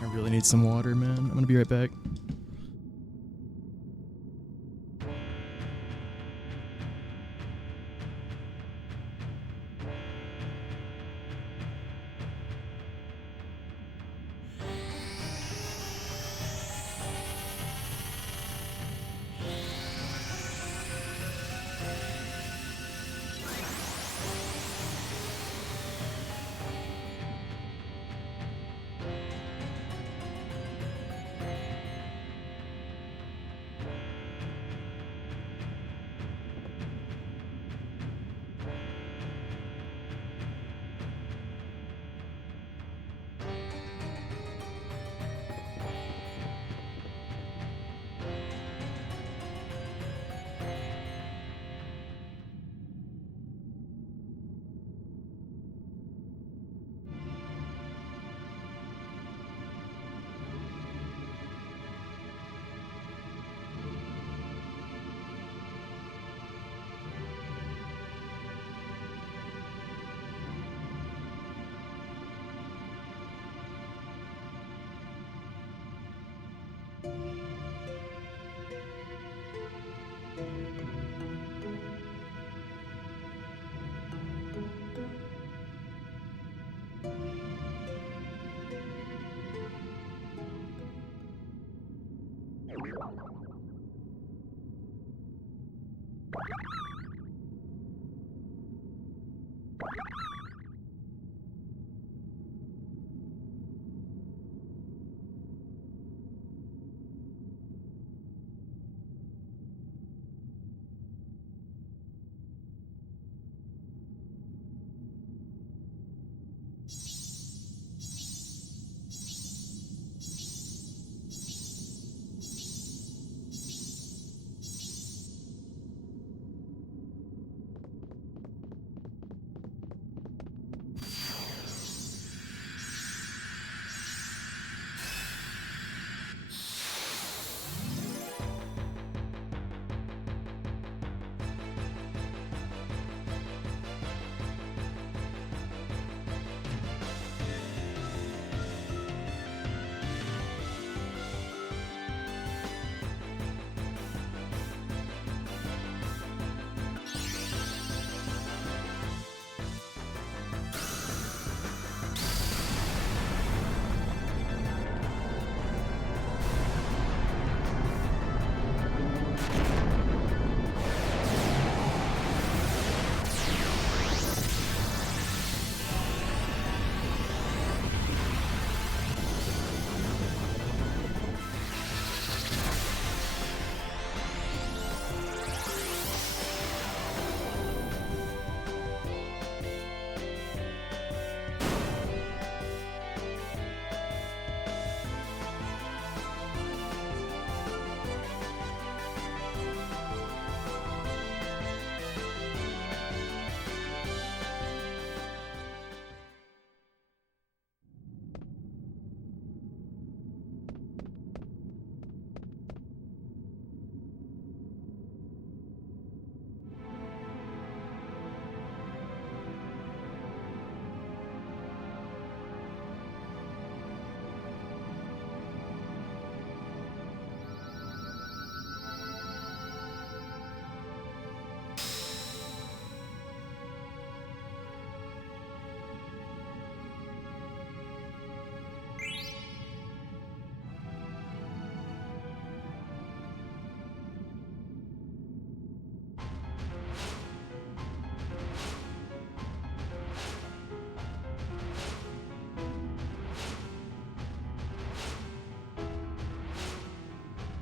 I really need some water, man. I'm gonna be right back.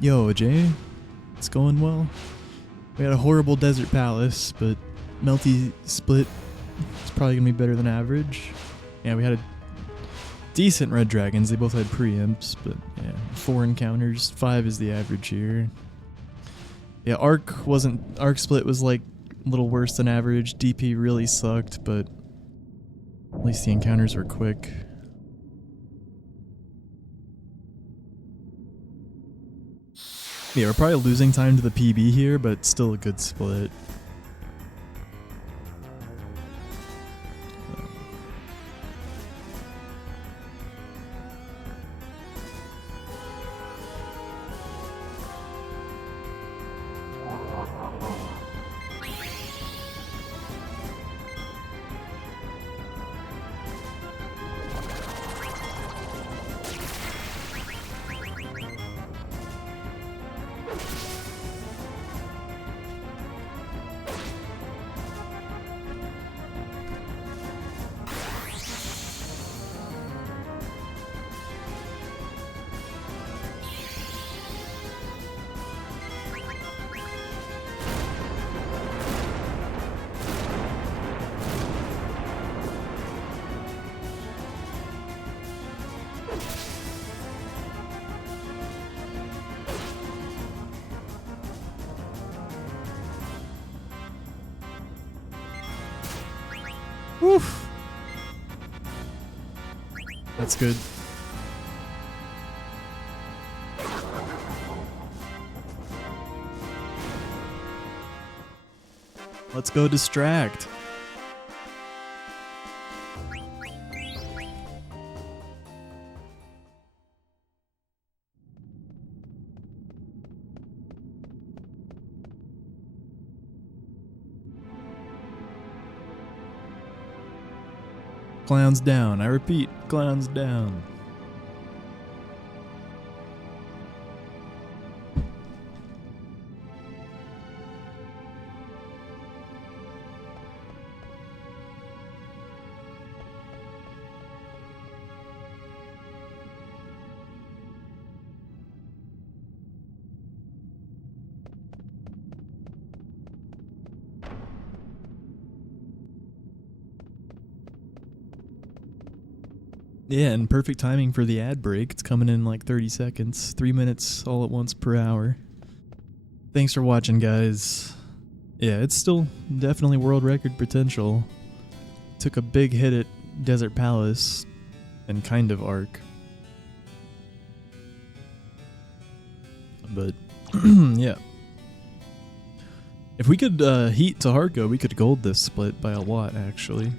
Yo, Jay, it's going well. We had a horrible Desert Palace, but Melty Split is probably gonna be better than average. Yeah, we had a decent Red Dragons. They both had preempts, but yeah, 4 encounters. 5 is the average here. Yeah, Arc Split was like a little worse than average. DP really sucked, but at least the encounters were quick. Yeah, we're probably losing time to the PB here, but still a good split. Woof. That's good. Let's go distract. Clowns down. I repeat, clowns down. Yeah, and perfect timing for the ad break. It's coming in like 30 seconds. 3 minutes all at once per hour. Thanks for watching, guys. Yeah, it's still definitely world record potential. Took a big hit at Desert Palace and kind of Arc. But, yeah. If we could heat to Harko, we could gold this split by a lot, actually.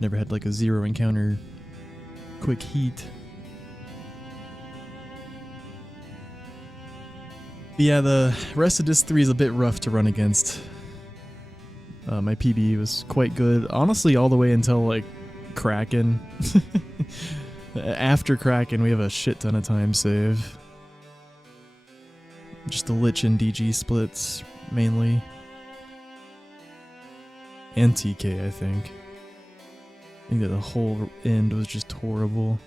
Never had like a 0 encounter quick heat. But yeah, the rest of Disc 3 is a bit rough to run against. My PB was quite good. Honestly, all the way until like Kraken. After Kraken, we have a shit ton of time save. Just the Lich and DG splits, mainly. And TK, I think. I think that the whole end was just horrible.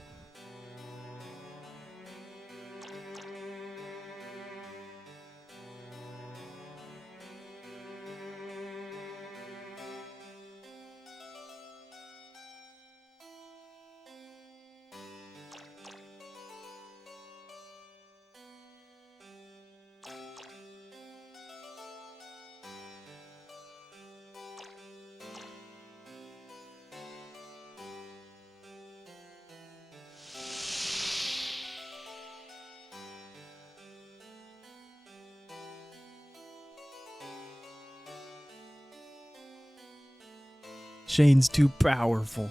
Shane's too powerful.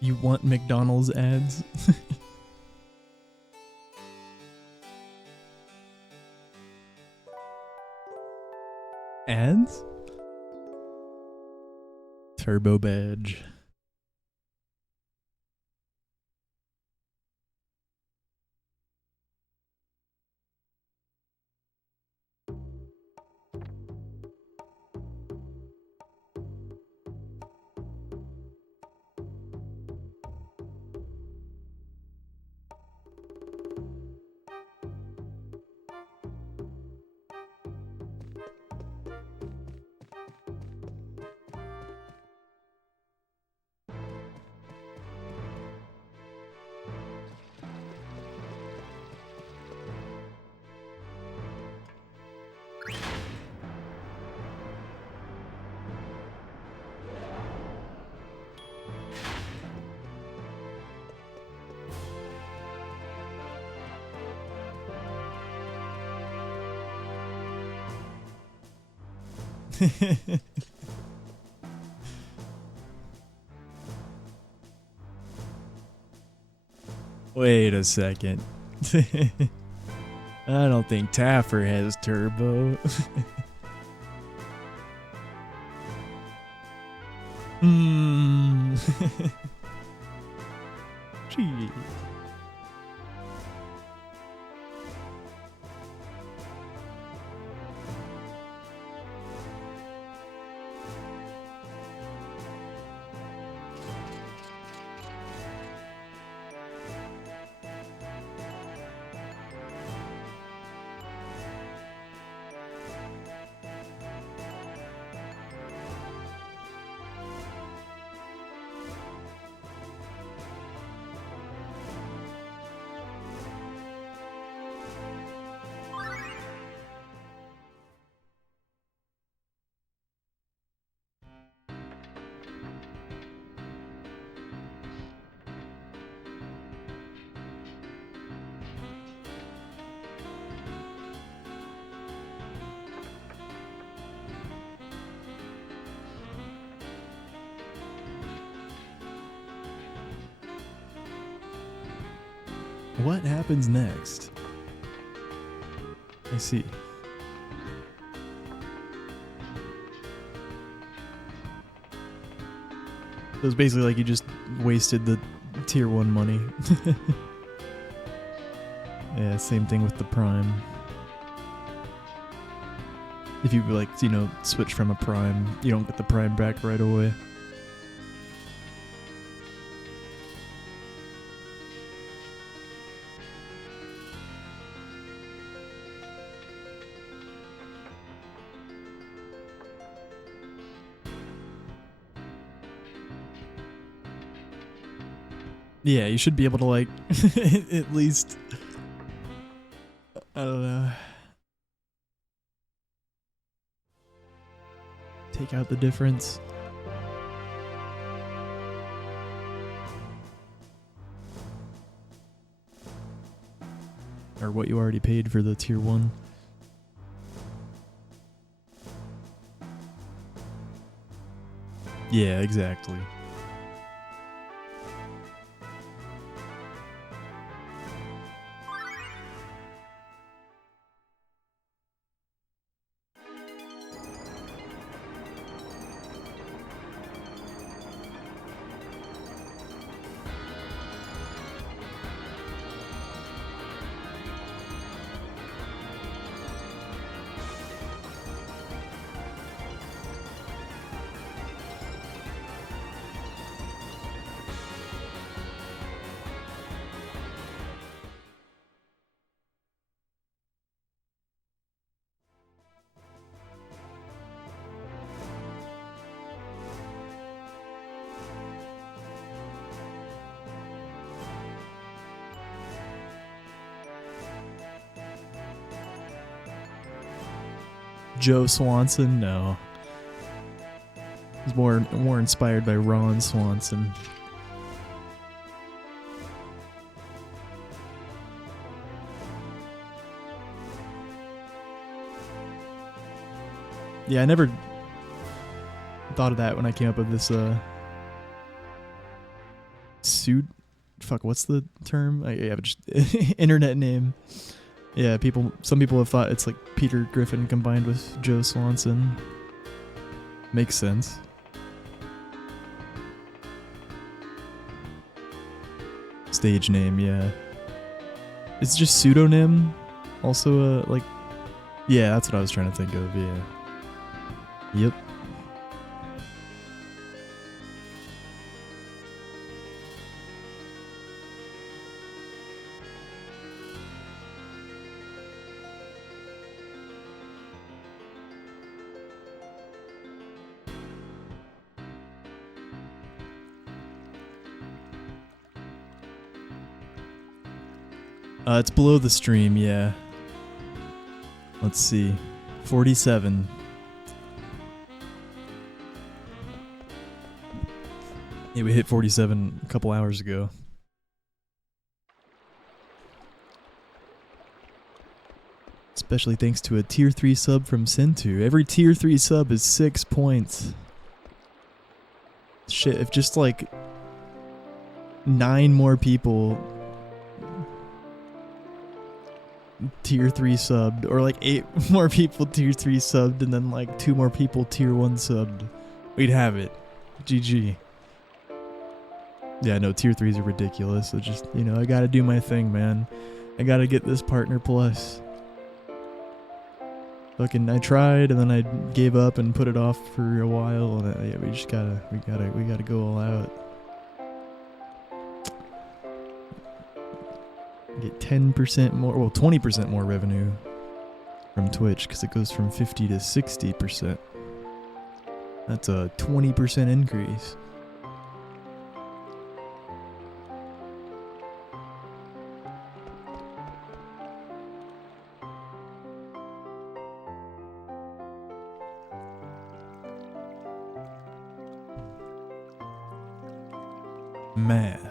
You want McDonald's ads? Ads? Turbo badge. Wait a second. I don't think Taffer has turbo. Gee. What happens next? I see. So it's basically like you just wasted the tier 1 money. Yeah, same thing with the prime. If you like, you know, switch from a prime, you don't get the prime back right away. Yeah, you should be able to, like, at least, I don't know, take out the difference. Or what you already paid for the tier 1. Yeah, exactly. Joe Swanson? No. He's more inspired by Ron Swanson. Yeah, I never thought of that when I came up with this suit. Fuck, what's the term? I have just internet name. Yeah, some people have thought it's like Peter Griffin combined with Joe Swanson. Makes sense. Stage name, yeah. It's just pseudonym. Also, like, yeah, that's what I was trying to think of, yeah. Yep. It's below the stream, yeah. Let's see. 47. Yeah, we hit 47 a couple hours ago. Especially thanks to a tier 3 sub from Sentu. Every tier 3 sub is 6 points. Shit, if just like 9 more people tier 3 subbed, or like 8 more people tier 3 subbed, and then like 2 more people tier 1 subbed, we'd have it. GG. Yeah, no, tier 3s are ridiculous. So just, you know, I gotta do my thing, man. I gotta get this partner plus. Fucking, I tried, and then I gave up and put it off for a while, and yeah, we just gotta go all out. Get 10% more, well, 20% more revenue from Twitch, because it goes from 50 to 60%. That's a 20% increase. Math.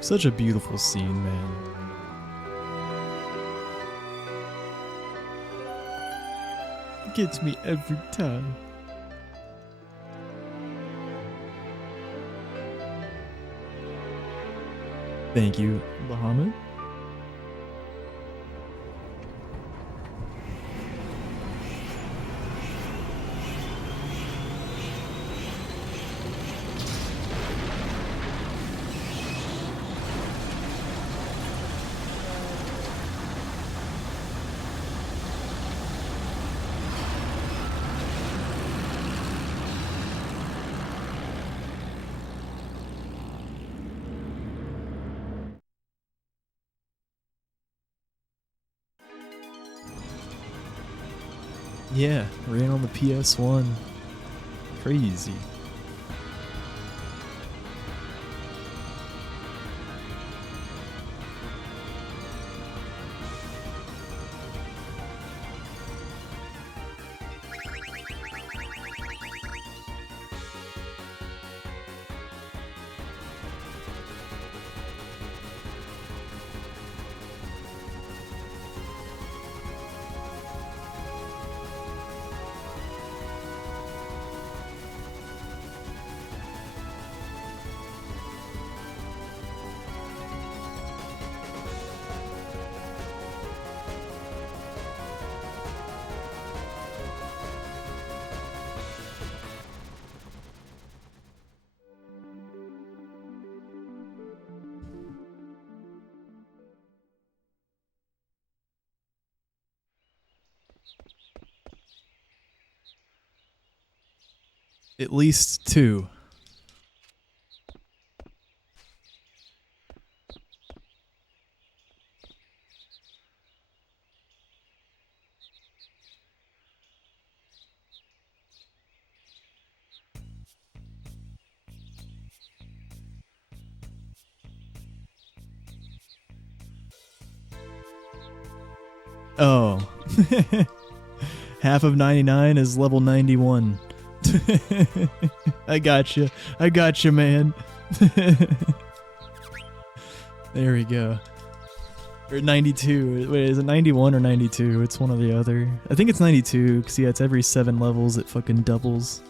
Such a beautiful scene, man. It gets me every time. Thank you, Bahamut. Yeah, ran on the PS1. Crazy. At least 2. Oh. Half of 99 is level 91. I gotcha. I gotcha, man. There we go. Or 92. Wait, is it 91 or 92? It's one or the other. I think it's 92, because yeah, it's every 7 levels it fucking doubles.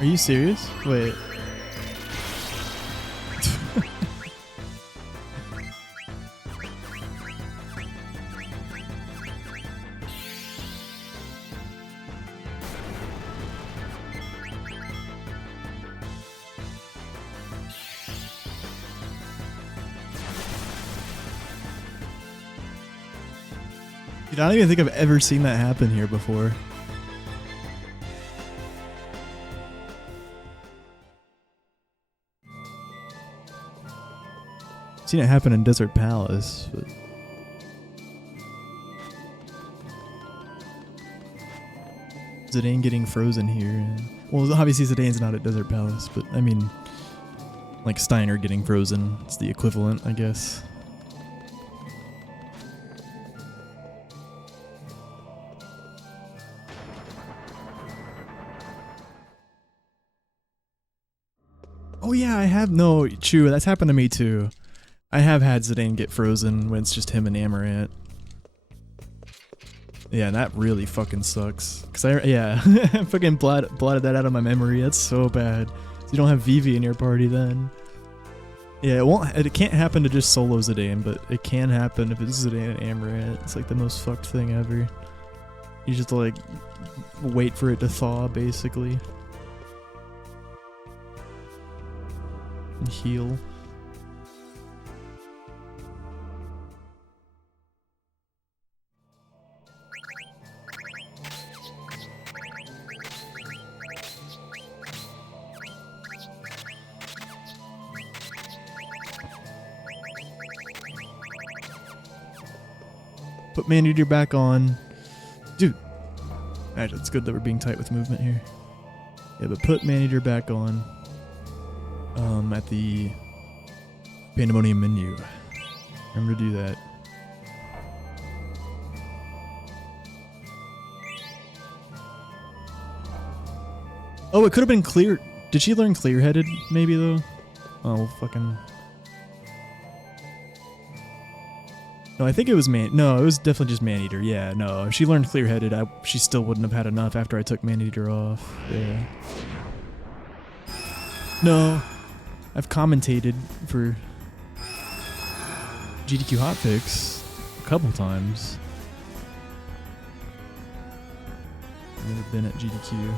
Are you serious? Wait. Dude, I don't even think I've ever seen that happen here before. Seen it happen in Desert Palace, but Zidane getting frozen here. And, well, obviously Zidane's not at Desert Palace, but I mean, like Steiner getting frozen. It's the equivalent, I guess. Oh yeah, I have no true. That's happened to me too. I have had Zidane get frozen when it's just him and Amaranth. Yeah, that really fucking sucks. Cause I fucking blotted that out of my memory. That's so bad. You don't have Vivi in your party then. Yeah, it won't. It can't happen to just solo Zidane, but it can happen if it's Zidane and Amaranth. It's like the most fucked thing ever. You just like wait for it to thaw, basically, and heal. Put Maneater back on. Dude. Actually, it's good that we're being tight with movement here. Yeah, but put Maneater back on. At the Pandemonium menu. Remember to do that. Oh, it could have been clear. Did she learn clear-headed, maybe, though? Oh, well, fucking... No, I think it was No, it was definitely just Maneater. Yeah, no. If she learned clear-headed, she still wouldn't have had enough after I took Maneater off. Yeah. No. I've commentated for GDQ hotfix a couple times. I've never been at GDQ.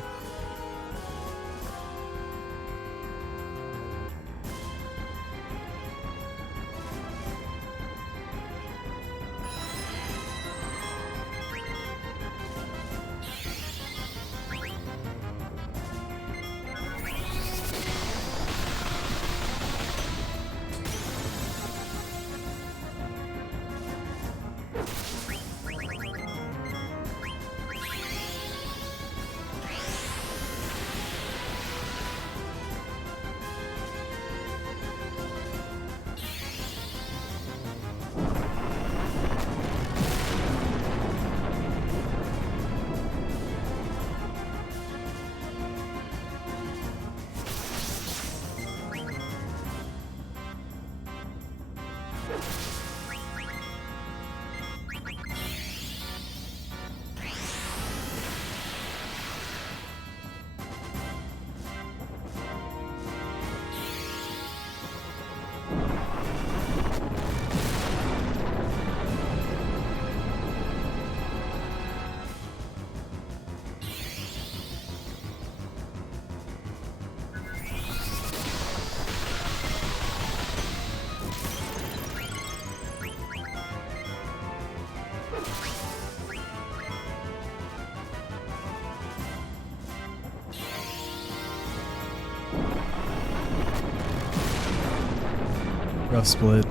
Rough split.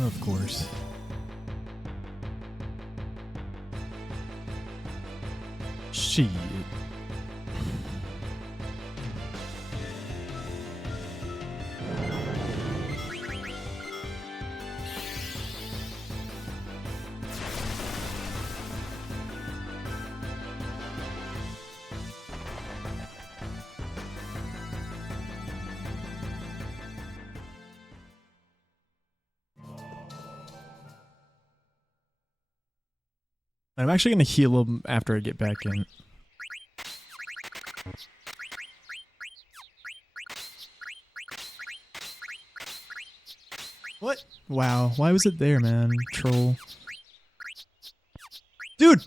Of course. Shit. I'm actually going to heal him after I get back in. What? Wow. Why was it there, man? Troll. Dude!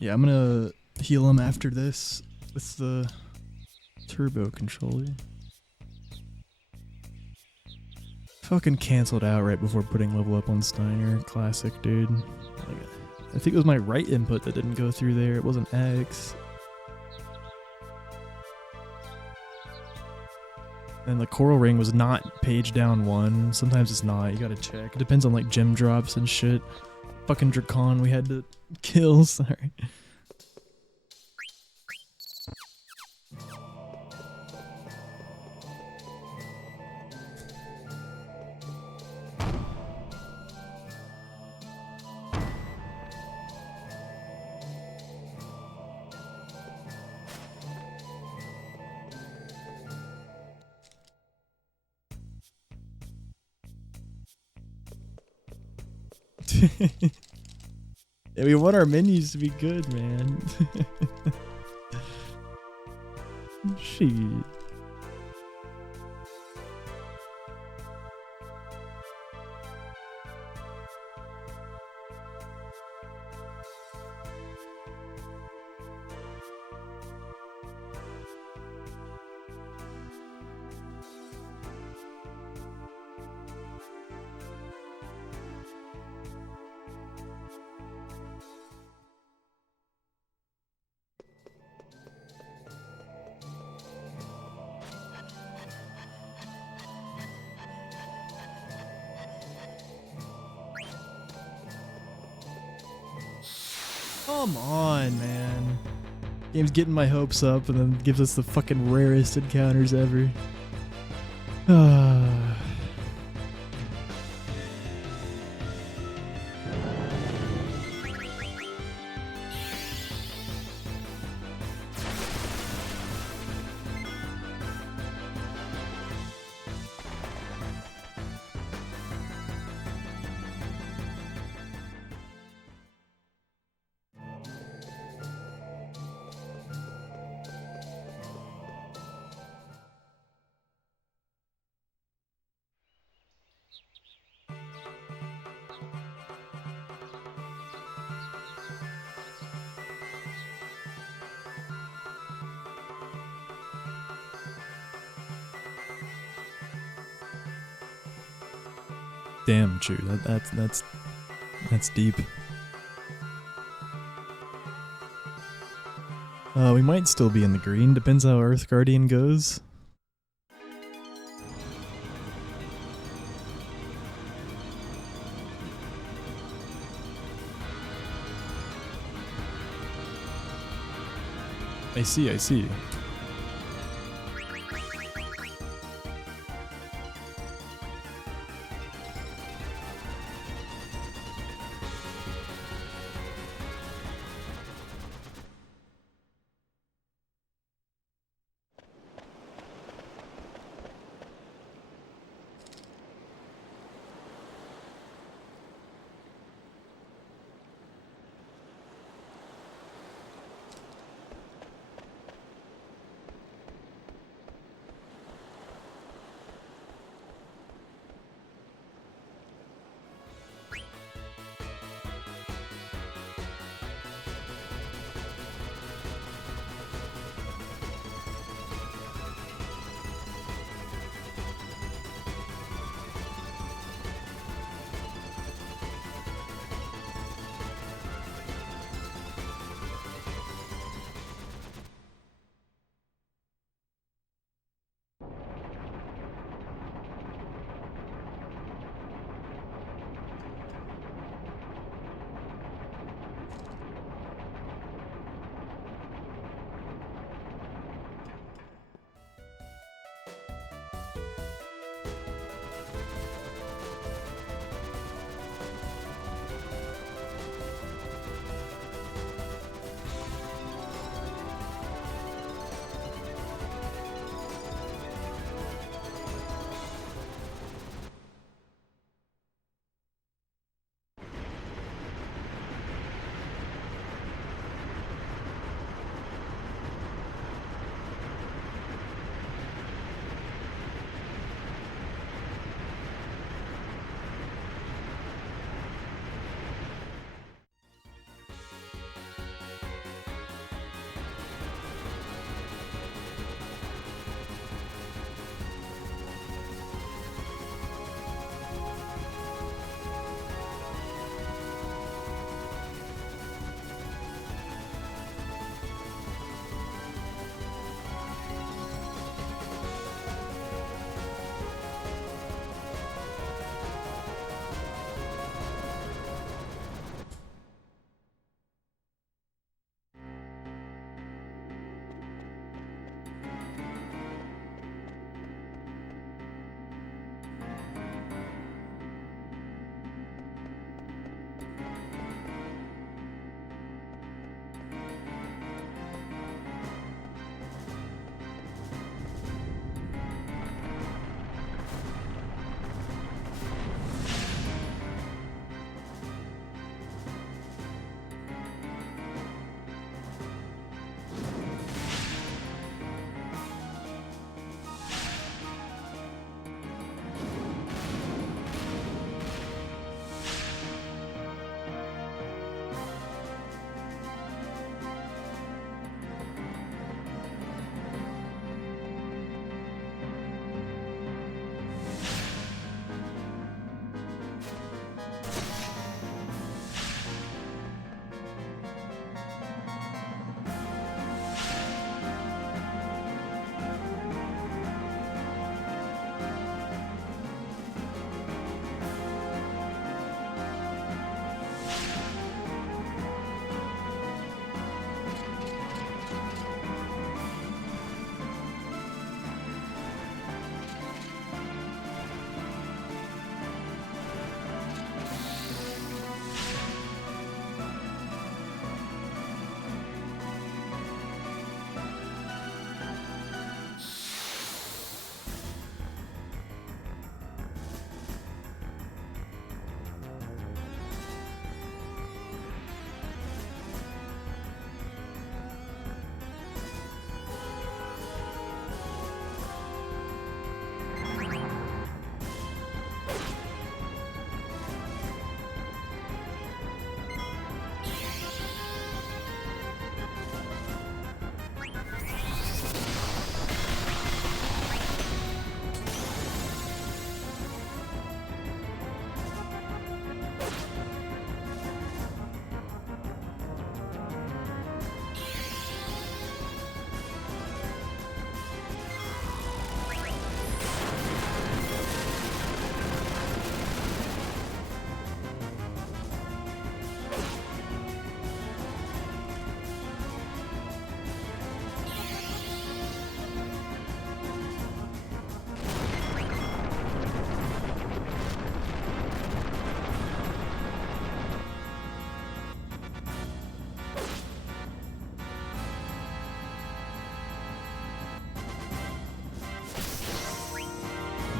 Yeah, I'm going to heal him after this with the turbo controller. Fucking canceled out right before putting level up on Steiner. Classic, dude. Like, I think it was my right input that didn't go through there. It wasn't X. And the coral ring was not page down 1. Sometimes it's not. You gotta check. It depends on like gem drops and shit. Fucking Dracon we had to kill. Sorry. Yeah, we want our menus to be good, man. Shit. Come on, man. Game's getting my hopes up and then gives us the fucking rarest encounters ever. Damn, true. That's deep. We might still be in the green. Depends how Earth Guardian goes. I see, I see.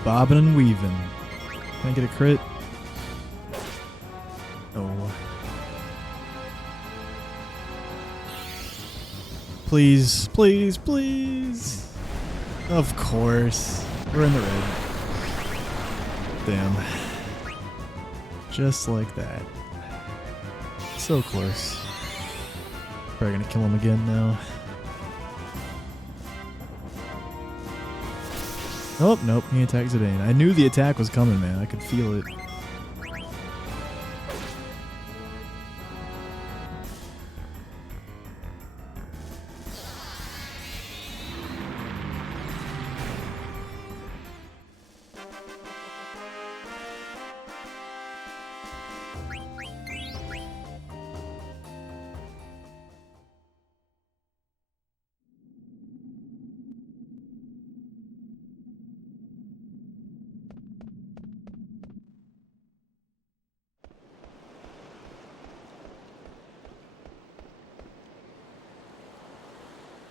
Bobbing and weaving. Can I get a crit? Oh. Please, please, please. Of course. We're in the red. Damn. Just like that. So close. Probably gonna kill him again now. Oh, nope, he attacks Zidane. I knew the attack was coming, man. I could feel it.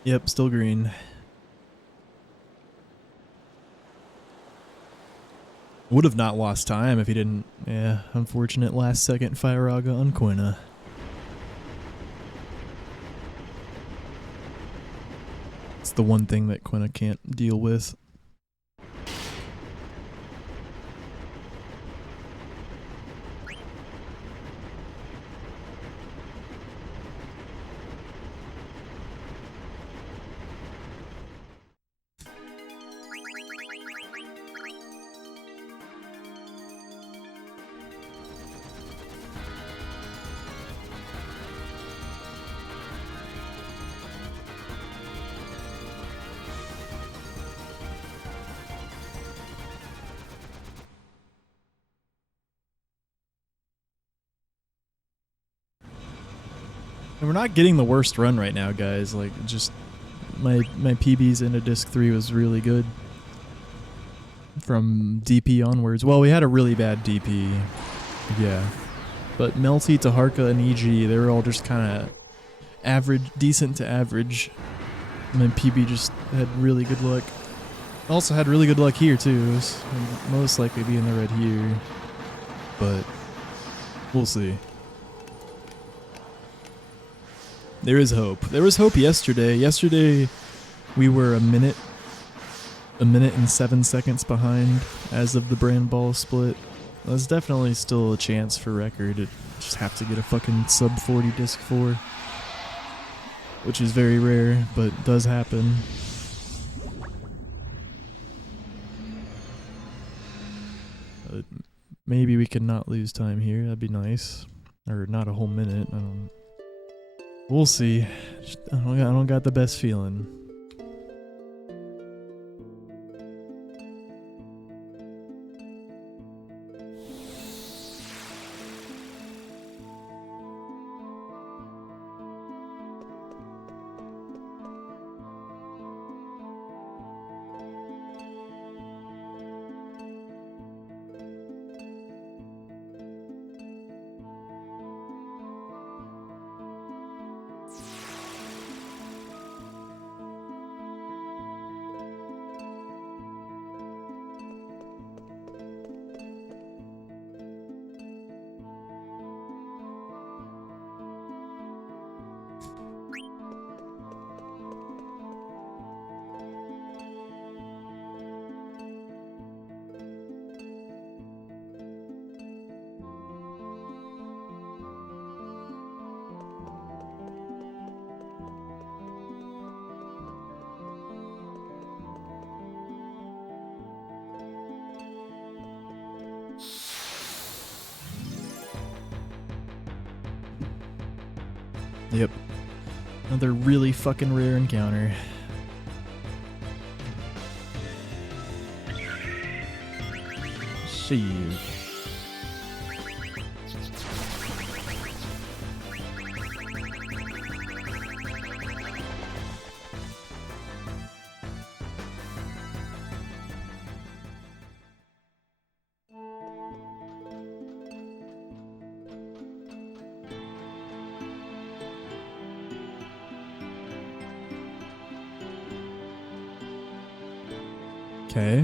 Yep, still green. Would have not lost time if he didn't. Yeah, unfortunate last second Firaga on Quina. It's the one thing that Quina can't deal with. And we're not getting the worst run right now, guys. Like, just my PBs into Disc 3 was really good. From DP onwards. Well, we had a really bad DP. Yeah. But Melty, Taharka, and EG, they were all just kind of average, decent to average. And then PB just had really good luck. Also had really good luck here, too. So most likely be in the red here. But we'll see. There is hope. There was hope yesterday. Yesterday, we were a minute and 7 seconds behind as of the brand ball split. There's definitely still a chance for record. It just have to get a fucking sub 40 disc 4, which is very rare, but does happen. Maybe we could not lose time here. That'd be nice, or not a whole minute. I don't. We'll see. I don't got the best feeling. Yep. Another really fucking rare encounter. Shit. Okay.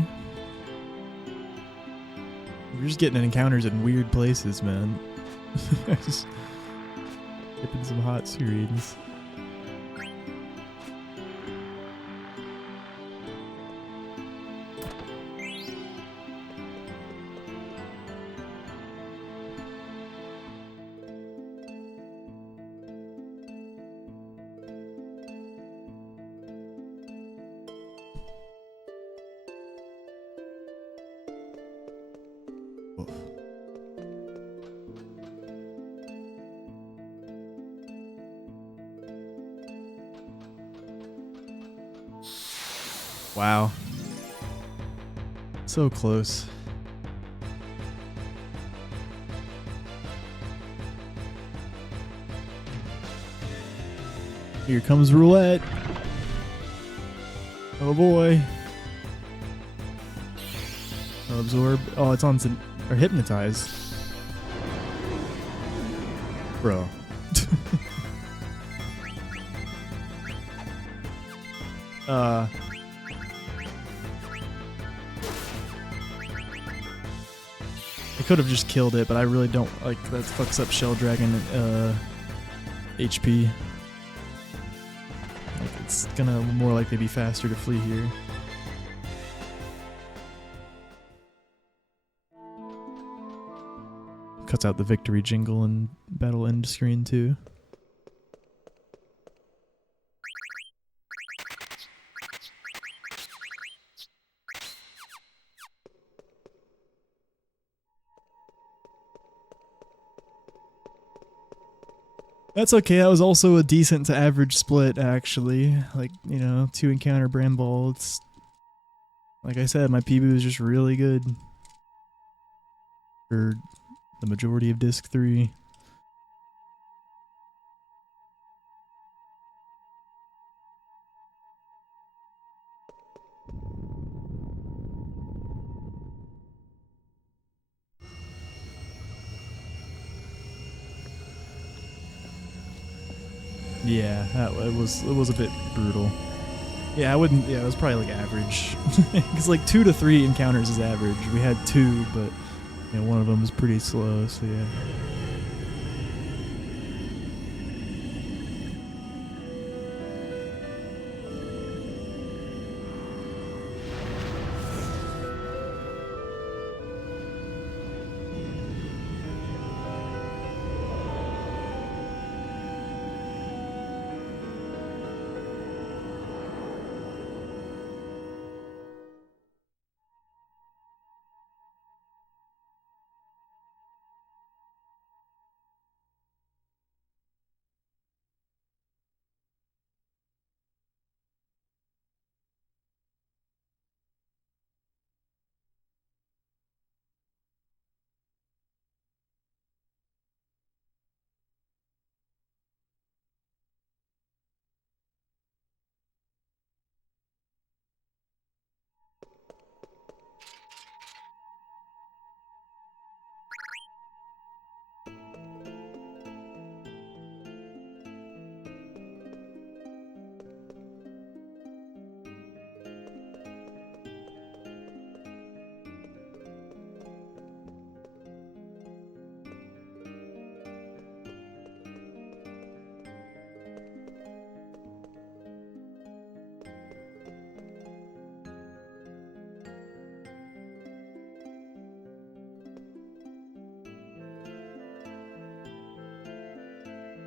We're just getting encounters in weird places, man. Just dipping some hot screens. Wow. So close. Here comes roulette. Oh boy. Absorb. Oh, it's on some. Or hypnotize. Bro. I could have just killed it, but I really don't like that. Fucks up Shell Dragon HP. Like it's gonna more likely be faster to flee here. Cuts out the victory jingle and battle end screen too. That's okay, that was also a decent to average split, actually. Like, you know, 2 encounter Bramble. It's like I said, my PB was just really good for the majority of Disc 3. Yeah, it was a bit brutal. Yeah, I wouldn't. Yeah, it was probably like average. Because like 2 to 3 encounters is average. We had 2, but you know, one of them was pretty slow. So yeah.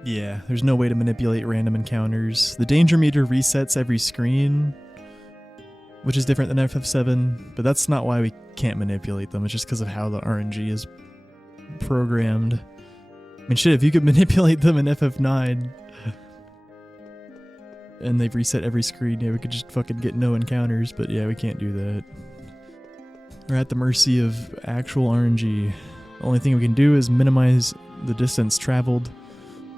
Yeah, there's no way to manipulate random encounters. The danger meter resets every screen, which is different than FF7, but that's not why we can't manipulate them. It's just because of how the RNG is programmed. I mean, shit, if you could manipulate them in FF9 and they've reset every screen, yeah, we could just fucking get no encounters, but yeah, we can't do that. We're at the mercy of actual RNG. The only thing we can do is minimize the distance traveled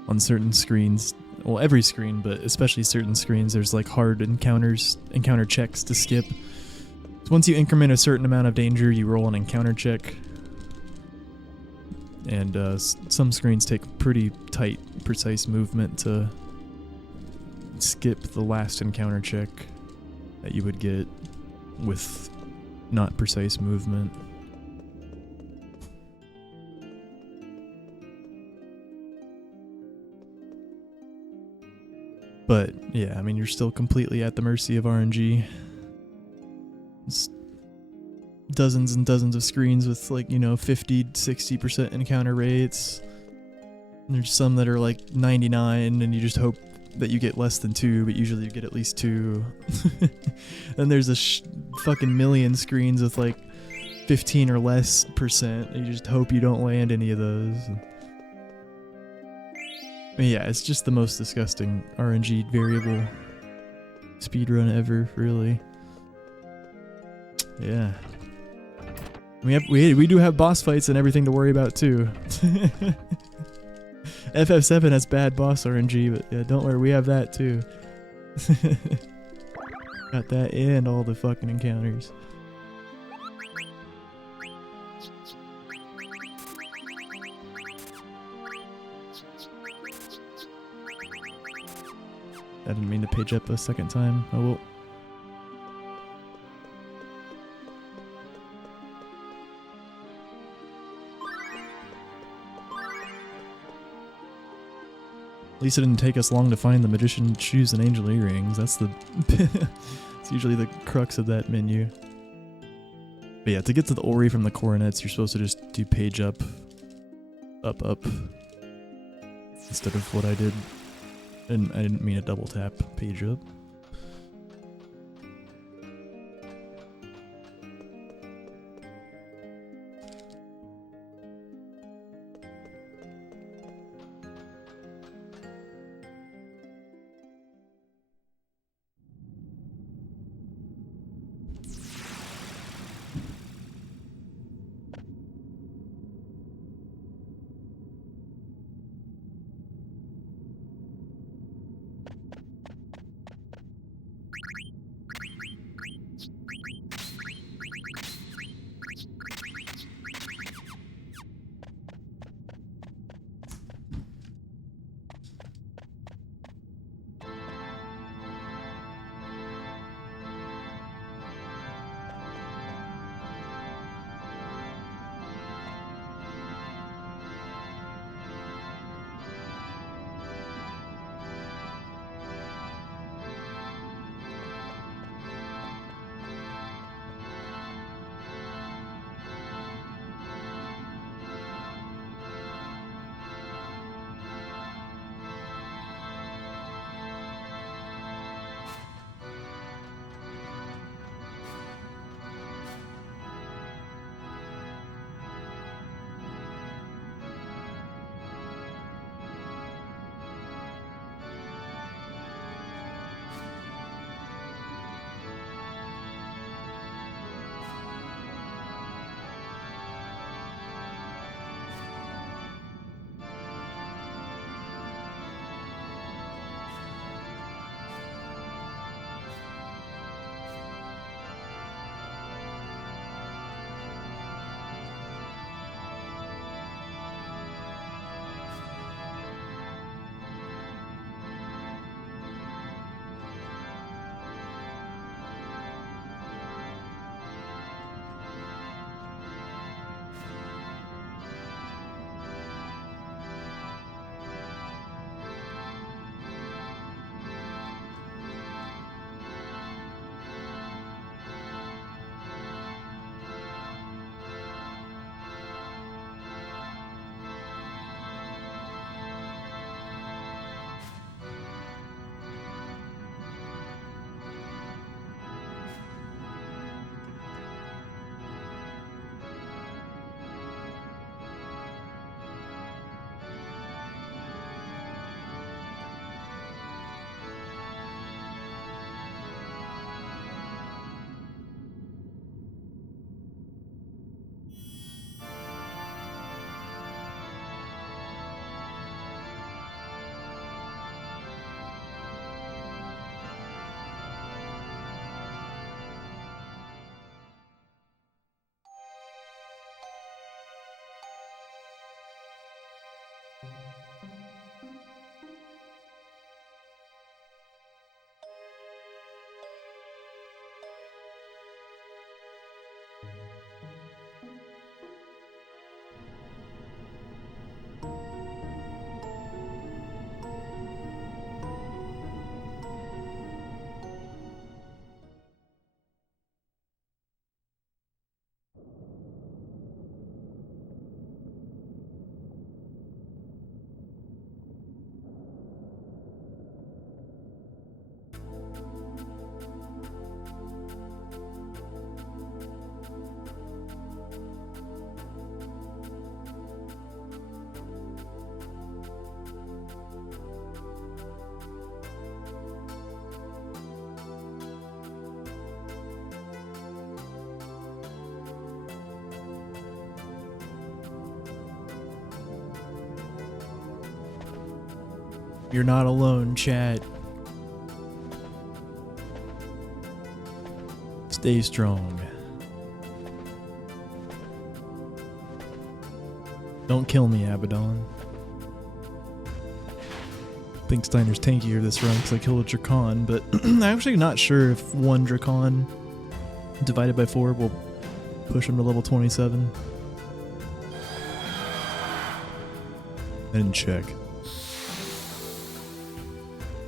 on certain screens. Well, every screen, but especially certain screens, there's like hard encounter checks to skip. So once you increment a certain amount of danger, you roll an encounter check. And some screens take pretty tight, precise movement to skip the last encounter check that you would get with not precise movement. But yeah, I mean, you're still completely at the mercy of RNG. It's dozens and dozens of screens with like, 50, 60% encounter rates. And there's some that are like 99 and you just hope that you get less than 2, but usually you get at least 2. Then there's a fucking million screens with like 15 or less percent. You just hope you don't land any of those. I mean, yeah, it's just the most disgusting RNG variable speedrun ever, really. Yeah. We do have boss fights and everything to worry about too. FF7 has bad boss RNG, but yeah, don't worry, we have that too. Got that and all the fucking encounters. I didn't mean to page up a second time. Oh well. At least it didn't take us long to find the magician shoes and angel earrings. That's the it's usually the crux of that menu. But yeah, to get to the Ori from the coronets, you're supposed to just do page up, up, instead of what I did. And I didn't mean a double tap page up. You're not alone, chat. Stay strong. Don't kill me, Abaddon. I think Steiner's tankier this run because I killed a Drakon, but I'm actually not sure if one Drakon divided by 4 will push him to level 27. I didn't check.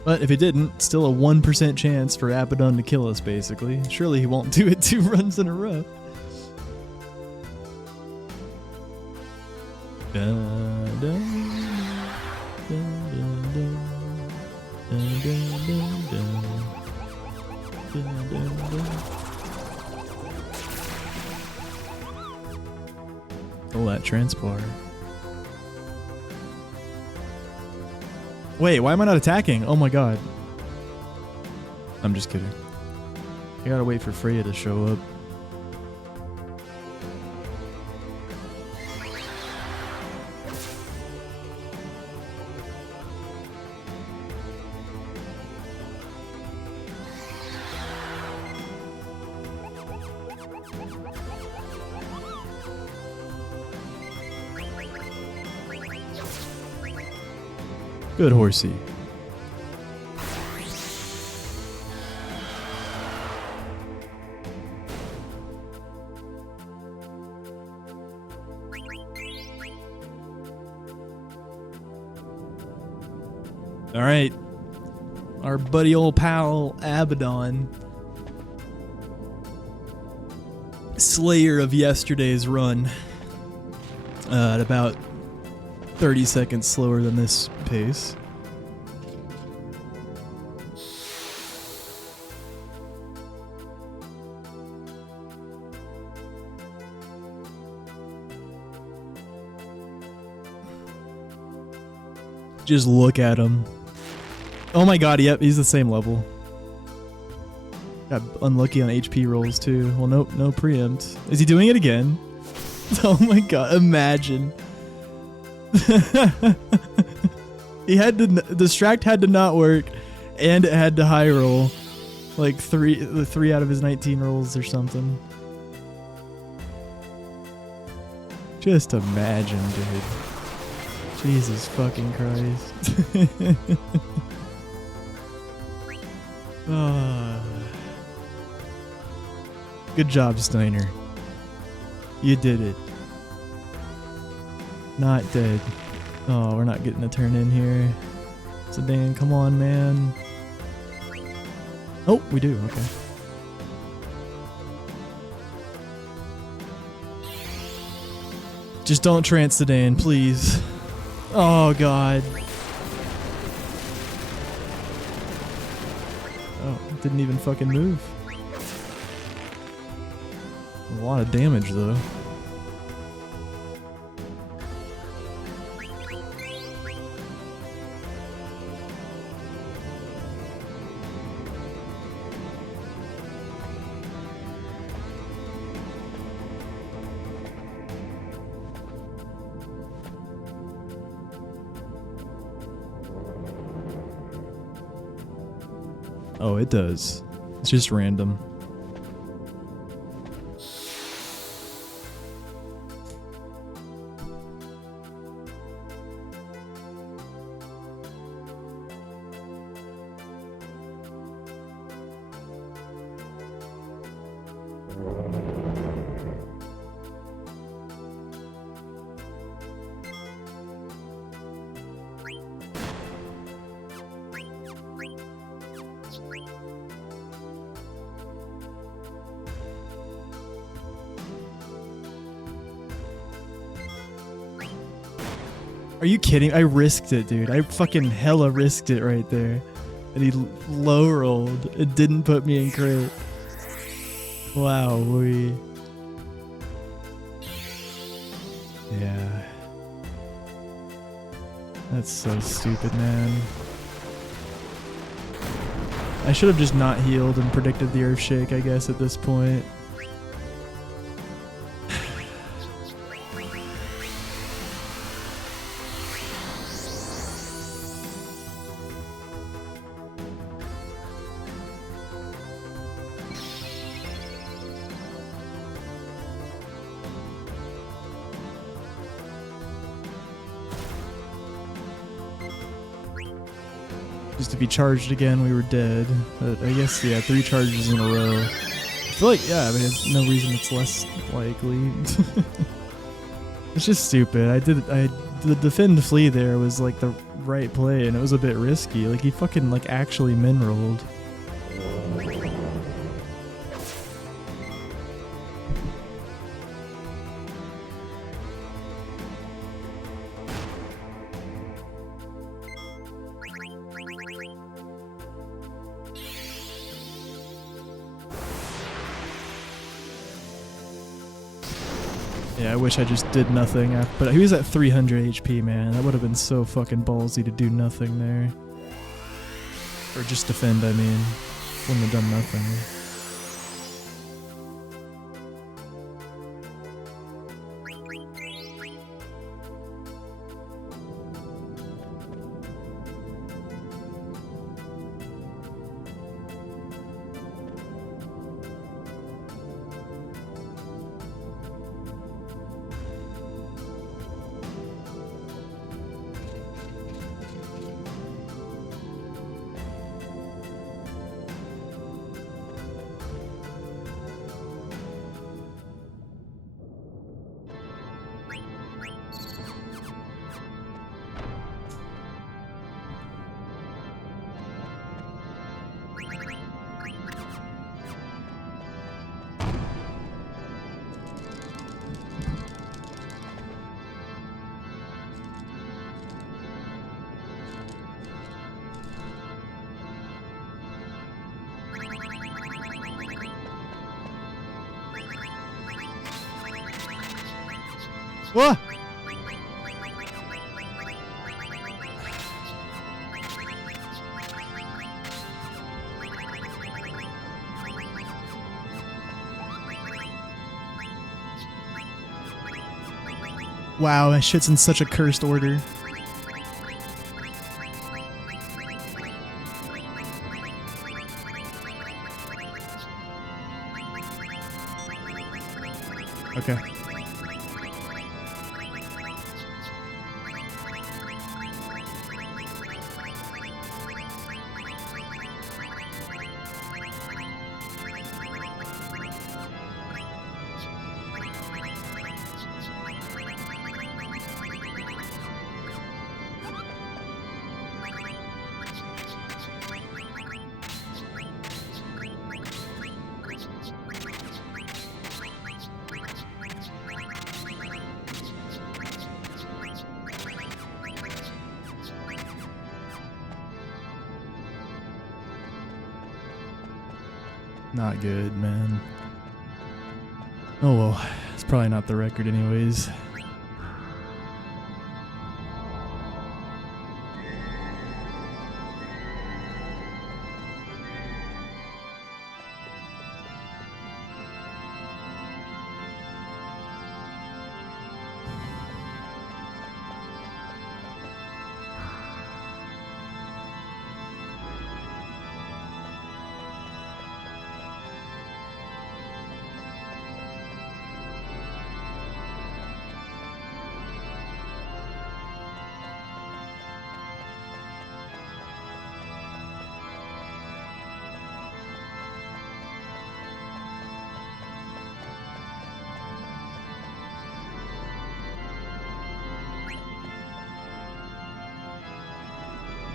But if he didn't, still a 1% chance for Abaddon to kill us, basically. Surely he won't do it 2 runs in a row. Oh, that transport. Wait, why am I not attacking? Oh my god. I'm just kidding. I gotta wait for Freya to show up. Good horsey. All right. Our buddy old pal Abaddon, slayer of yesterday's run, at about 30 seconds slower than this pace. Just look at him. Oh my god, yep, he's the same level. Got unlucky on HP rolls too. Well, nope, no preempt. Is he doing it again? Oh my god, imagine. He had to distract, had to not work, and it had to high roll, like three out of his 19 rolls or something. Just imagine, dude. Jesus fucking Christ. Good job, Steiner. You did it. Not dead. Oh, we're not getting a turn in here. Sedan, come on, man. Oh, we do, okay. Just don't trance Sedan, please. Oh, God. Oh, didn't even fucking move. A lot of damage, though. Oh, it does. It's just random. Are you kidding? I risked it, dude. I fucking hella risked it right there. And he low rolled. It didn't put me in crit. Wow, yeah. That's so stupid, man. I should have just not healed and predicted the Earthshake, I guess, at this point. Just if he charged again, we were dead. But I guess, yeah, 3 charges in a row. I feel like, yeah, I mean, there's no reason it's less likely. It's just stupid. The defend flee there was like the right play, and it was a bit risky. Like, he fucking, like, actually min-rolled. Yeah, I wish I just did nothing. But he was at 300 HP, man. That would have been so fucking ballsy to do nothing there. Or just defend, I mean. Wouldn't have done nothing. What? Wow, that shit's in such a cursed order. Okay. Not good, man. Oh well, it's probably not the record anyways.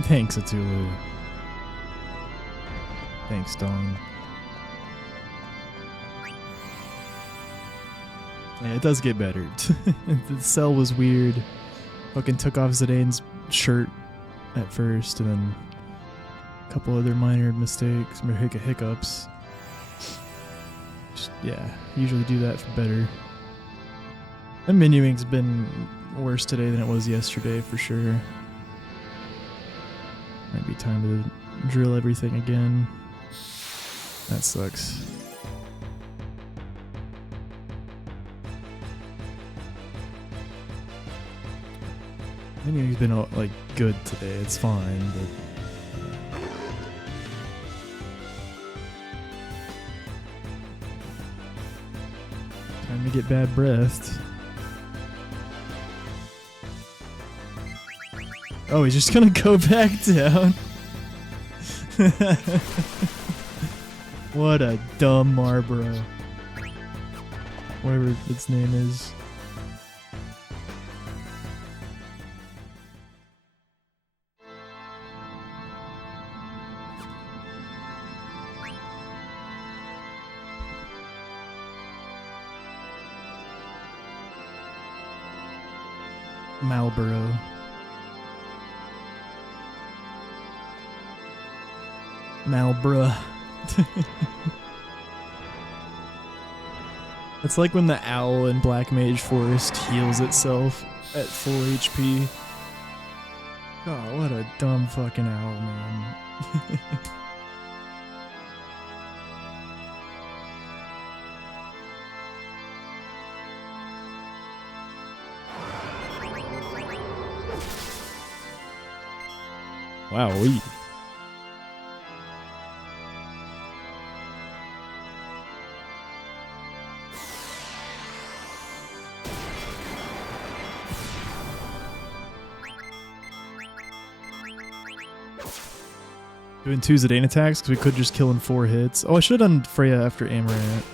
Thanks, Atulu. Thanks, Dong. Yeah, it does get better. The cell was weird. Fucking took off Zidane's shirt at first, and then a couple other minor mistakes, hiccups. Just, yeah, usually do that for better. And menuing's been worse today than it was yesterday, for sure. Might be time to drill everything again. That sucks. Menuing's been like good today. It's fine, but time to get bad breathed. Oh, he's just gonna go back down. What a dumb Marlboro. Whatever its name is. Marlboro. Marlboro. It's like when the owl in Black Mage Forest heals itself at full HP. God, what a dumb fucking owl, man. Wow-wee. Doing 2 Zidane attacks because we could just kill in 4 hits. Oh, I should have done Freya after Amaranth.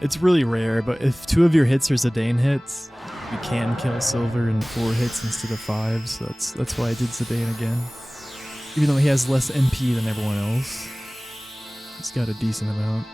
It's really rare, but if 2 of your hits are Zidane hits, you can kill Silver in 4 hits instead of 5, so that's why I did Zidane again. Even though he has less MP than everyone else. He's got a decent amount.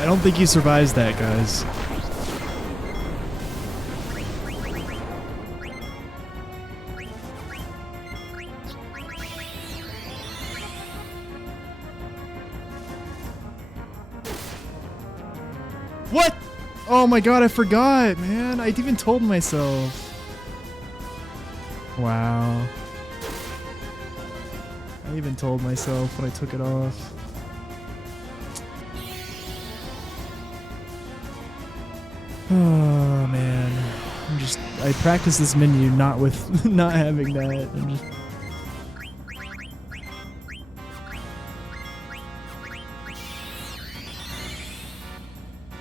I don't think he survives that, guys. What? Oh my god, I forgot, man. I'd even told myself. Wow. I even told myself when I took it off. Oh man, I practice this menu not with not having that. I'm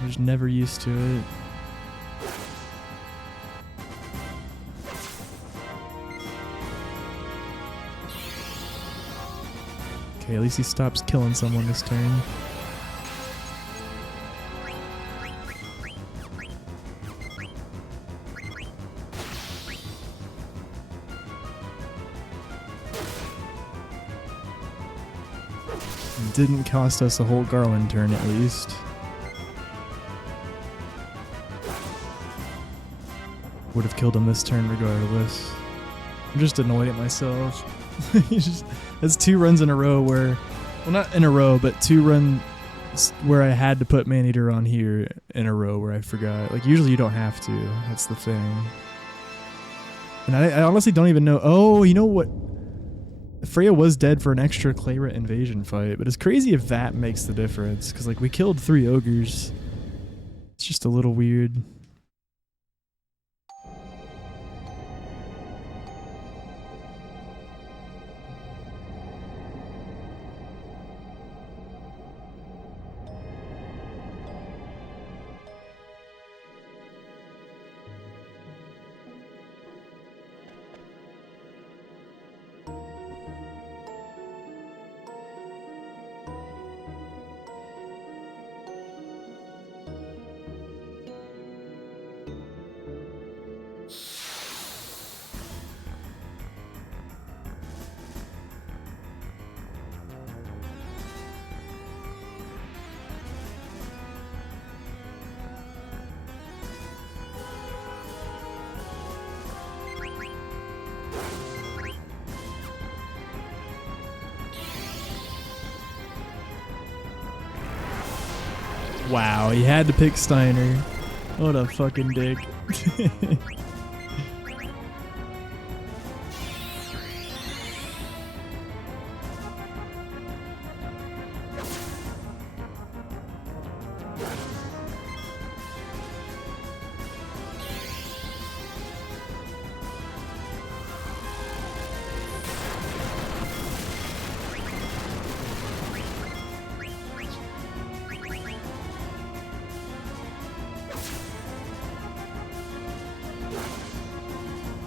just never used to it. Okay, at least he stops killing someone this turn. Didn't cost us a whole Garland turn at least. Would have killed him this turn regardless. I'm just annoyed at myself. That's 2 runs in a row where, well, not in a row, but 2 runs where I had to put Maneater on here in a row where I forgot. Like, usually you don't have to. That's the thing. And I honestly don't even know. Oh, you know what? Freya was dead for an extra Clayret invasion fight, but it's crazy if that makes the difference, because like we killed 3 ogres. It's just a little weird. Wow, he had to pick Steiner. What a fucking dick.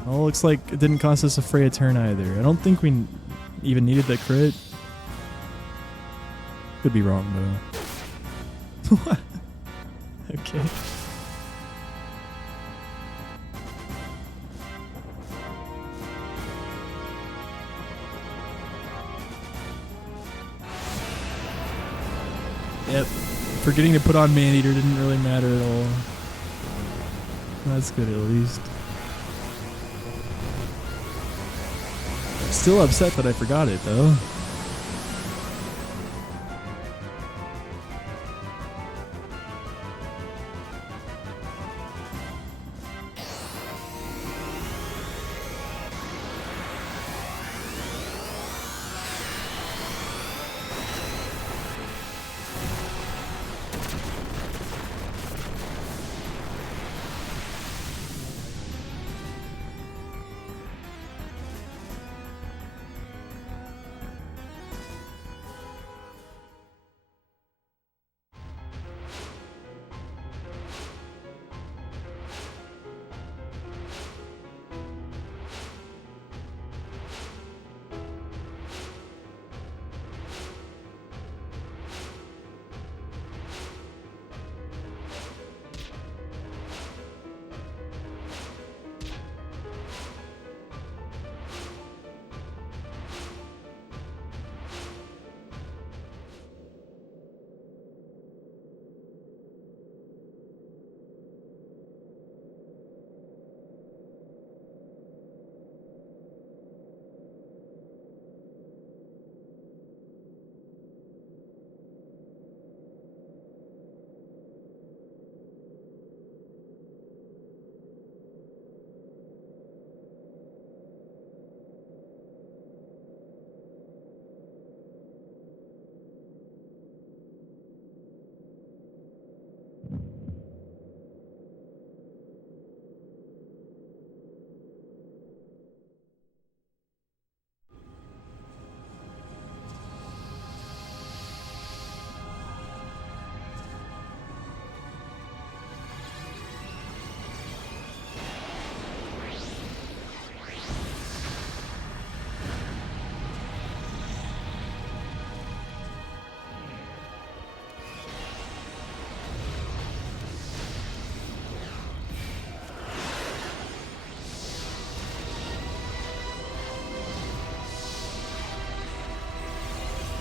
Oh, looks like it didn't cost us a Freya turn either. I don't think we even needed that crit. Could be wrong though. Okay. Yep. Forgetting to put on Maneater didn't really matter at all. That's good at least. Still upset that I forgot it though.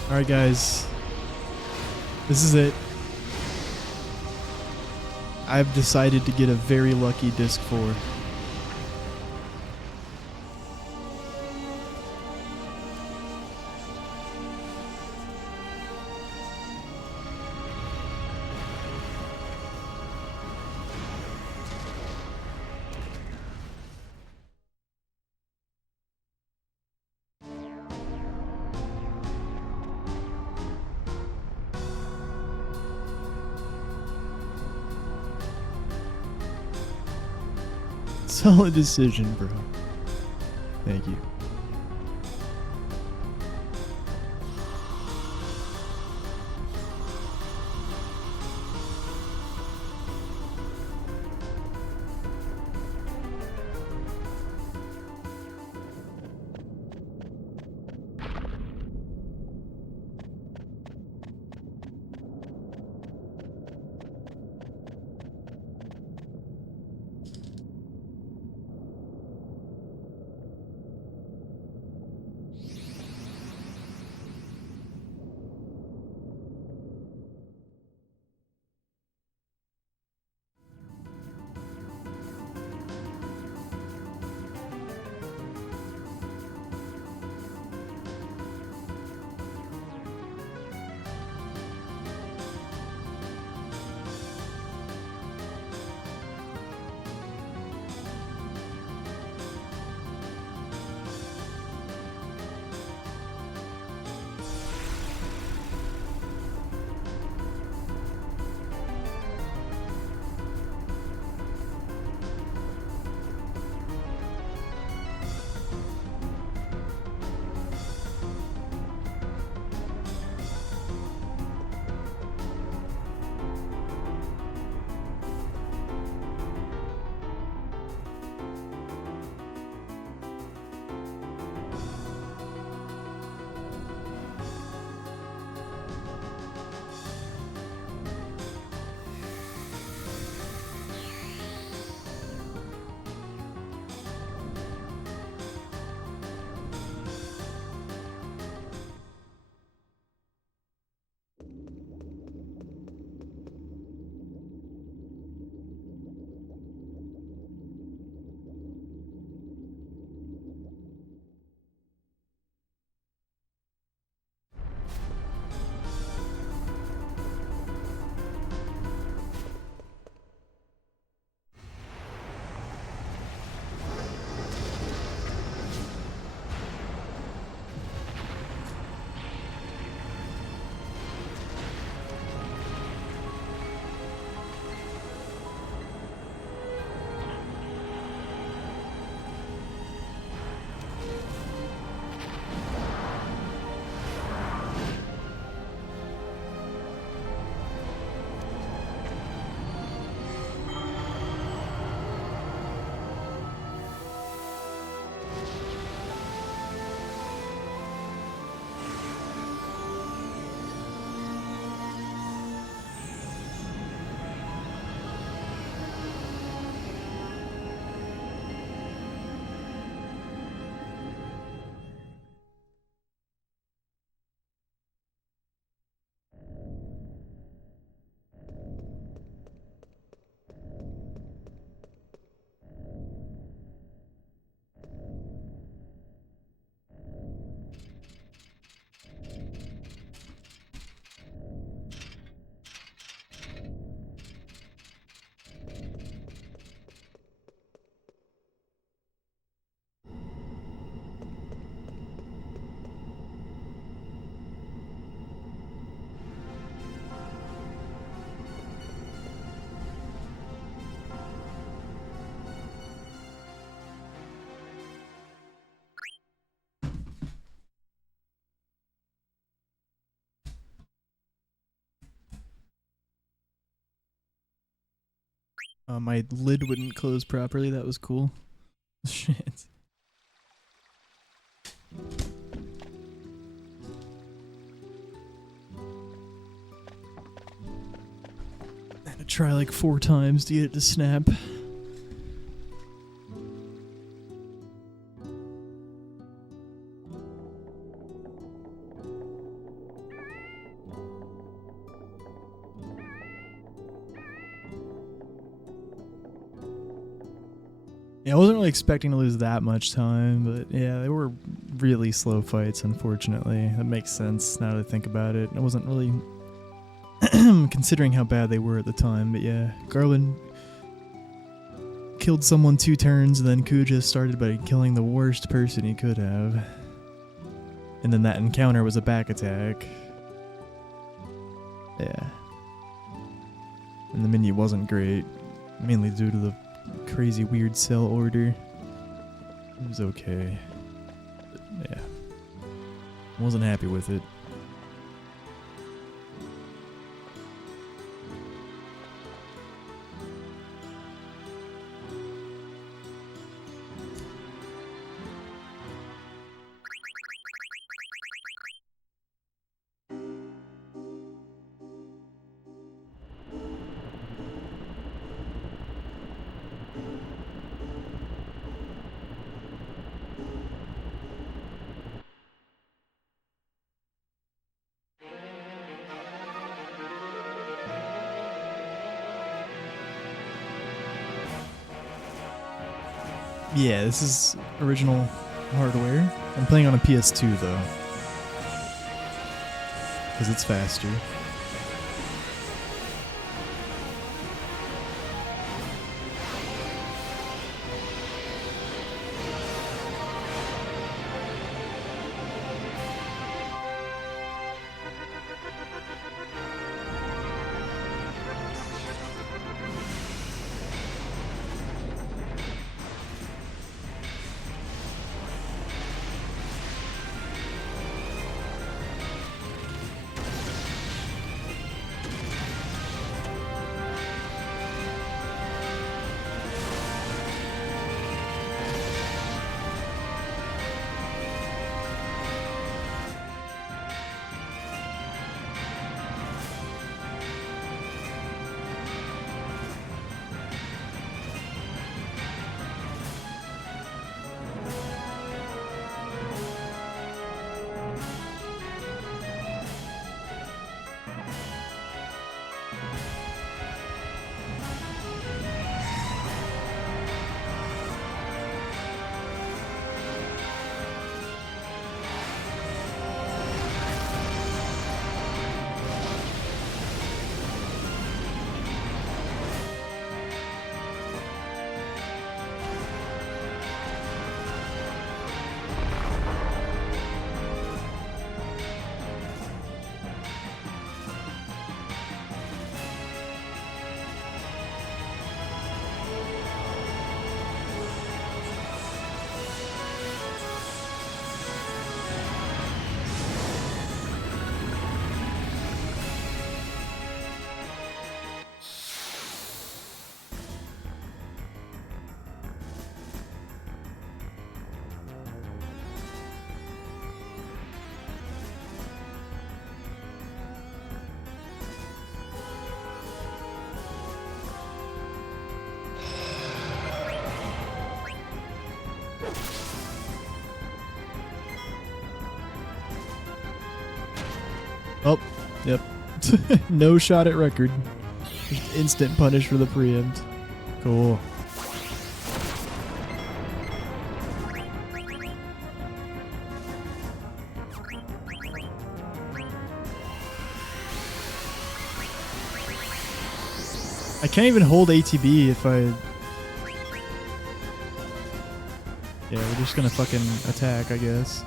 Alright guys, this is it. I've decided to get a very lucky disc 4. Solid decision, bro. Thank you. My lid wouldn't close properly. That was cool. Shit. I had to try like 4 times to get it to snap. Yeah, I wasn't really expecting to lose that much time, but yeah, they were really slow fights, unfortunately. That makes sense now that I think about it. I wasn't really considering how bad they were at the time, but yeah, Garland killed someone 2 turns, and then Kuja started by killing the worst person he could have. And then that encounter was a back attack. Yeah. And the menu wasn't great, mainly due to the crazy weird cell order. It was okay. But yeah. I wasn't happy with it. Yeah, this is original hardware. I'm playing on a PS2 though, because it's faster. Oh, yep. No shot at record. Just instant punish for the preempt. Cool. I can't even hold ATB if I... Yeah, we're just gonna fucking attack, I guess.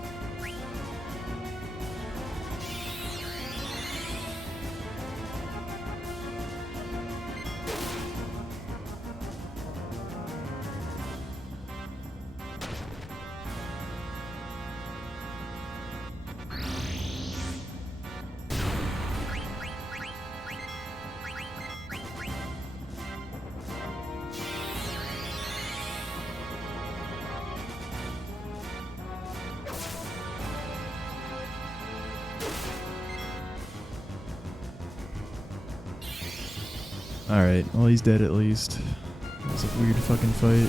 Alright, well he's dead at least. That was a weird fucking fight.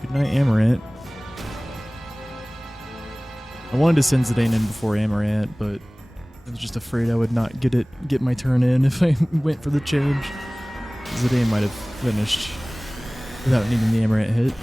Good night, Amaranth. I wanted to send Zidane in before Amaranth, but I was just afraid I would not get my turn in if I went for the change. Zidane might have finished without needing the Amaranth hit.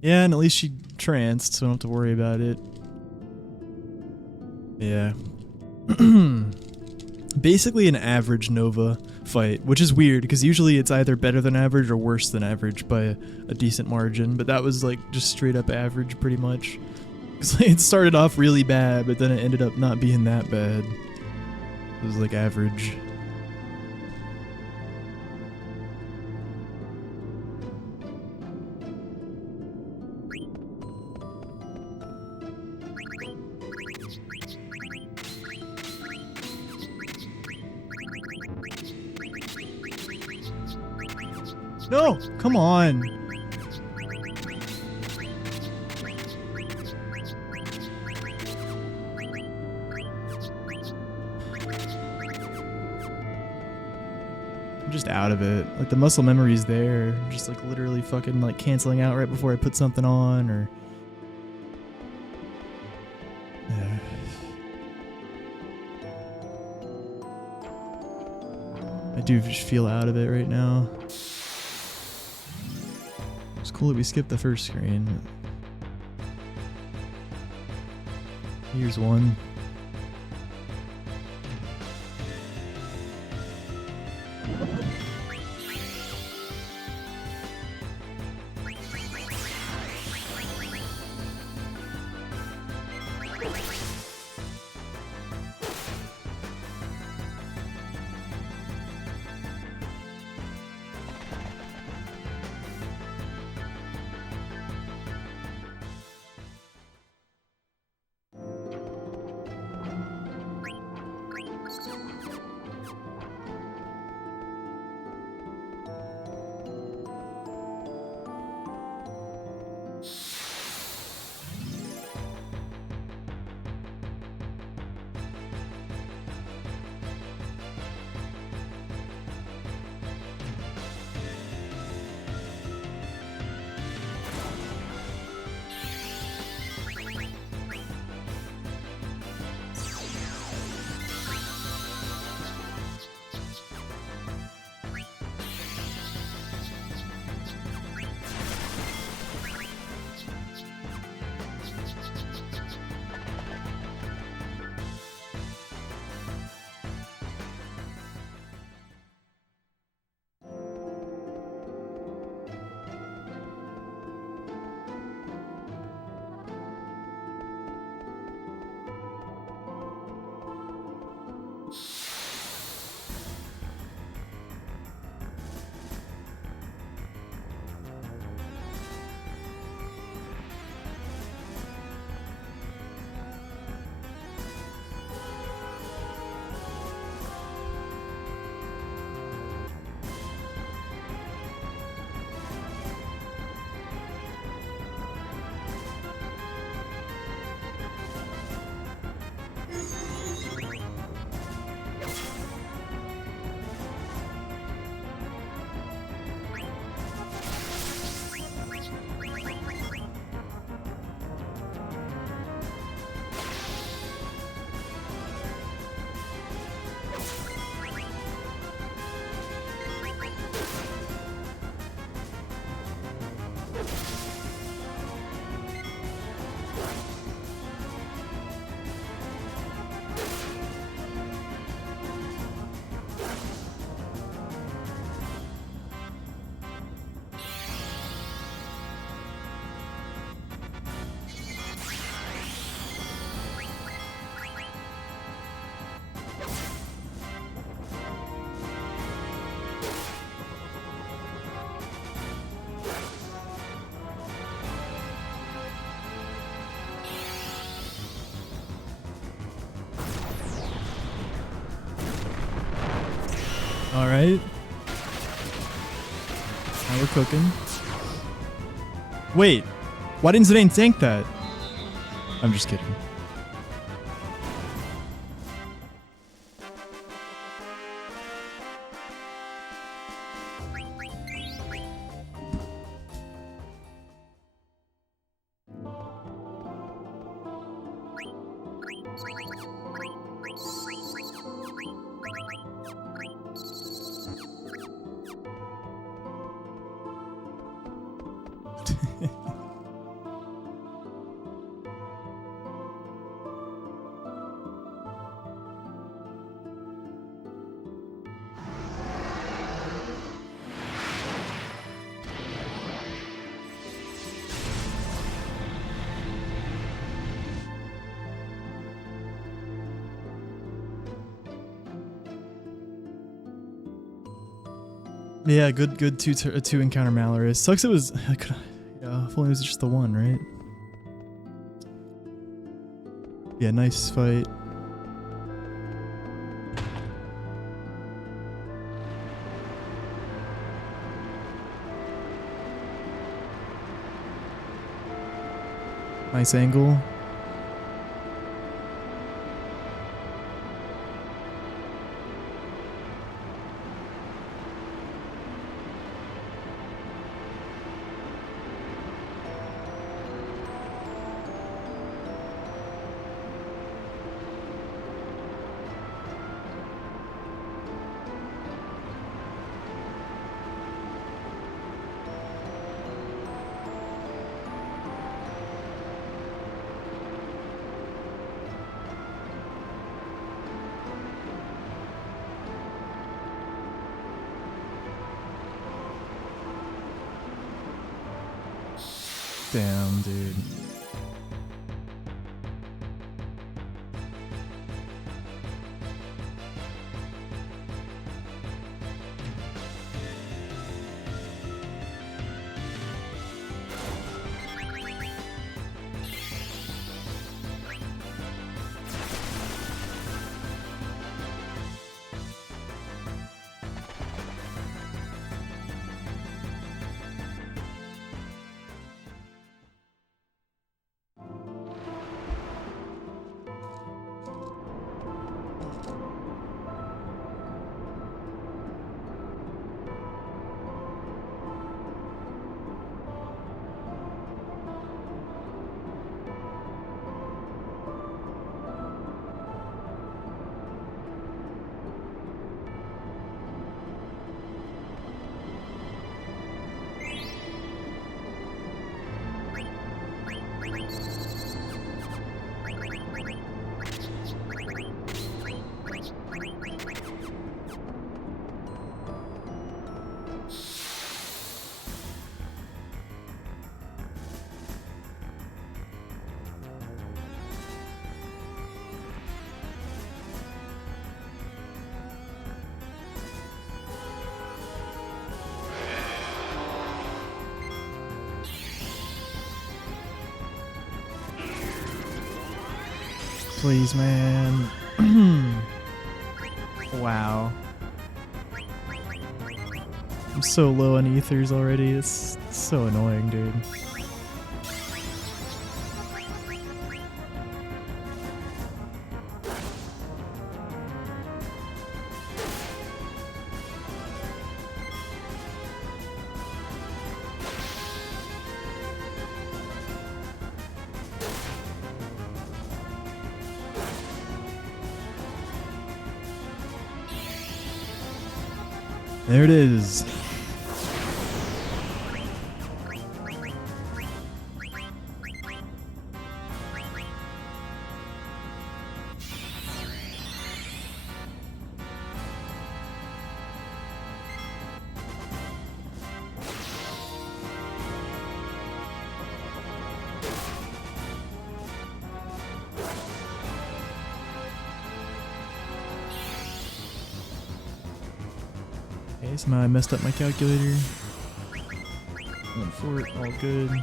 Yeah, and at least she tranced, so I don't have to worry about it. Yeah. Basically an average Nova fight, which is weird, because usually it's either better than average or worse than average by a decent margin, but that was like just straight up average pretty much. Because it started off really bad, but then it ended up not being that bad. It was like average. No! Come on! I'm just out of it. Like, the muscle memory's there. I'm just, like, literally fucking, like, canceling out right before I put something on, or... Yeah. I do just feel out of it right now. It's cool that we skipped the first screen. Here's one. Alright. Now we're cooking. Wait. Why didn't Zidane tank that? I'm just kidding. Yeah, good two encounter Mallory. Sucks it was, yeah, if only it was just the one, right? Yeah, nice fight. Nice angle. Damn, dude. Please, man. Wow. I'm so low on ethers already. It's so annoying, dude. There it is. Okay, somehow I messed up my calculator. Went for it, all good.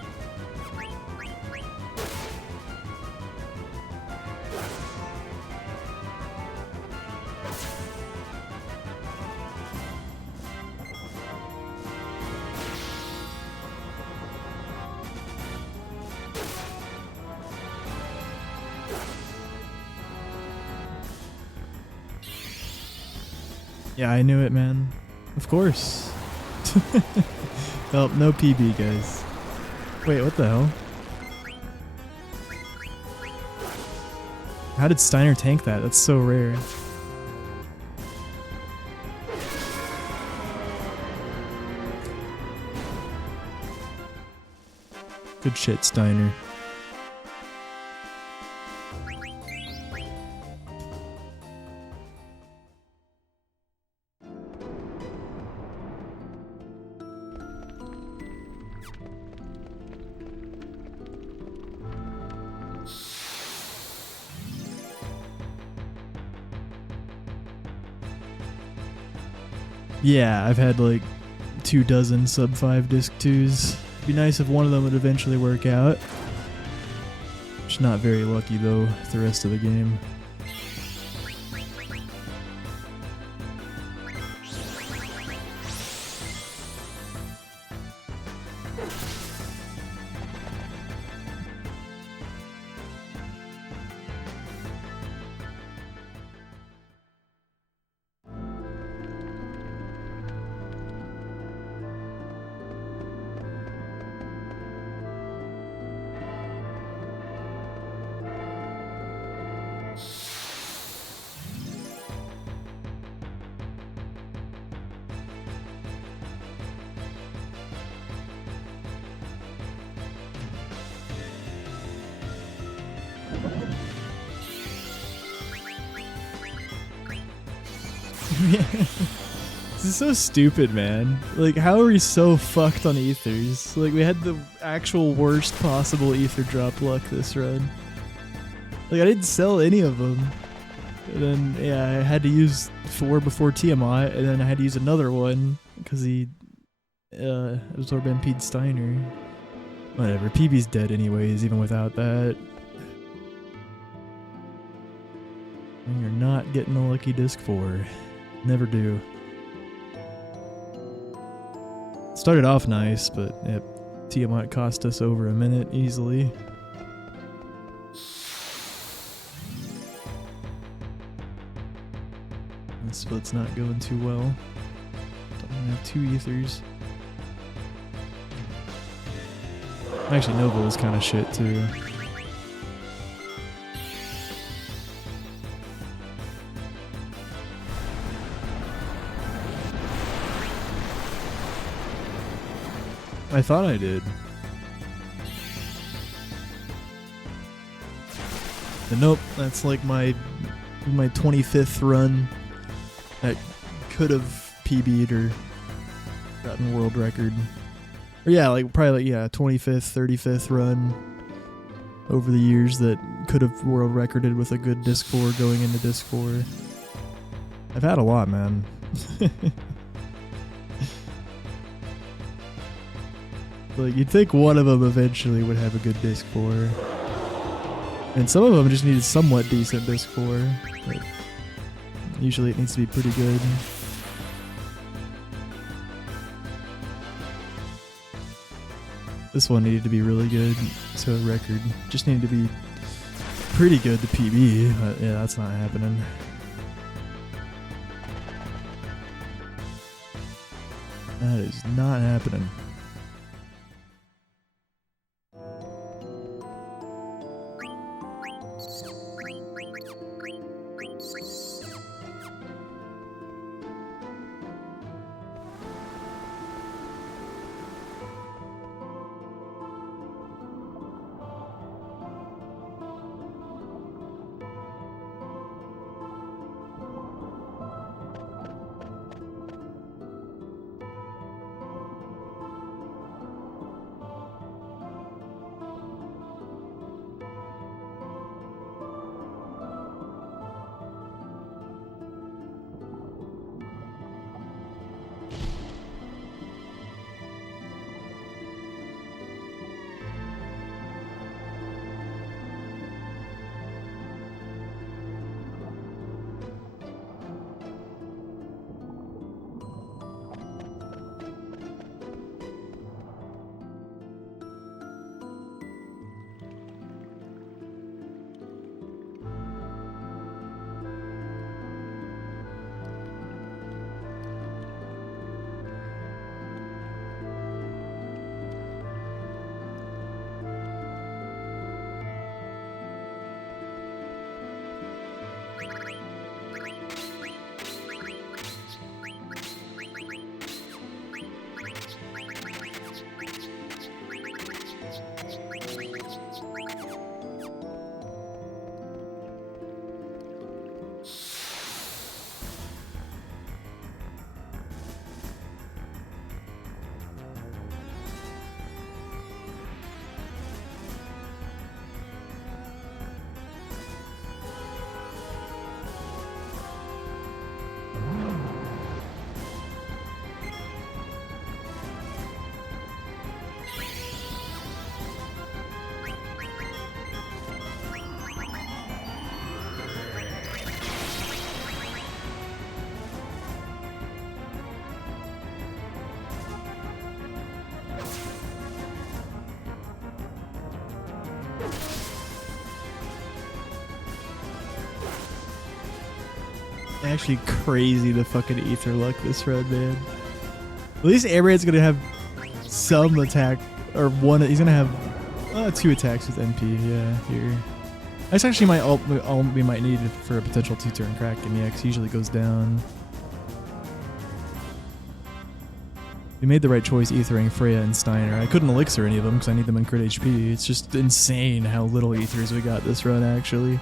Yeah, I knew it, man. Of course. Well, no PB, guys. Wait, what the hell? How did Steiner tank that? That's so rare. Good shit, Steiner. Yeah, I've had like 24 sub 5 disc 2s. It'd be nice if one of them would eventually work out. Just not very lucky though, the rest of the game. This is so stupid, man. Like, how are we so fucked on ethers? Like, we had the actual worst possible ether drop luck this run. Like, I didn't sell any of them. And then, yeah, I had to use 4 before Tiamat, and then I had to use another one because he absorbed MP'd Steiner. Whatever, PB's dead anyways, even without that. And you're not getting a lucky disc 4. Never do. Started off nice, but yep, Tiamat cost us over a minute easily. The split's not going too well. Don't even have 2 ethers. Actually, Nova was kind of shit too. I thought I did. And nope, that's like my 25th run that could have PB'd or gotten world record. Or yeah, like probably like, yeah, 25th, 35th run over the years that could have world recorded with a good disc 4 going into disc 4. I've had a lot, man. Like, you'd think one of them eventually would have a good disc 4. And some of them just needed somewhat decent disc 4. But usually it needs to be pretty good. This one needed to be really good to a record. Just needed to be pretty good to PB, but yeah, that's not happening. That is not happening. Actually crazy the fucking Ether luck this run, man. At least Amaranth's gonna have some attack, or one. He's gonna have 2 attacks with NP. Yeah, here. That's actually my ult we might need for a potential 2-turn Kraken. Yeah, 'cause he usually goes down. We made the right choice ethering Freya and Steiner. I couldn't elixir any of them because I need them in crit HP. It's just insane how little ethers we got this run, actually.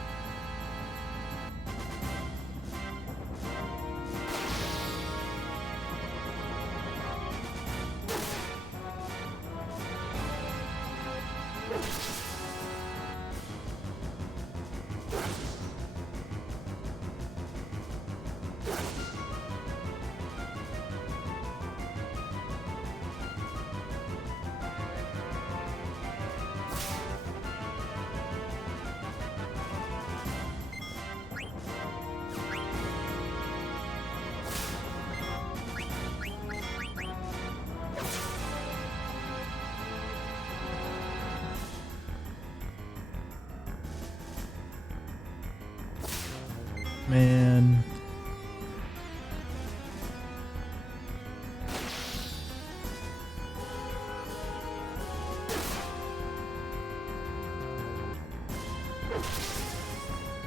Man.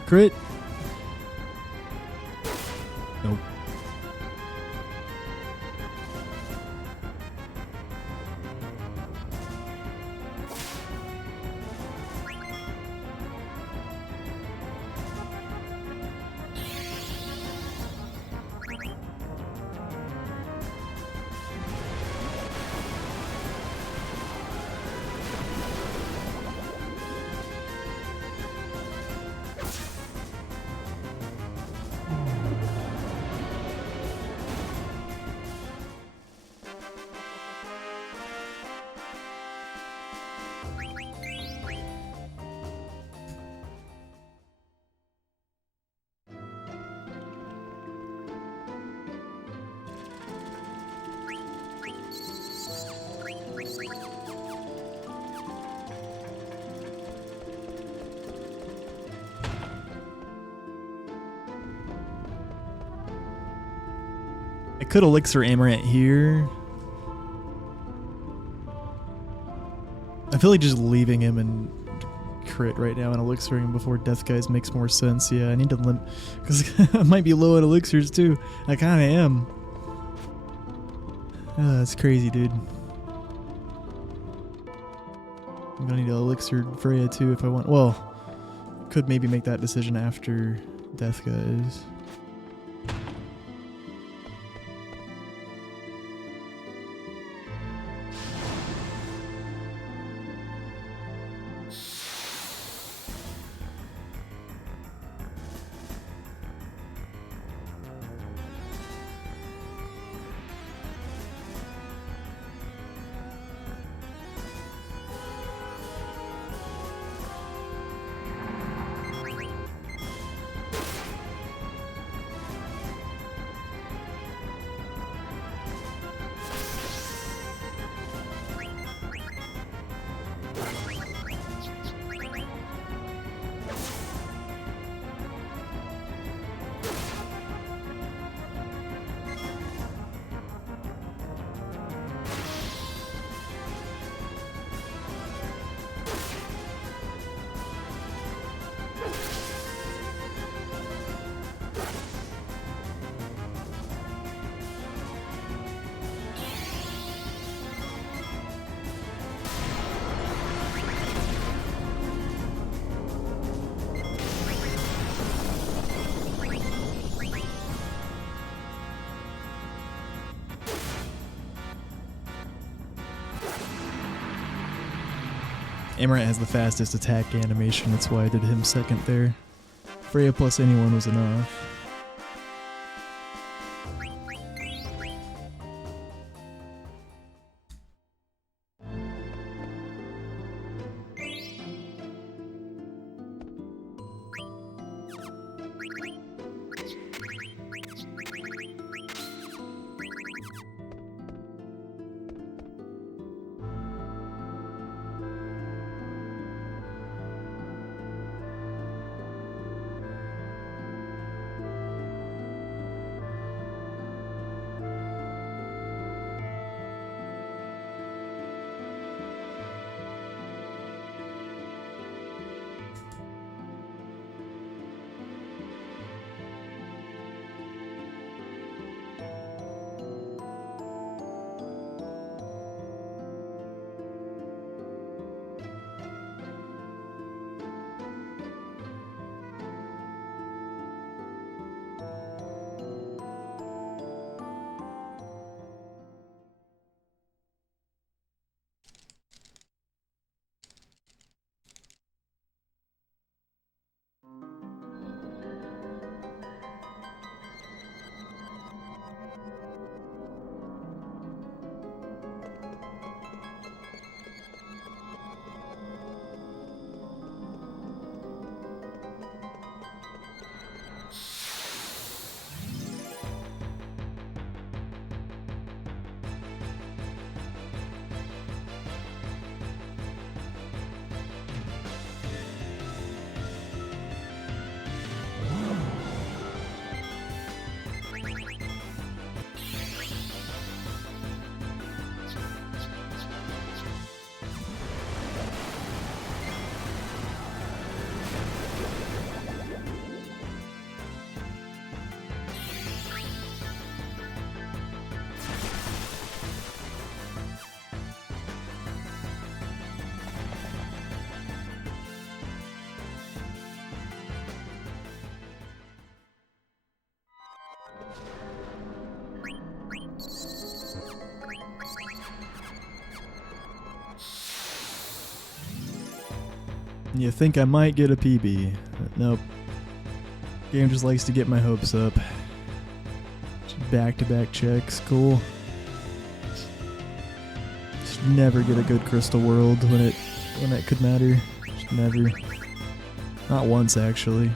Crit. Nope. I could elixir Amaranth here. I feel like just leaving him in crit right now and elixiring him before Death Guys makes more sense. Yeah, I need to limp because I might be low on elixirs too. I kind of am. That's crazy, dude. I'm gonna need to elixir Freya too if I want. Well, could maybe make that decision after Death Guys. Amaranth has the fastest attack animation, that's why I did him second there. Freya plus anyone was enough. You think I might get a PB, but nope. Game just likes to get my hopes up. Back-to-back checks, cool. Just never get a good Crystal World when it could matter. Just never. Not once, actually.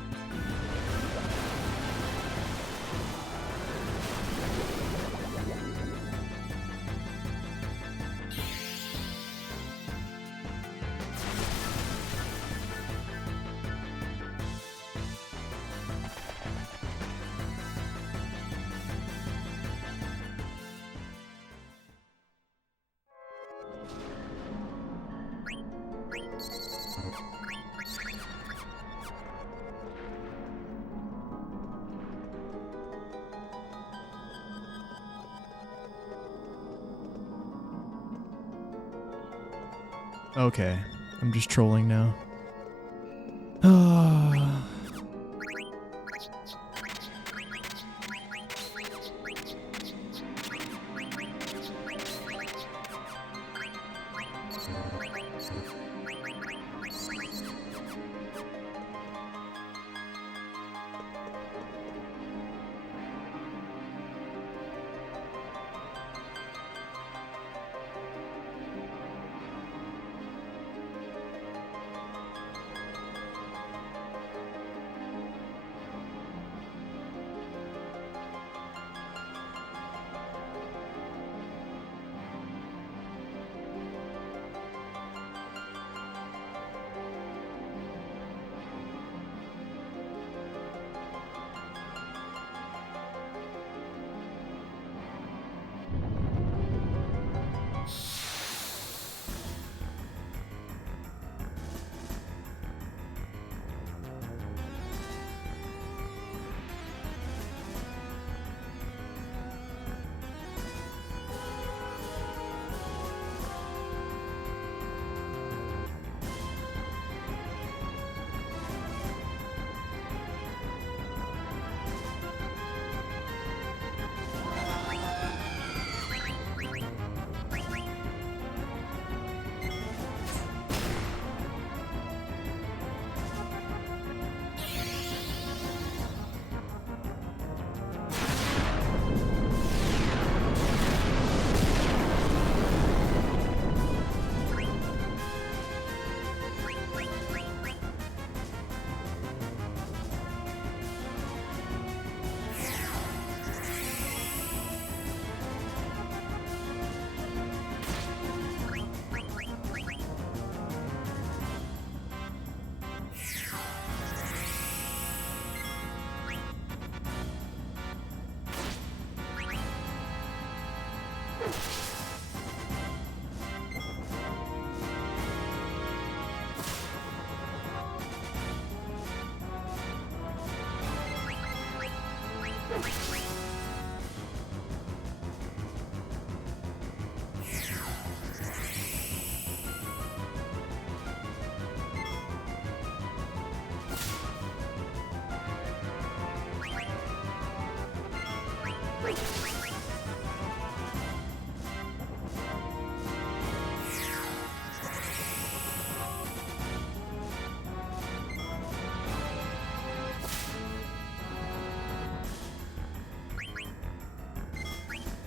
Okay, I'm just trolling now.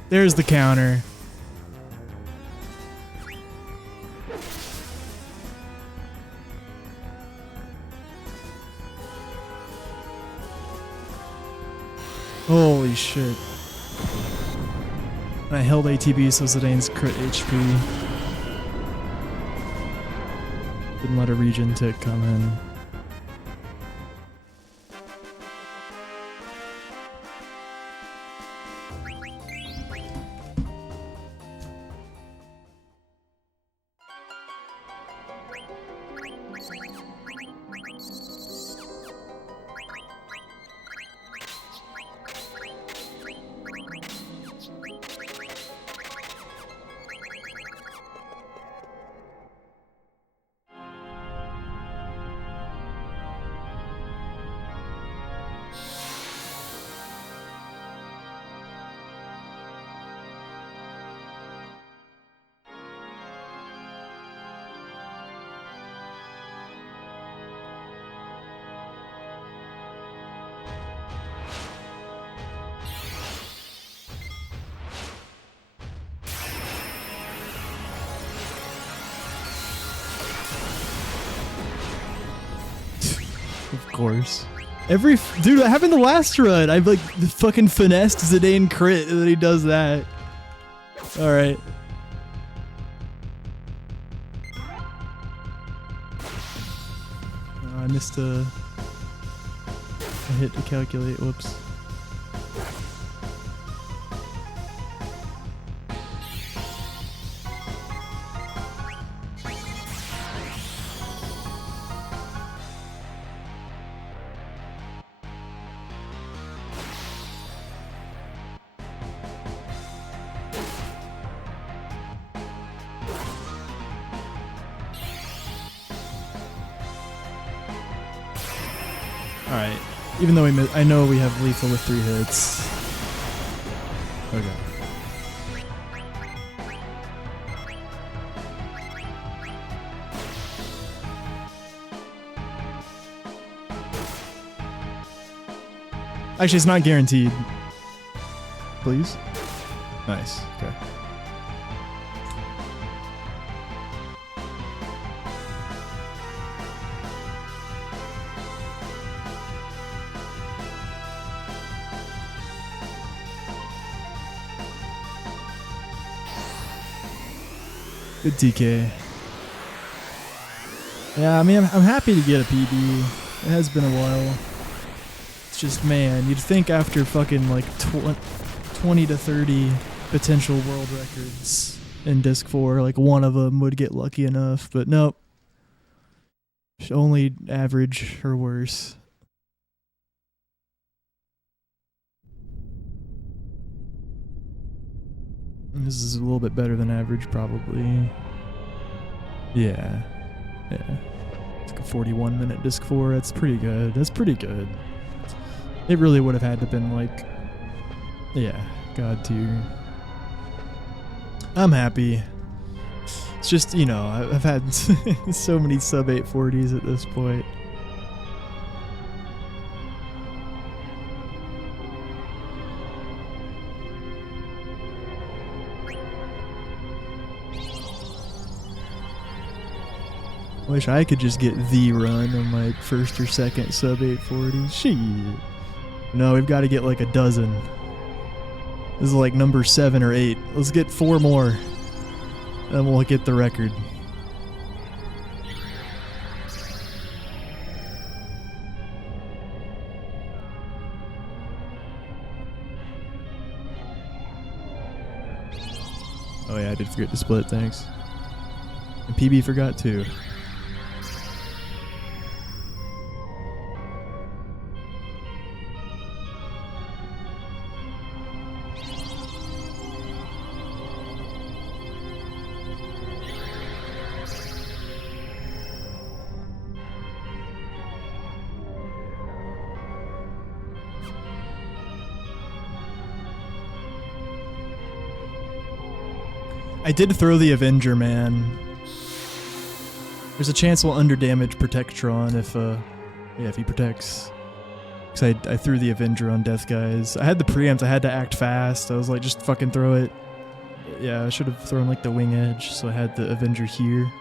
There's the counter. Holy shit. And I held ATB so Zidane's crit HP. Didn't let a regen tick come in. Of course. Dude, that happened the last run. I like fucking finessed Zidane crit and then he does that. Alright. I missed a hit to calculate. Whoops. Alright. Even though I know we have lethal with 3 hits. Okay. Actually, it's not guaranteed. Please? Nice. Okay. Good TK. Yeah, I mean, I'm happy to get a PB. It has been a while. It's just, man, you'd think after fucking like 20 to 30 potential world records in Disc 4, like one of them would get lucky enough, but nope. Only average or worse. This is a little bit better than average, probably. Yeah. Yeah. It's like a 41-minute Disc 4. That's pretty good. That's pretty good. It really would have had to been like... Yeah, God tier. I'm happy. It's just, you know, I've had so many sub 840s at this point. Wish I could just get the run on my first or second sub 840. Shit. No, we've got to get like a dozen. This is like number 7 or 8. Let's get 4 more. Then we'll get the record. Oh yeah, I did forget to split, thanks. And PB forgot too. I did throw the Avenger, man. There's a chance we'll underdamage Protectron if he protects. Because I threw the Avenger on Death Guys. I had the preempt, I had to act fast. I was like, just fucking throw it. Yeah, I should have thrown like the Wing Edge, so I had the Avenger here.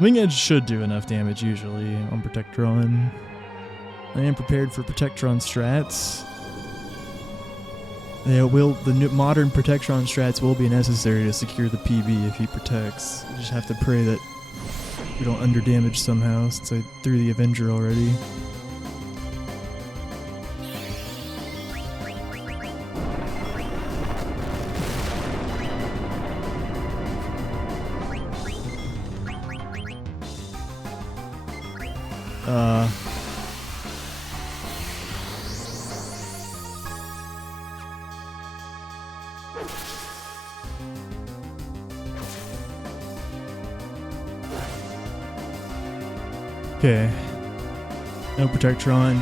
Wing Edge should do enough damage usually on Protectron. I am prepared for Protectron strats. The new modern Protectron strats will be necessary to secure the PB if he protects. You just have to pray that we don't underdamage somehow, since I threw the Avenger already. Okay. No Protectron.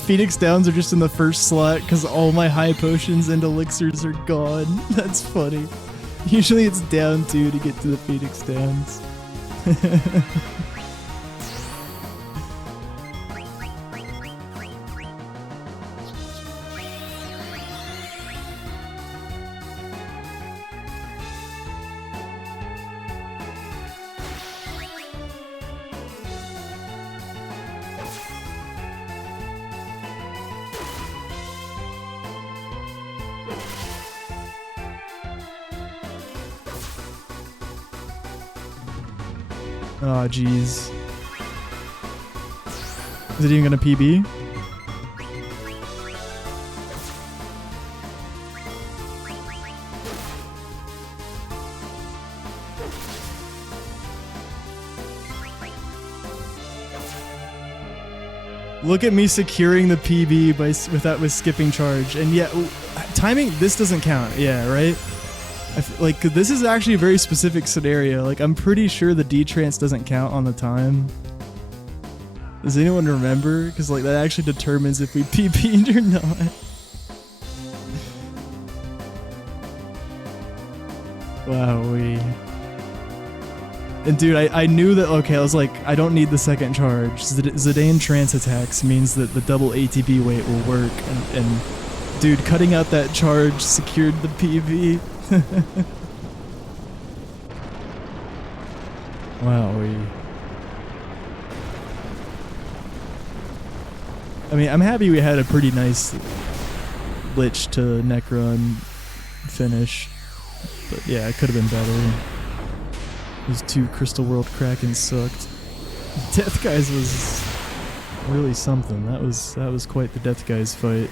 Phoenix Downs are just in the first slot because all my high potions and elixirs are gone. That's funny. Usually it's down 2 to get to the Phoenix Downs. Oh, jeez. Is it even gonna PB? Look at me securing the PB with skipping charge, and yeah, timing. This doesn't count. Yeah, right. Like, this is actually a very specific scenario. Like, I'm pretty sure the D-Trance doesn't count on the time. Does anyone remember? Because, like, that actually determines if we PB'd or not. Wowee. And dude, I knew that, okay, I was like, I don't need the second charge. Zidane Trance attacks means that the double ATB weight will work. And dude, cutting out that charge secured the PB. Wowee. I mean, I'm happy we had a pretty nice Lich to Necron finish. But yeah, it could have been better. Those 2 Crystal World Krakens sucked. Death Guys was really something. That was quite the Death Guys fight.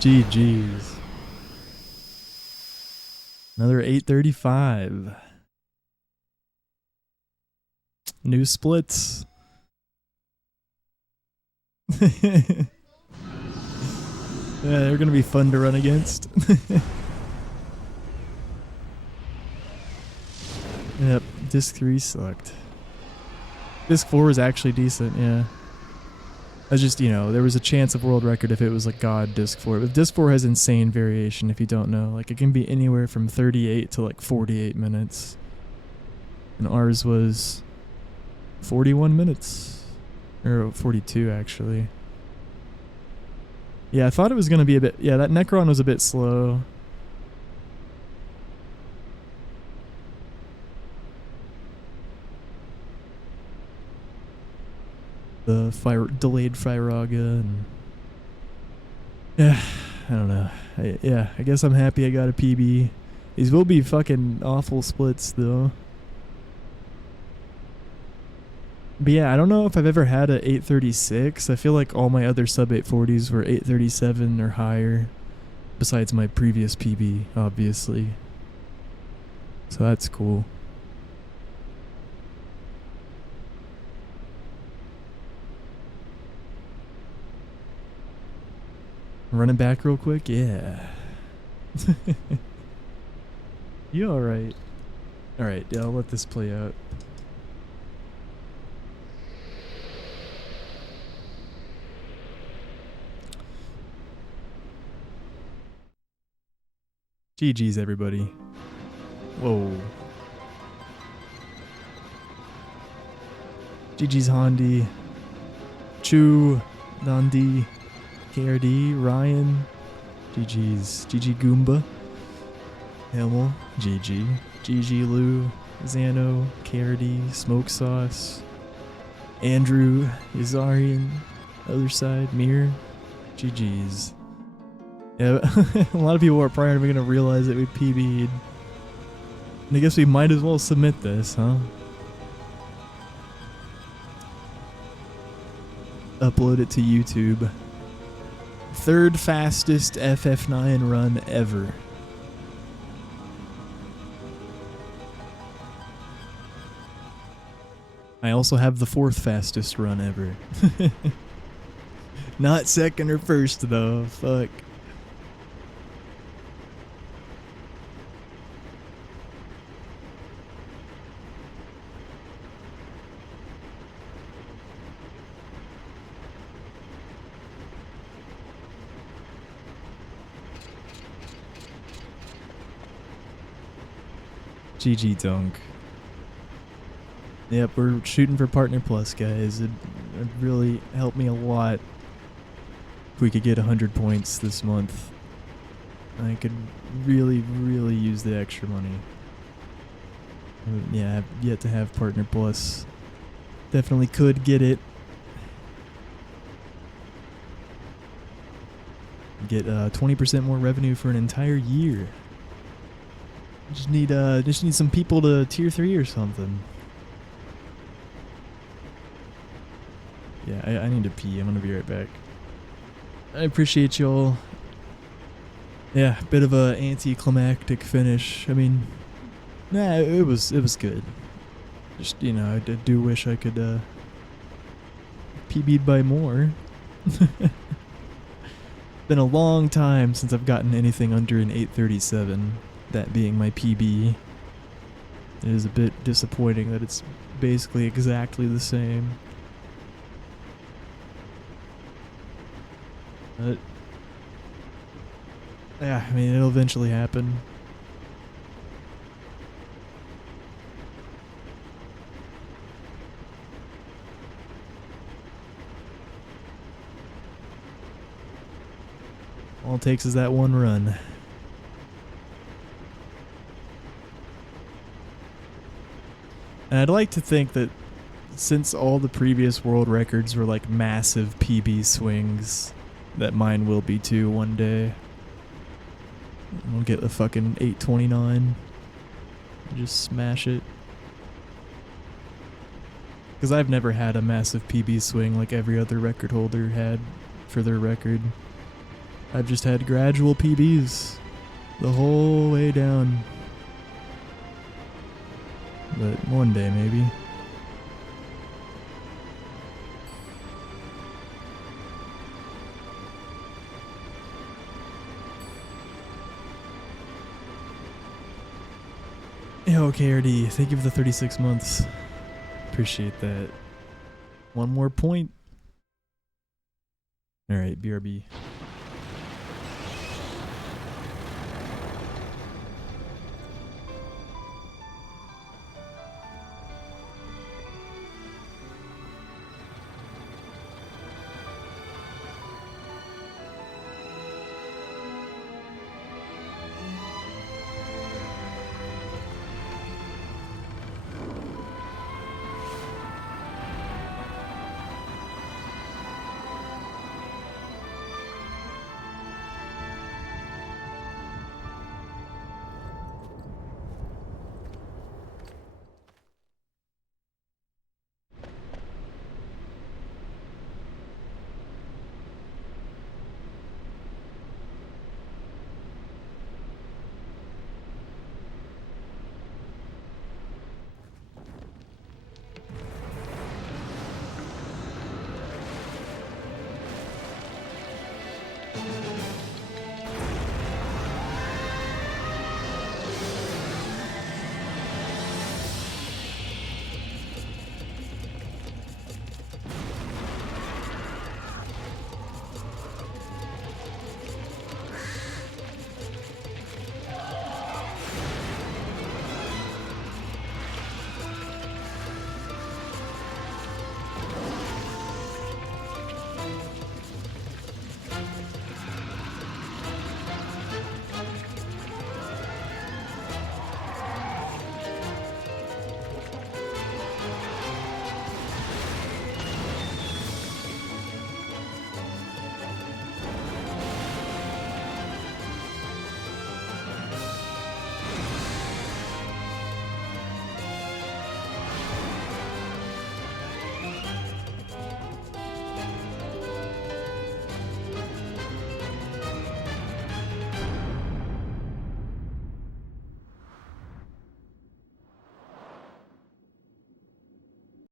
GG's. Another 835. New splits. Yeah, they're gonna be fun to run against. Yep, Disc 3 sucked. Disc 4 is actually decent, yeah. I just, you know, there was a chance of world record if it was like God Disc 4. But Disc 4 has insane variation if you don't know. Like, it can be anywhere from 38 to like 48 minutes. And ours was 41 minutes. Or 42, actually. Yeah, I thought it was going to be a bit... Yeah, that Necron was a bit slow. The delayed Firaga and... Yeah, I don't know. I guess I'm happy I got a PB. These will be fucking awful splits, though. But yeah, I don't know if I've ever had a 836. I feel like all my other sub 840s were 837 or higher, besides my previous PB, obviously. So that's cool. Running back real quick? Yeah. You alright? Alright, yeah, I'll let this play out. GG's, everybody. Whoa. GG's Hondi. Chu. Nandi. KRD. Ryan. GG's. GG Goomba. Hamel. GG. GG Lou. Xano. KRD. Smoke Sauce. Andrew. Yazarian. Other side. Mir. GG's. Yeah, a lot of people are probably never going to realize that we PB'd. And I guess we might as well submit this, huh? Upload it to YouTube. 3rd fastest FF9 run ever. I also have the 4th fastest run ever. Not 2nd or 1st, though. Fuck. GG Dunk. Yep, we're shooting for Partner Plus, guys. It'd really help me a lot if we could get 100 points this month. I could really, really use the extra money. Yeah, I've yet to have Partner Plus. Definitely could get it. Get 20% more revenue for an entire year. Just need some people to tier 3 or something. Yeah, I need to pee. I'm gonna be right back. I appreciate y'all. Yeah, bit of a anticlimactic finish. I mean, nah, it was good. Just, you know, I do wish I could PB'd by more. Been a long time since I've gotten anything under an 837, that being my PB. It is a bit disappointing that it's basically exactly the same. But yeah, I mean, it'll eventually happen. All it takes is that one run. And I'd like to think that since all the previous world records were like massive PB swings, that mine will be too one day. I'll get a fucking 829. Just smash it. Because I've never had a massive PB swing like every other record holder had for their record. I've just had gradual PBs the whole way down. But one day, maybe. Yo, KRD, thank you for the 36 months. Appreciate that. One more point. Alright, BRB.